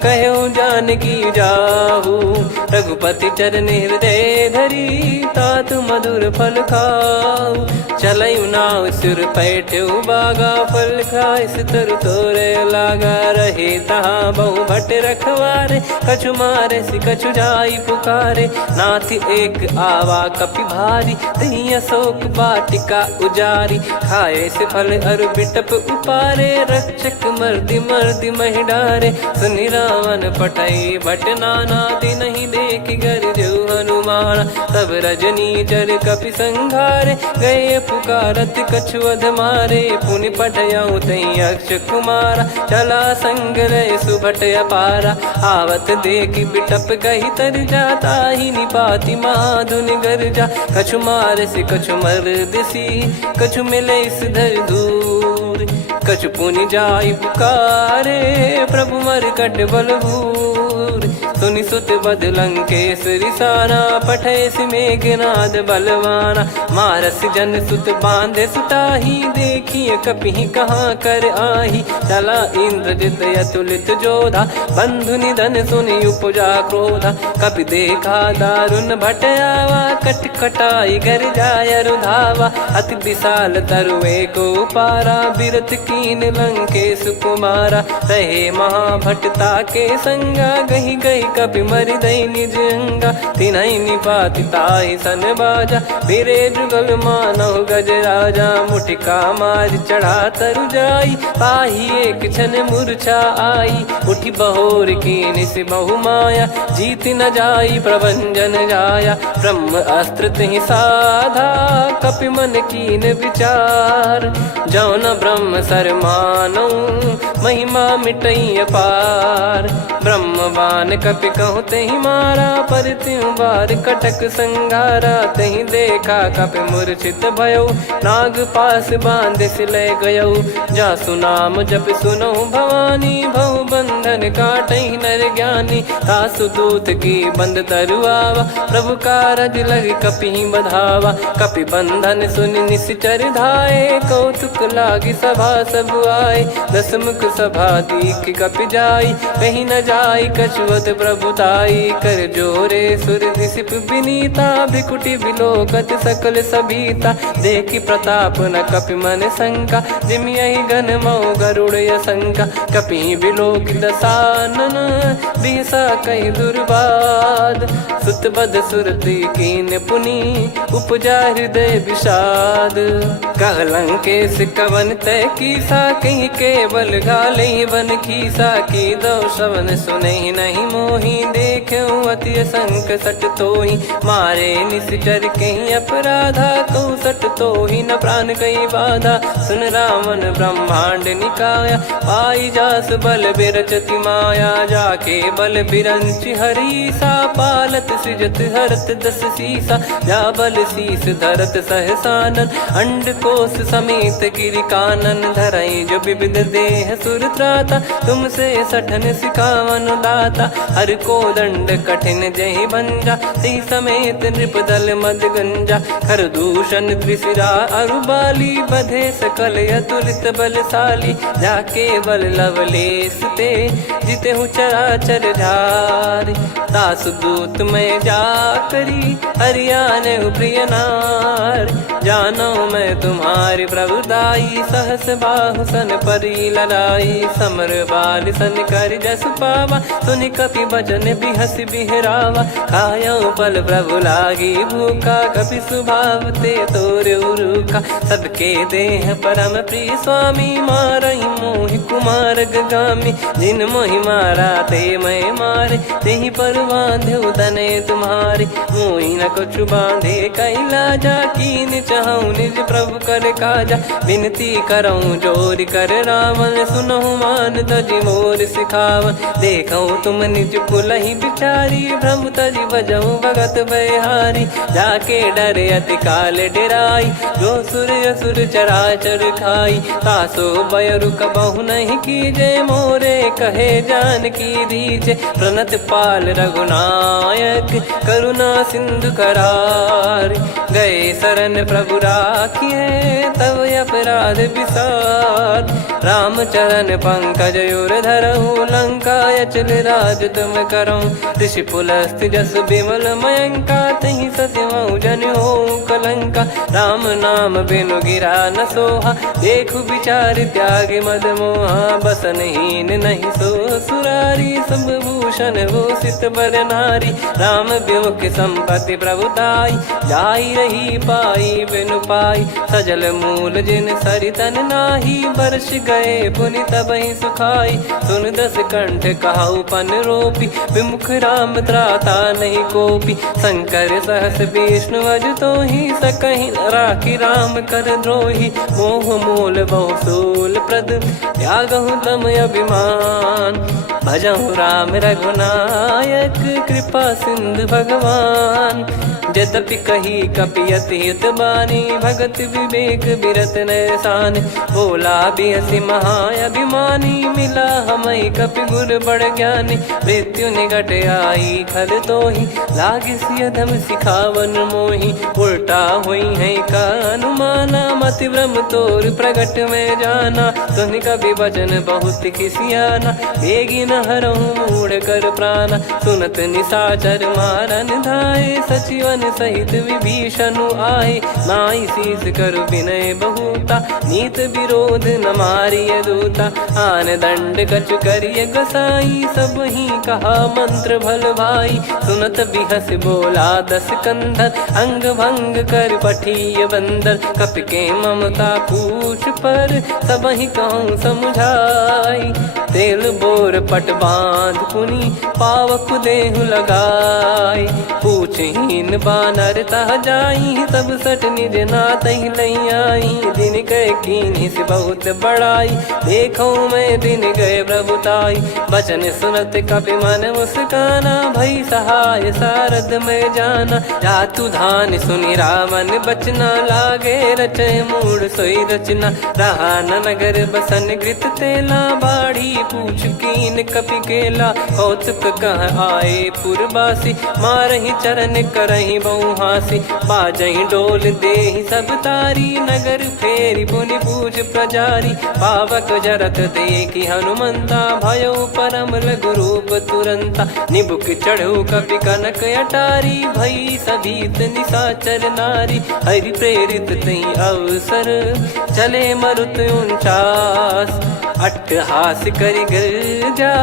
कहो जानकी जाहू। रघुपति चरण हृदय धरी, तात मधुर फल खाऊ। चलऊ नाव सिर पैठऊ बागा, फल खाइस तरु तोरे लागा। रहे तहाँ बहु भट रखवारे, कछु मारे सि कछु जाई पुकारे। नाथ एक आवा कपि भारी, तही अशोक वाटिका उजारी। खाए से फल अरु बिटप उपारे, रक्षक मर्दि मर्दि महि डारे। सुनि रावण पटई भट नाना, तिनहि देखि गरजउ हनुमान। तब रजनी चर कपि संघारे, गए पुकारत कछु अध मारे। पुनि पटयउ तई अक्ष कुमारा, चला संग रहे सुभट अपारा। आवत देखि बिटप गही तर जाता, ही निपाति माधुन गर्जा। कछु मार से कछु मर्दिसी, कछु मिले इस धर दूर। कछु पुनि जाई पुकारे, प्रभु मरकट बलभूर। सुनि सुत बद लंकेश रिसाना, पठेस मेघनाद बलवाना। मारस जन सुत बांधे सुताही, देखिए कपिहि कहाँ कर आही। चला इंद्रजित अतुलित जोधा, बंधु निधन सुनि उपजा क्रोधा। कपि देखा दारुण भट आवा, कट कटाई घर जाय रुधावा। अति विशाल तरुए को पारा, बिरथ कीन लंकेश कुमारा। रहे महाभटता के संगा, गही गही कपि मरि दई निज अंगा। तिन्हि निपाति ताहि सन बाजा, बिरे जुगल मानव गज राजा। मुटिका मार चढ़ा तरु जाई, पाही एक क्षण मूर्छा आई। उठी बहोर कीन से बहु माया, जीत न जाई प्रभंजन जाया। ब्रह्म अस्त्र तिहि साधा, कपि मन कीन विचार। जौ न ब्रह्म सर मानौ, महिमा मिटई अपार। ब्रह्मवान कपि कहु तहि मारा, पर त्यों बार कटक संगारा। तहि देखा कपि मूर्छित भयउ, नाग पास बांध सिले गयउ। जासु नाम जप सुनहु भवानी, भव बंधन काटहि नर ज्ञानी। तासु दूत की बंद तरुआवा, प्रभु कारज लग कपि बधावा। कपि बंधन सुनि निश्चर धाये, कौतुक लागी सभा सब आए। दसमुख सभा दीख कपि जाई, कहीं न जाई कछुअत प्रभुताई कर जोरे सुर दिसिप विनीता भिकुटी बिलोकत सकल सबीता देखी प्रताप न कपि मन शंका जिम यही गन मऊ गरुड़ शंका कपि बिलोक दसानन बिहसा कई दुर्बाद सुत बद सुरति कीन पुनी उपजा हृदय विषाद कहलंकेश कवन तय कीसा कहीं केवल गाले बन खीसा की दो श्रवण सुने नहीं मोही देखे अति संक सट तोही मारे निश्चर कहीं अपराधा को सट तोही न प्राण कहीं बाधा सुन रावण ब्रह्मांड निकाया पाई जास बल बिरचति माया जाके बल बिरंच हरीसा पालत सृजत हरत दस सीसा जा बल शीस धरत सहसानन अंड कोश समेत गिरि कानन धरई जो विविध देह सुर त्राता तुमसे सठन सिखावन दाता हर को दंड कठिन जहि भंजा ती समेत नृप दल मद गंजा खर दूषण त्रिशिरा अरुबाली बधे सकल अतुलित बलशाली जाके बल लवलेस ते जिते हूँ चराचर झारी दास दूत में जा करी हरियाने प्रिय नार जानो मैं तुम्हारी प्रभुदाई सहस बाहु सन परी लड़ाई समर बाल सन कर जस पावा सुनि कपि भजन बिहस बिहरावा खायो पल प्रभु लागी भूखा कपि सुभाव ते तोर उरुखा सबके देह परम प्रिय स्वामी मारई मोहि कुमार गामी जिन मोहि मारा ते मैं मारे तेहि पर बांधे उदने तुम्हारे मोहि न कुछ बांधे कैला जा कीन चाहूं निज प्रभु कर काजा विनती करऊं जोर कर रावण सुनहु मान तजि मोर सिखावन देखऊं तुम निज कुलहि बिचारी भ्रम तजि बजऊं भगत बहारी जाके डरे अति काल डेराई जो सुर असुर चराचर खाई तासो बयरु कबहु नहीं कीजे मोरे कहे जान की दीजे प्रणत पाल रघुनायक करुणा सिंधु करार गए शरण प्रभु राखिए तब अपराध विसार राम चरण पंकज उर धरहु लंका अचल राज तुम करऊं ऋषि पुलस्त्य जस विमल मयंका तहि सतिमऊ जन हो कलंका राम नाम बिनु गिरा न सोहा देखु विचार त्याग मद मोहा बसनहीन नहीं सो सुरारी सब भूषण भूषित बर नारी राम विमुख संपत्ति प्रभुताई जाई रही पाई बिनु पाई सजल मूल जिन सरितन नाही बरस गए पुनि तबहि सुखाई सुन दस कंठ कहाउ पन रोपी विमुख राम त्राता नहीं कोपी शंकर सहस विष्णु अज तो ही सकहि न राखी राम कर द्रोही मोह मोल बहु सूल प्रद त्यागहु तम अभिमान भजहु राम रघुनायक कृपा सिंधु भगवान यद्यपि कही कपियति हित बानी भगत विवेक बिरत नैसान बोला बिहसी महाअभिमानी मिला हमई कपि गुर बड़ ज्ञानी मृत्यु निकट आई खल तो ही लागे सियधम सिखावन मोही उल्टा हुई है का अनुमाना मति भ्रम तोर प्रगट में जाना सुन कभी भजन बहुत खिसियाना बेगी न हरहु मूढ़ कर प्राणा सुनत निशाचर मारन धाये सचिवन सहित विभीषणु आए नाई शीस कर विनय बहुता नीत विरोध न मारिय दूता आन दंड कछु करिय गसाई सब ही कहा मंत्र भल भाई सुनत बिहस बोला दस कंधर अंग भंग कर पठिय बंदर कपि के ममता पूछ पर सब ही कहूँ समझाई तेल बोर पट बांध पुनि पावक देहु लगाई पूछहीन बानर तह जाई तब सट निज नाथ लई आई दिन गए कीन्ही से बहुत बड़ाई देखो मैं दिन गए प्रभुताई बचन सुनत कपि मन मुस्काना भई सहाय सारद में जाना जातु धान सुनि रामन बचना लागे रचय मूड सोई रचना रहा न नगर बसन कृत तेला बाढ़ी पूछ कीन कपि केला कौतुक कह आए पुरबासी मारहि चरण बरन करही बहु हासी बाजही डोल देहि सब तारी नगर फेरी पुनि पूज प्रजारी पावक जरत देखी हनुमंता भयो परम लघु रूप तुरंता निबुक चढ़ो कपि कनक अटारी भई सभीत निशाचर नारी हरि प्रेरित तई अवसर चले मरुत 49 अट्टहास करि गिरजा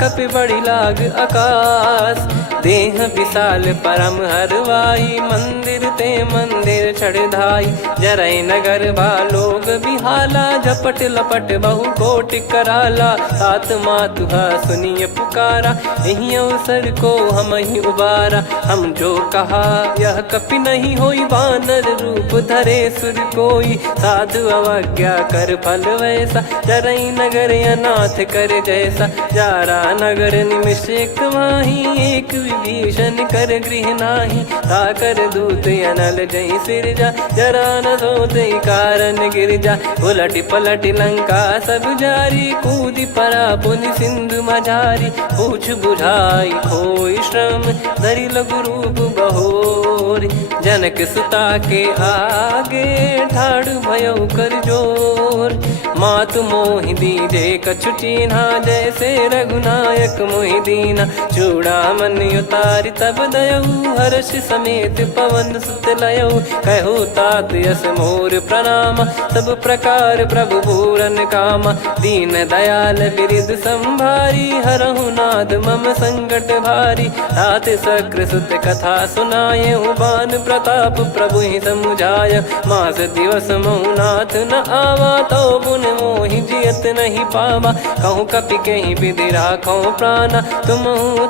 कपि बड़ी लाग आकाश देह विशाल परम हरवाई मंदिर ते मंदिर चढ़ाई जरई नगर बालोग बिहाला झपट लपट बहु कोट कराला सात मातुहा सुनिय पुकारा यही अवसर को हम ही उबारा हम जो कहा यह कपि नहीं होई वानर रूप धरे सुर कोई साधु अवज्ञा कर फल वैसा जरई नगर अनाथ कर जैसा जारा नगर निमिष एक माही एक विभीषण कर गृह नाही ताकर दूत अनल जय सिरजा जरा न सोते कारण गिरजा उलट पलट लंका सब जारी कूदी परा पुनि सिंधु मझारी पूछ बुझाई खोई श्रम धरि लघु रूप बहोरी जनक सुता के आगे ठाड़ भयो कर जोर मातु मोहि दीजे कछु चीन्हा जैसे रघुनायक मोहि दीना चूड़ामन उतारि तब दयऊ हर्ष समेत पवन सुत लयऊ कहु तात यस मोर प्रणाम सब प्रकार प्रभु पूरन कामा दीन दयाल बिरिद संभारी हरहु नाद मम संकट भारी तात सक्र सुत कथा सुनाये बान प्रताप प्रभु ही समुझाय मास दिवस महुनाथ न आवा तो बुन मोहि जियत नहीं पावा कहूँ कपि कहीं विधि राखो प्राणा तुम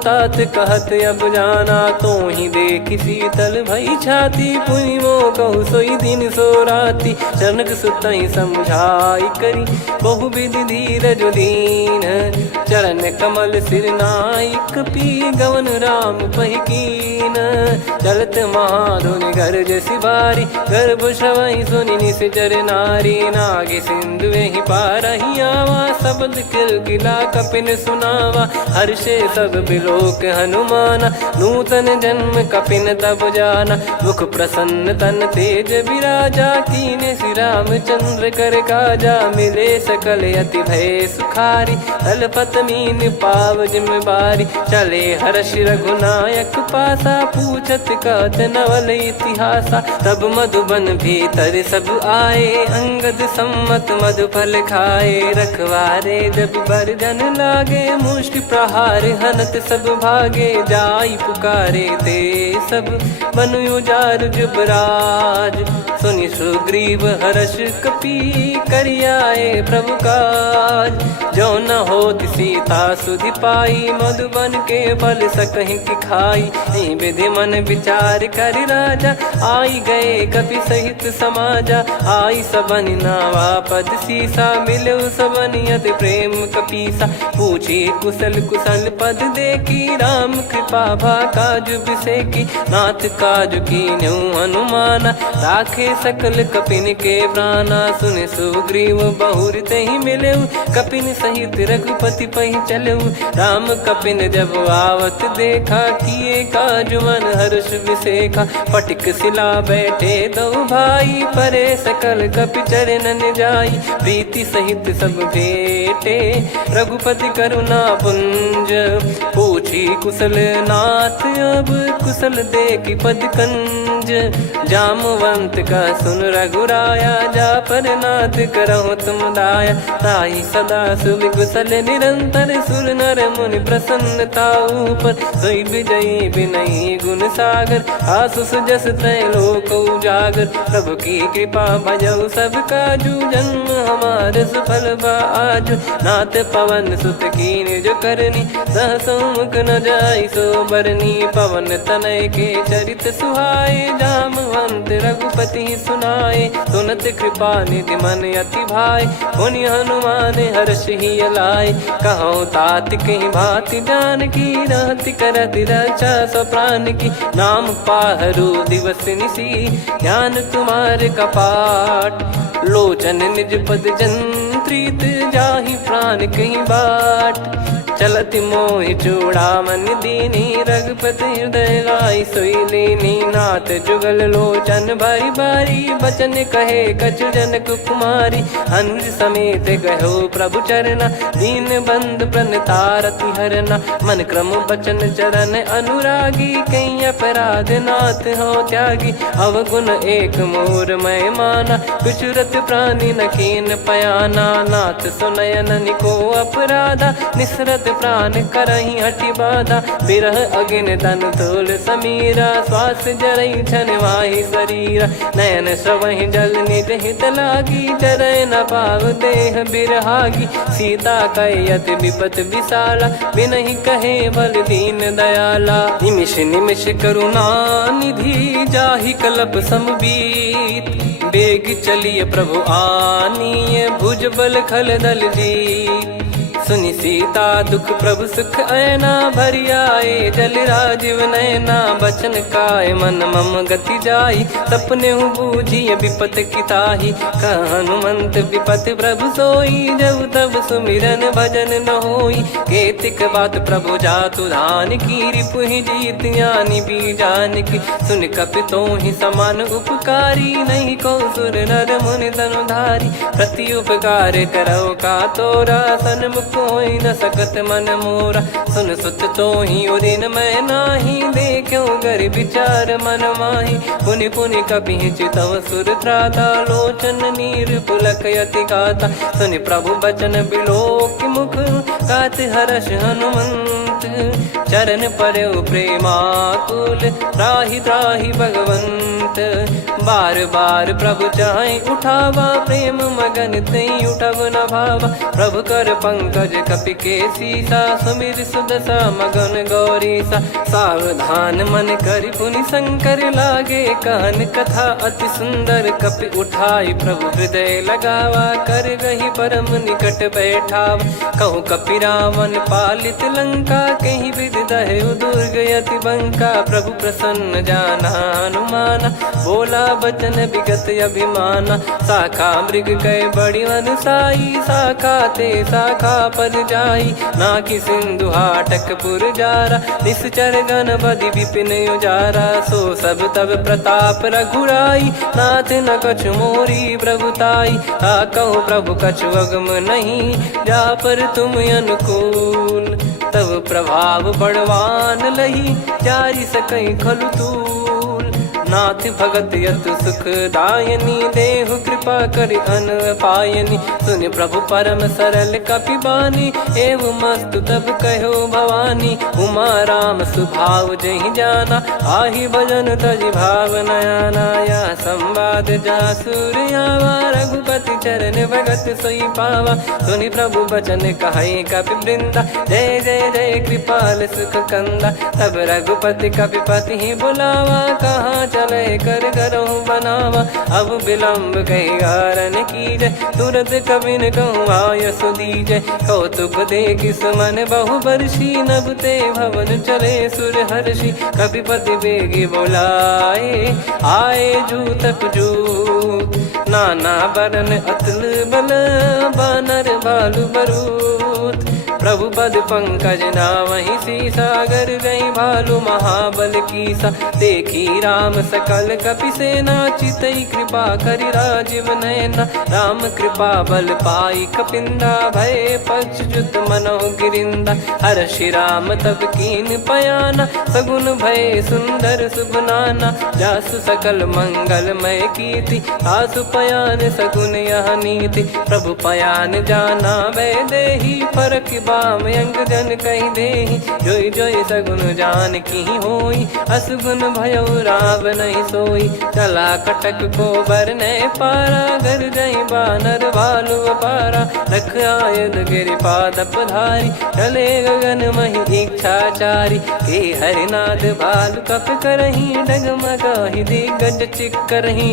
तात कहत अब जाना तो ही देख शीतल भई छाती पुनि मो कहु सोई दिन सो राती जनक सुतहि समझाई करी बहु विधि धीरज दीन चरण कमल सिर नाइक पी गवन राम पहिकीन चलत महाधुनि गर्ज सिबारी गर्भ श्रवहि सुनि निश्चर नारी नागे सिंधु ही पारही आवा शब्द किला कपिन सुनावा हर्षे सब बिलोक हनुमाना नूतन जन्म कपिन तब जाना मुख प्रसन्न तन तेज विराजा कीने श्री रामचंद्र कर काजा मिले सकल अति भय सुखारी तलपत मीन पाव जिम्मेवारी चले हर्ष रघुनायक पासा पूछत कहत नवल इतिहासा तब मधुबन भीतर सब आए अंगद सम्मत मधुफल खाए रखवारे जब बरजन लागे मुष्टि प्रहार हनत सब भागे जाई पुकारे ते सब बनु उजार जुबराज सुनि सुग्रीव हर्ष कपि करियाए प्रभु काज जो न होत सीता सुधि पाई मधुबन के फल सकहि की खाई विधि मन विचार कर राजा आई गए कपि सहित समाजा आई सबन नावा पद सीसा मिलो सबनियत प्रेम कपीसा पूछी कुशल कुशल पद देखी राम कृपा भा काज बिसेकी नाथ काज की न्यू हनुमाना राखे सकल कपिन के प्राणा सुने सुग्रीव बहुर ते ही मिले कपिन सहित रघुपति पही चले राम कपिन जब आवत देखा किए काज मन हर्ष विसेखा पटिक सिला बैठे दो भाई परे सकल कपि चरण जाई प्रीति सहित सब भेटे रघुपति करुणा पुंज पूछी कुशल नाथ अब कुशल देखी पद कंज जामवंत का सुन रघुराया जा पर नाथ करहु तुम दाया ताई सदा सुभि कुशल निरंतर सुर नर मुनि प्रसन्नता ऊपर सोई विजयी विनयी गुण सागर आसु सुजस तय लोक उजागर प्रभु की कृपा भजऊ सब काजू जन्म हमारे सफल आज नाथ पवन सुत कीन जो करनी सहसमुख न जाई सो बरनी पवन तनय के चरित सुहाए जामवंत रघुपति सुनाए सुनत कृपा निधि मन अति भाई पुनि हनुमान हर्ष ही लाए कहो तात कहीं भांति जान की रहति करति रक्षा सो प्राण की नाम पाहरू दिवस निसी ज्ञान तुम्हारे कपाट लोचन निज पद जंत्रित जाहि प्राण कहीं बाट चलति मोहि चूड़ामन दीनी रघुपति हृदय लाई सोई लीनी नाथ जुगल लोचन बारी बारी बचन कहे कछु जनक कुमारी अनुज समेत गहो प्रभु चरना दीन बंद प्रणतारति हरना मन क्रम बचन चरण अनुरागी कई अपराध नाथ हो त्यागी अवगुण एक मोर मैं माना कुछुरत प्राणी न कीन पयाना नाथ सुनयन निको अपराधा निसरत प्राण करही हटि बाधा बिरह अगिन तन तोल समीरा श्वास जरई छन वाहि शरीरा नयन श्रवहि जल निज हित लागी चरय न पाव देह बिरहागी सीता कयत विपत विशाला बिनहि कहे बल दीन दयाला निमिष निमिष करुणा निधि जाहि कलप समबीत बेग चलिए प्रभु आनीय भुज बल खल दल जीत सुनि सीता दुख प्रभु सुख ऐना भरि आए जल राजीव नैना बचन काय मन मम गति जाई सपने हूँ बूझिए विपत किताही हनुमंत विपत प्रभु सोई जब तब सुमिरन भजन न होई केतिक बात प्रभु जातु धान की रिपुहि जीत ज्ञानी बीजान की सुन कपितो ही समान उपकारी नहीं को सुर नर मुनि तनुधारी प्रति उपकार करो का तोरा सन्मुख कोई न सकत मन मोरा सुन सुत तो ही उदिन मैं नाही देखो गर विचार मन माही पुनि पुनि कपि चितव सुर त्राता लोचन नीर पुलक यति गाता सुनि प्रभु बचन बिलोक मुख गात हर्ष हनुमंत चरण परयो प्रेमाकुल त्राहि त्राहि भगवंत बार बार प्रभु चाहे उठावा प्रेम मगन तई उठब न भावा प्रभु कर पंकज कपि के सीसा सुमिर सुदशा मगन गौरीसा सावधान मन करि पुनि शंकर लागे कहन कथा अति सुंदर कपि उठाई प्रभु हृदय लगावा कर गही परम निकट बैठाव कहूँ कपि रावण पालित लंका कहीं विधि दहु दुर्ग यति बंका प्रभु प्रसन्न जाना हनुमाना बोला बचन विगत अभिमाना शाखा मृग कह बड़ी अनुसाई शाखा ते शाखा पर जाई ना कि सिंधु हाटक पुर जारा निश्चर गण बदि विपिन उजारा सो सब तब प्रताप रघुराई नाथ न कछु मोरी प्रभुताई ता कहूँ प्रभु कछु अगम नहीं जा पर तुम अनुकूल तब प्रभाव बड़वान लही जारी सकई खलु तूल नाथ भगत यतु सुख दायनी देहु कृपा करि अन पायनी सुन प्रभु परम सरल कपि बानी एवं मस्तु तब कहो भवानी उमा राम सुभाव जहि जाना आहि भजन तजि भाव नयाना या संवाद जासुर आवा रघुपति चरण भगत सोई पावा सुनि प्रभु बचन कहे कपि वृंदा जय जय जय कृपाल सुख कंदा तब रघुपति कपिपति ही बुलावा कहाँ चले कर करो बनावा अब विलम्ब कही कारण कीजय तुरंत कबिन कहूँ आयस दीजय कौतुक देख सुमन बहु बरसी नभ ते भवन चले सुर हर्षि कपिपति बेगी बोलाए आए जूतक जूत नाना बरन अतुल बल बानर भालु बरूत प्रभु पद पंकज नावहि सी सागर गई भालु महाबल कीसा देखी राम सकल कपि सेना चितई कृपा करि राजीव नयना राम कृपा बल पाई कपिंदा भय पक्षुत मनो गिरिंदा हर्षि राम तब कीन पयाना सगुन भय सुंदर सुबनाना जासु सकल मंगलमय कीर्ति आसु पयान सगुन यह नीति प्रभु पयान जाना वै देही फरक बाम अंग जन कहीं देहि जोई जोई सगुन जान की होई असगुन भयो राव नहीं सोई चला कटक को बरने पारा घर जई बानर भालु पारा रख आयुध गिरि पाद पधारी चले गगन मही इच्छाचारी के हरिनाद भालु कप करही डगमगाही दिग्गज चिक करही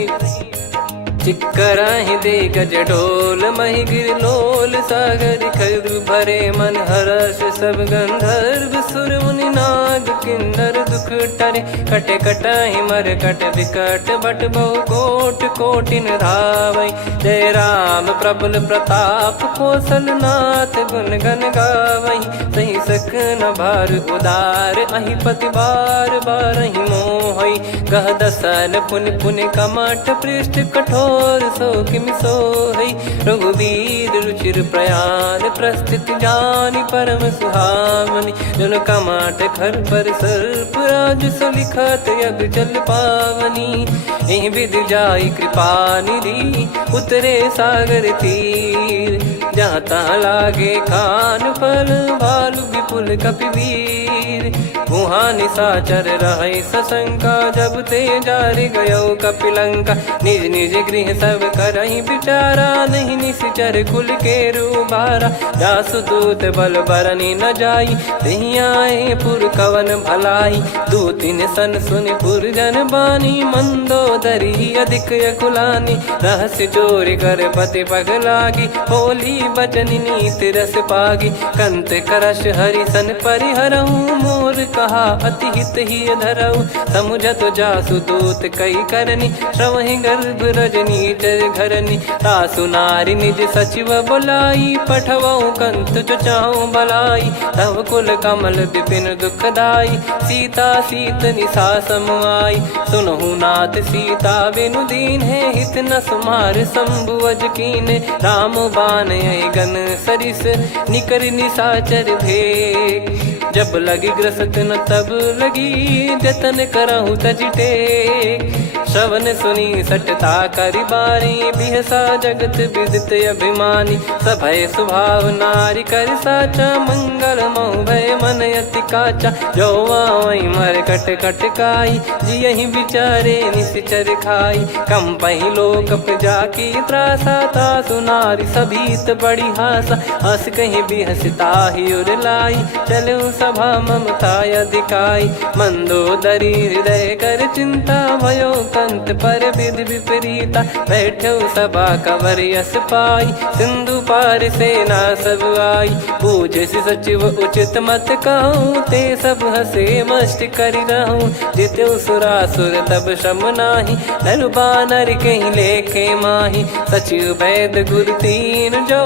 चिक्कराहि दे गज ढोल मही गिर लोल सागर खर भरे मन हर्ष सब गंधर्व सुर मुनि नाग किन्नर दुख टरे कटे कटाहि मर कट विकट भट बहु कोट कोटिन धावै जय राम प्रबल प्रताप कौशल नाथ गुण गन गावै सही सकन भार उदार अहि पति बार बारहि मोहै गह दसन पुन पुन कमठ पृष्ठ कठोर सो किम सोहै रघुवीर रुचिर प्रयाण प्रस्थित जानि परम सुहावनि जन कमठ खर पर सर्प राज सलिखत यग जल पावनी एहि विधि जाई कृपा निधि उतरे सागर तीर जहाँ तहाँ लागे खान फल भालु विपुल कपिवीर वहाँ निशाचर रहै सशंका जब ते जारि गयो कपिलंका निज निज गृह सब करहि विचारा नहीं निश्चर कुल के रूबारा जासु दूत बल बरनी न जाई तेहि आए पुर कवन भलाई दूतिन सन सुन पुर जन बानी मंदोदरी अधिक यकुलानी रहस्य चोरी कर पति पगलागी होली बचन नीत रस पागी कंत करश हरिसन परिहरहु मोर कहा अति हित ही धरऊ समुझत जासु दूत कई करनी श्रवहि गर्भ रजनी जर घरनी तासु नारी निज सचिव बोलाई पठवऊ कंत जो चाहूं बलाई तव कुल कमल विपिन दुखदाई सीता सीत निशा समाई सुनहु नाथ सीता बिनु दीन है हित न सुमार शंभुअज कीने राम बान गन सरिस निकर निशाचर भेग जब लगी ग्रसत न तब लगी जतन करहु तज टेक श्रवण सुनी सटता करि बारी बिहसा जगत विदित अभिमानी सभय स्वभाव नारी कर साचा मंगल मऊ भय मन अति काचा जो आवई मर कट कट काई जियहि विचारे निश्चर खाई कम पही लोक जाकी त्रासा तासु नारी सभीत बड़ी हासा हस कहीं बिहसता ही उर लाई चलू सभा ममता अधिकाई मंदोदरी हृदय कर चिंता भयो कंत पर विधि विपरीता बैठो सभा कवर यस पाई सिंधु पार सेना सब आई पूजे सचिव उचित मत कहूँ ते सब हसे मस्त करि रहूं जित्यु सुरासुर तब श्रम नाही नरु बानर कहीं लेखे माही सचिव वैद गुरु तीन जो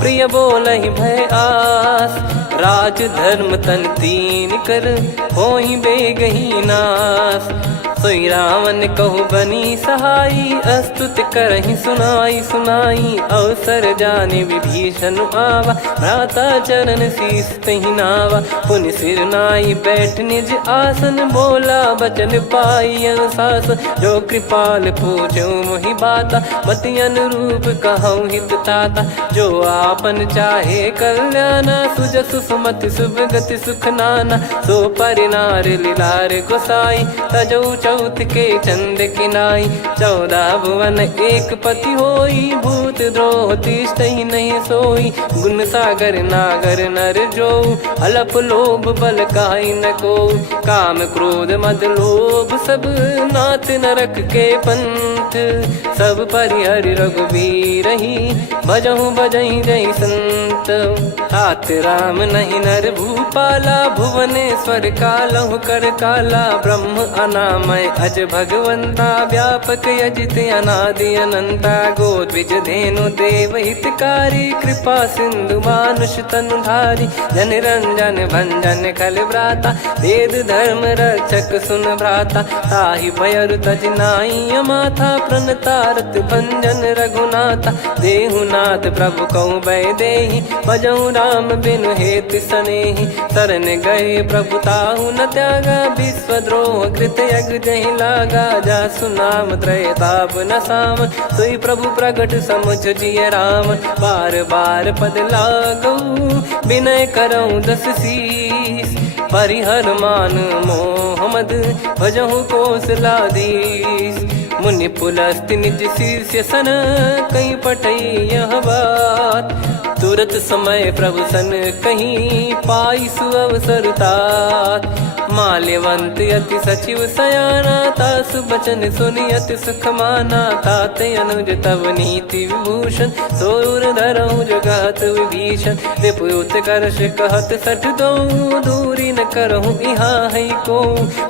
प्रिय बोलहि भय आस राज धर्म तन तीन कर होई बेगही नास सोई रावण कहु बनी सहाई अस्तुत करहि सुनाई सुनाई अवसर जाने विभीषण आवा भ्राता चरण शीस तहि नावा पुनि सिर नाई बैठ निज आसन बोला बचन पाई अनुशासन जो कृपाल पूजो मोहि बाता मति अनुरूप कहूँ हित ताता जो आपन चाहे कल्याणा सुजसु सुमति शुभ गति सुख नाना सो परिनार लीलार गोसाई तजौ चौथ के चंद किनाई 14 भुवन एक पति होई भूत द्रोह तिष्ठहि नहीं सोई गुण सागर नागर नर जो अलप लोभ बल काई न को काम क्रोध मद लोभ सब नाथ नरक के पंथ सब परिहरि रघुवीर ही भजहु भजहि जय संत तात राम नहीं नर भूपाला भुवनेश्वर कालहु कर काला ब्रह्म अनामय अज भगवंता व्यापक यजित अनादि अनंता गोद्विज धेनु देव हितकारी कृपा सिंधु मानुष तनुधारी जन रंजन भंजन खल भ्राता वेद धर्म रक्षक सुन भ्राता ताहि भयर तज नाई माथा प्रणतारत भंजन रघुनाथा देहुनाथ प्रभु कहु भय देहि भजहु राम बिनु हेत सनेहि शरण गए प्रभु ताहु न त्यागा विश्वद्रोह कृत यज्ञ जहि लागा जासु नाम त्रयताप न साम सोई प्रभु प्रगट समुझ जिय राम बार बार पद लागऊ विनय करऊँ 10 शीस परिहर मान मोहम्मद भजहु कौशलाधीश मुनि पुलस्ति निज शिष्य सन कहीं पटई यह बात तुरत समय प्रभु सन कहीं पाई सुअवसर तात माल्यवंत अति सचिव सयाना ता दास बचन सुनि अति सुख माना। ताते अनुज तव नीति विभूषण, सोर धरहु जगत विभीषण। रिपुत करश कहत सठ दो, दूरी न करहु यहाँ है को।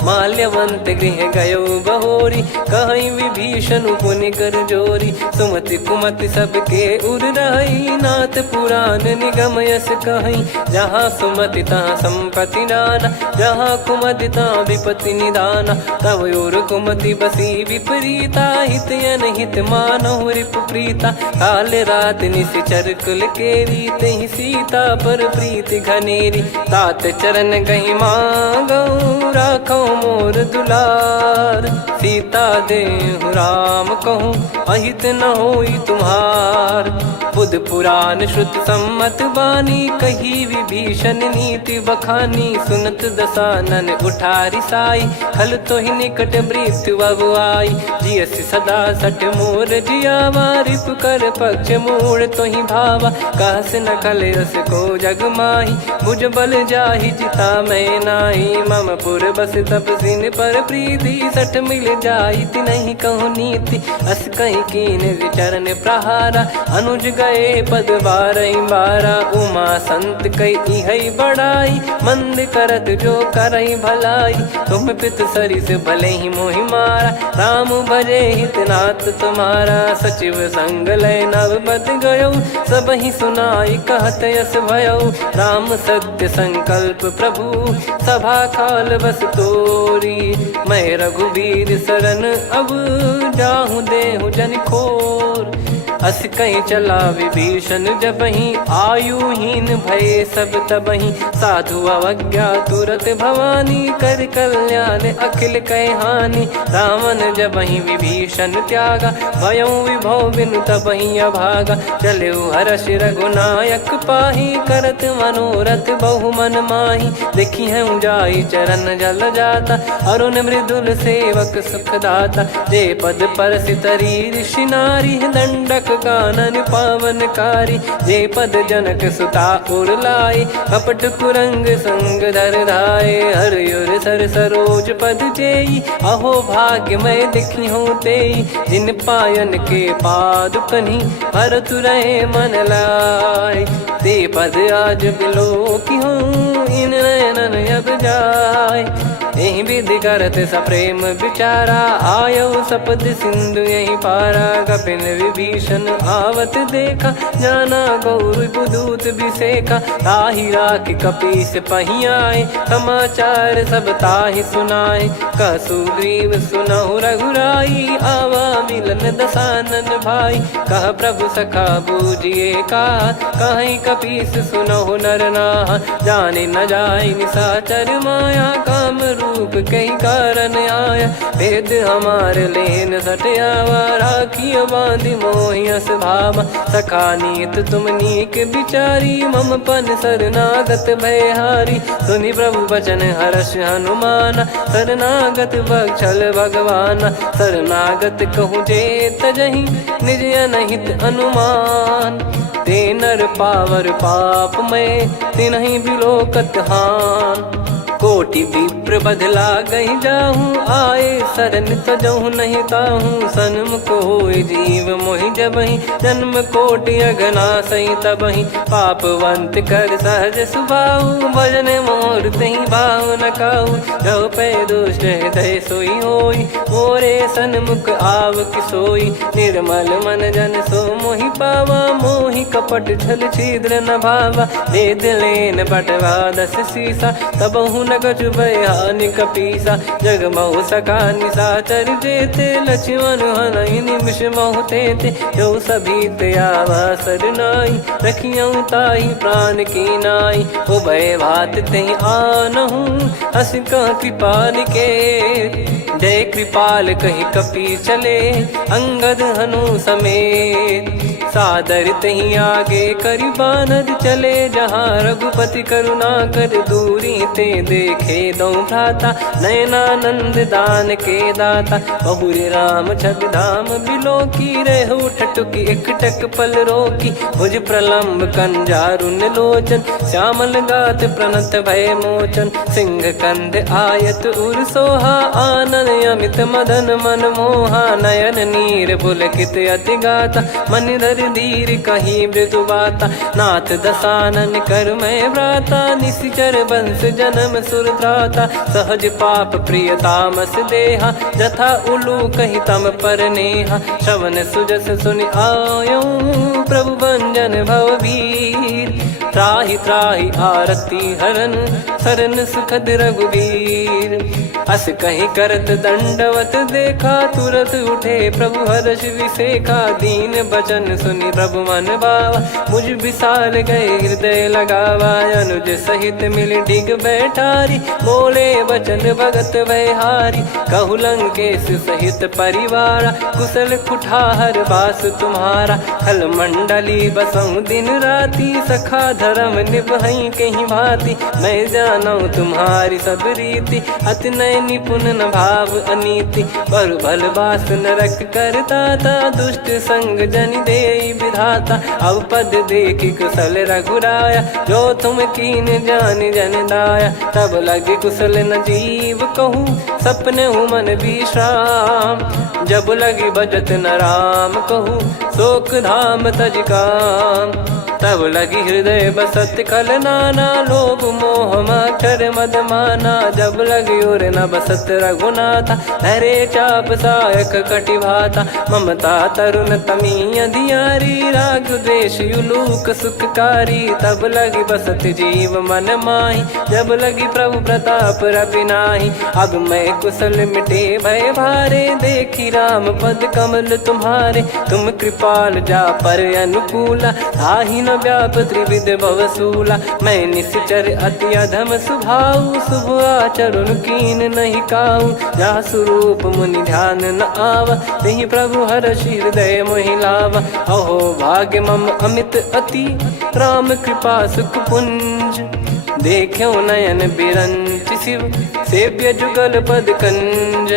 माल्यवंत गृह गयो बहोरी, कहीं विभीषण पुनि कर जोरी। सुमति कुमति सबके उर रही, नाथ पुराण निगम यस कहीं। जहाँ सुमति तहाँ संपत्ति नाना, जहाँ कुमति तहाँ विपत्ति निदाना। तव और कुमति बसी विपरीता, हित अनहित मानहु रिपु प्रीता। काल रात निशिचर कुल केरी, तेहि सीता पर प्रीति घनेरी। तात चरण गहि मांगऊ, राखो मोर दुलार। सीता देहु राम कहूँ, अहित न होई तुम्हार। बुध पुराण श्रुत सम्मत बानी, कही विभीषण नीति बखानी। सुनत दसानन उठारी साई, खल तो ही निकट मृत्यु अब आई। जियसि सदा सठ मोर जियावा, रिप कर पक्ष मूड़ तो ही भावा। कहस न खल रस को जग माही, मुझ बल जाहि जिता मैं नाही। मम पुर बस तपसिन पर प्रीति, सठ मिल जाई नहीं कहूँ नीति। अस कहीं कीन विचरण प्रहारा, अनुज गए पद बारही बारा। उमा संत कई है बड़ाई, मंद करत जो करई भलाई। तुम पित सरिस भले ही मोहि मारा, राम भजे हित नाथ तुम्हारा। सचिव संग लय नव बद गयो, सब ही सुनाई कहत यस भयो। राम सत्य संकल्प प्रभु, सभा काल बस तोरी। मैं रघुबीर शरण अब, जाहूँ देहु जन खोर। अस कहीं चला विभीषण जबहि, आयुहीन भये सब तबहि। साधु अवज्ञा तुरत भवानी, कर कल्याण अखिल कह हानि। रावण जबहि विभीषण त्यागा, भयउ विभव बिनु तबहि अभागा। चलऊ हर्ष रघुनायक पाही, करत मनोरथ बहु मन माही। देखी है जाई चरण जल जाता, अरुण मृदुल सेवक सुखदाता। जे पद पर सितरी ऋषि नारी, दंडक कानन पावनकारी। जे पद जनक सुता उर लाई, कपट कुरंग संग धर धाये। हरियुर सर सरोज पद जेई, अहो भाग्य मैं दिखी हूँ तेई। जिन पायन के पाद कन्ही, भरत रहे मन लाय। ते पद आज बिलो की हूँ, इन नयनन अब जाय। यही विधि करत सप्रेम विचारा, आयो सपद सिंधु यही पारा। कपिन विभीषण आवत देखा, जाना गौर बुदूत बिसेखा। ताहि राख कपीस पही आए, समाचार सब ताहि सुनाए। कह सुग्रीव सुनहु रघुराई, आवा मिलन दसानन भाई। कह प्रभु सखा बूझिए का, कहीं कपीस सुनहु नर नाहा। जाने न जाय निशाचर माया, काम रूप कई कारण आया। वेद हमार लेन सटयावा, राखियो बांधि मोहियस भावा। सखा नीत तुम नीक बिचारी, मम पन शरणागत भयहारी। सुनि प्रभु बचन हर्ष हनुमाना, शरणागत बक्षल भगवाना। शरणागत कहूँ जे तजहि, निज अनहित अनुमान। ते नर पावर पाप में, तिन्हि बिलोकत हान। कोटि विप्र बदला गई जाहूँ, आए शरण तजहु नहीं ताहूँ। सन्मुख होय जीव मोहि जबहि, जन्म कोटि अगना सही तबहि। पापवंत कर सहज सुभाऊ, भजन मोर तहि भाव न काऊ। जो पै दुष्ट हृदय सोई होई, मोरे सन्मुख आव किसोई। निर्मल मन जन सो मोहि पावा, मोहि कपट छल छिद्र न भावा। वेद लेन बटवा दस सीसा, तबहु न कछु भयानि कपीसा। जग महु सका निशाचर जेते, लक्ष्मण हनहि निमिष महु तेते। जो सभी त्यावा सरनाई, रखियऊ ताहि प्राण की नाई। उभय भात तेहि आनहूँ, अस कह कृपाल के। जय कृपाल कहि कपी चले, अंगद हनु समेत। सादर तही आगे करी बानर चले जहाँ रघुपति करुणा कर दूरी ते देखे दो भ्राता नयनानंद दान के दाता बहुरे राम छवि धाम बिलो की रेहु ठटुकी एकटक पल रोकी भुज प्रलम्ब कंजारुन लोचन श्यामल गात प्रणत भय मोचन सिंह कंध आयत उर सोहा आनन अमित मदन मन मोहा नयन नीर पुलकित अति गाता मन धर धीर कहीं मृदु बाता नाथ दसानन कर मैं व्राता निशिचर बंस जन्म सुरत्राता सहज पाप प्रिय तामस देहा जथा उलू कही तम पर नेहा श्रवण सुजस सुनि आयो प्रभु भंजन भववीर त्राहि त्राहि आरती हरन सरन सुखद रघुवीर अस कहीं करत दंडवत देखा तुरत उठे प्रभु हर्ष विसेखा दीन बचन सुनि प्रभु मन बावा मुझ विशाल गए हृदय लगावा अनुज सहित मिल डिग बैठारी बोले बचन भगत वैहारी कहु लंकेश सहित परिवारा कुशल कुठार बास तुम्हारा खल मंडली बसऊं दिन राती सखा धर्म निभई कहीं भांति मैं जानू तुम्हारी सब रीति अति नय निपुण न भाव अनीति पर भल बास नरक करता था दुष्ट संग जन दे विधाता अब पद देखी कुशल रघुराया जो तुम कीन जान जन दाया तब लगे कुशल न जीव कहूँ सपने हूँ मन विश्राम जब लगी बजत न राम कहूँ शोक धाम तज काम तब लगी हृदय बसत कल नाना लोभ मोह मक्षर मद माना जब लगी उर न बसत रघुनाथा धरे चाप सायक कटि भाता ममता तरुण तमी अधियारी राग द्वेष युलूक सुखकारी तब लगी बसत जीव मन माही जब लगी प्रभु प्रताप रविनाही अब मैं कुशल मिटे भय भारे देखी राम पद कमल तुम्हारे तुम कृपाल जा पर अनुकूला आही न व्याप त्रिविध भवसूला मैं निश्चर अति अधम सुभाऊ शुभ आचरण कीन नहीं काऊ जा स्वरूप मुनि ध्यान न आवा नहीं प्रभु हर्ष हृदय मोहिलावा अहो भाग्य मम अमित अति राम कृपा सुख पुंज देखो नयन बिरंच शिव सेव्य जुगल पद कंज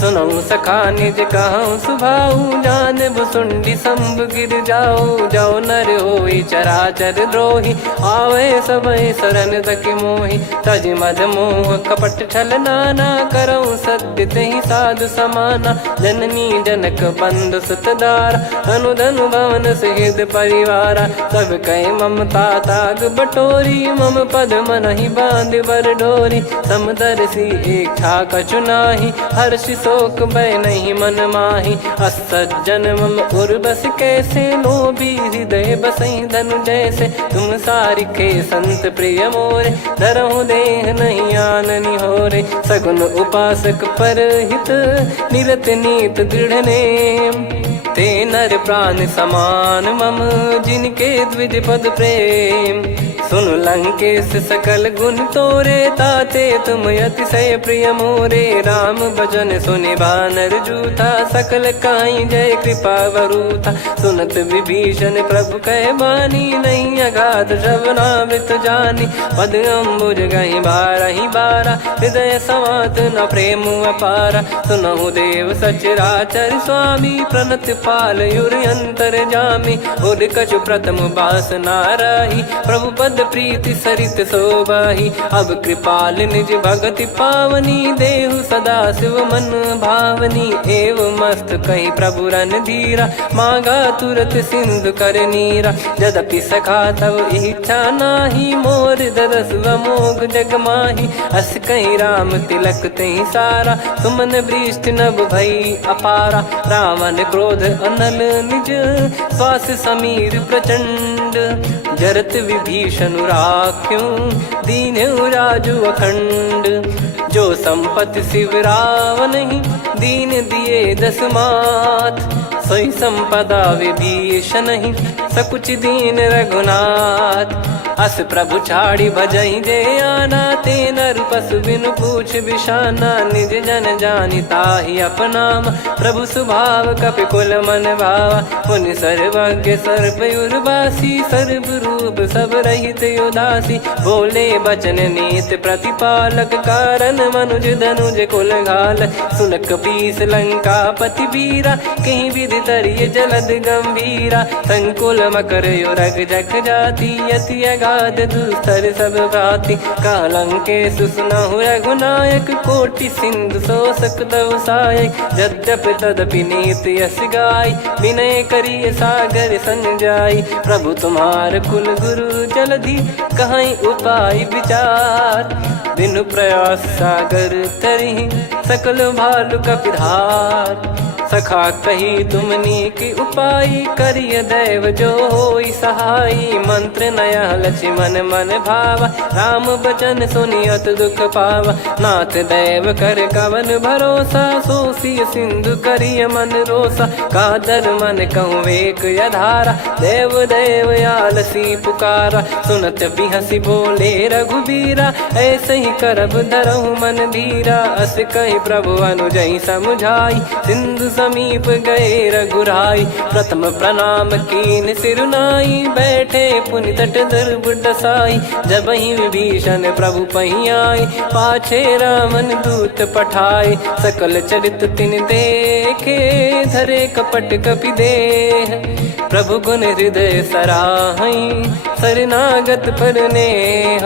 सुनऊ सखा निज कहूँ सुभाऊ जान भुसुंडी संभ गिर जाओ जाओ नर होई चराचर द्रोही आवे सबय शरण तकी मोहि तज मद मोह कपट छल नाना करऊँ सत्य तहि साधु समाना जननी जनक बंधु सुतदारा धनु धनु भवन सहित परिवारा सब कहे ममता ताग बटोरी मम पद मन ही बांध बर डोरी समदर्शी इच्छा कछु नाही हर्ष शोक भय नहीं मन माही असज्जन मम उर्वश कैसे लोभी हृदय बसई धनु जैसे तुम सारिखे संत प्रिय मोरे धरहु देह नहीं आननि होरे सगुन उपासक पर हित निरत नीत दृढ़ नेम ते नर प्राण समान मम जिनके द्विज पद प्रेम सुन लंकेश सकल गुण तोरे ताते तुम अतिशय प्रिय मोरे राम भजन सुनि बानर जूथा सकल काई जय कृपा वरूथा सुनत विभीषण प्रभु कह बानी नहीं अगाध श्रवणामृत जानी पद अम्बुज गहि बारहि बारा हृदय समात न प्रेम अपारा सुनहु देव सचराचर स्वामी प्रणत पाल युर अंतर जामी उद कछु प्रथम बास नाराही प्रभु पद प्रीति सरित शोभाही अब कृपाल निज भगति पावनी देहु सदा शिव मन भावनी एव मस्त कही प्रभु रन धीरा मांगा तुरत सिंधु कर नीरा यद्यपि सखा तब इच्छा नाही मोर दरस मोग जग माही अस कहीं राम तिलक तही सारा सुमन वृष्ट नभ भई अपारा रावण क्रोध अनल निज श्वास समीर प्रचंड जरत विभीषण राख्यों दीन राजु अखंड जो संपत्ति शिव रावण ही दीन दिए दस मात सोई संपदा विभीषण ही सकुच दीन रघुनाथ। अस प्रभु छाड़ी भजई जे आना, ते नर पशु बिनु पूछ बिशाना। निज जन जानि ताहि अपनाम, प्रभु स्वभाव कपि कुल मन भावा। मुनि सर्वज्ञ सर्व उर्वासी, सर्व रूप सब रहित उदासी। बोले बचन नीत प्रतिपालक, कारण मनुज धनुज कुल घाल। सुन कपीस लंका पति वीरा, कहीं विधि तरिय जलद गंभीरा। संकुल मकर युरग जख जाति, यति अगाध दुस्तर सब भाति। कालंके सुसनहु रघुनायक, कोटि सिंधु शोषक तव सहायक। यद्यपि तदपि नीति यस गाय, विनय करिय सागर सन जाई। प्रभु तुम्हार कुल गुरु जलधि, कहीं उपाय विचार। बिनु प्रयास सागर तरिहि, सकल भालु कपिधार। सखा कही तुमनी की उपाय, करिय दैव जो होई सहाई। मंत्र नया लक्ष्मण मन भावा, राम बचन सुनियत दुख पावा। नाथ दैव कर कवन भरोसा, सोसिय सिंधु करिय मन रोसा। कादर मन कहूँ एक यधारा, देव देव आलसी पुकारा। सुनत बिहसी बोले रघुबीरा, ऐसे ही करब धरहु मन धीरा। अस कही प्रभु अनुजई समुझाई, सिंधु समीप गए रघुराई। प्रथम प्रणाम कीन सिरुनाई, बैठे पुनि तट दर्भ डसाई। जब ही विभीषण प्रभु पही आई, पाछे रामन दूत पठाए। सकल चरित तिन देखे, धरे कपट कपि देह। प्रभु गुण हृदय सराहई, शरणागत पर नेह।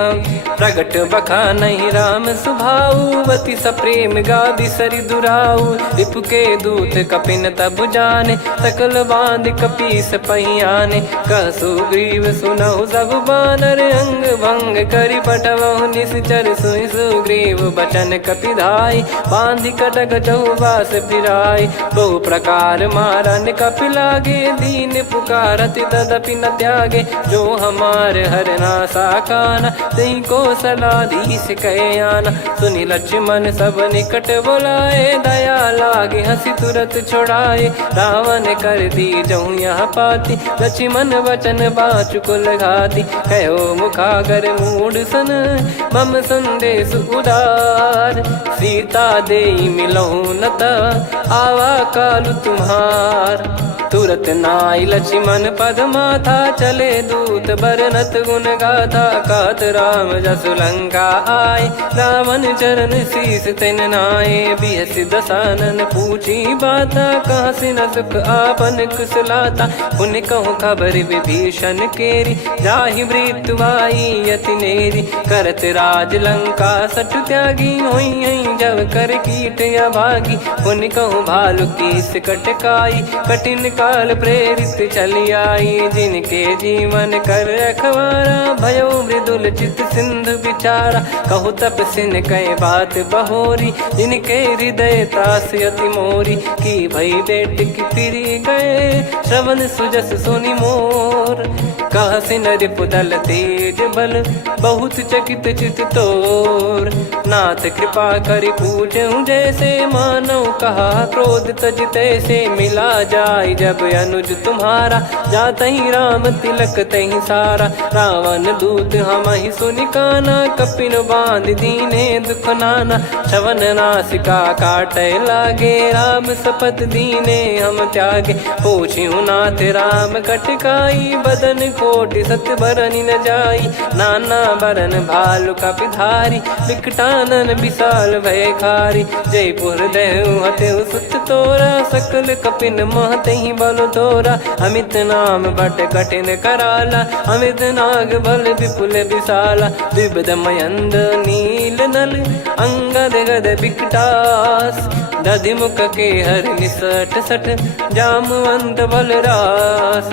प्रगट बखानहि राम सुभाऊ, बति सप्रेम गाबि सरि दुराऊ। रिपु के दूत कपिन तब जाने, सकल बांध कपीस पहियाने। कह सुग्रीव सुनहु सब बानर, अंग भंग करि पठवहु निश्चर। सुनि सुग्रीव बचन कपिधाई, बांधि कटक चहुबास फिराई। बहु प्रकार मारन कपि लागे, दीन पुकारति तदपि न त्यागे। जो हमार हरना साकाना, तई को सलाधीश कहे आना। सुनि लक्ष्मण सब निकट बुलाए, दया लागे हंसी तुरत छुड़ाए। रावण कर दी जहु यहाँ पाती, लक्ष्मण वचन बाचु कुल घाती। कहो मुखागर मूढ़ सन, मम संदेश उदार। सीता देई मिलहु नता, आवा कालु तुम्हार। तुरत नाई लक्ष्मण पद माथा, चले दूत बरनत गुण गाथा। कहत राम जसु लंका आए, रावण चरण शीस तिन नाये। बिहसि दसानन पूछी बाता, कहाँ से न सुख आपन कुशलाता। पुनि कहूँ खबर विभीषण केरी, जाहि मृत्यु आई यति नेरी। करत राज लंका सट त्यागी, होई जब कर कीट अभागी। पुनि कहूँ भालु कीस कटकाई, कठिन काल प्रेरित चली आई। जिनके जीवन कर रखवारा, भयो मृदुल चित सिंधु विचारा। कहु तपसिन कई बात बहोरी, जिनके हृदय त्रास अति मोरी। की भई बेट की फिरी गए, श्रवण सुजस सुनि मोर। कहसि नरिपु दल तेज बल, बहुत चकित चित तोर। नाथ कृपा करि पूछऊं जैसे, मानव कहा क्रोध तज तैसे। मिला जाय जब अनुज तुम्हारा, जातहि राम तिलक तहि सारा। रावण दूत हमहि सुनि काना, कपिन बांध दीने दुख नाना। श्रवण नासिका काटै लागे, राम शपथ दीने हम त्यागे। पूछिहु नाथ राम कटकाई, बदन कोटि सत बरनि न जाई। नाना बरन भालु कपिधारी, विकटानन विशाल भयखारी। जयपुर देहु हतेउ सुत तोरा, सकल कपिन महतहि बल तोरा। अमित नाम बट कठिन कराला, अमित नाग बल विपुल विशाला। द्विविध मयंद नील नल, अंगद गद विकटास। दधिमुख के हर निसठ सठ, जामवंत बलरास।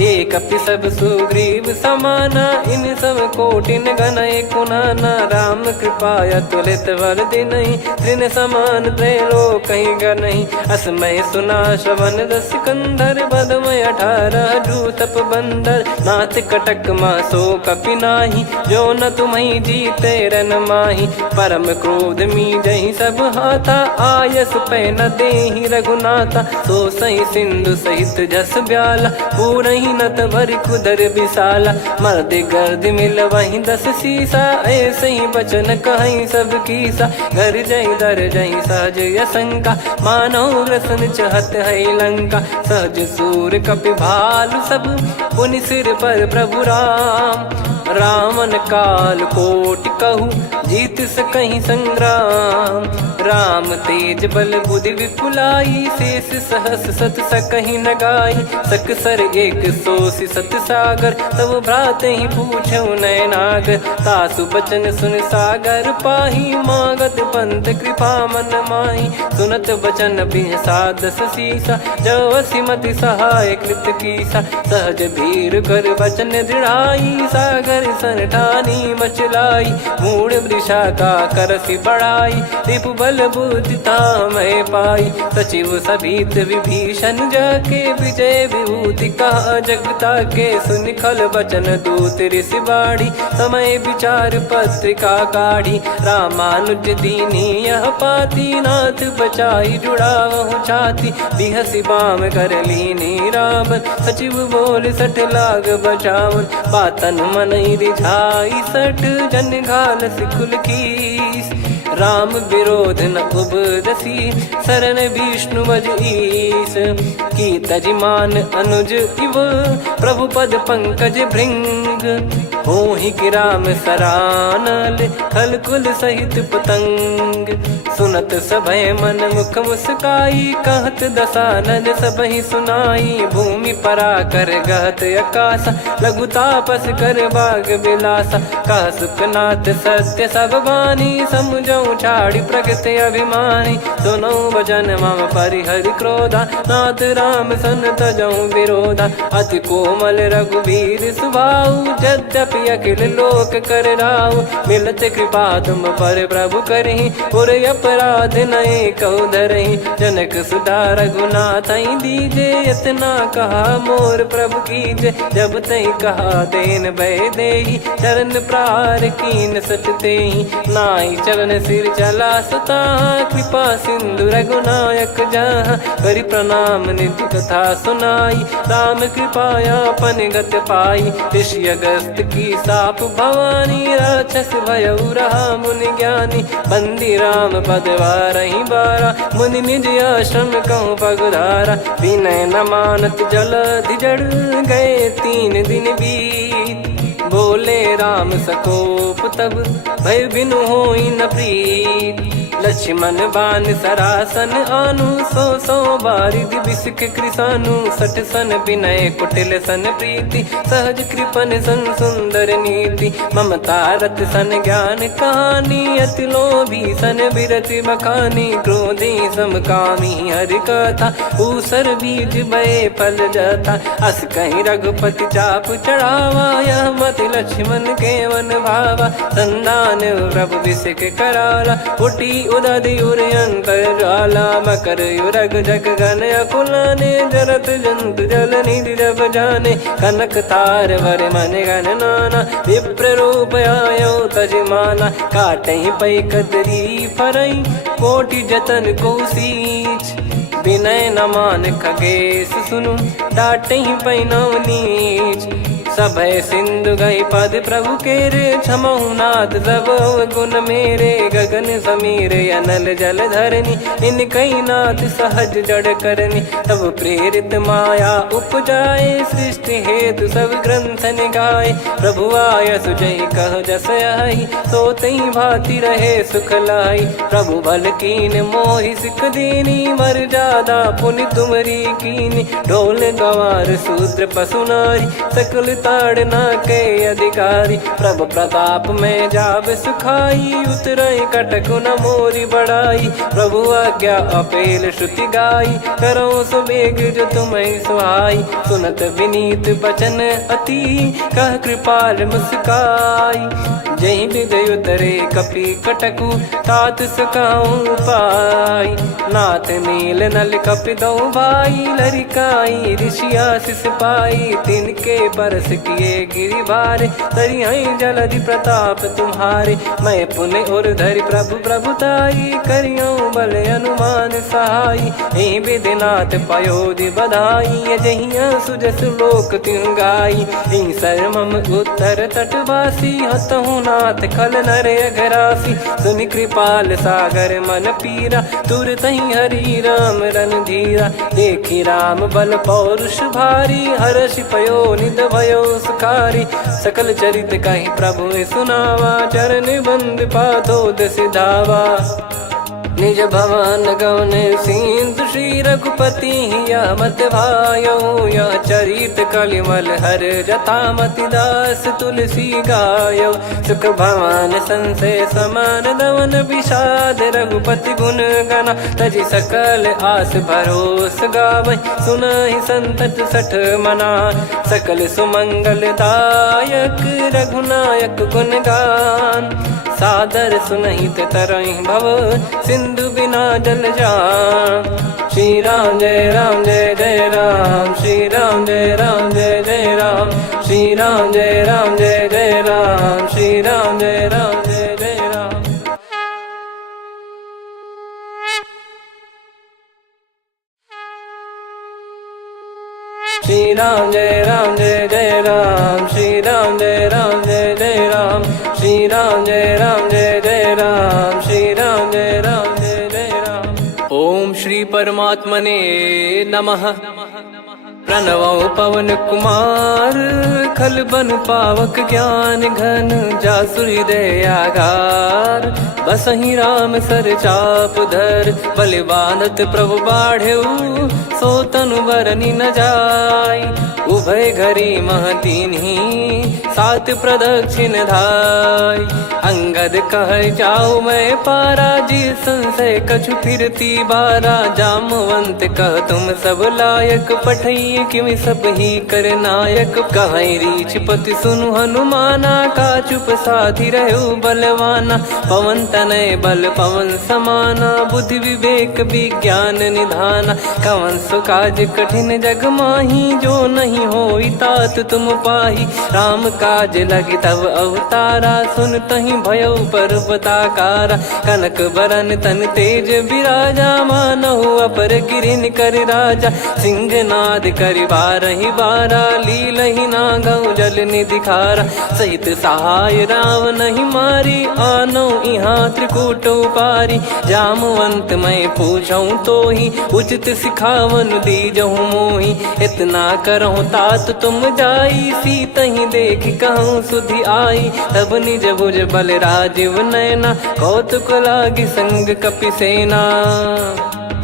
एक अपि सब सुग्रीव समाना, इन सब कोटिन गनय कुनाना। राम कृपा अतुलित बल दिनहि, तृण समान त्रैलोकहि गनहि। असमय सुना श्रवण दस कंधर, बदमय 18 जूतप बंदर। नाथ कटक मासो कपि नाही, जो न तुम्हि जीते रन माही। परम क्रोध मीजहि सब हाथा, आयस पै न देहि रघुनाथा। सो सही सिंधु सहित जस ब्याला, पूरहि कीनत भर कुदर विशाला, मर्द गर्द मिल वहीं 10 सीसा, ऐसे ही बचन कहीं सब कीसा। घर जई दर जई सहज असंका, मानव रसन चहत है लंका। सहज सूर कपि भालु सब, पुनि सिर पर प्रभु राम। रामन काल कोटि कहु, जीत सकहीं संग्राम। राम तेज बल बुद्धि विपुलाई, शेष सहस सत सकहीं न गाई। सकसर एक सोसी सत सागर, तब भ्रात ही पूछौ नयनागर। तासु बचन सुन सागर पाही, मागत पंथ कृपा मन माही। सुनत बचन बिहसा 10 सीसा, जवसि मति सहाय कृत कीसा। सहज भीर कर बचन दृढ़ाई, सागर सन ठानी मचलाई। मूढ़ वृषा का करसि बढ़ाई, रिपु बल बुद्धि तामय पाई। सचिव सभीत विभीषण जाके, विजय विभूति कहा जगता के। सुनि खल बचन दूत ऋषि बाढ़ी, समय विचार पत्रिका काढ़ी। रामानुज दीनी यह पाती, नाथ बचाई जुड़ावहु छाती। बिहसि बाम कर लीनी रावण, सचिव बोल 60 लाग बचावन। बातन मन रिझाई 60, जन घाल सिकुल कीस। राम विरोध न उपदसी, शरण विष्णु बज ईस। की तजिमान अनुज इव, प्रभु पद पंकज भृंग। होहि कि राम सरानल, खल कुल सहित पतंग। सुनत सभय मन मुख मुस्काई, कहत दसानन सबहि सुनाई। भूमि परा कर गहत आकाशा, लघु तापस कर बाग बिलासा। कह सुखनाथ सत्य सब बानी, समुझौ छाड़ी प्रगति अभिमानी। सुनो भजन मम परिहरि क्रोधा, नाथ राम सन तजौ विरोधा। अति कोमल रघुवीर सुभाऊ, यद्यपि अखिल लोक कर राऊ। मिलत कृपा तुम पर प्रभु करहि, पुर अपराध नए कौ धरहि। जनक सुधा रघुनाथ दीजे, इतना कहा मोर प्रभु कीजे। जब तई कहा देन भय देहि, चरण प्रार कीन सट तेहि। नाई चरण सिर चला सता, कृपा सिंधु रघुनायक जहाँ। करि प्रणाम निधि कथा सुनाई, राम कृपाया पन गत पाई। ऋषि अगस्त की साप भवानी, राक्षस भयउ रहा मुनि ज्ञानी। बंदी राम पद वारहि बारा, मुनि निज आश्रम कहूँ पगुधारा। विनय न मानत जलधि जड़, गए 3 दिन बीत। बोले राम सकोप तब, भय बिनु होई न प्रीत। लक्ष्मण बान सरासन आनु, 100 बारिधि बिसक कृसानु। 60 सन विनय कुटिल सन प्रीति, सहज कृपन सन सुंदर नीति। ममता रत सन ज्ञान कहानी, अति लोभी सन बिरति बखानी। क्रोधी समकामी हरि कथा, ऊसर बीज भय फल जथा। अस कहीं रघुपति चाप चढ़ावा, यह मत लक्ष्मण के मन भावा। संदान प्रभु बिसक कराला, उठी उदधि उर अंतर ज्वाला। मकर युरग जग गन अकुलाने, जरत जंतु जल निधि जब जाने। कनक तार वर मन गण नाना, विप्र रूप आयो तजमाना। काटहि पै कदरी फरई, कोटि जतन को सींच। विनय न मान खगेश सुनु, डांटहि पै नव नीच। सभय सिंधु गई पद प्रभु केरे, क्षमहु नाथ सब गुण मेरे। गगन समीरे अनल जल धरनी, इन कई नाथ सहज जड़ करनी। तब प्रेरित माया उपजाए, सृष्टि हेतु सब ग्रंथ निगाए। प्रभु आय सुजई कह जस आई, सोतई भांति रहे सुख लाई। प्रभु बल कीन मोहि सिख दीनी, मर्यादा पुनि तुमरी कीनी। ढोल गवार शूद्र पशु नारी, सकल ताड़ना के अधिकारी। प्रभु प्रताप में जाब सुखाई, उतरई कटक न मोरी बढ़ाई। प्रभु आज्ञा अपेल श्रुति गाई, करो सुबेग जो तुम्हें सुहाई। सुनत विनीत बचन अति, कह कृपाल मुस्काई। जहि हृदय उतरे कपि कटकु, तात सकाऊं पाई। नाथ नील नल कपि दो भाई, लरिकाई ऋषि आशीष पाई। तिनके बरस किए गिरिबारे, तरियाई जलधि प्रताप तुम्हारे। मैं पुण्य और धरि प्रभु प्रभुताई, करियो बल अनुमान सहाई। हे विधिनाथ पयोधि बधाई, जहिया सुजस लोक तिहु गाई। हे सरमम उत्तर तटवासी, हतहु नाथ खल नर अघरासी। सुनि कृपाल सागर मन पीरा, तुरतहि हरि राम रणधीरा। देखि राम बल पौरुष भारी, हर्षि पयो निध भयो सुखारी। सकल चरित कहि प्रभु सुनावा, चरण बंद पादोद सिधावा। निज भवन गवन सिंधु, श्री रघुपति या मत भायो। या चरित कलिमल हर जतामति दास, तुलसी गायो। सुख भवन संशय समान दवन, विषाद रघुपति गुण गना। तजि सकल आस भरोस गावै, सुनहि संतत सठ मना। सकल सुमंगल दायक, रघुनायक गुण गान। सादर सुनहित तरहि भव, सिंधु बिना जल जान। श्री राम जय जय राम, श्री राम जय जय राम। श्री राम जय जय राम, श्री राम जय जय राम। श्री राम जय जय राम, श्री राम जय जय राम। श्री राम जय जय राम, श्री राम जय जय राम। ओम श्री परमात्मने नमः। प्रणवो पवन कुमार, खल बन पावक ज्ञान घन। जासु हृदय आगार, बसहि राम सर चाप धर। बलि बांधत प्रभु बाढ़ेऊ, सो तनु बरनि न जाय। उभय घरी महतीन्ही, सात प्रदक्षिण धाय। अंगद कह जाऊ मैं पारा, जी संशय कछु फिरती बारा। जामवंत कह तुम सब लायक, पठई किमि सब ही कर नायक। कहीं रीछ पति सुनु हनुमाना, का चुप साधि रहु बलवाना। पवन तनय बल पवन समाना, बुद्धि विवेक विज्ञान निधाना। कवन सो काज कठिन जग माही, जो नहीं होई तात तुम पाही। राम काज लगी तब अवतारा, सुन तहि भयो पर्वताकारा। कनक बरन तन तेज विराजा, मानहु अपर गिरिन कर राजा। सिंहनाद करि बारहि बारा, लीलहि नागौ जल निधि खारा। सहित सहाय राम नहीं मारी, आनो इहाँ त्रिकूट पारी। जामवंत मैं पूछऊँ तोहि, उचित सिखावन दीजहु मोहि। इतना करहु तात तुम जाई, सीतहि देख कहूँ सुधि आई। तब निज भुज बल राजीव नयना, कौतुक लागी संग कपिसेना।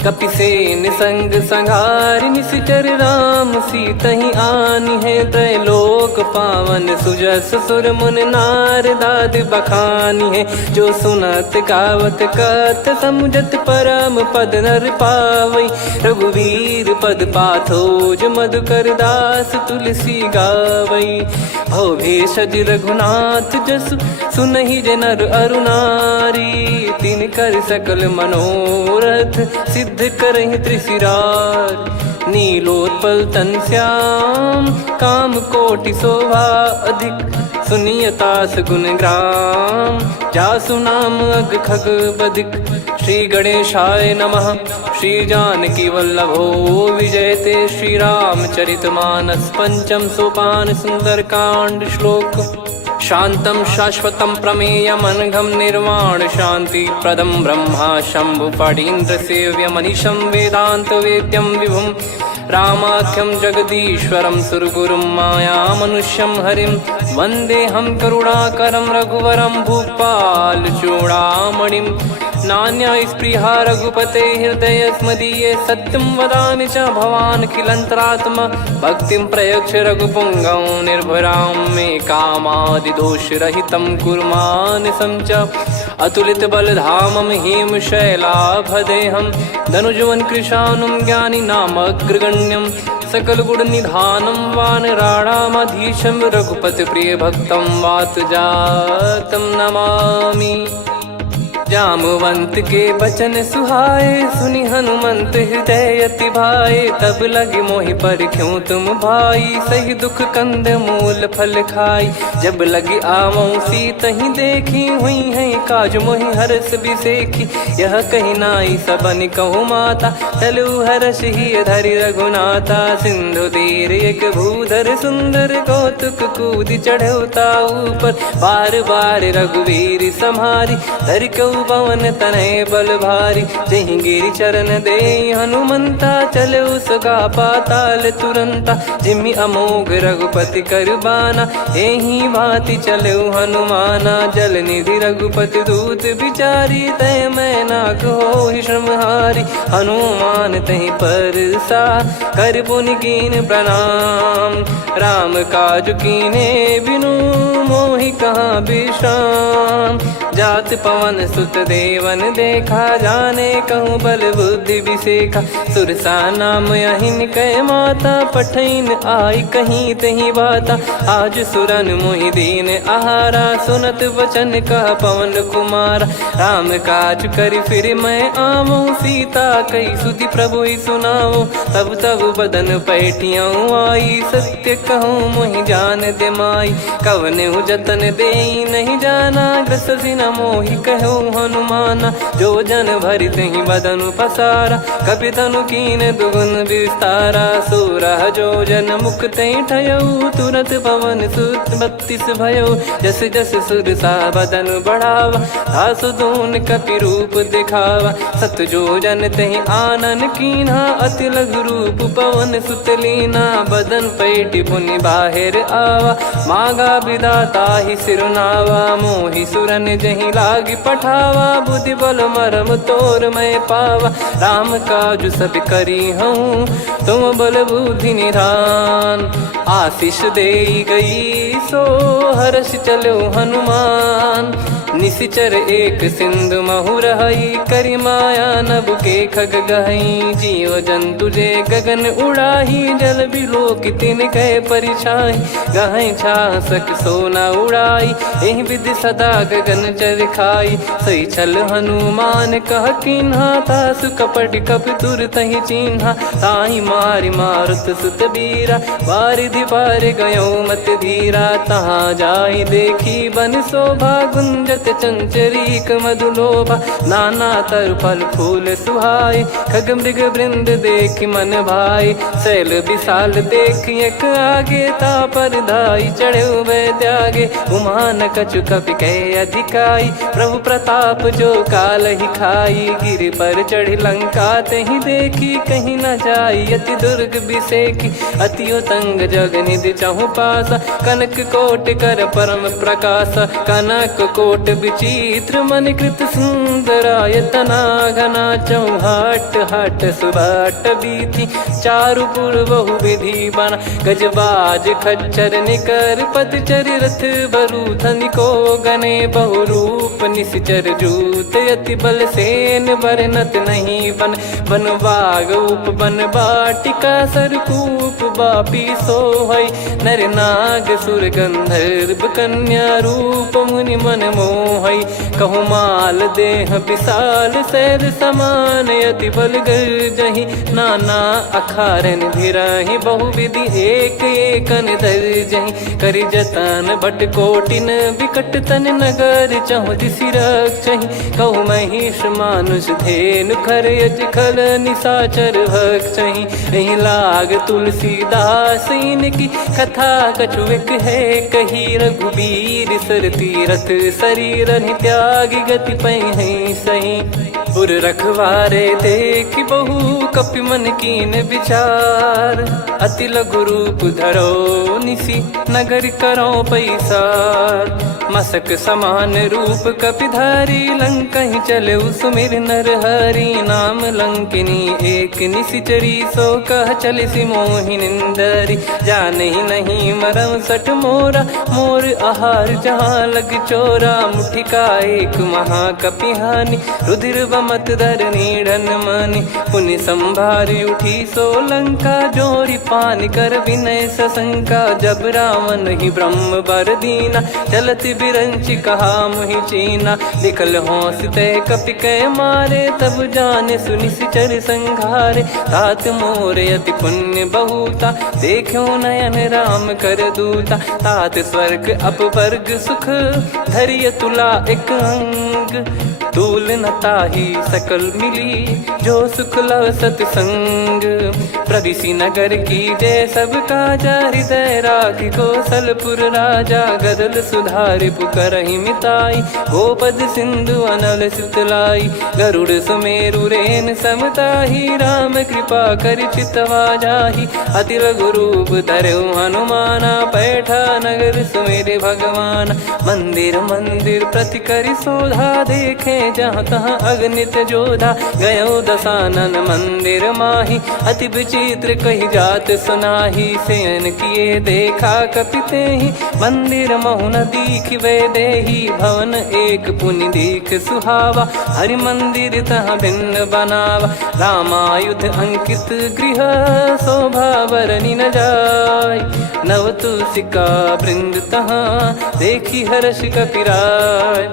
कपिसेन संग संघारि, निशिचर राम सीतहि आनि है। त्रैलोक पावन सुजस सुर मुन नार, दाद बखानी है। जो सुनत गावत कथ, समुझत परम पद नर पावै। रघुवीर पद पाथोज, मधुकर दास तुलसी गावै। भव भेषज रघुनाथ जसु, सुनहि जे नर अरु नारी। तिन कर सकल मनोरथ, सिद्ध करहि त्रिशिरार। नीलोत्पल तन श्याम, काम कोटि शोभा अधिक। सुनियतास गुण ग्राम, जासु नाम अग खग बधिक। श्री गणेशाय नमः। श्री जानकी वल्लभो विजयते, श्री रामचरित मानस। पंचम सोपान सुंदरकांड श्लोक। शांतं शाश्वतं प्रमेयमनघं, निर्वाण शांति प्रदं ब्रह्मा शंभु। फणीन्द्र सेव्य मनीषं, वेदांत वेद्यं विभुं। रामाख्यं जगदीश्वरं, सुरगुरुं माया मनुष्यं हरिं। वन्देऽहं करुणाकरं रघुवरं, भूपाल चूडामणिं। नान्या स्पृहा रघुपते हृदय स्मदीये। सत्यं वदामि च भवान् खिलन्तरात्मा। भक्तिं प्रयच्छ रघुपुङ्गं, निर्भरां मे कामादिदोषरहितं कुर्मानसं च। अतुलित बलधामं हेमशैलाभदेहं, धनुजवन कृशानुं ज्ञानी नामग्रगण्यं। सकल गुण निधानं वानराणामधीशं, रघुपति प्रिय भक्तं वात जातं नमामि। जामवंत के बचन सुहाए, सुनि हनुमंत हृदय अति भाए। तब लगे मोहि पर क्यों तुम भाई, सही दुख कंद मूल फल खाई। जब लगी आवऊं सीत ही देखी, हुई है काज मोहि हरस बिसेखी। यह कही नाई सबन कहु माता, चलू हरष ही धरि रघुनाथा। सिंधु तीर एक भूधर सुंदर, कौतुक कूद चढ़ौता ऊपर। बार बार रघुवीर सम्हारी, धरि कहु पवन तनय बल भारी। जहि गिरि चरण दे हनुमंता, चलो सगा पाताल तुरंता। जिमि अमोघ रघुपति कर बाना, एहि भांति चलो हनुमाना। जल निधि रघुपति दूत बिचारी, तय मैं नाक होहि श्रमहारी। हनुमान तहि परसा, कर पुनि कीन प्रणाम। राम काज कीने बिनु, मोहि कहाँ विश्राम। जात पवन सुत देवन देखा, जाने कहूँ बल बुद्धि विसेखा। सुरसा नाम अहिन कै माता, पठैन आई कहीं तही बाता। आज सुरन मोहि दीन आहारा, सुनत वचन कह पवन कुमारा। राम काज करि फिर मैं आवऊं, सीता कई सुधि प्रभु ही सुनाओ। तब तब बदन पैठियाँ आई, सत्य कहूँ मोहि जान दे माई। कवन जतन दे नहीं जाना, ग्रसिन मोहि कहूँ हनुमाना। जो जन भरि तहि बदन पसारा, कपि तनु कीन दुगुन विस्तारा। सोरह जो जन मुख तहि ठयऊ, तुरत पवन सुत 32 भयऊ। जस जस सुरसा बदन बढ़ावा, आसु दून कपि रूप दिखावा। सत जो जन तहि आनन कीन्हा, अति लघु रूप पवन सुत लीना। बदन पैठि पुनि बाहिर आवा, मांगा विधाता ही सिरुनावा। मोहि सुरन जहि लागी पठावा, बुद्धि बल मरम तोर मैं पावा। राम काज सब करी हूँ, तुम बल बुद्धि निधान। आशीष दे गई सो हर्ष चलो हनुमान। निशिचर एक सिंधु महु रहई, करि माया नभ के खग गहई। जीव जंतु जे गगन उड़ाही, जल बिलो तिन गए परिछाई। गहई छासक सोना उड़ाई, एहि विधि सदा गगन चर खाई। सही छल हनुमान कह कीन्हा, तासु कपट कपि तुर तहि चिन्हा। ताहि मारि मारुत सुत बीरा, वारिधि पार गयो मत धीरा। तहाँ जाई देखी बन शोभा, गुंजत चंचरीक मधुलोभा। नाना तर फल फूल सुहाई, खग मृग वृंद देख मन भाई। शैल विशाल देख एक आगे, तापर धाई चढ़े वै त्यागे। उमान कछु कपि कह अधिकाई, प्रभु प्रताप जो काल ही खाई। गिर पर चढ़ी लंका तहि देखी, कहीं न जाई अति दुर्ग बिसेखी। अति उतंग जग निधि चहु पासा, कनक कोट कर परम प्रकाशा। कनक कोट विचित्र मन कृत सुंदरायतना घना। चौहाट हाट सुबाट बीथी, चारु पुर बहु विधि बना। गजबाज खच्चर निकर पतचर, रथ बरु धनिको गने। बहु रूप निश्चर जूत, अति बल सेन बरनत नहीं बन। बन बाग उप बन बाटिका, सरकूप बापी सोहई। नर नाग सुर गंधर्व कन्या, रूप मुनि मन मोहई। कहु माल देह विशाल, शैल समान अति बल गर्जहि। नाना अखारन भिराहि, बहु विधि एक एकन धरजहि। करि जतन बट कोटिन, विकट तन नगर चहु दिसि रक्षहि। कहु महिष मानुष धेनु, खर यज खल निशाचर भक्षहि। एहि लाग तुलसीदास इनकी, कथा कछु एक है कही। रघुबीर सर तीरथ शरीर, त्यागी गति पै सही। पुर रखवारे देख बहु, कपि मन कीन विचार। अति लघु रूप धरो निसी, नगर करो पैसार। मसक समान रूप कपि धारी, लंकहि चले सुमिर नर हरि। नाम लंकिनी एक निशिचरी, सो कह चलिसि मोहि निंदरी। जानहि नहीं मरम सठ मोरा, मोर आहार जहाँ लग चोरा। मुठिका एक महाकपि हानि, रुधिर मत धरनी ढन मानी। पुनि संभारी उठी सोलंका, जोरी पानी कर विनय सशंका। जब रावण ही ब्रह्म बर दीना, चलत बिरंची कहा मुहि चीना। निकल होंस तय कपि कै मारे, तब जाने सुनि सिचर संघारे। तात मोर अति पुण्य बहुता, देखो नयन राम कर दूता। तात स्वर्ग अपवर्ग सुख, धैर्य तुला एक अंग। तूल न ताहि सकल मिली, जो सुख लव सतसंग। प्रविशि नगर की जय सब काजा, हृदय राखि कौशलपुर राजा। गदल सुधारि पुकारहि मिताई, गोपद सिंधु अनल सितलाई। गरुड़ सुमेरु रेन समताहि, राम कृपा करि चितवा जाहि। अति लघु रूप धरऊ हनुमाना, बैठा नगर सुमेरे भगवान। मंदिर मंदिर प्रति करि शोधा, देखे जहाँ तहाँ अगणित जोधा। गयो दशानन मंदिर माही, अति विचित्र कही जात सुनाही। शयन किए देखा कपिते ही, मंदिर महु न दीखिबे देही। भवन एक पुनि दीख सुहावा, हरि मंदिर तहाँ भिन्न बनावा। रामायुध अंकित गृह, शोभा बरनि न जाय। नव तुलसी का वृंद तहाँ, देखी हर्ष कपिराय।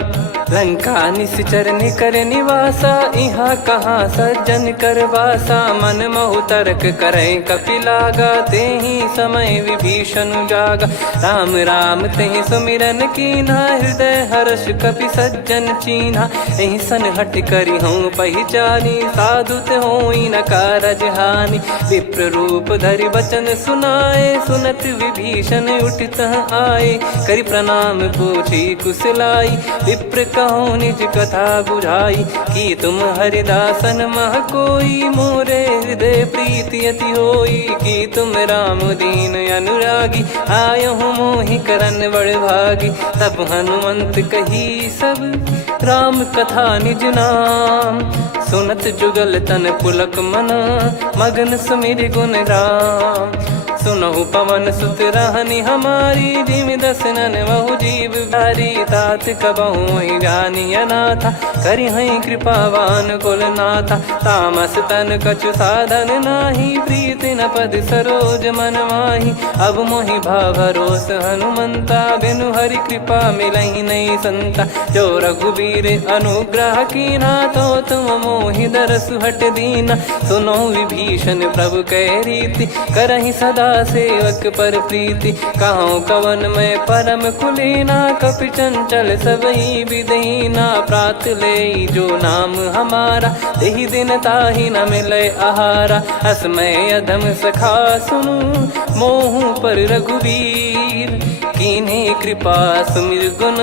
लंका निश्चर कर निवासा, इहाँ कहाँ सज्जन कर वासा। मन महु तर्क करे कपिलागा, तेहि समय विभीषण जागा। राम राम तेहि सुमिरन कीन्हा, हृदय हर्ष कपि सज्जन चीन्हा। एहि सन हट करि हूँ पहिचानी, साधु ते होई न कारज हानि। विप्र रूप धरि वचन सुनाए, सुनत विभीषण उठित आए। करि प्रणाम पूछी कुशलाई, विप्र कहो निज कथा बुझाई। कि तुम हरिदासन मह कोई, मोरे हृदय प्रीति अति होई। कि तुम राम दीन अनुरागी, आयहु मोहि करन बड़ भागी। तब हनुमंत कही सब, राम कथा निज नाम। सुनत जुगल तन पुलक मना, मगन सुमिर गुण राम। सुनहु पवन सुत रहनी हमारी, जिमि दसनन बहु जीव भारी। तात कबहु जानी अनाथा, करि हई कृपावान कुल नाथा। तामस तन कछु साधन नाही, प्रीति न पद सरोज मन माही। अब मोहि भावरोस हनुमंता, बिनु हरि कृपा मिलहि नहीं संता। जो रघुबीर अनुग्रह कीना, तो तुम मोहि दरसु हट दीना। सुनो विभीषण प्रभु कै रीति, करहि सदा सेवक पर प्रीति। कहूँ कवन में परम कुलीना, कपि चंचल सबई विदहीना। प्रात ले जो नाम हमारा, तेहि दिन ताहि न मिले आहारा। असमय अधम सखा सुनु, मोहु पर रघुवीर। कीन्हे कृपा सुमिर गुण,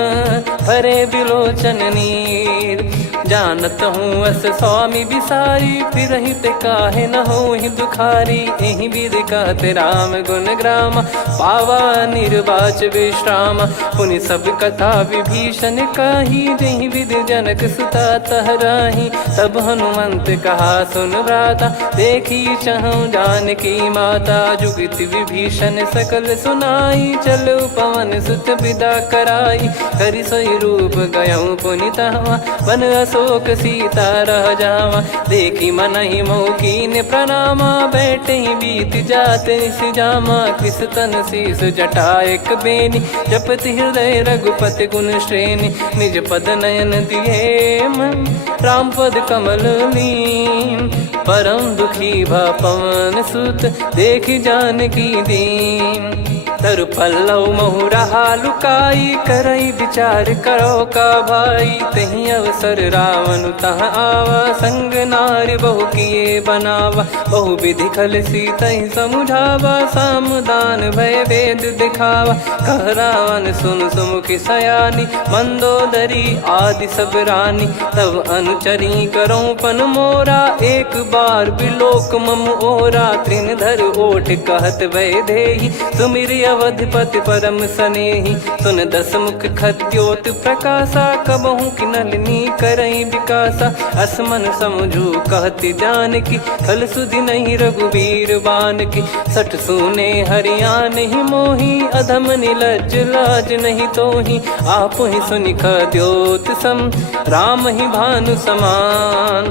भरे बिलोचन नीर। जानत हूँ अस स्वामी बिसारी, फिरहि ते काहे न होहि दुखारी। एहि विधि कहते राम गुण ग्राम, पावा निर्वाच विश्राम। पुनि सब कथा विभीषण काही, जहि विधि जनक सुता तहराही। तब हनुमंत कहा सुन भ्राता, देखी चहु जानकी माता। जुगति विभीषण सकल सुनाई, चलो पवन सुत विदा कराई। करि सोई रूप गयऊँ पुनि तहवा, बन अशोक सीता रह जावा। देखी मनहि मौकीन प्रणामा, बैठे ही बीत जात निस जामा। किस तन शीस जटा एक बेनी, जपति हृदय रघुपति गुण श्रेणी। निज पद नयन दिए मन, राम पद कमल लीन। परम दुखी भा पवन सुत, देखि जानकी दीन। तरु पल्लव महु रहा लुकाई, करई विचार करो का भाई। तहि अवसर रावण तहाँ आवा, संग नारी बहु किए बनावा। बहु विधि खल सीतहि समुझावा, सामदान भय वेद दिखावा। कह रावण सुन सुमुखि सयानी, मंदोदरी आदि सब रानी। तब अनुचरी करो पन मोरा, एक बार बिलोक मम ओरा। तृण धर ओठ कहत भय देहि, सुमिर अवधिपति परम स्नेही। सुन दस मुख खद्योत प्रकाशा, कबहू की नलिनी करई विकासा। असमन समझू कहती जान की, कल सुधि नहीं रघुबीर बान की। सठ सुने हरियाण ही मोही, अधम निलज लाज नहीं तोही। आप ही सुनि खद्योत सम, राम ही भानु समान।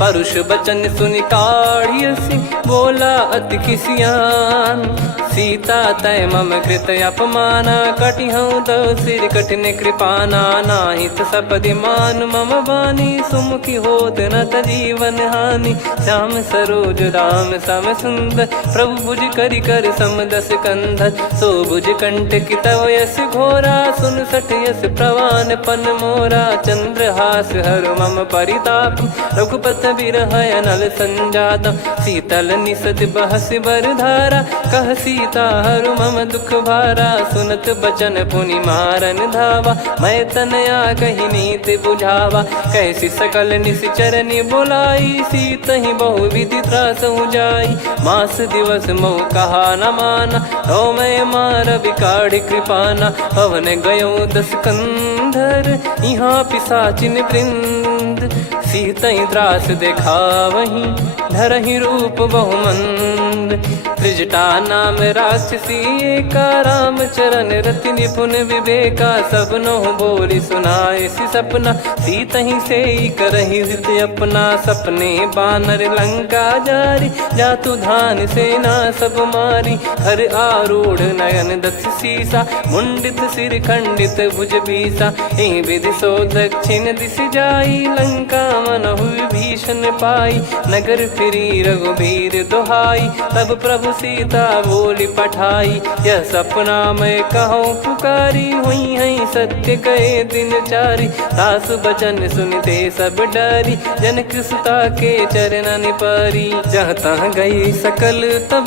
परुष बचन सुनि काढ़ियसि, बोला अति किसियान। सीता तय मम कृत अपमाना, कटिहऊँ दो सिर कठिन कृपाना। नाहित सपदि मान मम बानी, सुमुखी होत न जीवन हानि। श्याम सरोज राम सम सुंदर, प्रभु भुज करि कर सम दस कंधर। सो भुज कंठ की तव यस घोरा, सुन सठ यस प्रवान पन मोरा। चंद्रहास हर मम परिताप, रघुपत बिरह अनल संजातम। शीतल निसत बहस बर धारा, कह सीता हरु मम दुख भारा। सुनत बचन पुनि मारन धावा, मैं तनया कही नीति बुझावा। कैसी सकल निश्चरनि बोलाई, सीत ही बहु विधि त्रास जाई। मास दिवस मोह कहा न माना, तो मैं मार बिकाढ़ कृपाना। पवन गयो दस कंधर, यहाँ पिशाचिन वृंद। सीतहि त्रास देखावहीं, धरहि रूप बहुमंद। त्रिजटा नाम राक्षसी एका, राम चरण रति निपुण विवेका। सबनो बोली सुनाए सि सपना, सीतहि सेई करहि हृदय अपना। सपने बानर लंका जारी, जातु धान सेना सब मारी। हर आरूढ़ नयन दस सीसा, मुंडित सिर खंडित भुज बीसा। एहि विधि सो दक्षिण दिश जाई, लंका मनहु भीषण पाई। नगर फिरी रघुबीर दुहाई, तब प्रभु सीता बोली पठाई। यह सपना मैं कहूँ पुकारी, हुई है सत्य कहे दिन चारी। दास बचन सुनते सब डरी, जनक सुता के चरण परी। जहाँ तहाँ गई सकल तब,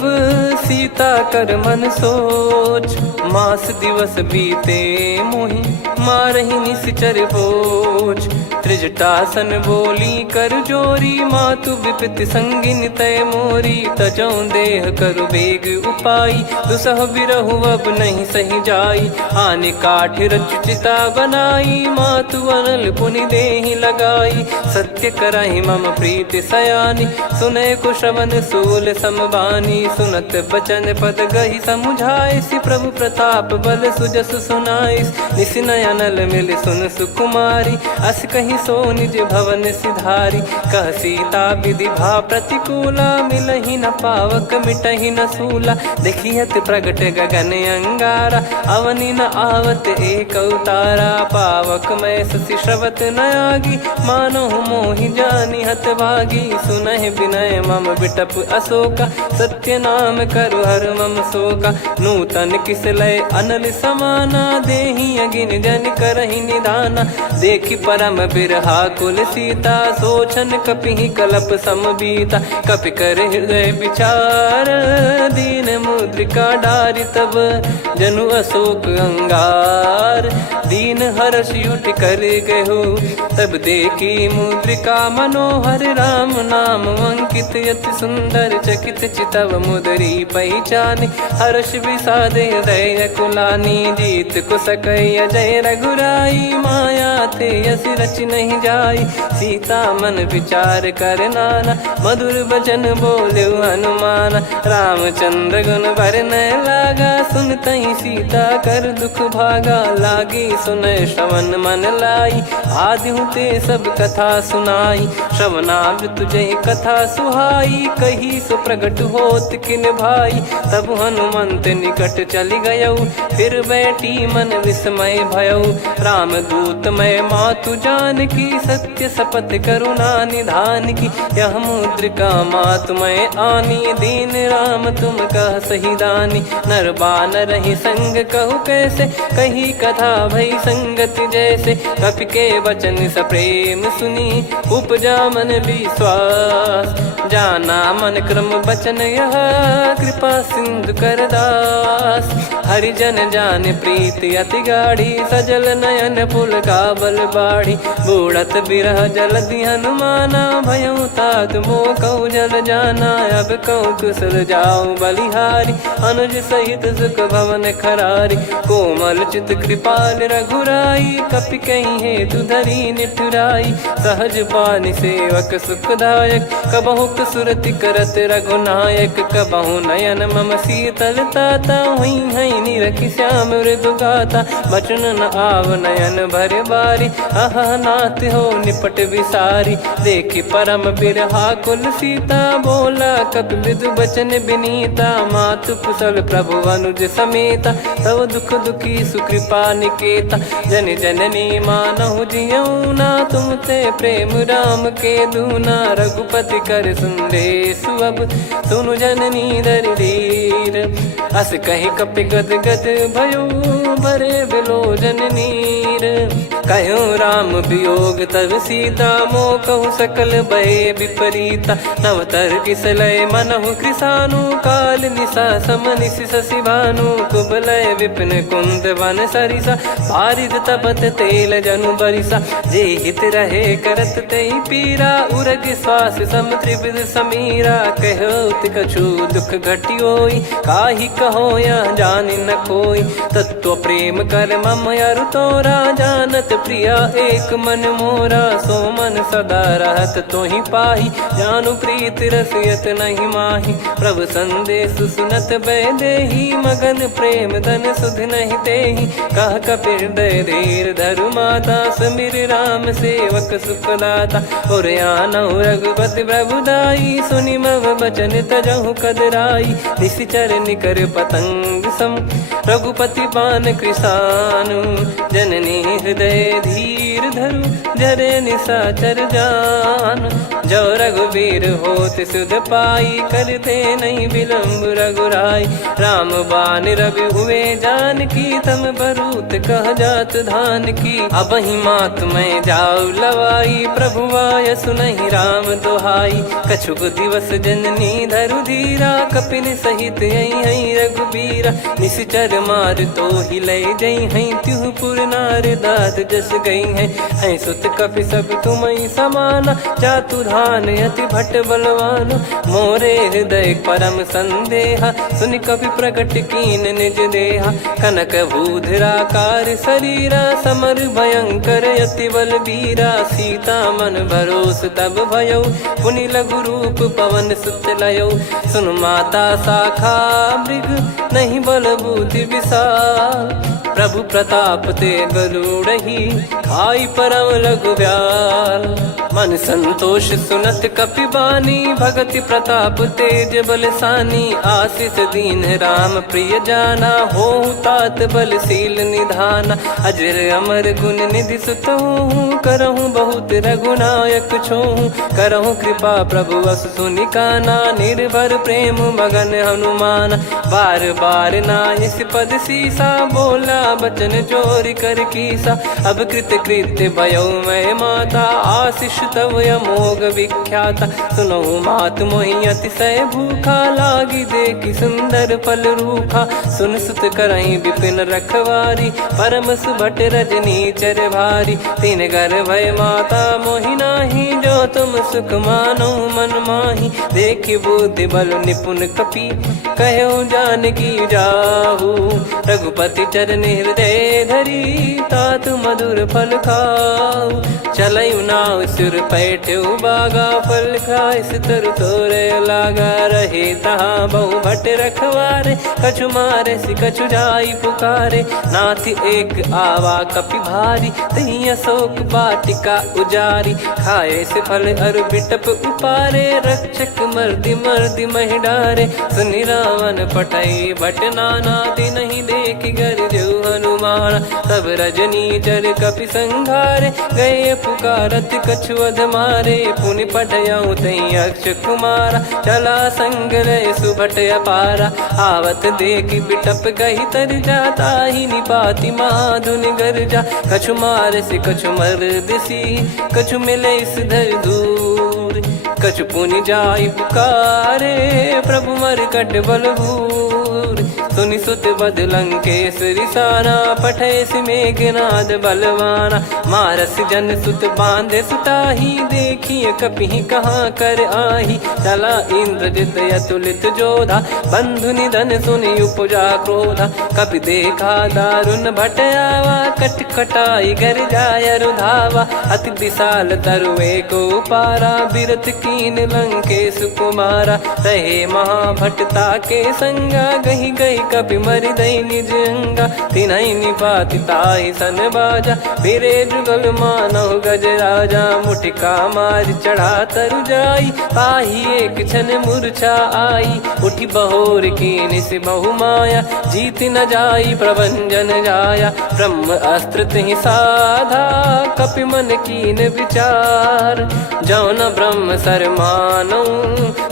सीता कर मन सोच। मास दिवस बीते मोहि, मारहि निश्चर बोझ। त्रिजटासन बोली कर जोरी, मातु विपित संगिन तय मोरी। तजौ देह करु बेग उपाई, दुसह बिरहु अब नहीं सही जाई। आने काठ रचिता बनाई, मातु अनल पुनि देहि लगाई। सत्य करहि मम प्रीति सयानी, सुनय को श्रवण सूल समबानी। सुनत बचन पद गहि समुझाए, सि प्रभु प्रताप बल सुजस सुनाइस। निसिनय अनल मिल सुन सुकुमारी, अस कहीं सो निज भवन सिधारी। कह सीता विधि भा प्रतिकूला, मिलहि न पावक मिटहि न सूला। देखियत प्रगट गगन अंगारा, अवनि न आवत एक अवतारा। पावक मैं शशि श्रवत न आगी, मानो मोहि जानि हत भागी। सुनहि विनय मम बिटप अशोका, सत्य नाम करु हर मम शोका। नूतन किस लय अनल समाना, देहि अगिन जन करहि निदाना। देखि परम बिरहा कुल सीता, सोचन कपिहि कलप समबीता। कपि कर हृदय विचार, दीन मुद्रिका डारि तब। जनु अशोक अंगार, दीन हर्ष उठ कर गहु। तब देखी मुद्रिका मनोहर, राम नाम अंकित अति सुंदर। चकित चितव मुदरी पहचानी, हर्ष विषाद हृदय कुलानी। जीत को सकय जय रघुराई, माया थे यस रच नहीं जाई। सीता मन विचार कर नाना, मधुर बचन बोले हनुमान। रामचंद्र गुण बरनय लागा, सुनतहि सीता कर दुख भागा। लागी सुनय श्रवण मन लाई, आदि ते सब कथा सुनाई। श्रवणामृत जय कथा सुहाई, कही सो प्रगट होत किन भाई। तब हनुमंत निकट चली गयऊ, फिर बैठी मन विस्मय भयऊ। राम दूत मैं मातु जान की, सत्य शपथ करुणा निधान की। यह मुद्रिका मातु मैं आनी, दीन राम तुम कह सही दानी। नर बानर ही संग कहु कैसे, कही कथा भई संगति जैसे। कपि के वचन सप्रेम सुनी, उपजा मन विश्वास। जाना मन क्रम बचन यह, कृपा सिंधु कर दास। हरिजन जान प्रीति अति गाढ़ी, सज सजल नयन पुल का बल बाढ़ी बूढ़त बिरह जल हनुमाना भयऊ तात मो कहु जल जाना अब कहु कुशल जाऊं बलिहारी अनुज सहित सुख भवन खरारी कोमल चित कृपाल रघुराई कपि कहीं हेतु धरी निठुराई सहज पानि सेवक सुखदायक कबहु सुरति करत रघुनायक कबहु नयन मम शीतल ताता हुई है निरखि श्याम मृदु गाता बचन न आव नयन भर बारी अह नाथ हो निपट विसारी देखि परम बिरहा कुल सीता बोला कपि विदु बचन बिनीता मातु कुशल प्रभु अनुज समेता तव दुख दुखी सुकृपा निकेता जन जननी मानहु जियऊ ना तुम ते प्रेम राम के दूना रघुपति कर संदेशु अब सुनु जननी दर धीर अस कहीं कपि गद गद भयो भरे बिलोचन नीर कहूँ राम वियोग तब सीता मोह कहूँ सकल भय विपरीता नवतर किसलय मनहु कृसानु काल निशा समनिश शशि भानु कुबलय विपिन कुंद वन सरिसा पारिद तपत तेल जनु बरिसा जे हित रहे करत तई पीरा उरग श्वास सम त्रिविध समीरा कहो कछु दुख घटियोई काहि कहो या जानि न कोई तत्व प्रेम कर मम अरु तोरा जानत प्रिया एक मन मोरा सो मन सदा रहत तोहि पाही जानु प्रीत रसियत नहीं माही प्रभु संदेश सुनत बैदेही मगन प्रेम धन सुध नहीं तेहि कह कपिर दय धीर धरु माता समिर राम सेवक सुखदाता और आनौ रघुपति प्रभुदाई सुनि मव बचन तजहु कदराई निशिचर निकर पतंग सम रघुपति पान कृसानु जननी हृदय धीर धरु जरे निशाचर जान जो रघुवीर होत सुध पाई करते नहीं विलम्ब रघुराई राम बान रवि हुए जान की तम बरूत कह जात धान की अब ही मात में जाऊ लवाई प्रभु आय सुनहि राम दोहाई कछुक दिवस जननी धरु धीरा कपिन सहित यही रघुबीरा निश्चर मार तो ही ले जई हैं त्युपुर नार दाद जस गई हैं सुत कपि सब तुमई समाना चातु धान अति भट बलवान मोरे हृदय परम संदेहा सुनि कपि प्रकट कीन निज देहा कनक भूधराकार शरीरा समर भयंकर अति बल बीरा सीता मन भरोस तब भयो पुनि लघु रूप पवन सुत लयो सुन माता शाखा मृग नहीं बल बुद्धि विशाल प्रभु प्रताप ते गरुड़ही खाई परम लघु व्याल मन संतोष सुनत कपि बानी भगति प्रताप तेज बलसानी आशीष दीन राम प्रिय जाना हो तात बलशील निधाना अजर अमर गुण निधि सुत हूँ करहूँ बहुत रघुनायक छोहूँ करहूँ कृपा प्रभु अस सुनि काना निर्भर प्रेम मगन हनुमान बार बार नायस पद सीसा बोला बचन चोरी कर कीसा अब कृत कृत्य भयो मैं माता आशीष तव अमोघ विख्याता सुनो मात मोहि अतिशय भूखा लागी देखी सुंदर फल रूखा सुन सुत करई विपिन रखवारी परम सुभट रजनी चर भारी तीन घर भय माता मोहि नाही जो तुम सुख मानो मन माही देखी बुद्धि बल निपुण कपि कहो जानकी जाहू रघुपति चरण हृदय धरी तात मधुर फल खाऊ चलऊ नाव सिर पैठ्यू बागा फल खाए सितर तोरे लागा रहे तहाँ बहु भट रखवारे कछु मारे सि कछु जाई पुकारे नाथ एक आवा कपि भारी तही अशोक बाटिका उजारी खाए से फल अरु बिटप उपारे रक्षक मर्दि मर्दि महि डारे सुनि रावण पटई भट नाना नहीं देख गर जो हनुमान तब रजनी चर कपि संघारे गए पुकारत कछु अध मारे पुनि पटयऊ तई अक्ष कुमारा चला संग रहे सुभट अपारा आवत देखी बिटप गही तर जाता ही निपाति माधुनि गर्जा कछु मार से कछु मर्दिसी कछु मिले इस धर दूर कछु पुनि जाई पुकारे प्रभु मरकट बलभूर सूर सुनि सुत बद लंकेश्वरी साना पठैसि मेघनाद बलवाना मारस जन सुत बांधे सुताही देखिए कपिहि कहाँ कर आही चला इंद्रजित अतुलित जोधा बंधु निधन सुनि उपजा क्रोधा कपि देखा दारुण भट आवा कट कटाई घर जाय रुधावा अति विशाल तरुए को पारा बिरत कीन लंकेश कुमारा रहे महाभटता के संगा गही गई कपि मरि दई निज अंगा तिन्हि निपाति ताहि सन बाजा फिरे जुगल मानव गज राजा मुटिका मार चढ़ा तरु जाई पाही एक क्षण मूर्छा आई उठी बहोर कीन से बहु माया जीत न जाई प्रभंजन जाया ब्रह्म अस्त्र तिहि साधा कपि मन कीन विचार जौ न ब्रह्म सर मानौ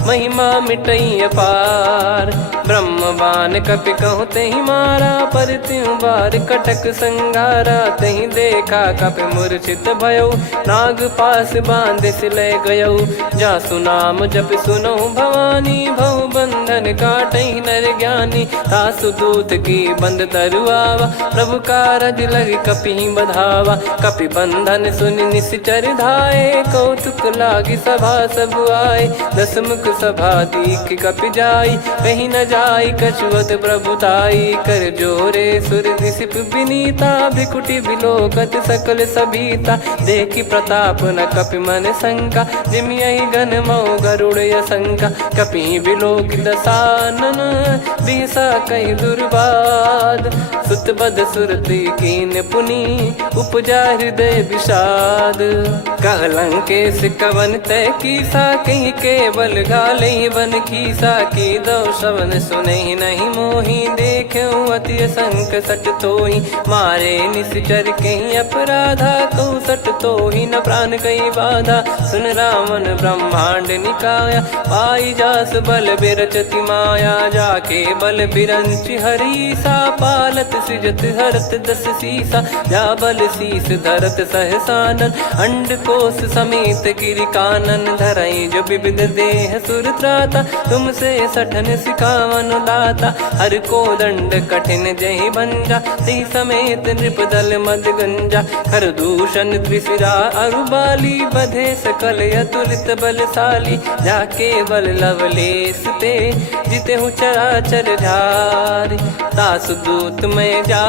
महिमा मिटई अपार ब्रह्म बान कपि कहु तहि मारा पर त्यों बार कटक संगारा तहि देखा कपि मूर्छित भयो नाग पास बांध सिले गयो जा सुनाम जप सुनो भवानी भव बंधन काटई नर ज्ञानी तासु दूत की बंद तरुआवा प्रभु कारज लग कपि बधावा कपि बंधन सुनि निश्चर धाये कौतुक लागी सभा सब आए दसमुख सभा दीख कपि जाई कहीं न जाई कछुअत प्रभुताई कर जोरे सुर दिसिप विनीता भिकुटी बिलोकत सकल सबीता देखी प्रताप न कपि मन शंका जिमियहि गन मऊ गरुड़ असंका कपि बिलोक दसानन बिहसा कहीं दुर्बाद सुत बद सुरति कीन पुनि उपजा हृदय विषाद कहलंकेश कवन तय कीसा कहीं केवल गाले बन खीसा की दो शवन सुने नहीं मोही देखे अति संक सट तोही मारे निश्चर कहीं अपराधा को सट तोही न प्राण कहीं बाधा सुन रावण ब्रह्मांड निकाया पाई जास बल बिरचति माया जाके बल बिरंच हरीसा पालत सृजत हरत दस सीसा जा बल शीस धरत सहसानन अंड कोश समेत गिरि कानन धरई जो विविध देह सुर त्राता तुमसे सठन सिखावन दाता हर को दंड कठिन जहि भंजा ती समेत नृप दल मद गंजा खर दूषण त्रिशिरा अरुबाली बधे सकल अतुलित बलशाली जाके बल लवलेस ते जिते हूँ चराचर झारी तासु दूत में जा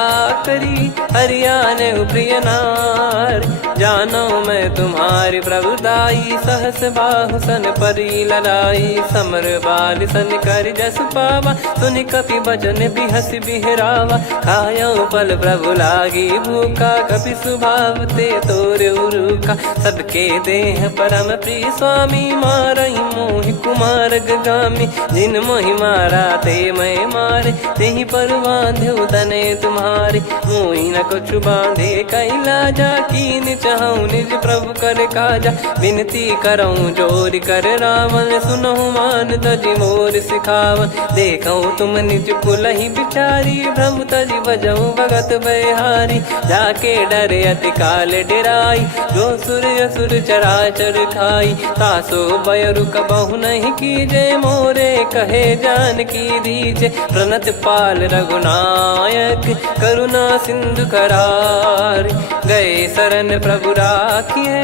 करी हरियाने प्रिय नार जानो मैं तुम्हारी प्रभुदाई सहस बाहु सन परी ललाई समर बाल सन कर जस पावा सुन कपि भजन बिहस बिहरावा खायो पल प्रभु लागी भूखा कपि स्वभाव ते तोर उरुखा सबके देह परम प्रिय स्वामी मारई मोहि कुमार गामी जिन मोहि मारा ते मैं मारे तेहि पर बांधे तने तुम्हारे मोहि न कुछ बांधे कैला जा कीन चाहूं निज प्रभु कर काजा विनती करऊं जोर कर रावण सुनहु मान तजि मोर सिखावन देखऊं तुम निज कुलहि बिचारी भ्रम तजि बजऊं भगत बहारी जाके डरे अति काल डेराई जो सुर असुर चराचर खाई तासो बयरु कबहु नहीं कीजे मोरे कहे जान की दीजे प्रणत पाल रघुनायक करुणा सिंधु करार गए शरण प्रभु राखिए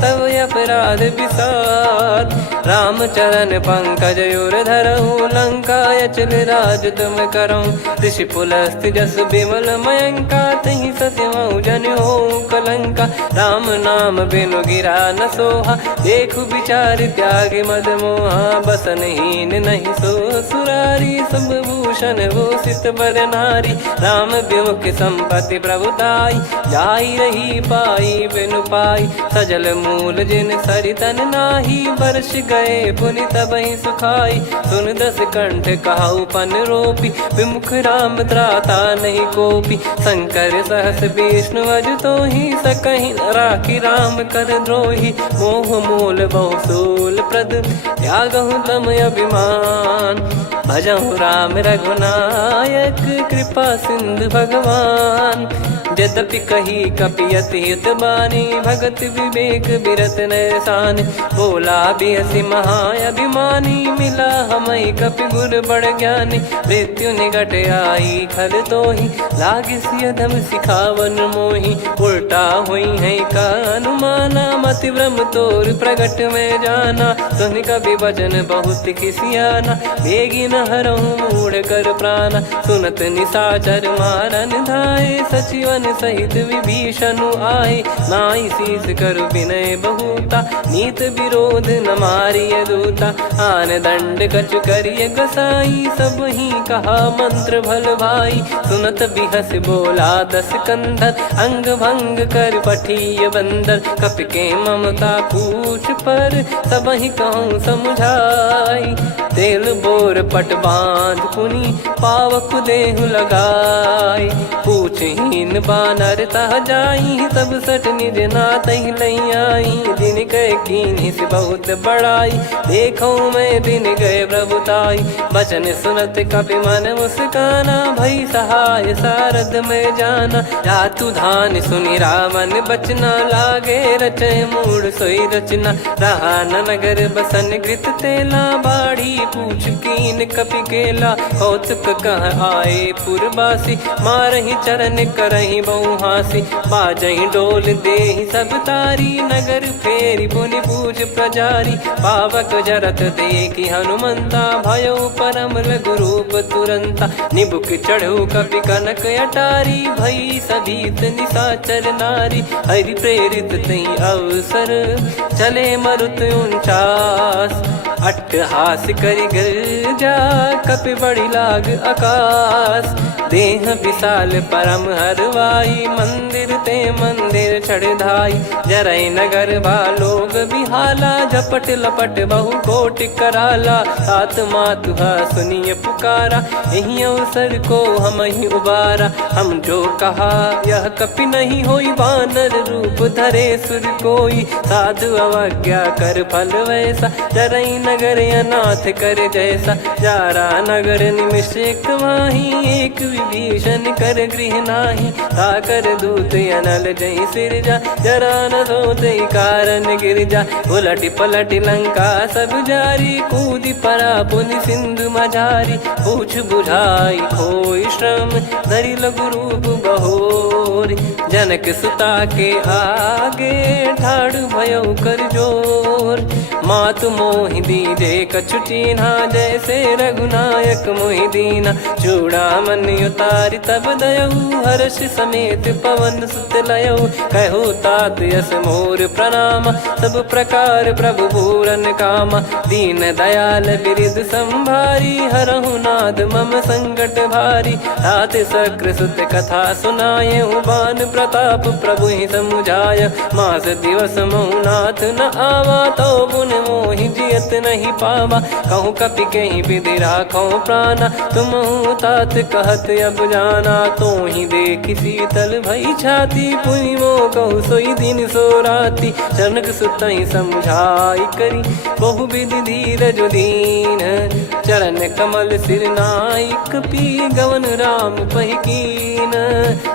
तब अपराध विसार राम चरण पंकज उर धरऊं लंका अचल राज तुम करऊं ऋषि पुलस्त्य जस विमल मयंका तहि सत्यमऊ जन हो कलंका राम नाम बिनु गिरा न सोहा देखु विचार त्याग मद मोहा बसनहीन नहीं सो सुरारी सब भूषण वो सित बर नारी राम विमुख संपत्ति प्रभुताई जाई रही पाई बिनु पाई सजल मूल जिन सरितन नाही वर्ष गए पुनि तबहि सुखाई सुन दस कंठ कहाऊ पन रोपी विमुख राम त्राता नहीं कोपी शंकर सहस विष्णु अज तो ही सकहि राखी राम कर द्रोही मोह मूल बहु सूल प्रद त्यागहु तम अभिमान भजहु राम रघुनायक कृपा सिंधु भगवान। यद्यपि कही कपियत हित बानी भगत विवेक बिरत नैसान। बोला बिहसी महाअभिमानी मिला हमई कपि गुर बड़ ज्ञानी। मृत्यु निकट आई खल तोहि लागे सिय धम सिखावन मोहि। उल्टा हुई है का अनुमाना मति ब्रह्म तोर प्रगट में जाना। सुन कवि वचन बहुत खिसियाना बेगी न हरहु मूढ़ कर प्राण। सुनत निशाचर मारन धाये सचिवन सहित विभीषण आए। नाई शीस कर विनय बहुता नीत विरोध न मारिय दूता। आन दंड कछु करिय गसाई सब ही कहा मंत्र भल भाई। सुनत बिहस बोला दस कंधर अंग भंग कर पठिय बंदर। कपि के ममता पूछ पर सब ही कहूँ समझाई। तेल बोर पट बांध पुनि पावक देहु लगाई। पूछहीन बानर तह जाई तब सट निज नाथ लई आई। दिन गए कीन्ही से बहुत बड़ाई देखो मैं दिन गए प्रभुताई। बचन सुनत कपि मन मुस्काना भई सहाय सारद में जाना। जातु धान सुनि रावण बचना लागे रचय मूढ़ सोई रचना। रहा न नगर बसन कृत तेला बाड़ी पूछ कीन कपि केला। कौतुक कह आए पुरबासी मारहि चरण करहि बहु हासी। बाजहि डोल देहि सब तारी नगर फेरी पुनि पूज प्रजारी। पावक जरत देखि हनुमंता भयो परम रघुरूप तुरंता। निबुक चढ़ऊ कपि कनक अटारी भई सभीत निशाचर नारी। हरि प्रेरित तई अवसर चले मरुत 49। अट्टहास करि गर्जा कपि बड़ी लाग आकाश। देह विशाल परम हरवाई मंदिर ते मंदिर चढ़धाई। जरई नगर भालोग बिहाला झपट लपट बहु कोटि कराला। सात मातुहा सुनिय पुकारा यही अवसर को हम ही उबारा। हम जो कहा यह कपि नहीं होई वानर रूप धरे सुर कोई। साधु अवज्ञा कर फल वैसा जरई नगर अनाथ कर जैसा। जारा नगर निमिष एक माही एक विभीषण कर गृह नाही। ताकर दूत अनल जय सिरजा जरा न सोते कारण गिरजा। उलट पलट लंका सब जारी कूदी परा पुनि सिंधु मझारी। पूछ बुझाई खोई श्रम धरि लघु रूप बहोरी। जनक सुता के आगे ठाड़ भयो कर जोर। मातु मोहि दीजे कछु चीन्हा जैसे रघुनायक मोहि दीना। चूड़ामन उतारि तब दयऊ हर्ष समेत पवन सुत लयऊ। कहु तात यस मोर प्रणाम सब प्रकार प्रभु पूरन कामा। दीन दयाल बिरिद संभारी हरहु नाद मम संकट भारी। तात सक्र सुत कथा सुनाये बान प्रताप प्रभु ही समुझाय। मास दिवस महु नाथ न आवा तो पुन मोहि जियत नहीं पावा। कहूँ कपि कहीं विधि राखो प्राणा तुम तात कहत अब जाना। तो ही देखी शीतल भई छाती पुनि मो कहु सोई दिन सो राती। जनक सुतहि समझाई करी बहु विधि धीरज दीन। चरण कमल सिर नायक पी गवन राम पहिकीन।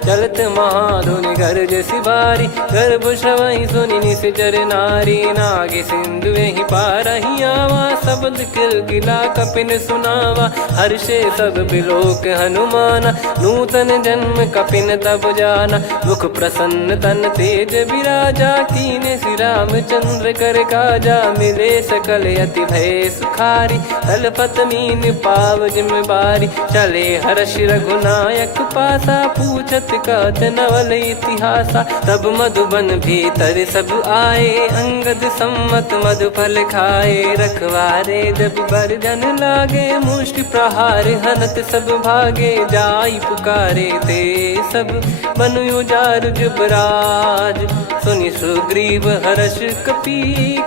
चलत महाधुनि गरज सिबारी गर्भ श्रवहि सुनि निश्चर नारी। नागे सिंधु ही पारहि आवा शब्द किलकिला कपिन सुनावा। हर्षे सब बिलोक हनुमाना नूतन जन्म कपिन तब जाना। मुख प्रसन्न तन तेज विराजा कीने श्री रामचंद्र कर काजा। मिले सकल अति भय सुखारी तलपत मीन पाव जिम्मेवारी। चले हर्ष रघुनायक पासा पूछत कहत नवल इतिहासा। तब मधुबन भीतर सब आए अंगद सम्मत मधुफल खाए। रखवारे जब बरजन लागे मुष्टि प्रहार हनत सब भागे। जाई पुकारे ते सब बनु उजार जुबराज। सुनि सुग्रीव हर्ष कपि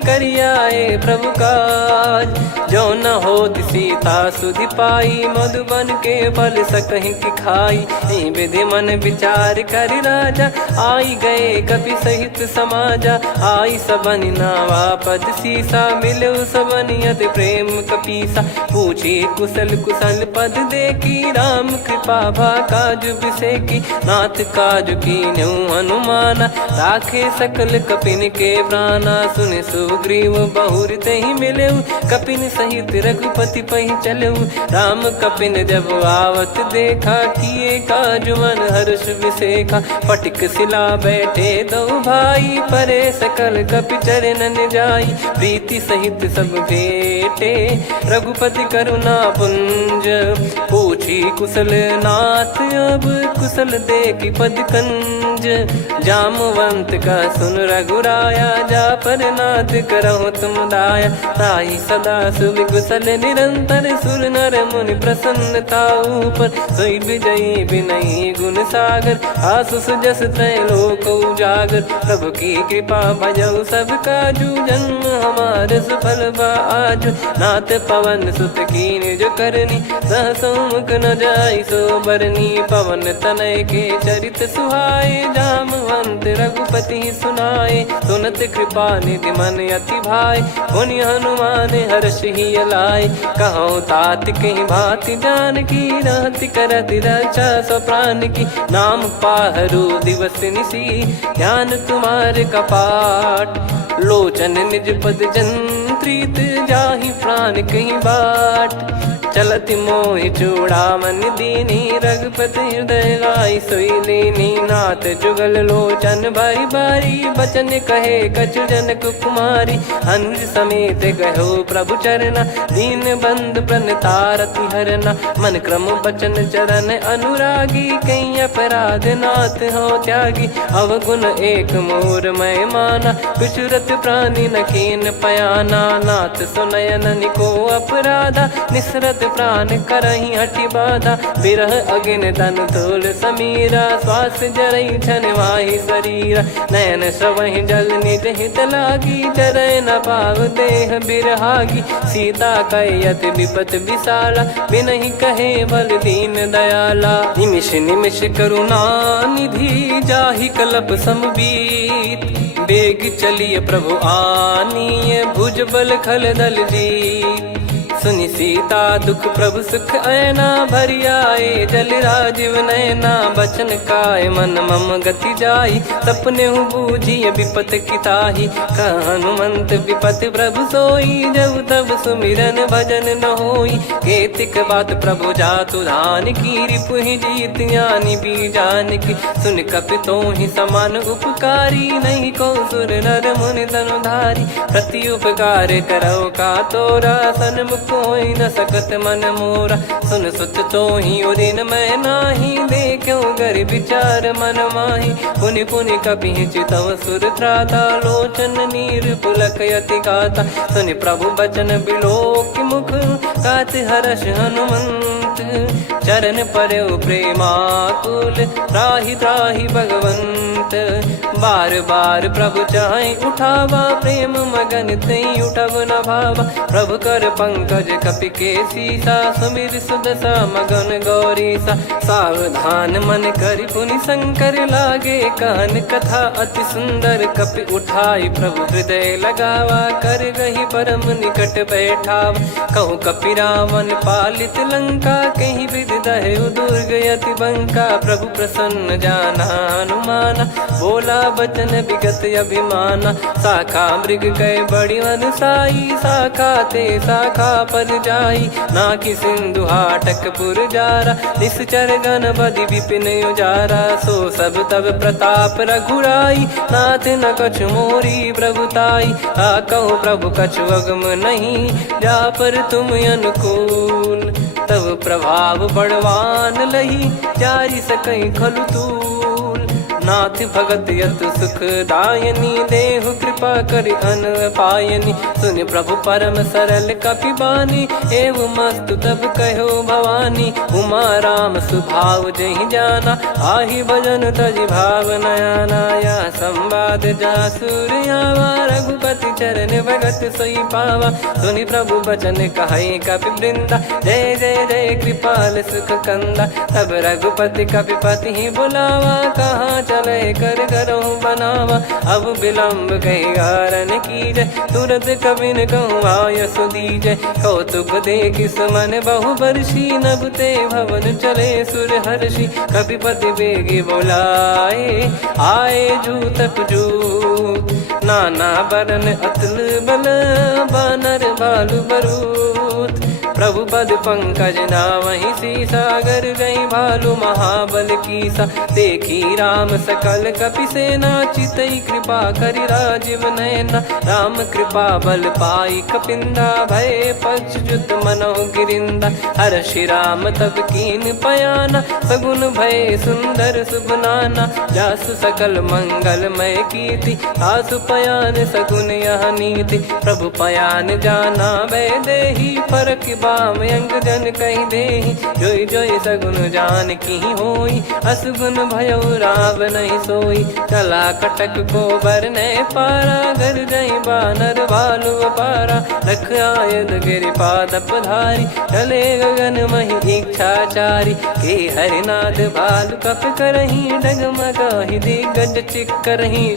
करियाए प्रभु काज। जो न होत सीता सुधि पाई जाई, मधुबन के फल सकहीं की खाई। विधि मन विचार कर राजा, आई गए कपि सहित समाजा। आई सबनि नावा पद सीसा, मिलो सबनि अति प्रेम कपीसा। पूछी कुशल कुशल पद देखी, राम कृपा भा काज बिसेकी। नाथ काज कीन्हु हनुमाना, राखे सकल कपिन के प्राणा। सुन सुग्रीव बहुर तेहि मिलेउ, कपिन सहित रघुपति पहि चलेउ। राम कपिन जब आवत देखा, किए काज मन हर्ष विसेखा। फटिक सिला बैठे दो भाई, परे सकल कपि चरणन जाई। प्रीति सहित सब भेटे, रघुपति करुणा पुंज। पूछी कुशल नाथ, अब कुशल देखि पद कंज। जामवंत का सुन रघुराया, जा पर नाथ करहु तुम दाया। ताहि सदा सुविकुशल निरंतर, सुर नर मुनि प्रसन्नता ऊपर। सोई विजयी विनयी गुण सागर, आसुस जस त्रैलोक उजागर। प्रभु की कृपा भजऊ सब काजू, जन्म हमार सफल बा आज। नाथ पवन सुत कीन जो करनी, सहसो मुख न जाई सो बरनी। पवन तनय के चरित सुहाए, जामवंत रघुपति सुनाए। सुनत कृपा निधि मन अति भाई, पुनि हनुमान हर्ष ही लाए। कहूँ तात कहीं भांति जानकी, रहति करति रक्षा सौ प्राण की। नाम पाहरु दिवस निसी, ध्यान तुम्हारे कपाट। लोचन निज पद जंत्रित, जाहि प्राण कहीं बाट। चलति मोहि चूड़ामणि दीनी, रघुपति हृदय लाई सोई लीनी। नाथ जुगल लोचन बारी बारी, बचन कहे कछु जनक कुमारी। अनुज समेत गयो प्रभु चरना, दीन बंधु प्रणतारति हरना। मन क्रम बचन चरण अनुरागी, कहीं अपराध नाथ हो त्यागी। अवगुण एक मोर मैं माना, विचुरत प्राणी न कीन पयाना। नाथ सुनयन निको अपराधा, निसरत प्राण करही हटि बाधा। बिरह अगिन तन धूल समीरा, श्वास जरई छन वाहि शरीरा। नयन श्रवहि जल निज हित लागी, चरय न पाव देह बिरहागी। सीता कयत विपत विशाला, बिनहि कहे बल दीन दयाला। निमिष निमिष करुणा निधि, जाहि कलप समबीत। बेग चलिए प्रभु आनीय, भुज बल खल दल जीत। सुनि सीता दुख प्रभु सुख ऐना, भरि आए जल राजीव नैना। बचन काय मन मम गति जाई, सपने हूँ बूझिए विपत किताही। हनुमंत विपत प्रभु सोई, जब तब सुमिरन भजन न होई। केतिक बात प्रभु जातु धान की, रिपुहि जीत ज्ञानी बीजान की। सुन कपि तोहि समान उपकारी, नहीं को सुर नर मुनि तनुधारी। प्रति उपकार करो का तोरा, सन्मुख कोई न सकत मन मोरा। सुन सुत तोहि उदिन मैं नाही, देखो गर विचार मन माही। पुनि पुनि कपि चितव सुर त्राता, लोचन नीर पुलक यति गाता। सुनि प्रभु बचन बिलोक मुख, गात हर्ष हनुमंत। चरण परउ प्रेमाकुल, त्राहि त्राहि भगवंत। बार बार प्रभु चाहि उठावा, प्रेम मगन तई उठब न भावा। प्रभु कर पंकज कपि के सीसा, सुमिर सुदशा मगन गौरीसा। सावधान मन करि पुनि शंकर लागे, कहन कथा अति सुंदर। कपि उठाई प्रभु हृदय लगावा, कर गही परम निकट बैठावा। कहूँ कपि रावण पालित लंका, कहीं विधि दहु दुर्ग यति बंका। प्रभु प्रसन्न जाना हनुमाना, बोला बचन विगत अभिमाना। शाखा मृग गए बड़ी अनुसाई, शाखा ते शाखा पर जाई। नाकि सिंधु हाटक पुर जारा, निश्चर गण बधि विपिन उजारा। सो सब तब प्रताप रघुराई, नाथ न कछु मोरी प्रभुताई। कहो प्रभु कछु अगम नहीं, जा पर तुम अनुकूल। तब प्रभाव बड़वान लही, जारी सकई खलु तूल। नाथ भगत यत सुखदायनी, देहु कृपा करि अन पायनी। सुन प्रभु परम सरल कपिबानी, एव मस्तु तब कहो भवानी। उमा राम सुभाव जहि जाना, आहि भजन तजि भाव नयाना। या संवाद जासुर आवा, रघुपति चरण भगत सोई पावा। सुनि प्रभु बचन कहै कपि वृंदा, जय जय जय कृपाल सुख कंदा। तब रघुपति कपिपति ही बुलावा, कहाँ चले कर करहु बनावा। अब विलम्ब कही कारण कीजय, तुरत कबिन कहूँ आय सुदीजय। कौतुक देखि सुमन बहु बरसी, नभ ते भवन चले सुर हर्षि। कपिपति बेगी बोलाए, आए जूतक जूत। नाना बरन अतुल बल, बानर भालु बरूत। प्रभु पद पंकज नावहि सीसा, गर गई भालु महाबल कीसा। देखी राम सकल कपि सेना, चितई कृपा करि राजीव नयना। राम कृपा बल पाई कपिंदा, भय पक्षजुत मनोह गिरिंदा। हर्षि राम तब कीन पयाना, सगुन भय सुंदर शुभ नाना। जासु सकल मंगलमय कीर्ति, आसु पयान सगुन यह नीति। प्रभु पयान जाना भय देहि, फरक बाम अंग जन कहि देहि। जोई जोई सगुन जान की होई, असगुन भयो राव नहीं सोई। चला कटक को बरने पारा, घर जई बानर भालु अपारा। रख आयद गिरि पाद पधारी, चले गगन महि इच्छाचारी। के हरिनाथ भालु कप करही, डगमगाहि दिग्गज चिक्करही।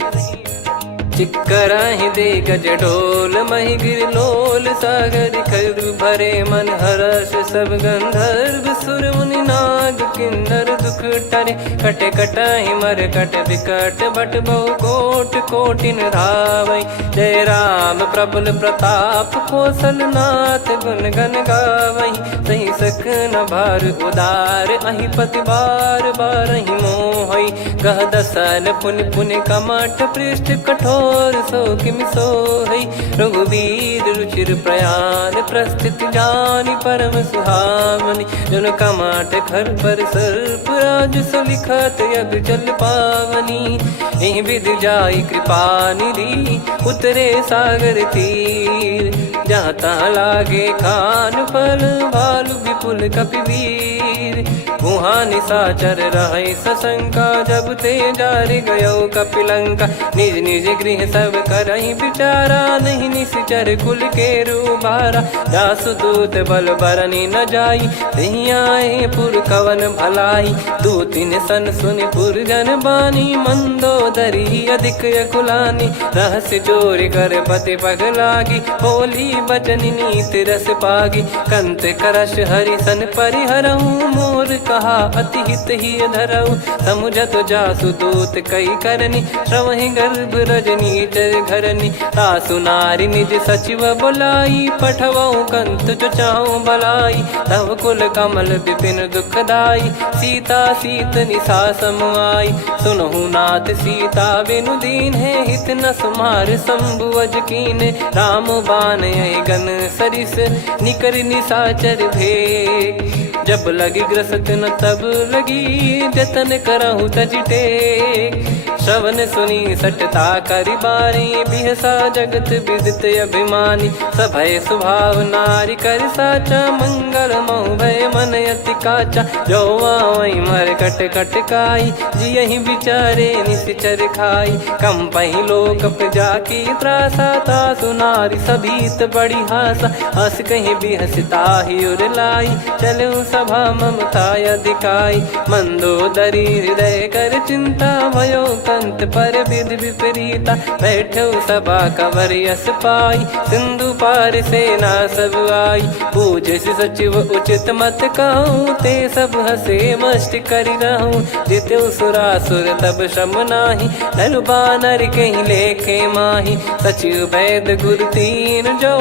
चिक्कराहि दिग्गज डोल, महि गिर लोल। सागर कर भरे मन हर्ष, सब गंधर्व सुर मुनि नाग किन्नर दुख टरे। कटे कटाहि मर कट विकट, बट बहु कोट कोटिन धावै। जय राम प्रबल प्रताप, कौशल नाथ गुण गन गावै। सही सकन भार उदार, अहि पति बार बारहि मोहै। गह दसन पुन पुन कमठ, पृष्ठ कठोर सो किमि सोहै। रघुवीर रुचिर प्रयाण, प्रस्थित जानि परम सुहावनी। जन कमाट खर पर सर्प, राज सलिखत यग जल पावनी। एहि विध जाई कृपा निधि, उतरे सागर तीर। जहाँ तहाँ लागे खान फल, भालु विपुल कपिवीर। वहाँ निशाचर रहै सशंका, जब ते जारि गयो कपिलंका। निज निज गृह सब करहि विचारा, नहीं निश्चर कुल के रूबारा। जासु दूत बल बरनि न जाई, तेहि आए पुर कवन भलाई। दूतिन सन सुनि पुर जन बानी, मंदोदरी अधिक अकुलानी। रहस्य चोरी कर पति पगलागी, होली बचन नीत रस पागी। कंत करश हरि सन परिहरहु, मोर कहा अति हित ही धरऊ। समुझत जासु दूत कई करनी, श्रवहि गर्भ रजनी चर घरनी। तासु नारी निज सचिव बुलाई, पठवऊ कंत जो चाहूं भलाई। तव कुल कमल विपिन दुखदाई, सीता सीत निशा समुआई। सुनहु नाथ सीता बिनु दीन है, हित न सुमार शंभु अज कीने। राम बान यही गन सरिस, निकर निशाचर भेग। जब लगी ग्रसत न तब लगी, जतन करहु तज टेक। श्रवण सुनी सटता करि बारी, बिहसा जगत विदित अभिमानी। सभय स्वभाव नारी कर साचा, मंगल महु भय मन अति काचा। जो आवई मर कट कट काई, जियहि विचारे निश्चर खाई। कम पहि लोक प्रजा की त्रासा, तासु नारी सभीत बड़ी हासा। हस कहीं बिहसता ही उर लाई, चलऊ सभा ममता अधिकाई। मंदोदरी हृदय कर चिंता, भयो कंत पर विध विपरीता। बैठो सभा कवर यस पाई, सिंधु पार सेना सब आई। पूजस सचिव उचित मत कहूँ, ते सब हसे मस्त करि रहूँ। जित्यु सुरासुर तब श्रम नाही, नल बानर कहीं लेखे माही। सचिव वैद गुरु तीन जो,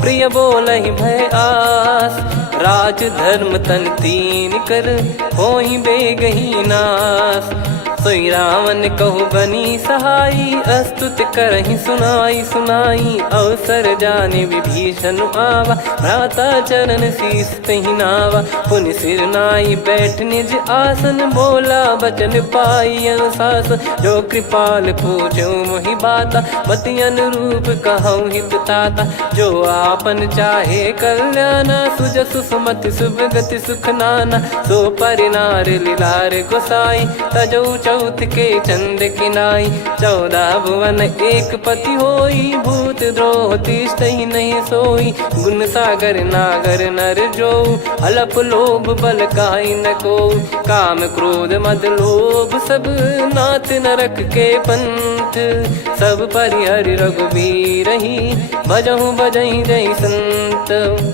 प्रिय बोलहि भय आस। राज धर्म तन तीन कर, होहि बेगहि नास। सोई रावण कहु बनी सहाई, अस्तुत करहि सुनाई सुनाई। अवसर जाने विभीषण आवा, भ्राता चरण शीस तहि नावा। पुनि सिर नाई बैठ निज आसन, बोला बचन पाई अनुशासन। जो कृपाल पूछो मोहि बाता, मति अनुरूप कहूँ हित ताता। जो आपन चाहे कल्याणा, सुजसु सुमति शुभ गति सुख नाना। सो परिनार लीलार गोसाई, तजौ चौथ के चंद किनाई। 14 भुवन एक पति होई, भूत द्रोह तिष्ठहि नहीं सोई। गुण सागर नागर नर जो, अलप लोभ बल काई न को। काम क्रोध मद लोभ सब, नाथ नरक के पंथ। सब परिहरि रघुबीर ही, भजहु भजहि जय संत।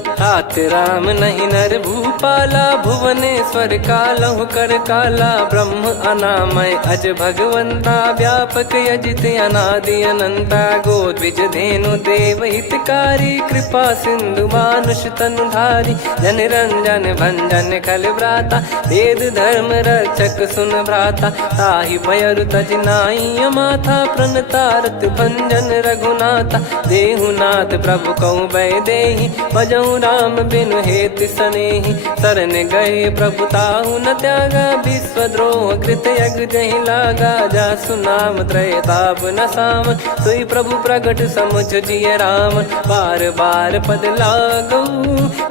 तात राम नहीं नर भूपाला, भुवनेश्वर कालहु कर काला। ब्रह्म अनामय अज भगवंता, व्यापक यजित अनादि अनंता। गोद्विज धेनु देव हितकारी, कृपा सिंधु मानुष तनुधारी। जन रंजन भंजन खल भ्राता, वेद धर्म रक्षक सुन भ्राता। ताहि भयरु तज नाई माथा, प्रणतारत भंजन रघुनाथा। देहुनाथ प्रभु कहु बै देहि, भजहु राम बिनु हेति सनेहि। शरण गए प्रभु ताहु न त्यागा, विश्वद्रोह कृत यज्ञ जहि लागा। जासु नाम त्रयताप न सावन, सोई प्रभु प्रगट समुझ जिय रामन। बार बार पद लागऊ,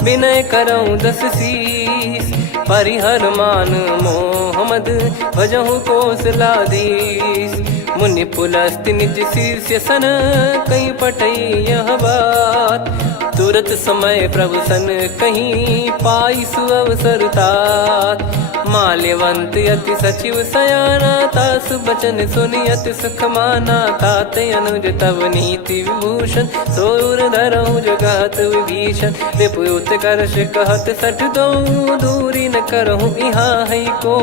विनय करऊँ 10 शीस। परिहर मान मोह मद, भजहु कौशलाधीश। मुनि पुलस्त्य निज शीर्ष सन, कहीं पटई यह बात। तुरत समय प्रभु सन कहीं, पाई सुअवसर तात। माल्यवंत अति सचिव सयाना, तासु बचन सुनि अति सुख माना। तात अनुज तव नीति विभूषण, सोर धरहु जगत विभीषण। विपुत करश कहत सठ दो, दूरी न करहु यहाँ है को।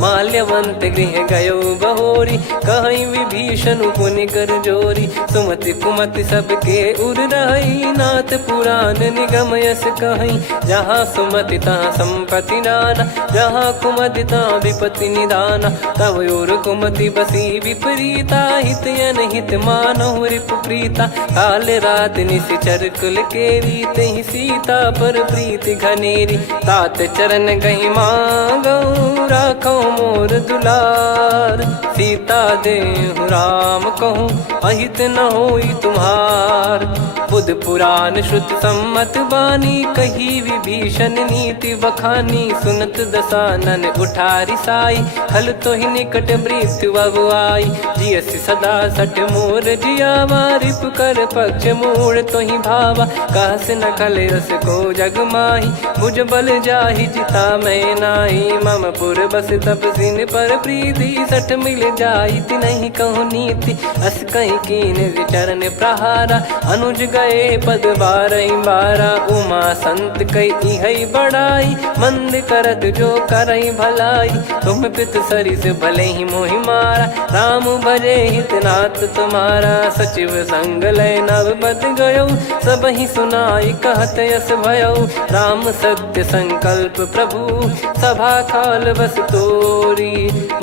माल्यवंत गृह गयो बहोरी, कहीं विभीषण पुनि कर जोरी। सुमति कुमति सबके उर रही, नाथ पुराण निगम यस कहीं। जहाँ सुमति तहाँ संपत्ति नाना, जहाँ कुमति तहाँ विपत्ति निदाना। तव और कुमति बसी विपरीता, हित अनहित मानहु रिपु प्रीता। काल रात निशिचर कुल केरी, तहि सीता पर प्रीति घनेरी। तात चरण गहि मांगऊ, राखो मोर दुलार। सीता देहु राम कहूँ, अहित न होई तुम्हार। बुध पुराण श्रुत सम्मत बानी, कही विभीषण नीति बखानी। सुनत दसानन उठारी साई, खल तो ही निकट मृत्यु अब आई। जियसि सदा सठ मोर जियावा, रिप कर पक्ष मूड़ तो ही भावा। कहस न खल रस को जग माही, भुज बल जाहि जिता मैं नाई। मम पुर बस तपसिन पर प्रीति, सठ मिल जाई तिनहि कहु नीति। अस कहीं कीन विचरण प्रहारा, अनुज गए पद 12 उमा संत कई है बड़ाई। मंद करत जो करई भलाई, तुम पित सरिस भले ही मोहि मारा। राम भजे हितनाथ तुम्हारा, सचिव संग लय नव बद गयो। सब ही सुनाई कहत यस भयो, राम सत्य संकल्प प्रभु। सभा काल बस तोरी,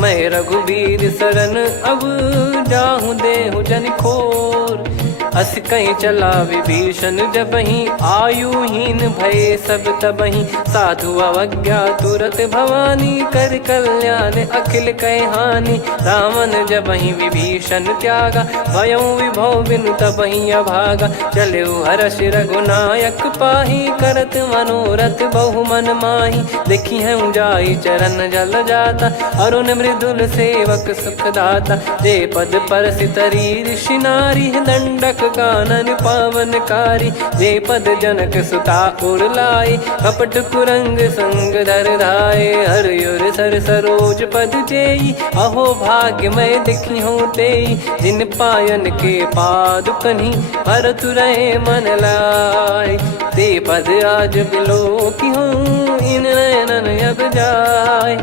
मैं रघुबीर शरण अब जाहूँ देहु जन खोर। अस कहीं चला विभीषण जबहि, आयुहीन भय सब तबहि। साधु अवज्ञा तुरत भवानी, कर कल्याण अखिल कह हानि। रावण जबहि विभीषण त्यागा, भयउ विभव बिनु तबहि अभागा। चलऊ हर्ष रघुनायक पाहि, करत मनोरथ बहु मन माहि। देखी हूँ जाई चरण जल जाता, अरुण मृदुल सेवक सुखदाता। जे पद पर सितरी ऋषि नारी, दंडक कानन पावनकारी। जे पद जनक सुता उर लाई, कपट कुरंग संग धर धाये। हरियुर सर सरोज पद जेई, अहो भाग्य मैं दिखी हूँ तेई। जिन पायन के पादुकनि, भरत रहे मन लाई। ते पद आज बिलो की हूँ, इन नयनन अब जाय।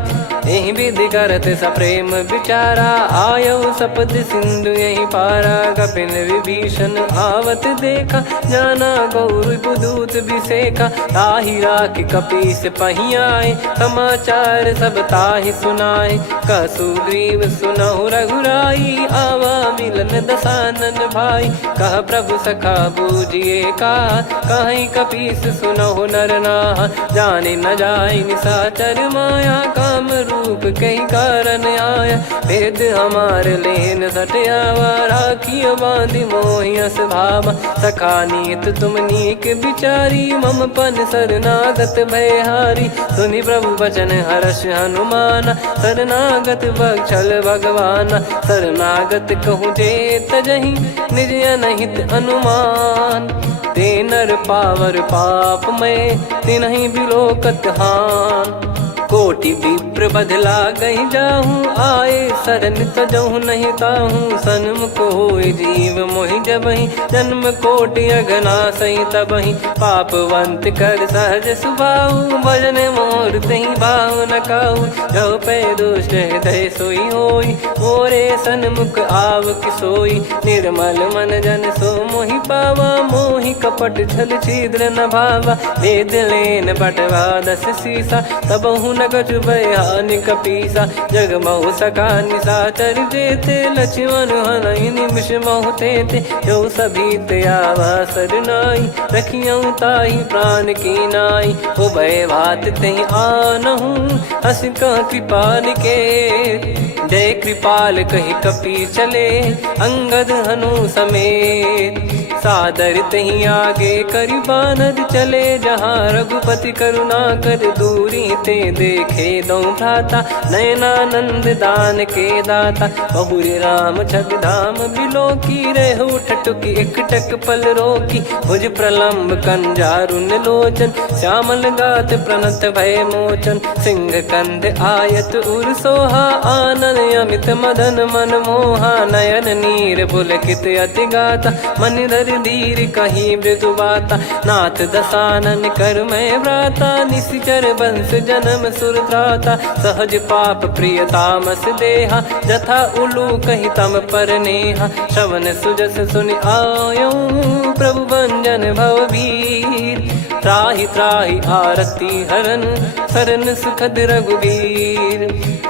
यही विधि करत सप्रेम विचारा, आयऊ सपद सिंधु यही पारा। कपिल विभीषण आवत देखा, जाना गौर बुदूत बिसेखा। ताहि राखि कपीस पहियाए, समाचार सब ताहि सुनाए। कह सुग्रीव सुनहु रघुराई, आवा मिलन दसानन भाई। कह प्रभु सखा बूझिए का, कहीं कपीस सुनहु नर नाहा। जाने न जाय निशाचर माया, काम रूप कई कारण आया। भेद हमार लेन सटयावा, राखियो बांधि मोहियस भावा। सखा नीत तुम नीक बिचारी, मम पन शरणागत भयहारी। सुनि प्रभु वचन हर्ष हनुमाना, शरणागत बक्षल भगवाना। शरणागत कहूँ जे तजहि, निज अनहित अनुमान। ते नर पावर पाप में, तिन्हि बिलोकत हान। कोटि विप्र बदला गई जाहूँ, आए शरण तजहु नहीं ताहूँ। सन्मुख होय जीव मोहि जबहि, जन्म कोटि अघना सही तबहि। पापवंत कर सहज सुभाऊ, भजन मोर तहि भाव न काऊ। जो पै दुष्ट हृदय सोई होई, मोरे सन्मुख आव किसोई। निर्मल मन जन सो मोहि पावा, मोहि कपट छल छिद्र न भावा। वेद लेन बटवा दस सीसा, तबहु न कछु भयानि कपीसा। जग महु सका निशाचर जेते, लक्ष्मण हनहि निमिष महु तेते। जो सभी ते आवा सरनाई, रखियऊ ताहि प्राण की नाई। उभय भात तेहि आनहु, हस कह कृपाल के। जय कृपाल कहि कपी चले, अंगद हनु समेत। सादर तही आगे करि बानर चले, जहाँ रघुपति करुणा कर दूरी ते देखे दो भ्राता। नयनानंद दान के दाता, बहुरी राम छग धाम बिलो की। रहु ठटुकी एकटक पल रोकी, भुज प्रलम्ब कंजारुन लोचन। श्यामल गात प्रणत भय मोचन, सिंह कंद आयत उर सोहा। आनन अमित मदन मन मोहा, नयन नीर पुलकित अति गाता। मन धर धीर कहीं मृदु बाता, नाथ दसानन कर मैं व्राता। निश्चर बंस जन्म सुर त्राता, सहज पाप प्रिय तामस देहा। जथा उलू कही तम पर नेहा, श्रवण सुजस सुनि आयऊ। प्रभु भंजन भवबीर, त्राहि त्राहि आरती हरन। शरण सुखद रघुबीर,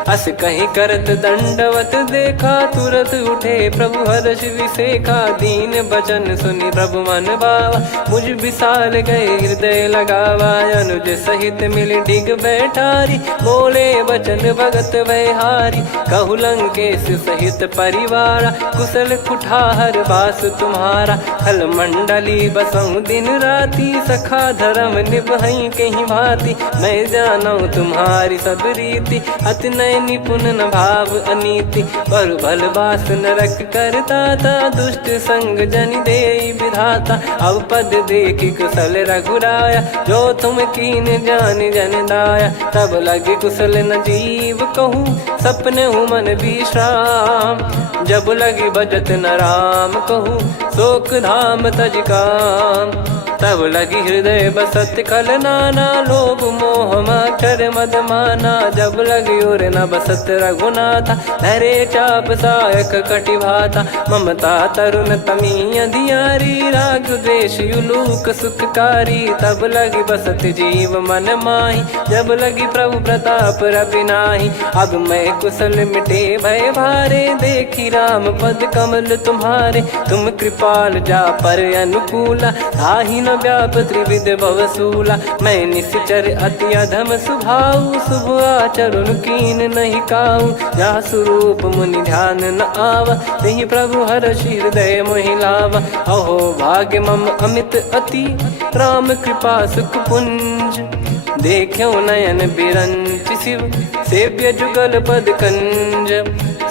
अस कहीं करत दंडवत देखा। तुरत उठे प्रभु हर्ष विसेखा, दीन बचन सुनि प्रभु मन भावा। मुझ विशाल गए हृदय लगावा, अनुज सहित मिल डिग बैठारी। बोले बचन भगत भयहारी, कहु लंकेश सहित परिवारा। कुशल कुठार बास तुम्हारा, खल मंडली बसऊं दिन राती। सखा धर्म निभई कहीं भांति, मैं जानू तुम्हारी सब रीति। अति नय निपुण न भाव अनीति, पर भल बास नरक करता था। दुष्ट संग जनि देई विधाता, अब पद देखी कुशल रघुराया। जो तुम कीन जान जन दाया, तब लगे कुशल न जीव कहूँ। सपने मन विश्राम, जब लगी बजत न राम कहूँ। शोक धाम तज काम, तब लगी हृदय बसत खल नाना। लोभ मोह मकर मद माना, जब लगी उर न बसत रघुनाथा। धरे चाप सायक कटि भाता, ममता तरुण तमी अधियारी। राग द्वेष युलूक सुखकारी, तब लगी बसत जीव मन माही। जब लगी प्रभु प्रताप रविनाही, अब मैं कुशल मिटे भय भारे। देखी राम पद कमल तुम्हारे, तुम कृपाल जा पर अनुकूला। ताहि न व्याप त्रिविध भवसूला, मैं निश्चर अति अधम सुभाऊ। शुभ आचरण कीन नहीं काऊ, जा स्वरूप मुनि ध्यान न आवा। तेहि प्रभु हर्षि हृदय मोहि लावा। अहो भाग्य मम अमित अति, राम कृपा सुख पुंज। देखो नयन बिरंच शिव, सेव्य जुगल पद कंज।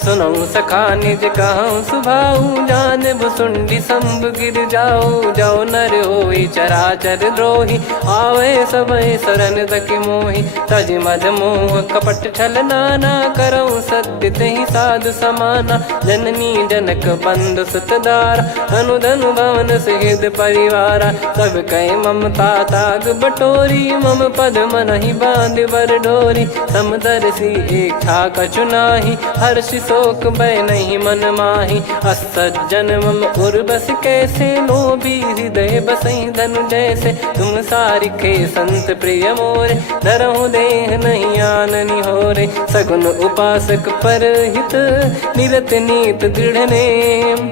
सुनऊ सखा निज कहूँ सुभाऊ जान भुसुंडी संभ गिर जाओ जाओ नर होई चराचर द्रोही आवे सबय शरण तक मोहि तज मद मोह कपट छल नाना करऊँ सत्य तहि साधु समाना जननी जनक बंधु सुतदारा अनुधनु भवन सहित परिवारा सब कहे ममता ताग बटोरी मम पद मनहि बांध बर डोरी समदर्शी इच्छा कछु नाही हर्षि शोक भय नहीं मन माही असज्जन मम उर्वश कैसे लोभी हृदय बसई धनु जैसे तुम सारिखे संत प्रिय मोरे धरहु देह नहीं आननि होरे सगुन उपासक पर हित निरत नीत दृढ़ नेम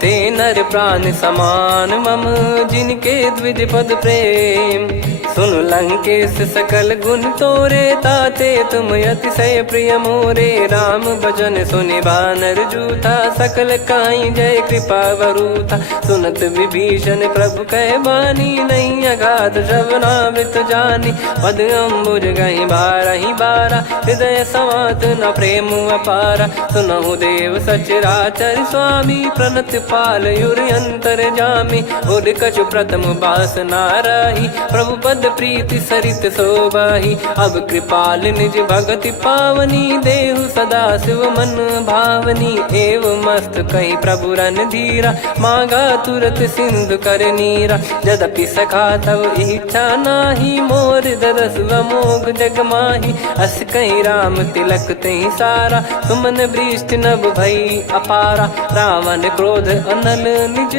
ते नर प्राण समान मम जिनके द्विज पद प्रेम सुन लंकेश सकल गुण तोरे ताते तुम अतिशय प्रिय मोरे राम भजन सुनि बानर जूथा सकल काई जय कृपा वरूथा सुनत विभीषण प्रभु कह बानी नहीं अगाध श्रवणामृत जानी पद अम्बुज गहि बारहि बारा हृदय समात न प्रेम अपारा सुनहु देव सचराचर स्वामी प्रणत पाल युर अंतर जामी उर कछु प्रथम बास नाराही प्रभु पद प्रीति सरित शोभाही अब कृपाल निज भगति पावनी देहु सदा शिव मन भावनी एव मस्त कही प्रभु रन धीरा मांगा तुरत सिंधु कर नीरा यद्यपि सखा तब इच्छा नाही मोर दरस वमोग जग माही अस कही राम तिलक तही सारा सुमन वृष्टि नभ भई अपारा रावण क्रोध अनल निज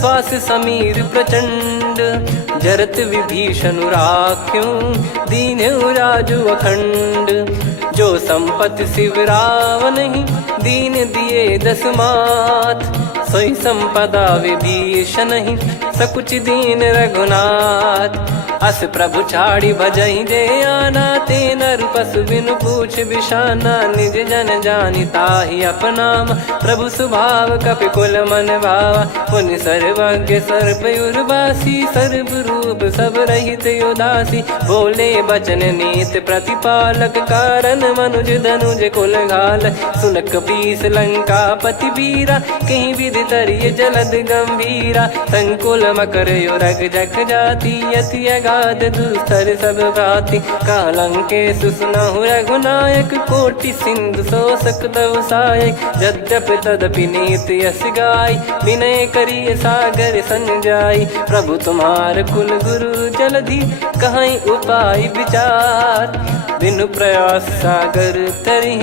श्वास समीर प्रचंड जरत विभीषण राख्यों दीन्हु राजु अखंड जो संपत्ति शिव रावण ही दीन दिए दस मात सोई संपदा विभीषण ही सकुच दीन रघुनाथ अस प्रभु छाड़ी भजई जय आना ते नर पशु बिनु पूछ बिशाना निज जन जानि ताहि अपनाम प्रभु स्वभाव कपि कुल मन भावा पुनि सर्वज्ञ सर्वयुर्वासी सर्व रूप सब रहित उदासी बोले बचन नीत प्रतिपालक कारण मनुज धनुज कुल घाल सुनक बीस लंका पति वीरा कहीं विधि तरिय जलद गंभीरा संकुल मकर युरग जग जाति यति अगाध दुस्तर सब भाति कालंकेश सुनहु रघुनायक कोटि सिंधु शोषक तव सहायक यद्यपि तदपि नीति यस गाय विनय करिय सागर संजाई प्रभु तुम्हार कुल गुरु जलधि कहीं उपाय विचार बिनु प्रयास सागर तरि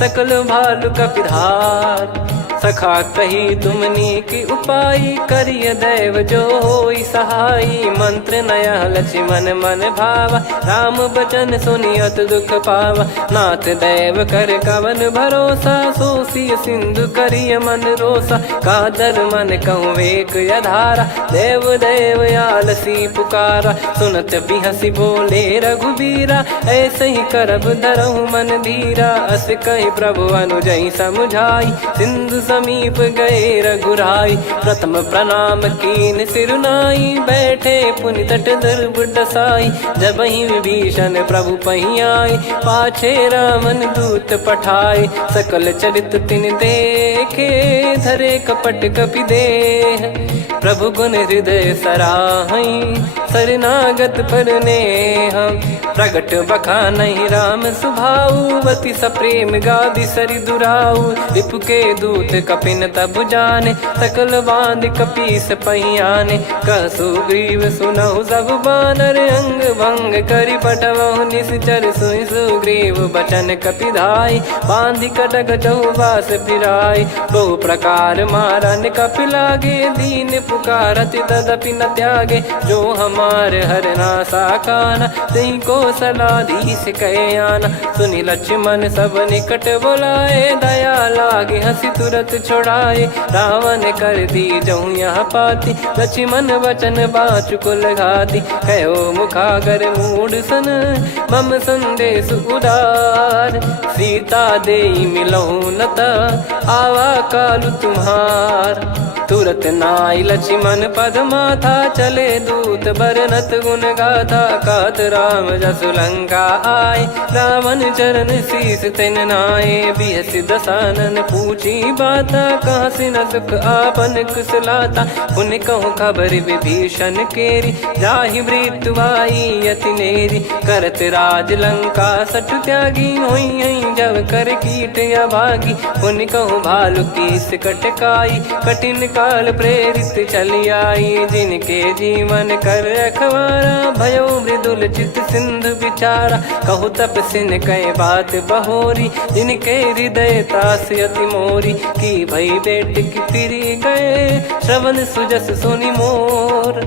सकल भालु कपिधार सखा कही तुमनी की उपाय करिय दैव जो होई सहाई मंत्र नया लक्ष्मण मन भावा राम बचन सुनियत दुख पावा नाथ दैव कर कवन भरोसा सोसी सिंधु करिय मन रोसा कादर मन कहूँ एक यधारा देव देव आलसी पुकारा सुनत बिहसी बोले रघुबीरा ऐसे ही करब धरहु मन धीरा अस कही प्रभु अनुजई समुझाई सिंधु समीप गए रघुराई प्रथम प्रणाम कीन सिरुनाई बैठे पुनि तट दर्भ डसाई जब ही विभीषण प्रभु पही आए पाछे रावण दूत पठाए सकल चरित तिन देखे धरे कपट कपि देह प्रभु गुण हृदय सराहई शरणागत पर नेह प्रगट बखानहि राम सुभाऊ सप्रेम गादि सरि दुराऊ रिपु के दूत कपिन तब जाने सकल बांध कपीस पहियाने कह सुग्रीव सुनहु सब बानर अंग भंग करि पटवहु निश्चर सुनि सुग्रीव बचन कपिधाई बांधि कटक चौबास फिराई बहु प्रकार मारन कपि लागे दीन पुकारत तदपि न त्यागे जो हमार हरना साकाना तही को सलाधीश कहे आना सुनि लक्ष्मण सब निकट बुलाए दया लागे हंसी तुरत छोड़ाए रावण कर दी जऊँ यहाँ पाती लक्ष्मण वचन बाचु कुल घाती कहो मुखागर मूड सन मम संदेश उदार सीता देई मिलहु नता आवा कालु तुम्हार तुरत नाई लक्ष्मण पद माथा चले दूत बर बरनत गुण गाथा कहत राम जसु लंका आए। रावण चरण शीस तिन नाये बिहस दसानन पूछी बाता कहाँ से न सुख आपन कुशलाता। पुन कहूँ खबर विभीषण केरी जाहि मृत्यु आई अति नेरी। करत राज लंका सठ त्यागी होई जब कर कीट अभागी। पुन कहूँ भालु कीस कटकाई कठिन काल प्रेरित चली आई। जिनके जीवन कर रखवारा भयो मृदुल चित सिंधु विचारा। कहु तप सिन कई बात बहोरी जिनके हृदय तास अति मोरी। की भई बेट की फिरी गए श्रवण सुजस सुनि मोर।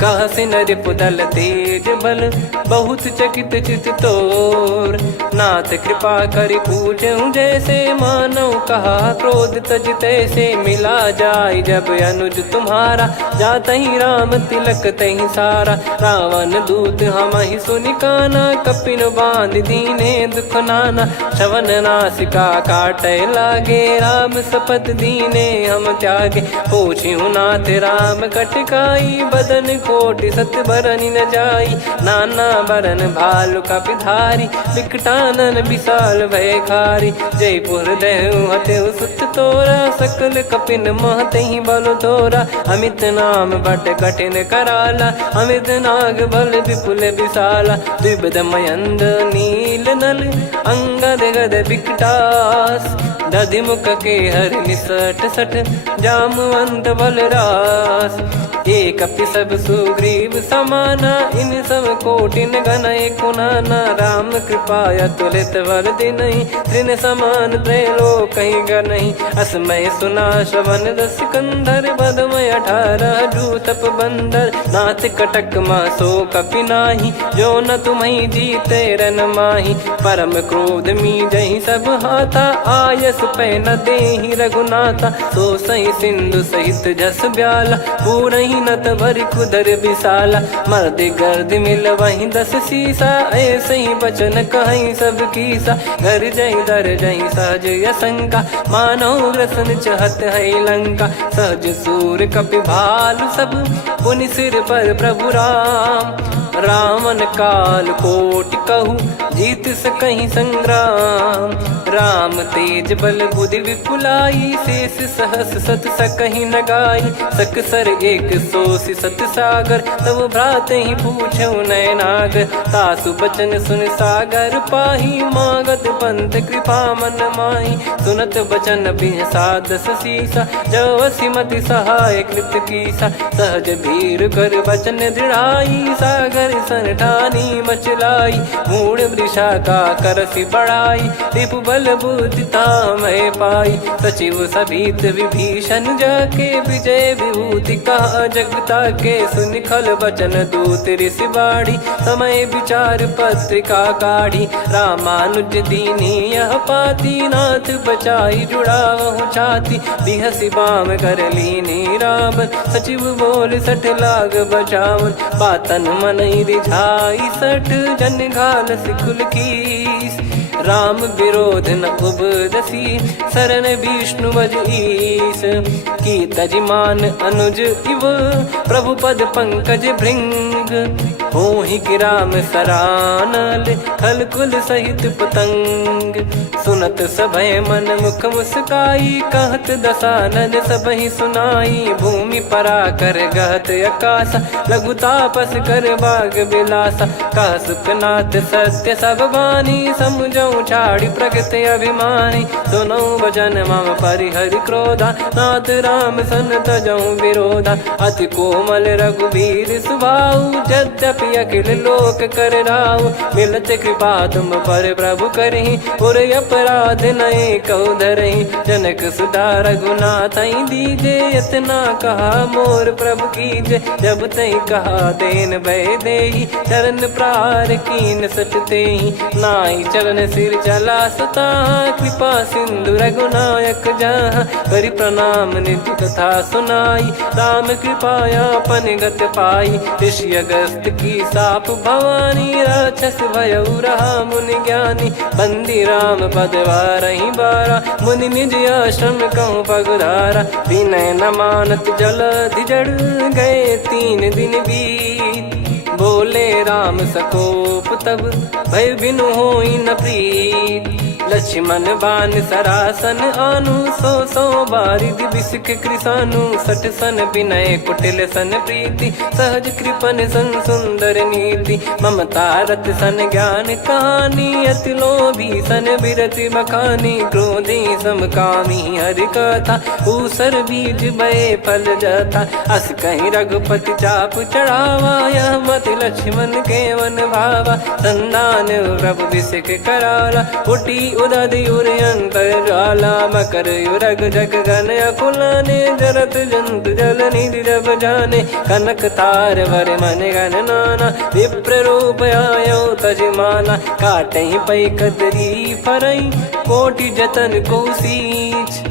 कह सिन रिपुदल तेज बल बहुत चकित चित तोर। नाथ कृपा करि पूजऊं जैसे मानव कहा क्रोध तज तैसे। मिला जाय जब अनुज तुम्हारा जात ही राम तिलक तही सारा। रावण दूत हम ही सुनि काना कपिन बांध दीने दुख नाना। श्रवण नासिका काटे लागे राम सपत दीने हम त्यागे। पूछिहु नाथ राम कटकाई बदन कोटि सत बरन न जाई। नाना बरन भालु कपिधारी विकटानन विशाल भयकारी। जयपुर देहु हतेउ सुत तोरा सकल कपिन महतहि बल तोरा। अमित नाम बट कठिन कराला अमित नाग बल विपुल विशाला। द्विविध मयंद नील नल अंगद गद विकटास। दधिमुख के हर निसठ सठ जामवंत बलरास। एक अपि सब सुग्रीव समाना इन सब कोटिन गनय कुनाना। राम कृपा अतुलित बल दिनहि तृण समान त्रैलोक कहीं गनहि। असमय सुना श्रवण दस कंधर बदमय 18 जूतप बंदर। नाथ कटक मासो कपि नाही जो न तुम्हि जीते रन माही। परम क्रोध मी जहि सब हाथा आयस पै न देहि रघुनाथा। सो सही सिंधु सहित जस ब्याला पूरहि नत भरि कुदर विशाला। मर्द गर्द मिल वही 10 सीसा ऐसे ही बचन कहीं सब कीसा। घर जय दर जय सहज यसंका मानव ग्रसन चहत है लंका। सहज सूर कपि भालु सब पुनि सिर पर प्रभु राम। रावण काल कोटि कहु जीत सकहि संग्राम। राम तेज बल बुद्धि विपुलाई शेष सहस सत सकहि न गाई। सकसर एक सोसी सत सागर तब भ्रात ही पूछौ नयनागर। तासु बचन सुन सागर पाही मागत पंथ कृपा मन माही। सुनत बचन बिहसा 10 सीसा जो सिमति सहाय कृत कीसा। सहज भीर कर बचन दृढ़ाई सागर सन ठानी मचलाई। मूढ़ वृषा का करसि बढ़ाई रिपु बल बुद्धि तामय पाई। सचिव सभीत विभीषण जाके विजय विभूति कहा जगता के। सुनि खल बचन दूत ऋषि बाड़ी समय विचार पत्रिका काढ़ी। रामानुज दीनी यह पाती नाथ बचाई जुड़ावहु छाती। बिहसि बाम कर लीनी रावण सचिव बोल सठ लाग बचावन। बातन मन रिझाई सठ जन घाल सिकुल कीस। राम विरोध न उपदसी शरण विष्णु बज ईस। की तजिमान अनुज इव प्रभु पद पंकज भृंग। होहि कि राम सरानल खल कुल सहित पतंग। सुनत सभय मन मुख मुस्काई कहत दसानन सबहि सुनाई। भूमि परा कर गहत आकाशा लघु तापस कर बाग बिलासा। कह सुखनाथ सत्य सब बानी समझौ छाड़ी प्रगति अभिमानी। सुनौ वचन मम परिहरि क्रोधा नाथ राम सन तजौ विरोधा। अति कोमल रघुवीर सुभाऊ यद्यपि अखिल लोक कर राऊ। मिलत कृपा तुम पर प्रभु करहि पुर अपराध नए कौ धरहि। जनक सुता रघुनाथ दीजे इतना कहा मोर प्रभु कीजे। जब तई कहा देन भय देहि चरण प्रार कीन सटते। नाई चरण सिर चला सता कृपा सिंधु रघुनायक जहाँ। करि प्रणाम निधि कथा सुनाई राम कृपाया अपन गत पाई। ऋषि अगस्त की साप भवानी राक्षस भयउ रहा मुनि ज्ञानी। बंदी राम पदवारहि बारा मुनि निज आश्रम कहूँ पगुधारा। विनय न मानत जलधि जड़ गए 3 दिन बीत। खोले राम सकोप तब भय बिनु होई न प्रीत। लक्ष्मण बान सरासन आनु सो बारिद बिस्क कृसानु। सठ सन विनय कुटिल सन प्रीति सहज कृपन सन सुंदर नीति। ममता रत सन ज्ञान कहानी अति लोभी सन बिरति बखानी। क्रोधी समकामी हरि कथा ऊसर बीज बये फल जथा। अस कहीं रघुपति चाप चढ़ावा यह मत लक्ष्मण के वन भावा। संदान प्रभु बिस्क करारा उठी उदधि उर अंतर ज्वाला। मकर युरग जग गन अकुलाने जरत जंतु जल निधि जब जाने। कनक तार वर मन गण नाना विप्र रूप आयो तजमाना। काटे पै कदरी फरई कोटि जतन को सींच।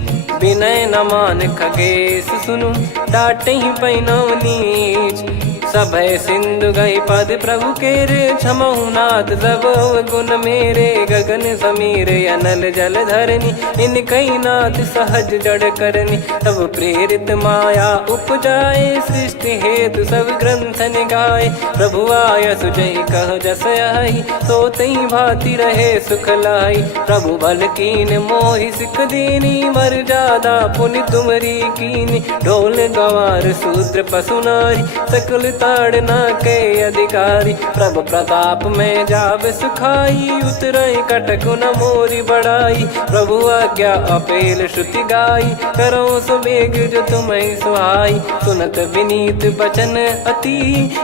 विनय न मान खगेश सुनु डाटे पै नव नीच। सभय सिंधु गई पद प्रभु केरे क्षमहु नाथ सब गुण मेरे। गगन समीर अनल जल धरनी इन कई नाथ सहज जड़ करनी। तब प्रेरित माया उपजाए सृष्टि हेतु सब ग्रंथ निगाए। प्रभु आय सुजय कह जस आई सो तई भांति रहे सुख लाई। प्रभु बल कीन मोहि सिख दीनी मर जादा पुनि तुमरी कीनी। ढोल गवार शूद्र पशु नारी सकल ताड़ना के अधिकारी। प्रभु प्रताप में जाब सुखाई उतरई कटक न मोरी बढ़ाई। प्रभु आज्ञा अपेल श्रुति गाई करो सो बेग जो तुम्हें सुहाई। सुनत विनीत बचन अति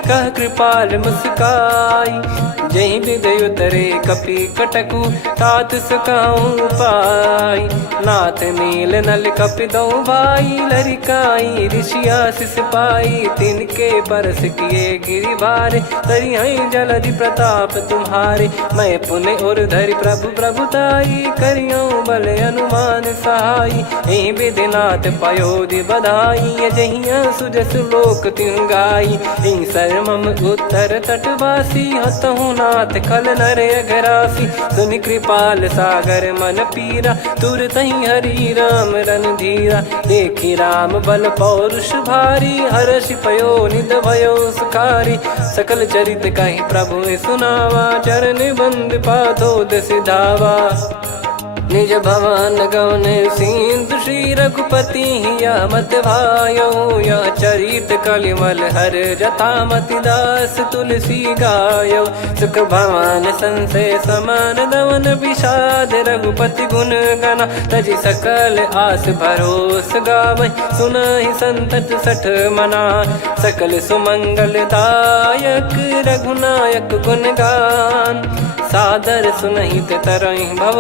कह कृपाल मुस्काई। जही विदय उतरे कपि कटकु तात सकाऊं पाई। नाथ नील नल कपि दो भाई लरिकाई ऋषि आशीष पाई। तिनके परस किए गिरि भारे तरी हई जलधि प्रताप तुम्हारे। मैं पुण्य और धरि प्रभु प्रभुताई करियो बल अनुमान सहाई। यही विधिनाथ पयोधि बधाई जहिया सुजस लोक तिहु गाई। यही सरमम उत्तर तटवासी हतहु नाथ खल नर अघरासी। सुनि कृपाल सागर मन पीरा तुरत ही हरि राम रन धीरा। देखी राम बल पौरुष भारी हर्ष पयो निध भयो सुखारी। सकल चरित कहीं प्रभु सुनावा चरण बंद पादोद सिधावा। निज भवन गौन सिंधु श्री रघुपति या मत भायो। या चरित कलिमल हर जथा मति दास तुलसी गायो। सुख भवन संशय समान दवन विषाद रघुपति गुण गना। तजि सकल आस भरोस गावै सुनहि संतत सठ मना। सकल सुमंगल दायक रघुनायक गुण गान। सादर सुनहित तरहि भव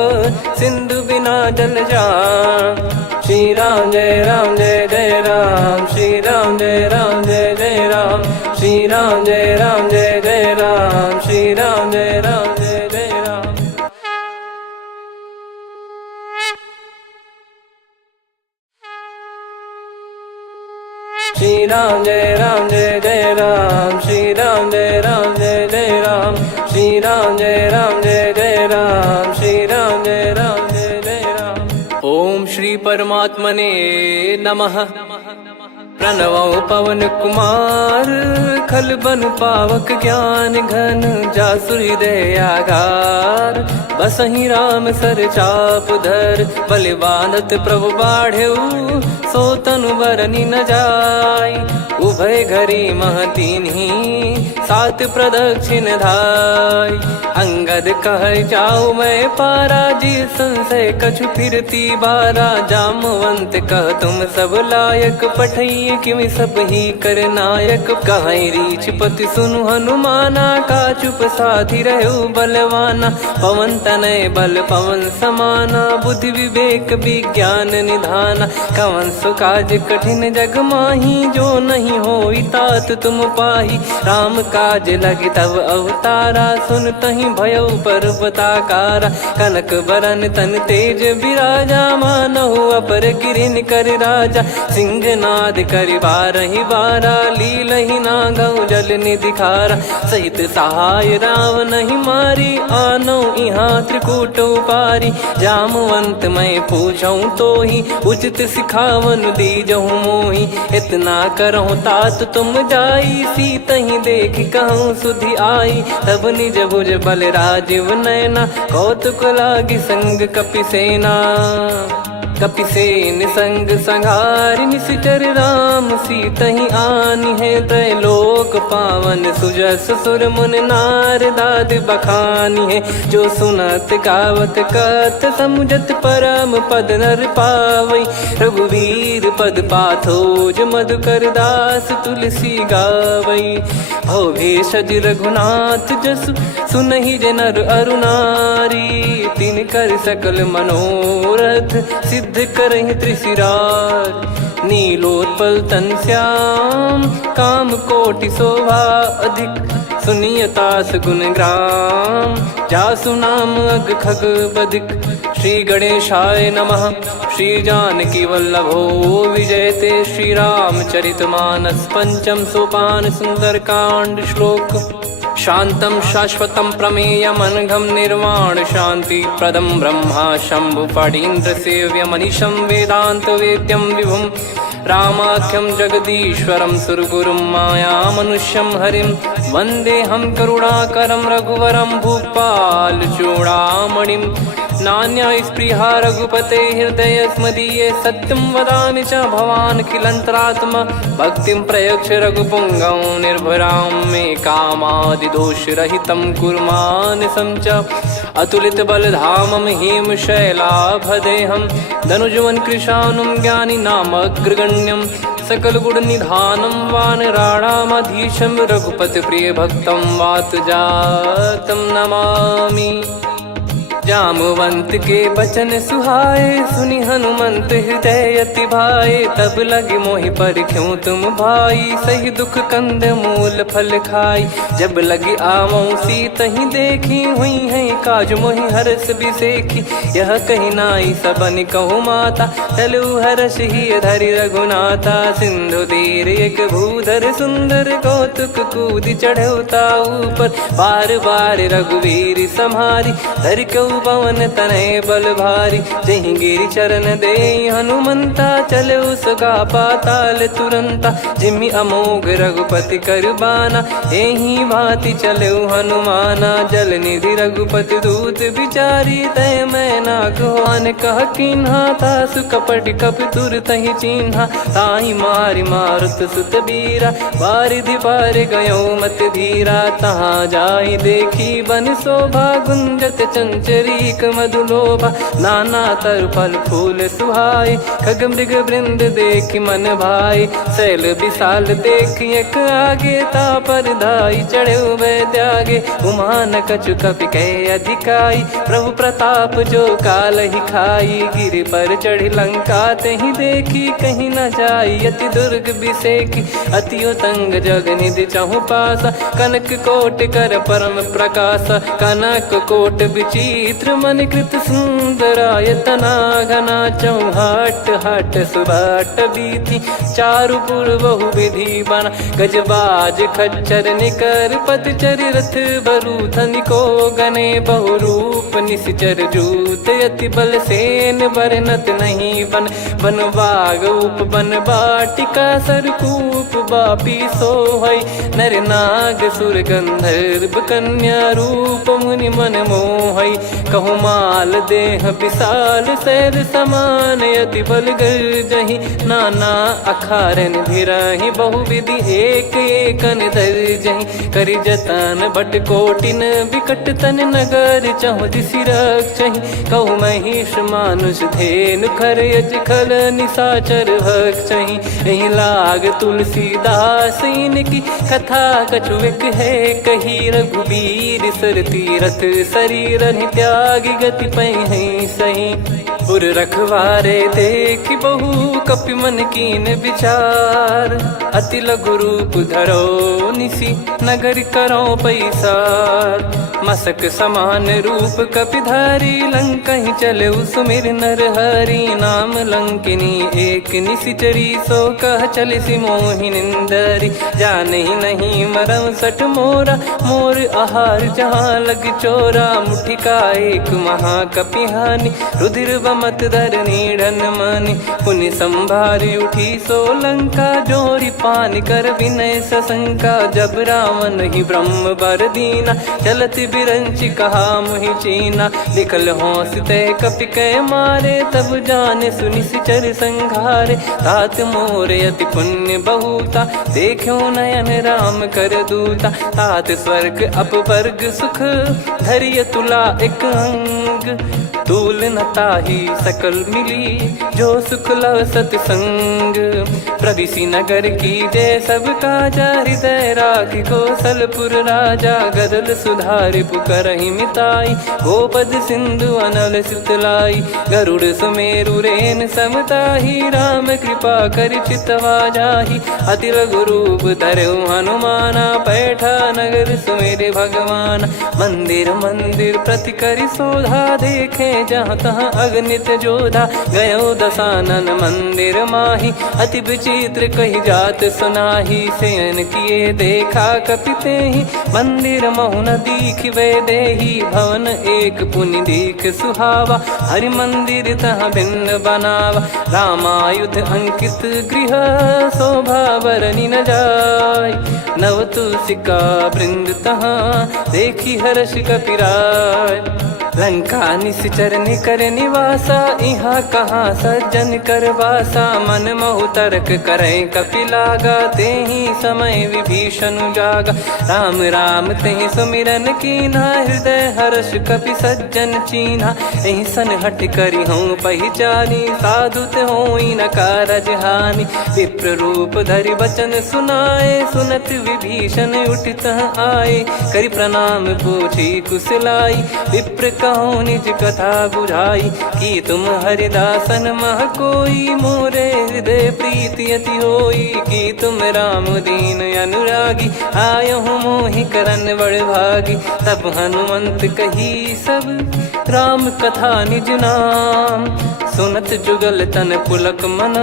सिंधु बिना जल जान। श्री राम जय राम जय जय राम। श्री राम जय राम जय जय राम। श्री राम जय राम जय जय राम। श्री राम जय राम जय जय राम। श्री राम जय राम जय जय राम। श्री राम जय राम जय जय राम। श्री राम जय राम जय जय राम। श्री राम जय राम जय जय राम। ओम श्री परमात्मने नमः। प्रणवो पवन कुमार खल बन पावक ज्ञान घन। जासु हृदय आगार बसहि राम सर चाप धर। बलिवानत प्रभु बाढ़ेऊ सो तनु बरनि न जाय। उभय घरी महतीन्ही सात प्रदक्षिण धाय। अंगद कह जाऊ मैं पारा जी संशय कछु फिरती बारा। जामवंत कह तुम सब लायक पठई किमि सब ही कर नायक। कहीं रीछ पति सुनु हनुमाना का चुप साधि रहु बलवाना। पवन तनय बल पवन समाना बुद्धि विवेक विज्ञान निधाना। कवन सु काज कठिन जग माही जो नहीं होई तात तुम पाही। राम काज लगी तब अवतारा सुन तहि भयो पर्वताकारा। कनक बरन बदन तन तेज विराजा, मानहु अपर गिरिन कर राजा। सिंहनाद कर बारहि बारा, लीलहि नागौ जल निधि खारा। सहित सहाय राव नहीं मारी, आनो यहाँ त्रिकूट उपारी। जामवंत मैं पूछऊँ तो ही, उचित सिखावन दीजहु मोहि। इतना करहु तात तुम जाई, सीतहि देख कहूँ सुधि आई। तब निज भुज बल राजीव नैना, कौतुक लागी संग कपिसेना। कपिसेन संग संघारि निशिचर राम, सीतहि आनि है त्रैलोक पावन। सुजस सुर मुन नार दाद बखानी है, जो सुनत गावत कथ समुझत परम पद नर पावै। रघुवीर पद पाथोज मधुकर दास, तुलसी गावै। भव भेषज रघुनाथ जसु, सुनहि जे नर अरु नारी। तिन कर सकल मनोरथ, सिद्ध करहि त्रिशिरार। नीलोत्पल तन श्याम, काम कोटि शोभा अधिक। सुनियतास गुण ग्राम, जासु नाम अग खग बदिक। श्री गणेशाय नमः। श्री जानकी वल्लभो विजयते, श्री रामचरित मानस। पंचम सोपान सुंदरकांड श्लोक। शांतं शाश्वतं प्रमेयमनघं निर्वाण शांति प्रदं ब्रह्मा शंभु फणीन्द्र सेव्यमनिशं वेदांत वेद्यं विभुं। रामाख्यं जगदीश्वरं सुरगुरुं मायामनुष्यं हरिं। वन्देऽहं करुणाकरं रघुवरं भूपाल चूडामणिं। नान्या स्पृहा रघुपते हृदय स्मदीये, सत्यं वदामि च भवान् खिलन्तरात्मा। भक्तिं प्रयच्छ रघुपुङ्गं निर्भरां मे कामादिदोषरहितं कुर्मानसं च। अतुलित बलधामं हेमशैलाभदेहं, धनुजवन कृशानुं ज्ञानिनामग्रगण्यं। सकल गुण निधानं वानराणामधीशं, रघुपति प्रिय भक्तं वातजातं नमामि। जामवंत के बचन सुहाए, सुनि हनुमंत हृदय अति भाए। तब लगे मोहि पर क्यों तुम भाई, सही दुख कंद मूल फल खाई। जब लगी आवऊँ सीतहि देखी, हुई है काज मोहि हरस बिसेखी। यह कही नाई सबन कहु माता, चलु हरष ही धरि रघुनाथा। सिंधु तीर एक भूधर सुंदर, कौतुक कूद चढ़ौता ऊपर। बार बार रघुवीर सम्हारी, धर कऊ पवन तनय बल भारी। जहि गिरि चरण दे हनुमंता, चले उसका पाताल तुरंता। जिमि अमोघ रघुपति कर बाना, एहि भांति चले हनुमाना। जल निधि रघुपति दूत बिचारी, तय मैं ना कहवान कह किन्हा। तासु कपट कपि तुरतहि चिन्हा, ताहि मारि मारुत सुत बीरा। वारिधि पार गयो मत धीरा, तहाँ जाहि देखी बन शोभा। गुंजत चंचरीक मधुलोभा, नाना तरु फल फूल सुहाए। खग मृग वृंद देखि मन भाई, शैल विशाल देखि एक आगे। तापर धाई चढ़े वै त्यागे, उमा न कछु कपि कह अधिकाई। प्रभु प्रताप जो काल ही खाई, गिरि पर चढ़ी लंका तहि देखी। कहीं न जाई अति दुर्ग बिसेकी, अति उतंग जग निधि चहु पासा। कनक कोट कर परम प्रकाशा, कनक कोट विचित्र मन कृत सुंदरायतना। घना चौहाट हाट सुबाट बीथी, चारु पुर बहु विधि बना। गजबाज खच्चर निकर पतचर, रथ बरु धनिको गने। बहु रूप निश्चर जूत, अति बल सेन बरनत नहीं बन। बन बाग उप बन बाटिका, सरकूप बापी सोहै। नर नाग सुर गंधर्व कन्या, रूप मुनि मन मोहै। कहु माल देह विशाल, शैल समान अति बल गर्जहि। नाना अखारन भिरहि, बहु विधि एक एकन धरजहि। करि जतन बट कोटिन, विकट तन नगर चहु दिसि रक्षहि। कहु महिष मानुष धेनु, खर यज खल निशाचर भक्षहि। एहि लाग तुलसीदास, इनकी कथा कछु एक है कही। रघुबीर सर तीरथ शरीर, त्यागी गति पै सही। पुर रखवारे देख बहु कपि मन कीन विचार, अति लघु रूप धरो निसी नगर करो पैसार। मसक समान रूप कपि धारी लंकहि चले सुमिर नर हरि, नाम लंकिनी एक निसिचरी सो कह चले सि मोहि निंदरी। जानहि नहीं मरम सठ मोरा मोर आहार जहाँ लग चोरा, मुठिका एक महाकपि हानि रुधिर बमत धरनी ढन मानी। पुनि संभारी उठी सो लंका जोरी पानी कर विनय सशंका, जब रावण ही ब्रह्म बर दीना चलत बिरंचि कहा मुहि चीना। लिखल होंस तय कपि कै मारे तब जाने सुनि सिचर संघारे, तात मोर अति पुण्य बहुता देखो नयन राम कर दूता। तात स्वर्ग अपवर्ग सुख धरिय तुला एक अंग, तूल न ताहि सकल मिली जो सुख लव सतसंग। प्रदिशि नगर की जय सब काजा, हृदय राखि कौशलपुर राजा। गदल सुधारि पुकरहि मिताई, गोपद सिंधु अनल सितलाई। गरुड़ सुमेरु रेन समताहि, राम कृपा करि चितवा जाहि। अति लघु रूप धरऊ हनुमाना, पैठा नगर सुमेरे भगवान। मंदिर मंदिर प्रति करि शोधा, देखे जहाँ तहाँ अगणित जोधा। गयो दसानन मंदिर माही, अति विचित्र कही जात सुनाही। शयन किए देखा कपि तेहि, मंदिर महु न दीखिबे देहि। भवन एक पुनि दीख सुहावा, हरि मंदिर तहाँ भिन्न बनावा। रामायुध अंकित गृह, शोभा बरनि न जाय। नव तुलसी का वृंद तहाँ, देखी हर्ष कपि राय। लंका निश्चर निकर निवासा, इहाँ कहाँ सज्जन कर वासा। मन महु तर्क करें कपि लागा, तेहि समय विभीषण जागा। राम राम तेहि सुमिरन कीन्हा, हृदय हर्ष कपि सज्जन चीन्हा। एहि सन हट करि हूँ पहिचानी, साधु ते होई न कारज हानि। विप्र रूप धरि वचन सुनाए, सुनत विभीषण उठित आए। करि प्रणाम पूछी कुशलाई, विप्र कहो निज कथा बुझाई। कि तुम हरिदासन मह कोई, मोरे हृदय प्रीति अति होई। कि तुम राम दीन अनुरागी, आयहु मोहि करन बड़ भागी। तब हनुमंत कही सब राम कथा निज नाम, सुनत जुगल तन पुलक मन,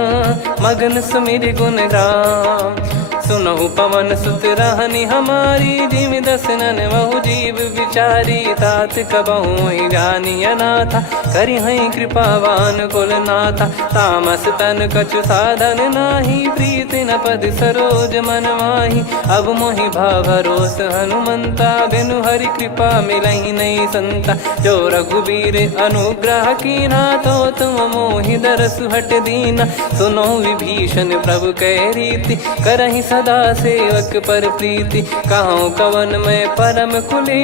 मगन सुमिर गुण राम। सुनहु पवन सुत रहनि हमारी, जिमि दसनन महु जीव विचारी। तात कबहु ही जानी अनाथा, करि हई कृपावान कुल नाथा। तामस तन कछु साधन नाही, प्रीति न पद सरोज मन माही। अब मोहि भाव भरोस हनुमंता, बिनु हरि कृपा मिलहि नहीं संता। जो रघुबीर अनुग्रह कीन्हा, तो तुम मोहि दरसु हट दीना। सुनो विभीषण प्रभु कै रीति, करहि सदा सेवक पर प्रीति। कहूँ कवन मैं परम कुली,